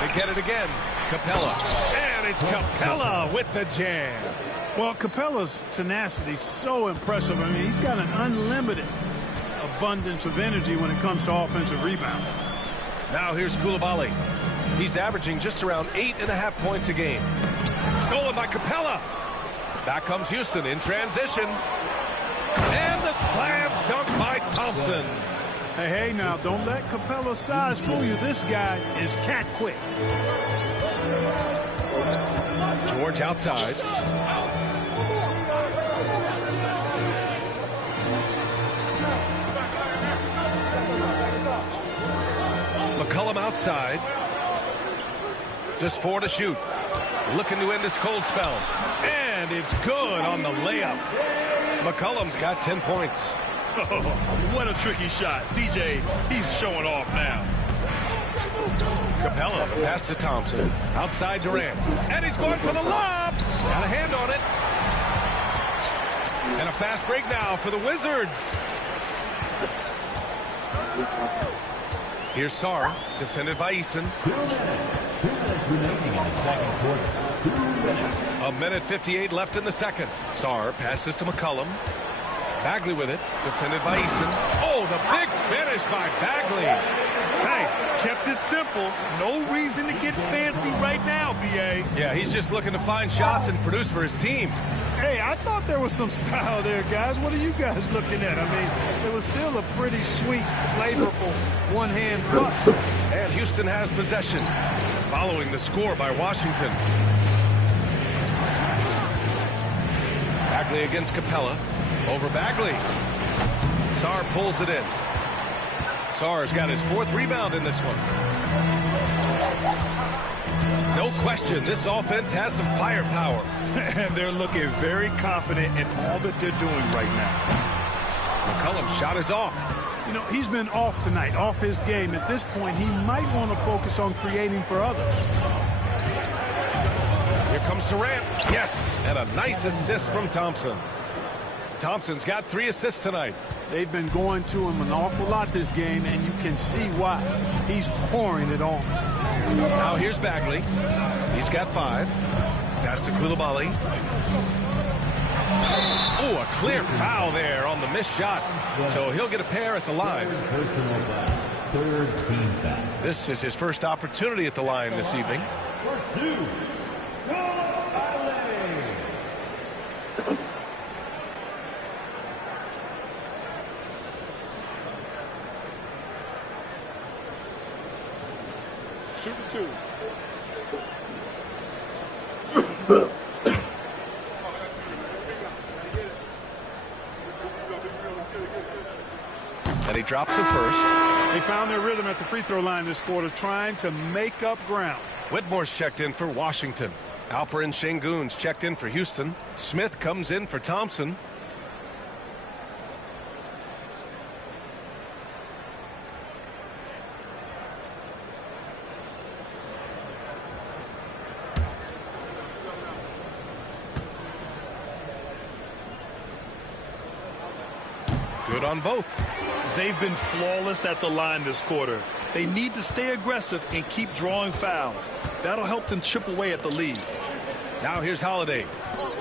They get it again. Capella. And it's Capella with the jam. Well, Capella's tenacity is so impressive. I mean, he's got an unlimited abundance of energy when it comes to offensive rebound. Now here's Coulibaly. He's averaging just around 8.5 points a game. Stolen by Capella. Back comes Houston in transition. And the slam dunk by Thompson. Hey, now, don't let Capella's size fool you. This guy is cat quick. George outside. McCollum outside. Just 4 to shoot. Looking to end this cold spell. And it's good on the layup. McCollum's got 10 points. Oh, what a tricky shot. CJ, he's showing off now. Capella pass to Thompson. Outside Durant. And he's going for the lob. Got a hand on it. And a fast break now for the Wizards. Here's Sarr, defended by Eason. 1:58 left in the second. Sarr passes to McCollum. Bagley with it, defended by Eason. Oh, the big finish by Bagley. Hey, kept it simple. No reason to get fancy right now, B.A. Yeah, he's just looking to find shots and produce for his team. Hey, I thought there was some style there, guys. What are you guys looking at? I mean, it was still a pretty sweet, flavorful one-hand flush. And Houston has possession, following the score by Washington. Bagley against Capella. Over Bagley. Sarr pulls it in. Sarr's got his 4th rebound in this one. No question, this offense has some firepower. And they're looking very confident in all that they're doing right now. McCollum's shot is off. You know, he's been off tonight, off his game. At this point, he might want to focus on creating for others. Here comes Durant. Yes, and a nice assist from Thompson. Thompson's got 3 assists tonight. They've been going to him an awful lot this game, and you can see why. He's pouring it on. Now here's Bagley. He's got 5. Pass to Coulibaly. Oh, a clear foul there on the missed shot. So he'll get a pair at the line. This is his first opportunity at the line this evening. Shooting 2. And he drops it first. They found their rhythm at the free throw line this quarter, trying to make up ground. Whitmore's checked in for Washington. Alperin Şengün's checked in for Houston. Smith comes in for Thompson. Good on both. They've been flawless at the line this quarter. They need to stay aggressive and keep drawing fouls. That'll help them chip away at the lead. Now here's Holiday.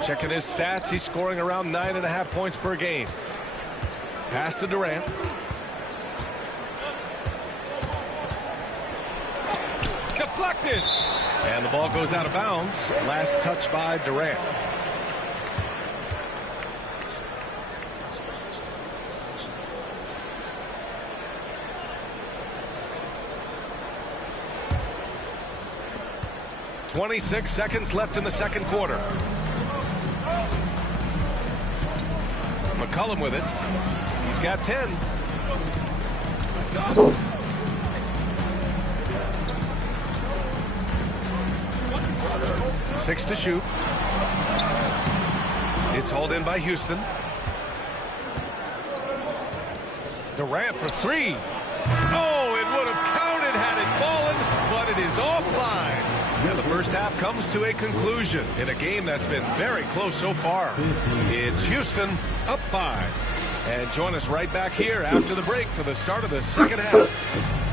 Checking his stats. He's scoring around 9.5 points per game. Pass to Durant. Deflected. And the ball goes out of bounds. Last touch by Durant. .26 seconds left in the second quarter. McCollum with it. He's got 10. Six to shoot. hauled in by Houston. Durant for three. Oh, it would have counted had it fallen, but it is offline. And the first half comes to a conclusion in a game that's been very close so far. It's Houston up 5. And join us right back here after the break for the start of the second half.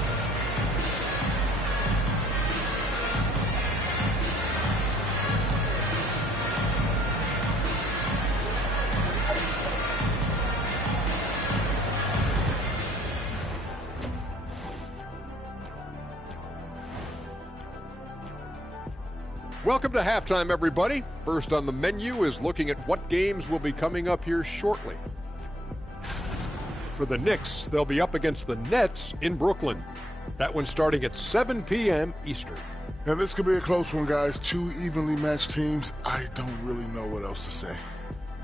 Welcome to halftime, everybody. First on the menu is looking at what games will be coming up here shortly. For the Knicks, they'll be up against the Nets in Brooklyn. That one starting at 7 p.m. Eastern. And this could be a close one, guys. Two evenly matched teams. I don't really know what else to say.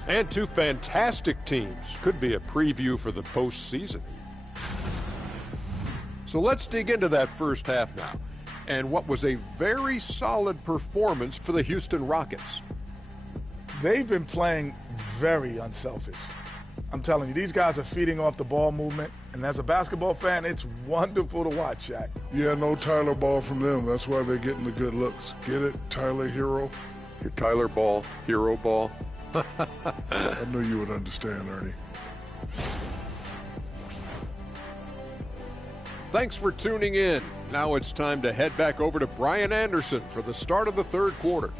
And two fantastic teams. Could be a preview for the postseason. So let's dig into that first half now. And what was a very solid performance for the Houston Rockets. They've been playing very unselfish. I'm telling you, these guys are feeding off the ball movement. And as a basketball fan, it's wonderful to watch, Shaq. Yeah, no Tyler Ball from them. That's why they're getting the good looks. Get it, Tyler Hero? Your Tyler Ball, Hero Ball. I knew you would understand, Ernie. Thanks for tuning in. Now it's time to head back over to Brian Anderson for the start of the third quarter.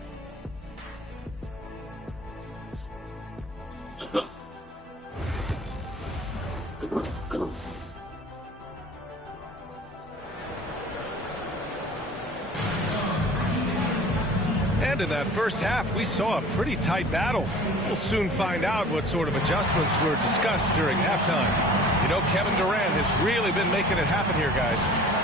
And in that first half, we saw a pretty tight battle. We'll soon find out what sort of adjustments were discussed during halftime. You know, Kevin Durant has really been making it happen here, guys.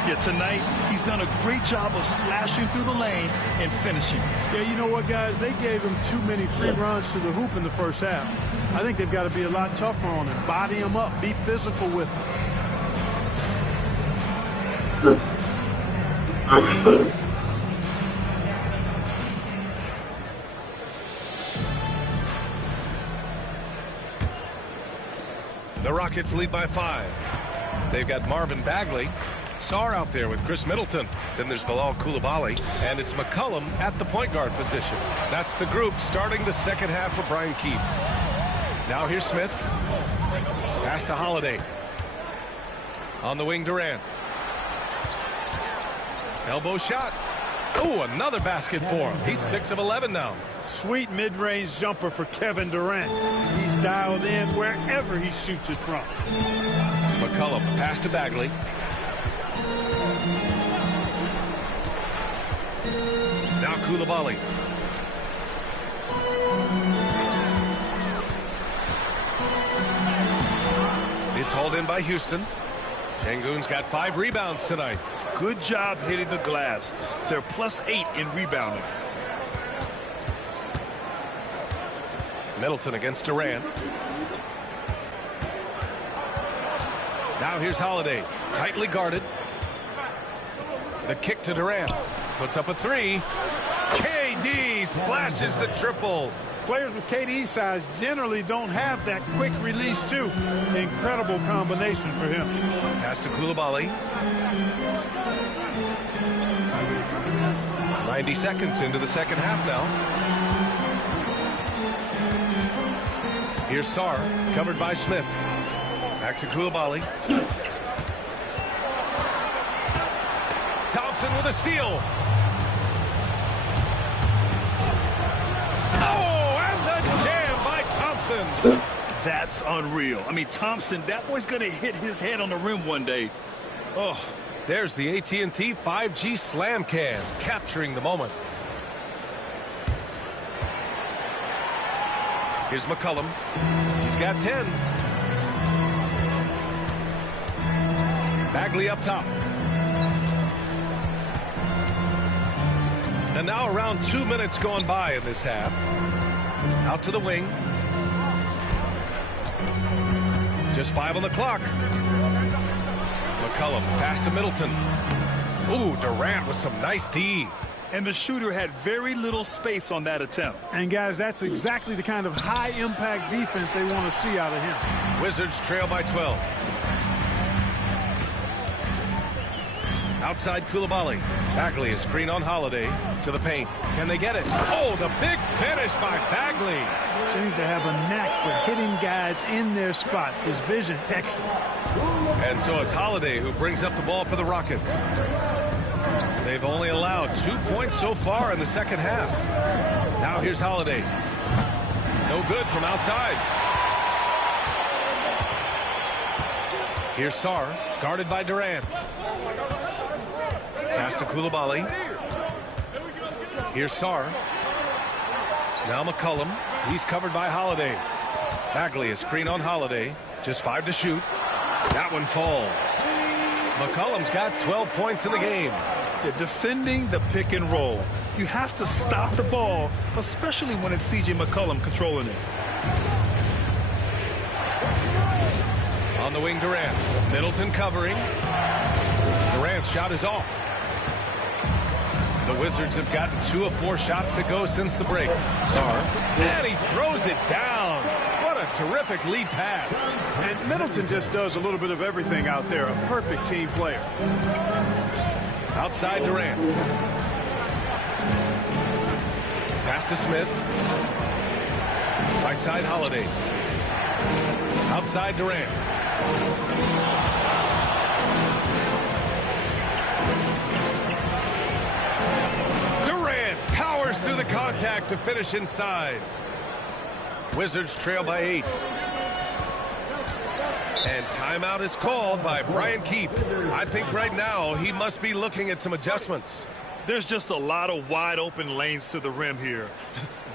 Yeah, tonight, he's done a great job of slashing through the lane and finishing. Yeah, you know what, guys? They gave him too many free runs to the hoop in the first half. I think they've got to be a lot tougher on him. Body him up. Be physical with him. The Rockets lead by 5. They've got Marvin Bagley. Sarr out there with Chris Middleton. Then there's Bilal Coulibaly. And it's McCollum at the point guard position. That's the group starting the second half for Brian Keefe. Now here's Smith. Pass to Holiday. On the wing, Durant. Elbow shot. Oh, another basket for him. He's 6 of 11 now. Sweet mid-range jumper for Kevin Durant. He's dialed in wherever he shoots it from. McCollum, pass to Bagley. Now Coulibaly. It's hauled in by Houston. Şengün's got 5 rebounds tonight. Good job hitting the glass. They're +8 in rebounding. Middleton against Durant. Now here's Holiday. Tightly guarded. The kick to Durant. Puts up a 3. KD splashes the triple. Players with KD's size generally don't have that quick release, too. Incredible combination for him. Pass to Coulibaly. 90 seconds into the second half now. Here's Sarr, covered by Smith. Back to Coulibaly. Thompson with a steal. That's unreal. I mean, Thompson, that boy's going to hit his head on the rim one day. Oh, there's the AT&T 5G Slam Cam, capturing the moment. Here's McCollum. He's got 10. Bagley up top. And now around 2 minutes gone by in this half. Out to the wing. Just 5 on the clock. McCollum, pass to Middleton. Ooh, Durant with some nice D. And the shooter had very little space on that attempt. And, guys, that's exactly the kind of high-impact defense they want to see out of him. Wizards trail by 12. Outside Coulibaly. Bagley is screen on Holiday to the paint. Can they get it? Oh, the big finish by Bagley. Seems to have a knack for hitting guys in their spots. His vision, excellent. And so it's Holiday who brings up the ball for the Rockets. They've only allowed 2 points so far in the second half. Now here's Holiday. No good from outside. Here's Sarr, guarded by Durant. Pass to Coulibaly. Here's Sarr. Now McCollum. He's covered by Holiday. Bagley is screen on Holiday. Just 5 to shoot. That one falls. McCollum's got 12 points in the game. Yeah, defending the pick and roll. You have to stop the ball, especially when it's C.J. McCollum controlling it. On the wing, Durant. Middleton covering. Durant's shot is off. The Wizards have gotten 2 of 4 shots to go since the break. Sarr. And he throws it down. What a terrific lead pass. And Middleton just does a little bit of everything out there. A perfect team player. Outside Durant. Pass to Smith. Right side Holiday. Outside Durant. Durant powers through the contact to finish inside. Wizards trail by 8. And timeout is called by Brian Keefe. I think right now he must be looking at some adjustments. There's just a lot of wide open lanes to the rim here.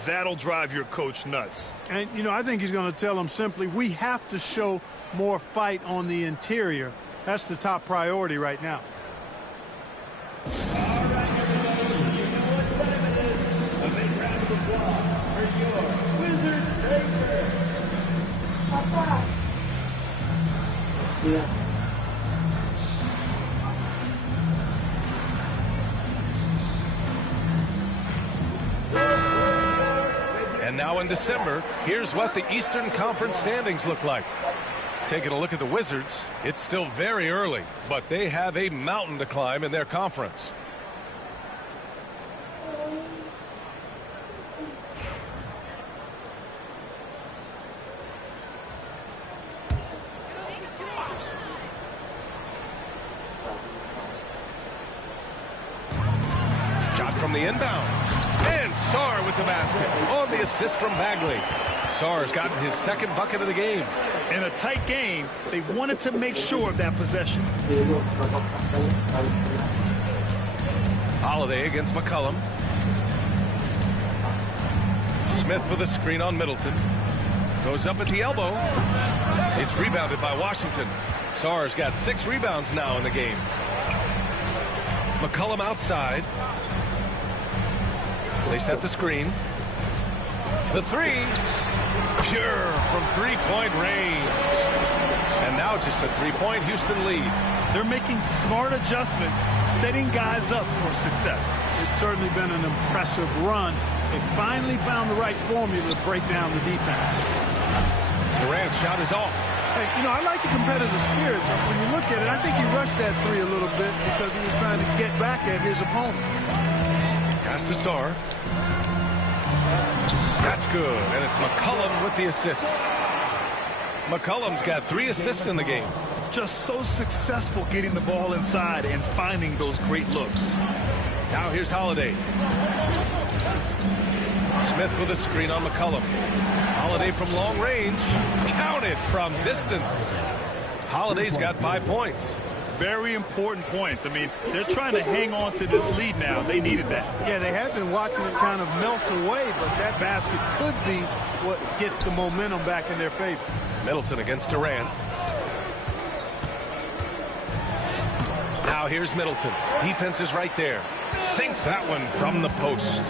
That'll drive your coach nuts. And, you know, I think he's going to tell them simply, we have to show more fight on the interior. That's the top priority right now. And now in December, here's what the Eastern Conference standings look like. Taking a look at the Wizards, it's still very early, but they have a mountain to climb in their conference. Shot from the inbound. And Sarr with the basket on the assist from Bagley. Sarr's gotten his second bucket of the game. In a tight game, they wanted to make sure of that possession. Holiday against McCollum. Smith with a screen on Middleton. Goes up at the elbow. It's rebounded by Washington. Sarr's got 6 rebounds now in the game. McCollum outside. They set the screen. The 3. Pure from 3-point range. And now just a 3-point Houston lead. They're making smart adjustments, setting guys up for success. It's certainly been an impressive run. They finally found the right formula to break down the defense. Durant's shot is off. Hey, you know, I like the competitive spirit, but when you look at it, I think he rushed that 3 a little bit because he was trying to get back at his opponent. Pass to Sarr. That's good, and it's McCollum with the assist. McCollum's got 3 assists in the game. Just so successful getting the ball inside and finding those great looks. Now here's Holiday. Smith with a screen on McCollum. Holiday from long range. Counted from distance. Holiday's got 5 points. Very important points. I mean, they're trying to hang on to this lead now. They needed that. Yeah, they have been watching it kind of melt away, but that basket could be what gets the momentum back in their favor. Middleton against Durant. Now here's Middleton. Defense is right there. Sinks that one from the post.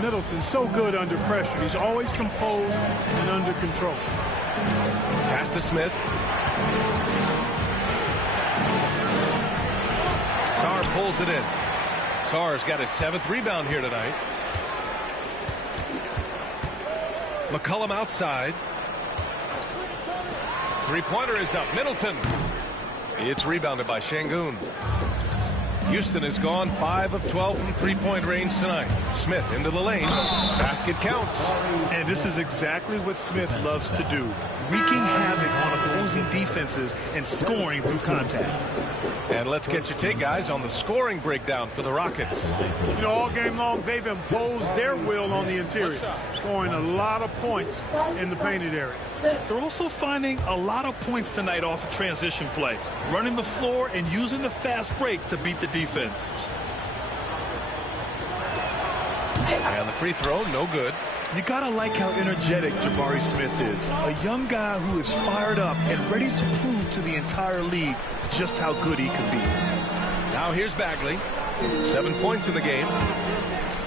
Middleton's so good under pressure. He's always composed and under control. Pass to Smith. Sarr pulls it in. Sarr's got his 7th rebound here tonight. McCollum outside. Three-pointer is up. Middleton. It's rebounded by Şengün. Houston has gone 5 of 12 from three-point range tonight. Smith into the lane. Basket counts. And this is exactly what Smith loves to do. Wreaking havoc on opposing defenses and scoring through contact. And let's get your take, guys, on the scoring breakdown for the Rockets. You know, all game long, they've imposed their will on the interior, scoring a lot of points in the painted area. They're also finding a lot of points tonight off of transition play, running the floor and using the fast break to beat the defense. And the free throw, no good. You gotta like how energetic Jabari Smith is. A young guy who is fired up and ready to prove to the entire league just how good he can be. Now here's Bagley. 7 points in the game.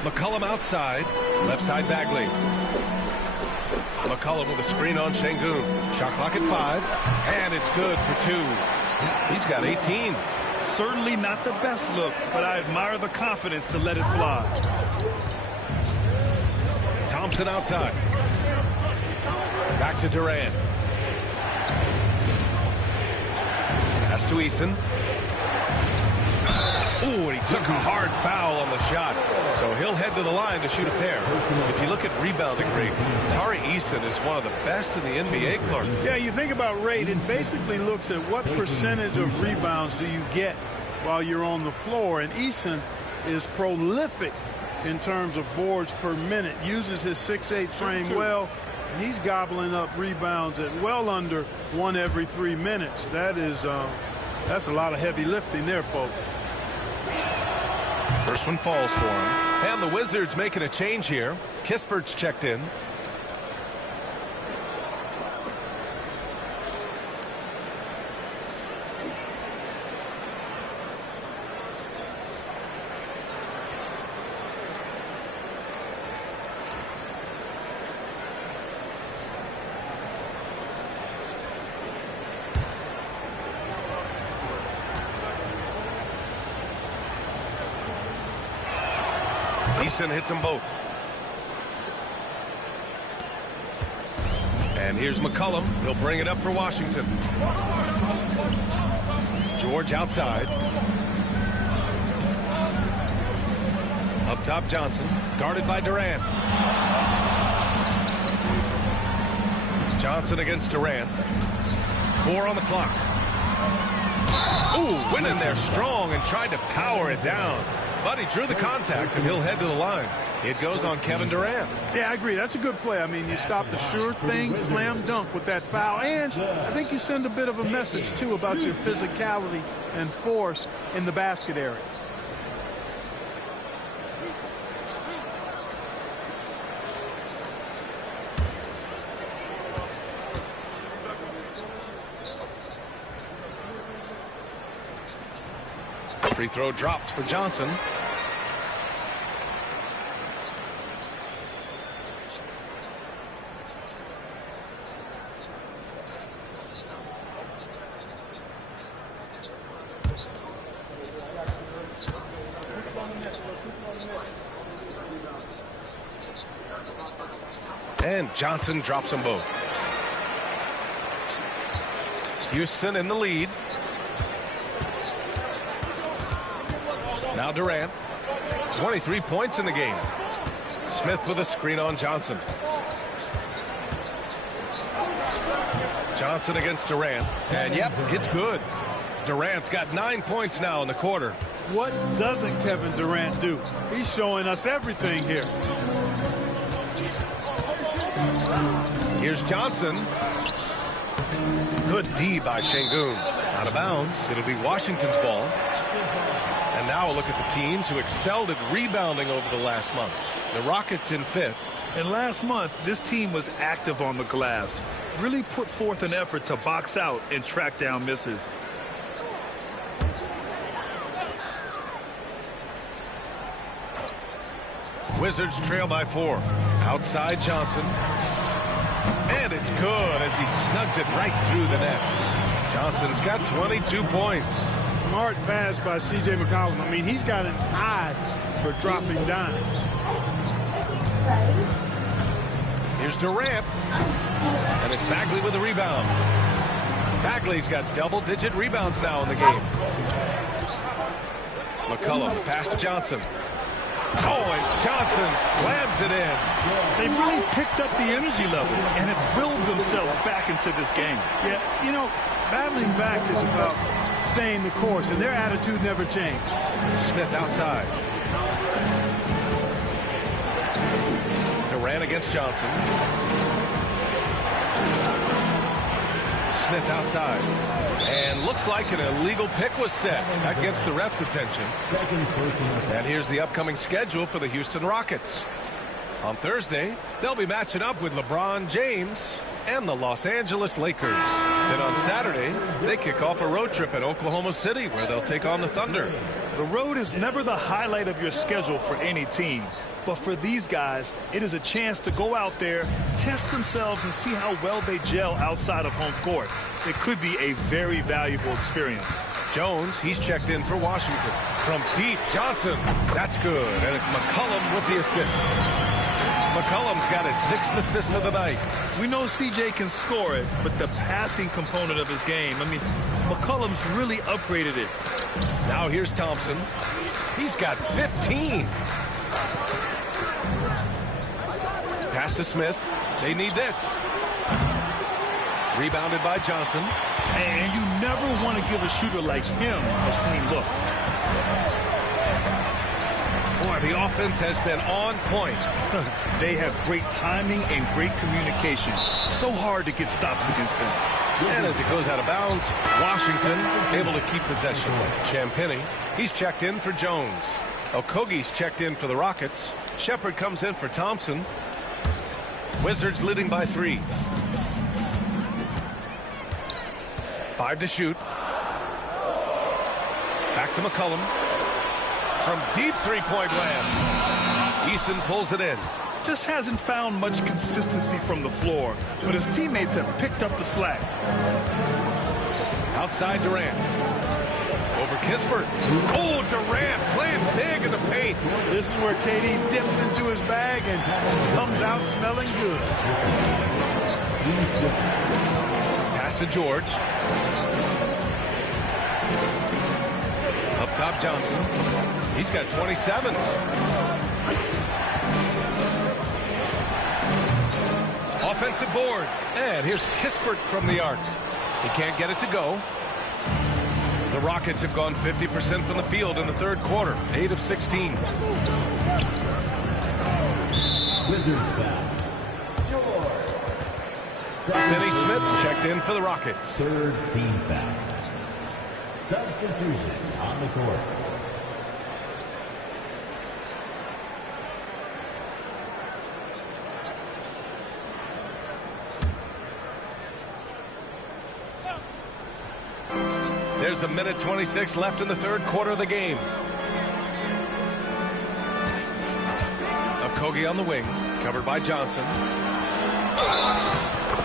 McCollum outside. Left side Bagley. McCollum with a screen on Şengün. Shot clock at 5. And it's good for 2. He's got 18. Certainly not the best look, but I admire the confidence to let it fly. Thompson outside. Back to Durant. Pass to Eason. Ooh, and he took a hard foul on the shot. So he'll head to the line to shoot a pair. If you look at rebounding rate, Tari Eason is one of the best in the NBA, Clark. Yeah, you think about rate, it basically looks at what percentage of rebounds do you get while you're on the floor. And Eason is prolific in terms of boards per minute, uses his 6'8" frame well. He's gobbling up rebounds at well under 1 every 3 minutes. That's a lot of heavy lifting there, folks. First one falls for him. And the Wizards making a change here. Kispert's checked in. Eason hits them both. And here's McCollum. He'll bring it up for Washington. George outside. Up top, Johnson. Guarded by Durant. Johnson against Durant. 4 on the clock. Ooh, went in there strong and tried to power it down. But he drew the contact, and he'll head to the line. It goes on Kevin Durant. Yeah, I agree. That's a good play. I mean, you stop the sure thing, slam dunk with that foul. And I think you send a bit of a message, too, about your physicality and force in the basket area. Free throw dropped for Johnson. And Johnson drops them both. Houston in the lead. Now Durant. 23 points in the game. Smith with a screen on Johnson. Johnson against Durant. And yep, it's good. Durant's got 9 points now in the quarter. What doesn't Kevin Durant do? He's showing us everything here. Here's Johnson. Good D by Şengün. Out of bounds. It'll be Washington's ball. And now a look at the teams who excelled at rebounding over the last month. The Rockets in 5th. And last month, this team was active on the glass. Really put forth an effort to box out and track down misses. Wizards trail by 4. Outside Johnson. And it's good as he snugs it right through the net. Johnson's got 22 points. Smart pass by C.J. McCollum. I mean, he's got an eye for dropping dimes. Here's Durant. And it's Bagley with the rebound. Bagley's got double-digit rebounds now in the game. McCollum, pass to Johnson. Oh, and Johnson slams it in. They really picked up the energy level and have willed themselves back into this game. Yeah, you know, battling back is about staying the course, and their attitude never changed. Smith outside. Durant against Johnson. Smith outside. And looks like an illegal pick was set. That gets the ref's attention. And here's the upcoming schedule for the Houston Rockets. On Thursday, they'll be matching up with LeBron James and the Los Angeles Lakers. Then on Saturday, they kick off a road trip at Oklahoma City where they'll take on the Thunder. The road is never the highlight of your schedule for any team. But for these guys, it is a chance to go out there, test themselves, and see how well they gel outside of home court. It could be a very valuable experience. Jones, he's checked in for Washington. From deep, Johnson. That's good. And it's McCollum with the assist. McCollum's got his 6th assist of the night. We know CJ can score it, but the passing component of his game, I mean, McCollum's really upgraded it. Now here's Thompson. He's got 15. Pass to Smith. They need this. Rebounded by Johnson. And you never want to give a shooter like him a clean look. Boy, the offense has been on point. They have great timing and great communication. So hard to get stops against them. And as it goes out of bounds, Washington able to keep possession. Champagnie, he's checked in for Jones. Okogie's checked in for the Rockets. Shepard comes in for Thompson. Wizards leading by 3. 5 to shoot. Back to McCollum. From deep three-point land. Eason pulls it in. Just hasn't found much consistency from the floor, but his teammates have picked up the slack. Outside Durant. Over Kispert. Oh, Durant playing big in the paint. This is where KD dips into his bag and comes out smelling good. Pass to George. Up top, Johnson. He's got 27. Offensive board. And here's Kispert from the arc. He can't get it to go. The Rockets have gone 50% from the field in the third quarter. 8 of 16. Wizards foul. Finney Smith checked in for the Rockets. 3rd team foul. Substitution on the court. There's a minute 26 left in the third quarter of the game. Okogie on the wing, covered by Johnson.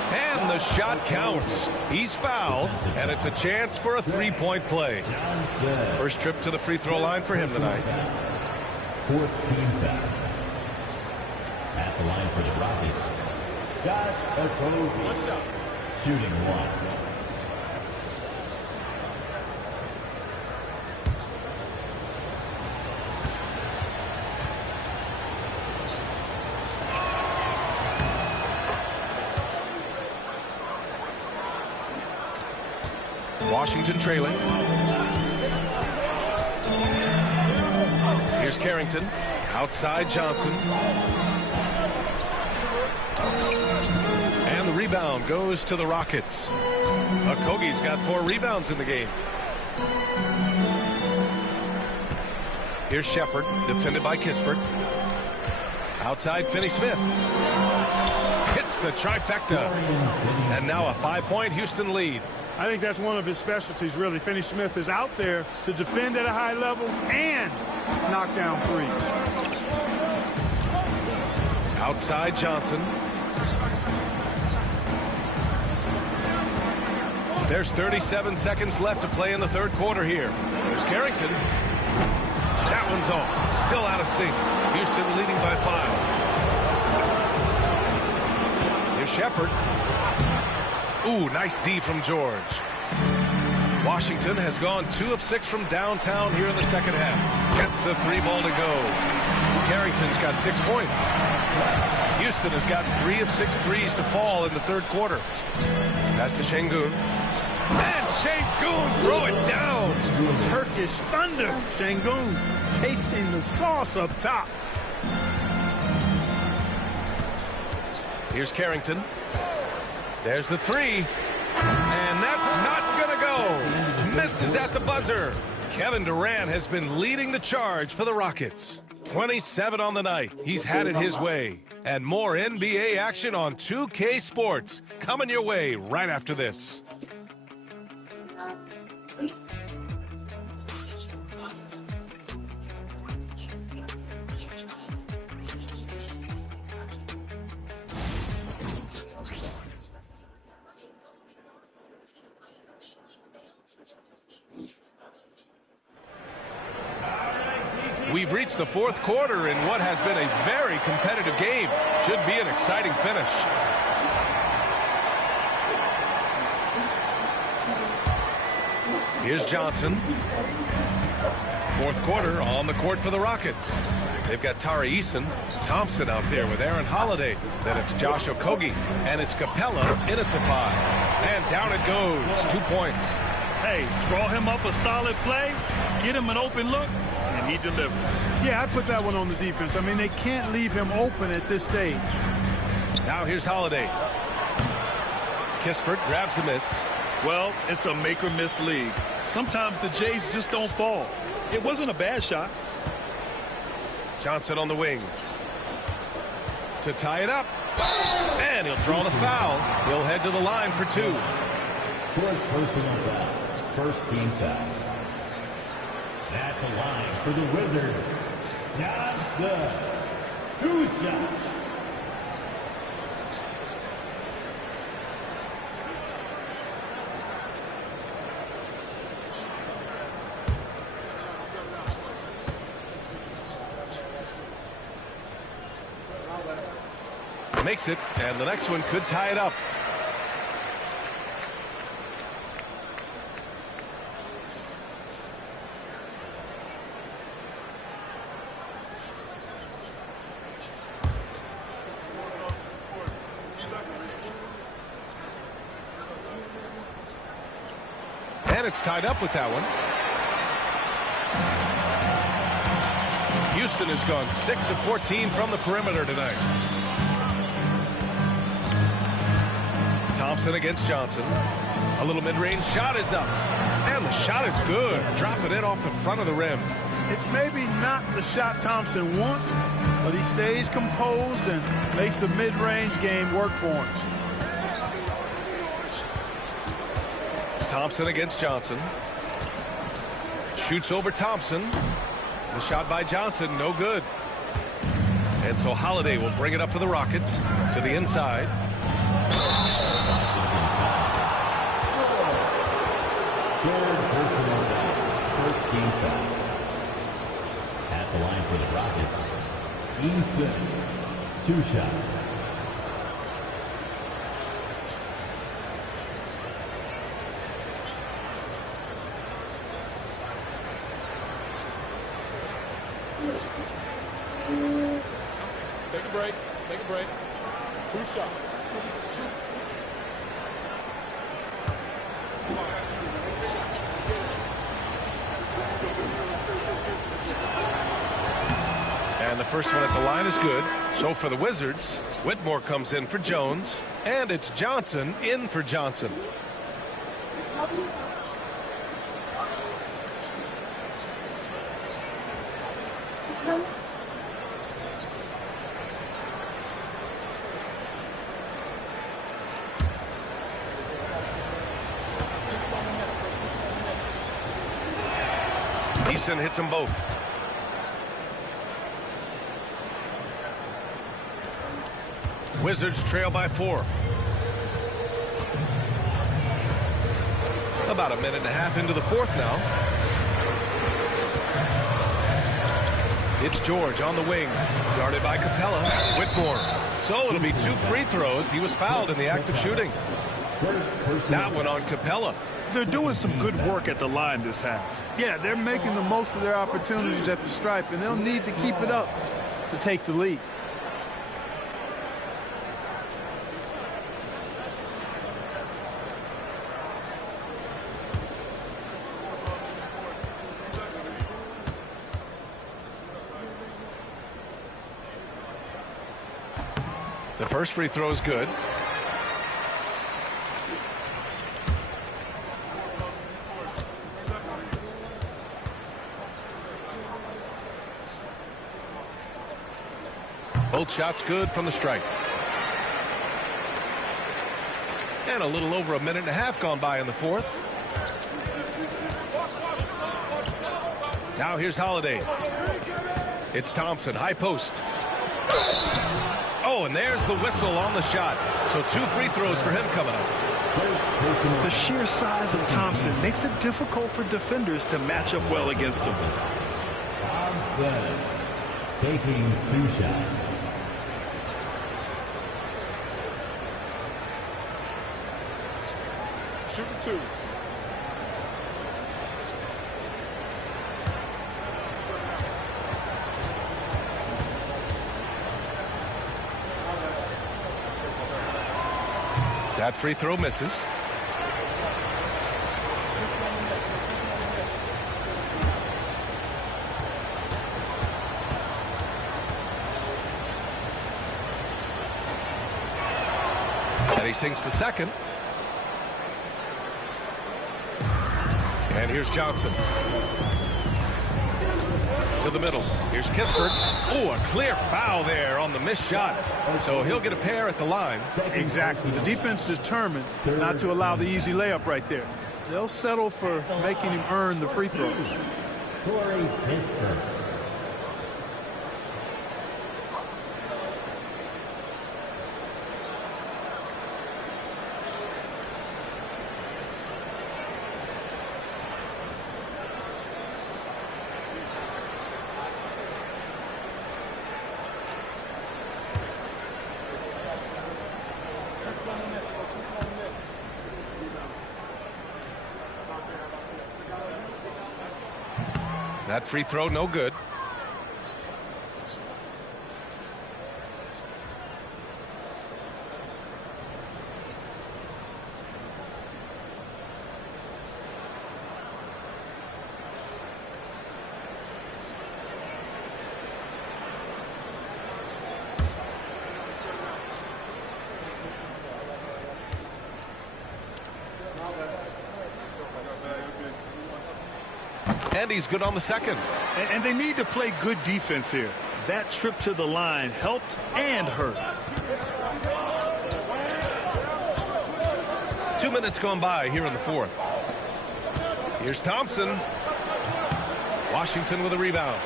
And the shot counts. He's fouled, and it's a chance for a three-point play. First trip to the free throw line for him tonight. 4th team foul. At the line for the Rockets, Josh Okogie. What's up? Shooting 1. Washington trailing. Here's Carrington. Outside Johnson. And the rebound goes to the Rockets. Okogie's got 4 rebounds in the game. Here's Shepard, defended by Kispert. Outside Finney Smith. Hits the trifecta. And now a 5-point Houston lead. I think that's one of his specialties, really. Finney Smith is out there to defend at a high level and knock down threes. Outside Johnson. There's 37 seconds left to play in the third quarter here. There's Carrington. That one's off. Still out of sync. Houston leading by 5. Here's Shepard. Ooh, nice D from George. Washington has gone 2 of 6 from downtown here in the second half. Gets the 3 ball to go. Carrington's got 6 points. Houston has gotten 3 of 6 threes to fall in the third quarter. Pass to Şengün. And Şengün throw it down. Turkish thunder. Şengün tasting the sauce up top. Here's Carrington. There's the 3. And that's not going to go. Misses at the buzzer. Kevin Durant has been leading the charge for the Rockets. 27 on the night. He's had it his way. And more NBA action on 2K Sports coming your way right after this. We've reached the fourth quarter in what has been a very competitive game. Should be an exciting finish. Here's Johnson. Fourth quarter on the court for the Rockets. They've got Tari Eason, Thompson out there with Aaron Holiday. Then it's Josh Okogie, and it's Capella in at the 5. And down it goes. 2 points. Hey, draw him up a solid play, get him an open look, and he delivers. Yeah, I put that one on the defense. I mean, they can't leave him open at this stage. Now here's Holiday. Kispert grabs a miss. Well, it's a make-or-miss league. Sometimes the Jays just don't fall. It wasn't a bad shot. Johnson on the wing. To tie it up. And he'll draw the foul. He'll head to the line for 2. Fourth personal foul. First team foul. At the line for the Wizards, Johnson. 2 shots. Makes it, and the next one could tie it up. And it's tied up with that one. Houston has gone 6 of 14 from the perimeter tonight. Thompson against Johnson. A little mid-range shot is up. And the shot is good. Dropping it off the front of the rim. It's maybe not the shot Thompson wants, but he stays composed and makes the mid-range game work for him. Thompson against Johnson. Shoots over Thompson. The shot by Johnson, no good. And so Holiday will bring it up for the Rockets to the inside. Third personal foul. First team foul. At the line for the Rockets, Eason. 2 shots. Take a break. Take a break. 2 shots. And the first one at the line is good. So for the Wizards, Whitmore comes in for Jones. And it's Johnson in for Johnson. Eason hits them both. Wizards trail by 4. About a minute and a half into the fourth now. It's George on the wing, guarded by Capella. Whitmore. So it'll be 2 free throws. He was fouled in the act of shooting. That one on Capella. They're doing some good work at the line this half. Yeah, they're making the most of their opportunities at the stripe, and they'll need to keep it up to take the lead. The first free throw is good. Both shots good from the stripe. And a little over a minute and a half gone by in the fourth. Now here's Holiday. It's Thompson, high post. Oh, and there's the whistle on the shot. So 2 free throws for him coming up. The sheer size of Thompson makes it difficult for defenders to match up well against him. Thompson taking 2 shots. Shooting 2. That free throw misses. And he sinks the second. And here's Johnson. To the middle. Here's Kispert. Oh, a clear foul there on the missed shot. So he'll get a pair at the line. Exactly. The defense determined not to allow the easy layup right there. They'll settle for making him earn the free throws. Corey Kispert. That free throw, no good. And he's good on the second. And they need to play good defense here. That trip to the line helped and hurt. 2 minutes gone by here in the fourth. Here's Thompson. Washington with a rebound.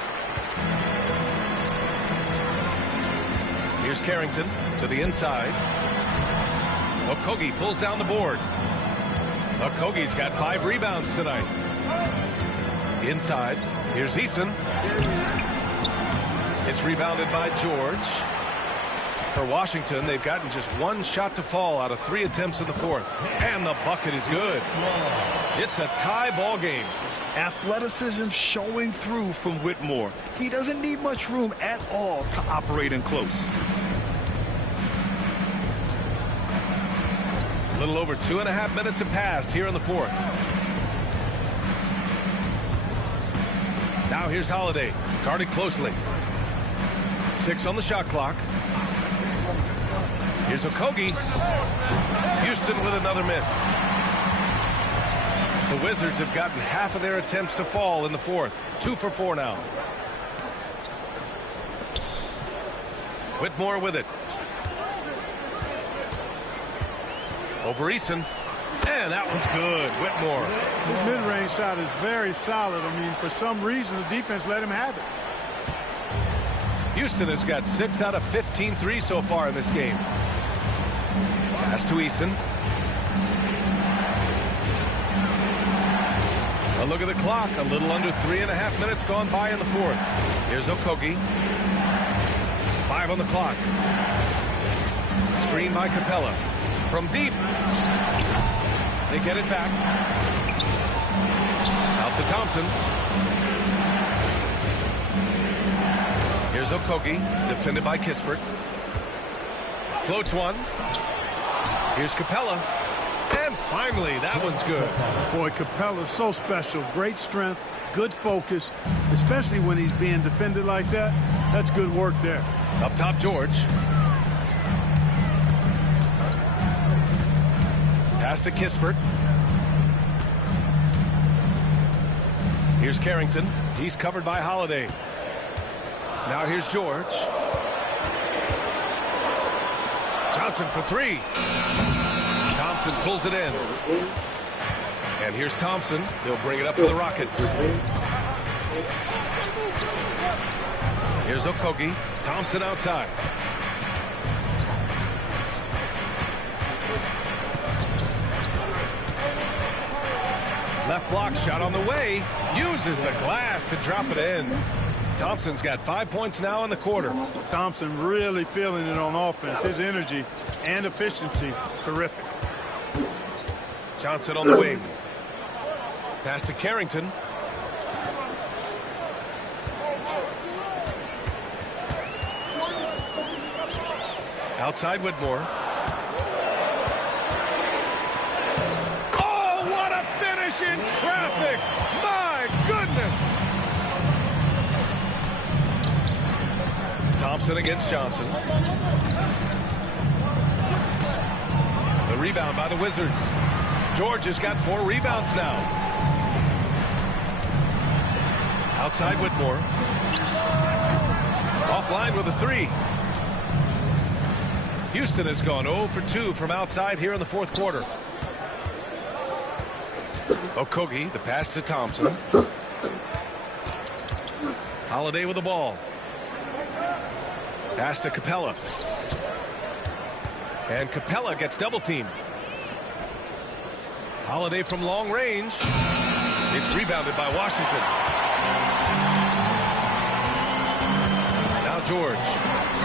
Here's Carrington to the inside. Okogie pulls down the board. Okogie's got 5 rebounds tonight. Inside, here's Easton. It's rebounded by George. For Washington, they've gotten just 1 shot to fall out of 3 attempts in the fourth. And the bucket is good. It's a tie ball game. Athleticism showing through from Whitmore. He doesn't need much room at all to operate in close. A little over 2.5 minutes have passed here in the fourth. Now here's Holiday, guarded closely. 6 on the shot clock. Here's Okogie. Houston with another miss. The Wizards have gotten half of their attempts to fall in the fourth. 2 for 4 now. Whitmore with it. Over Eason. And that one's good. Whitmore. His mid-range shot is very solid. I mean, for some reason, the defense let him have it. Houston has got 6 out of 15 threes so far in this game. Pass to Eason. look at the clock. A little under 3.5 minutes gone by in the fourth. Here's Okogie. 5 on the clock. Screen by Capella. From deep. They get it back. Out to Thompson. Here's Okogie, defended by Kispert. Floats one. Here's Capella. And finally, that one's good. Boy, Capella's so special. Great strength, good focus, especially when he's being defended like that. That's good work there. Up top, George. Pass to Kispert. Here's Carrington. He's covered by Holiday. Now here's George. Johnson for 3. Thompson pulls it in. And here's Thompson. He'll bring it up for the Rockets. Here's Okogie. Thompson outside. Left block shot on the way. Uses the glass to drop it in. Thompson's got 5 points now in the quarter. Thompson really feeling it on offense. His energy and efficiency, terrific. Johnson on the wing. Pass to Carrington. Outside Whitmore. Oh, what a finish in traffic! My goodness! Thompson against Johnson. The rebound by the Wizards. George has got 4 rebounds now. Outside Whitmore. Offline with a 3. Houston has gone 0 for 2 from outside here in the fourth quarter. Okogie, the pass to Thompson. Holiday with the ball. Pass to Capella. And Capella gets double teamed. Holiday from long range. It's rebounded by Washington. Now George.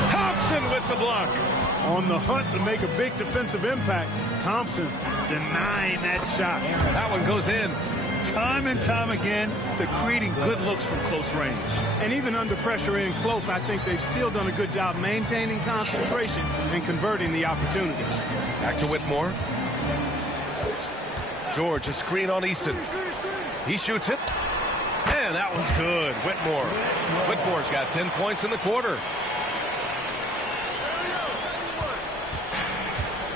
Thompson with the block. On the hunt to make a big defensive impact. Thompson denying that shot. That one goes in. Time and time again, they're creating good looks from close range. And even under pressure in close, I think they've still done a good job maintaining concentration and converting the opportunities. Back to Whitmore. George, a screen on Easton. He shoots it. And that one's good. Whitmore. Whitmore's got 10 points in the quarter.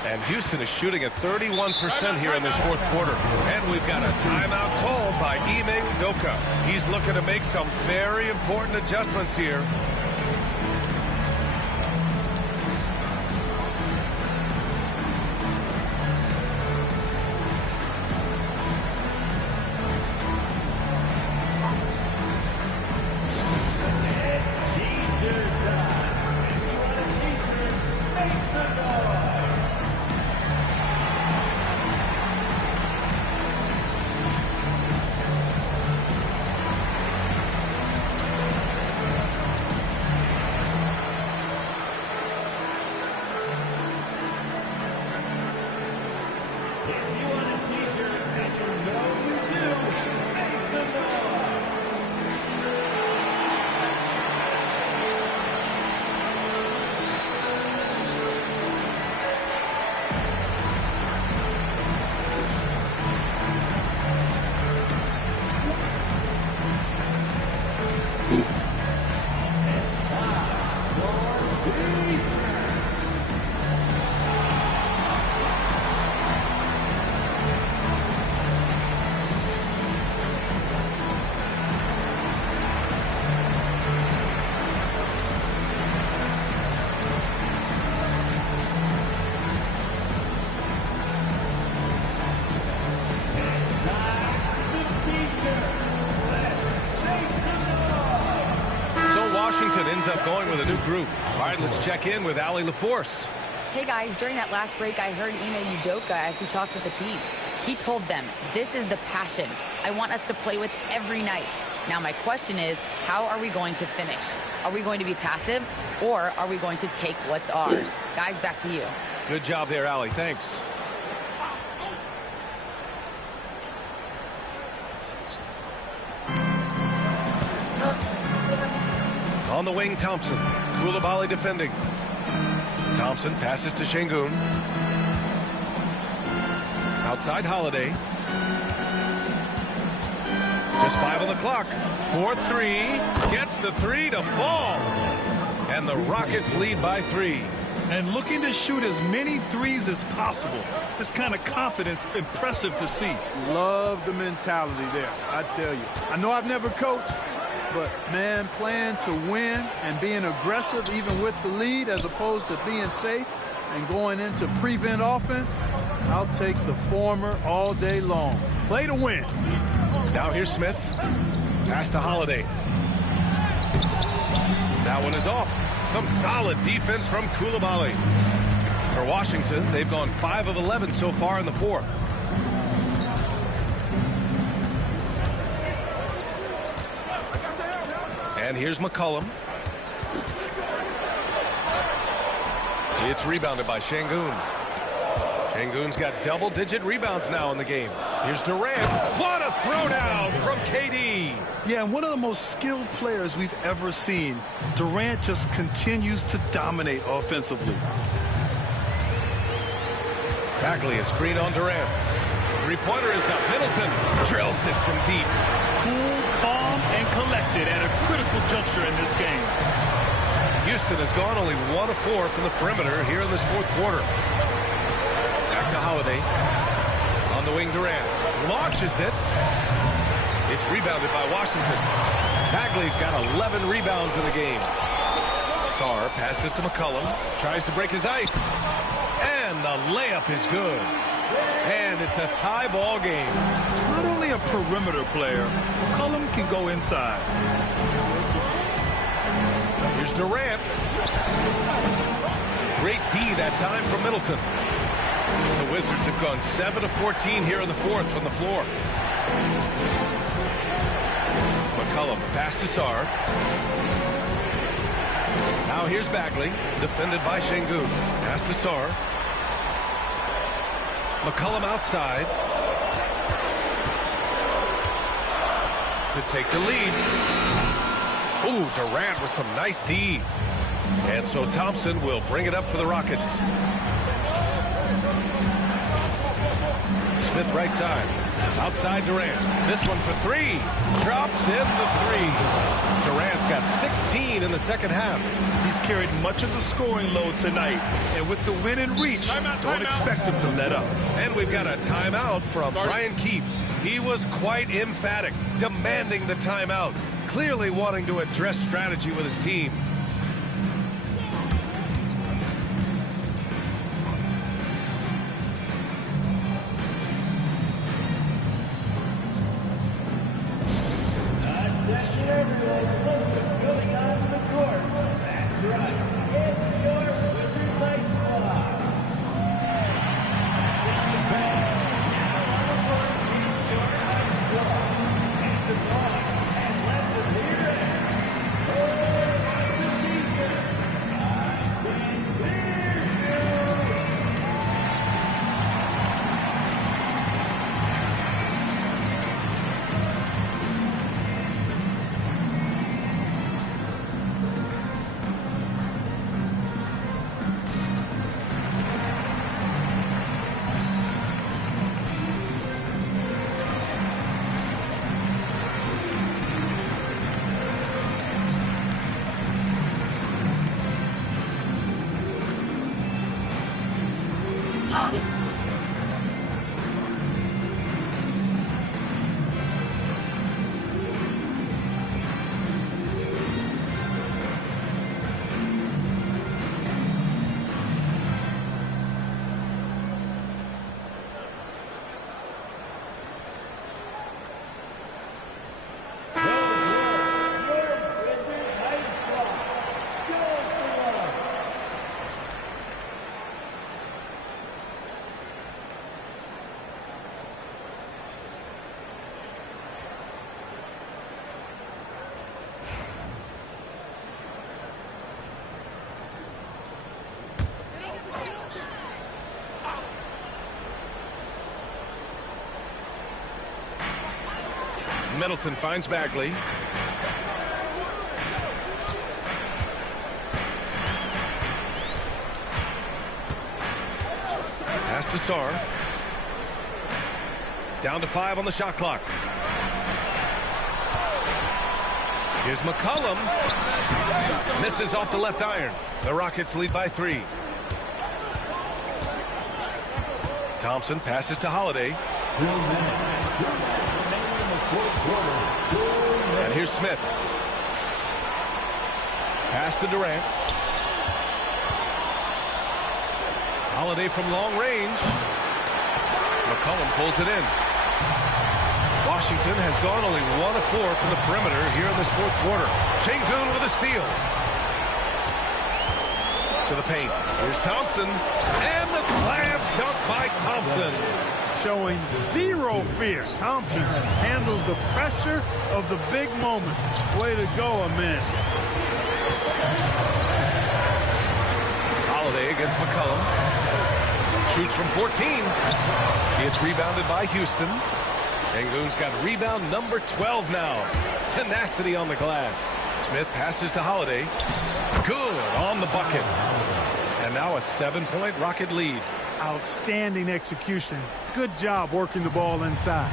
And Houston is shooting at 31% here in this fourth quarter. And we've got a timeout called by Ime Udoka. He's looking to make some very important adjustments here. Ends up going with a new group. All right, let's check in with Allie LaForce. Hey guys, during that last break, I heard Ime Udoka as he talked with the team. He told them, this is the passion I want us to play with every night. Now my question is, how are we going to finish? Are we going to be passive, or are we going to take what's ours? Guys, back to you. Good job there, Allie. Thanks. On the wing, Thompson. Koulibaly defending. Thompson passes to Şengün. Outside Holiday. Just 5 on the clock. 4-3. Gets the 3 to fall. And the Rockets lead by 3. And looking to shoot as many threes as possible. This kind of confidence, impressive to see. Love the mentality there, I tell you. I know I've never coached, but, man, playing to win and being aggressive even with the lead as opposed to being safe and going into prevent offense, I'll take the former all day long. Play to win. Now here's Smith. Pass to Holiday. That one is off. Some solid defense from Koulibaly. For Washington, they've gone 5 of 11 so far in the fourth. And here's McCollum. It's rebounded by Şengün. Şengün's got double-digit rebounds now in the game. Here's Durant. What a throwdown from KD. Yeah, and one of the most skilled players we've ever seen. Durant just continues to dominate offensively. Bagley is screen on Durant. Three-pointer is up. Middleton drills it from deep. Cool, calm, and collected at a critical juncture in this game. Houston has gone only 1 of 4 from the perimeter here in this fourth quarter. Back to Holiday. On the wing, Durant launches it. It's rebounded by Washington. Bagley's got 11 rebounds in the game. Sarr passes to McCollum. Tries to break his ice. And the layup is good. And it's a tie ball game. Not only a perimeter player, McCollum can go inside. Here's Durant. Great D that time from Middleton. The Wizards have gone 7 of 14 here in the fourth from the floor. McCollum, pass to Sarr. Now here's Bagley, defended by Şengün. Pass to Sarr. McCollum outside to take the lead. Ooh, Durant with some nice D. And so Thompson will bring it up for the Rockets. Smith right side. Outside Durant. This one for 3. Drops in the 3. Durant's got 16 in the second half. He's carried much of the scoring load tonight. And with the win and reach, don't expect him to let up. And we've got a timeout from Brian Keefe. He was quite emphatic, demanding the timeout. Clearly wanting to address strategy with his team. Middleton finds Bagley. Pass to Sarr. Down to 5 on the shot clock. Here's McCollum. Misses off the left iron. The Rockets lead by 3. Thompson passes to Holiday. And here's Smith. Pass to Durant. Holiday from long range. McCollum pulls it in. Washington has gone only 1 of 4 from the perimeter here in this fourth quarter. Şengün with a steal. To the paint. Here's Thompson. And the slam dunk by Thompson. Showing zero fear. Thompson handles the pressure of the big moment. Way to go, Amen. Holiday against McCollum. Shoots from 14. It's rebounded by Houston. Şengün's got rebound number 12 now. Tenacity on the glass. Smith passes to Holiday. Good on the bucket. And now a 7-point Rocket lead. Outstanding execution. Good job working the ball inside.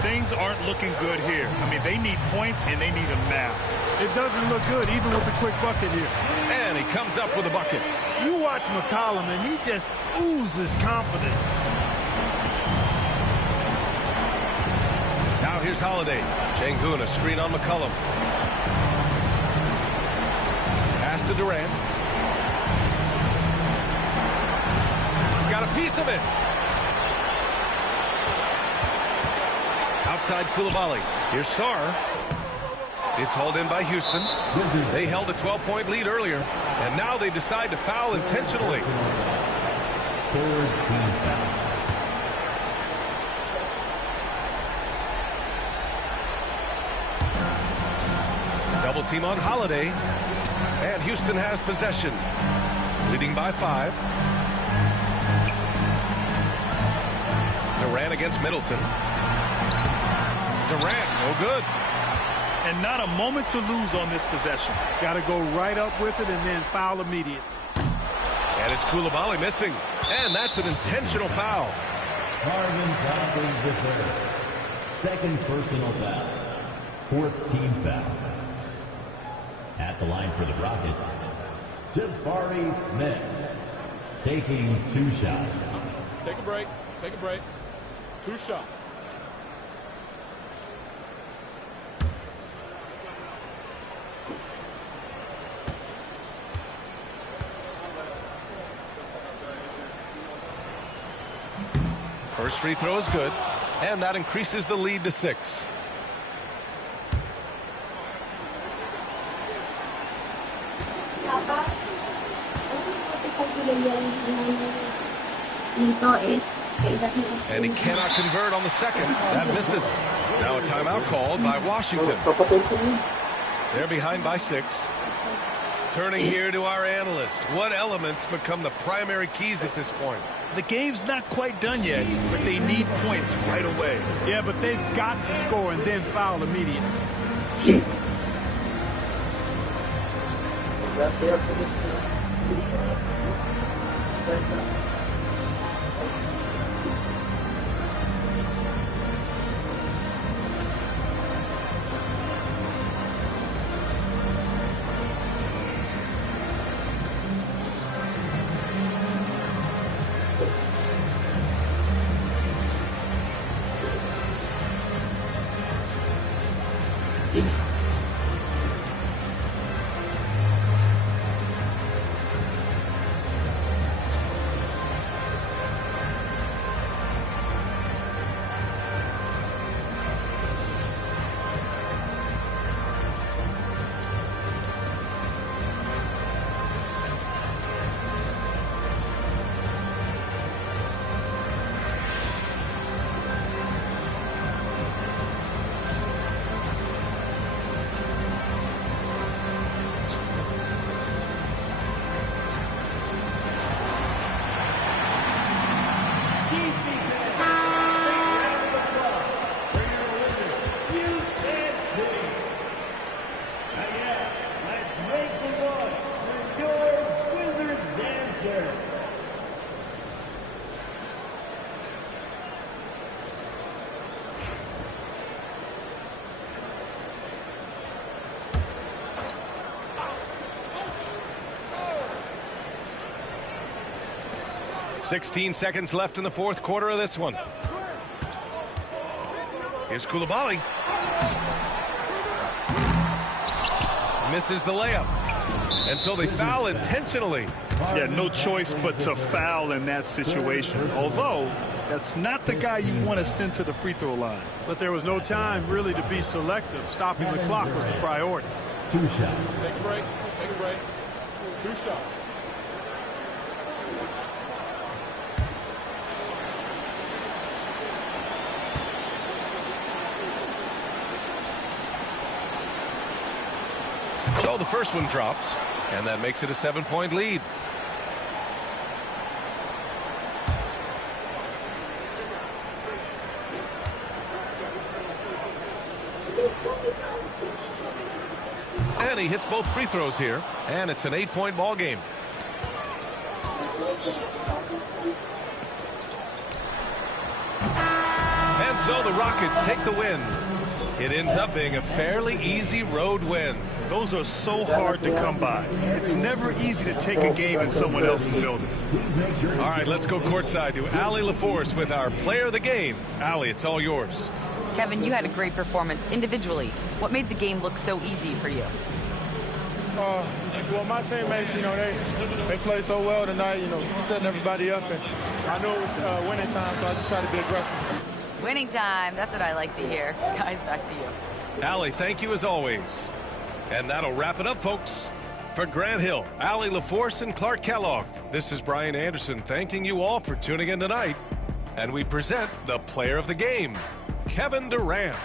Things aren't looking good here. I mean, they need points, and they need them now. It doesn't look good, even with a quick bucket here. And he comes up with a bucket. You watch McCollum, and he just oozes confidence. Now here's Holiday. Şengün, a screen on McCollum. Pass to Durant. Got a piece of it. Outside Coulibaly. Here's Sarr. It's hauled in by Houston. They held a 12-point lead earlier, and now they decide to foul intentionally. Third team foul. Double team on Holiday. And Houston has possession. Leading by 5. Durant against Middleton. Durant, no good. And not a moment to lose on this possession. Got to go right up with it and then foul immediate. And it's Coulibaly missing. And that's an intentional foul. Marvin Bagley the third. Second personal foul. Fourth team foul. At the line for the Rockets, Jabari Smith taking 2 shots. Take a break. Take a break. 2 shots. First free throw is good, and that increases the lead to 6. And he cannot convert on the second. That misses. Now a timeout called by Washington. They're behind by 6. Turning here to our analyst. What elements become the primary keys at this point? The game's not quite done yet, but they need points right away. Yeah, but they've got to score and then foul immediately. Let's raise the one for your Wizards dancer. "16 seconds left in the fourth quarter of this one. Here's Coulibaly. Misses the layup. And so they foul intentionally. Yeah, no choice but to foul in that situation. Although, that's not the guy you want to send to the free throw line. But there was no time really to be selective. Stopping the clock was the priority. 2 shots. Take a break. Take a break. 2 shots. So the first one drops, and that makes it a 7-point lead. And he hits both free throws here, and it's an 8-point ball game. And so the Rockets take the win. It ends up being a fairly easy road win. Those are so hard to come by. It's never easy to take a game in someone else's building. All right, let's go courtside to Allie LaForce with our player of the game. Allie, it's all yours. Kevin, you had a great performance individually. What made the game look so easy for you? Well, my teammates, they played so well tonight, setting everybody up. And I knew it was winning time, so I just tried to be aggressive. Winning time. That's what I like to hear. Guys, back to you. Allie, thank you as always. And that'll wrap it up, folks. For Grant Hill, Allie LaForce, and Clark Kellogg, this is Brian Anderson thanking you all for tuning in tonight. And we present the player of the game, Kevin Durant.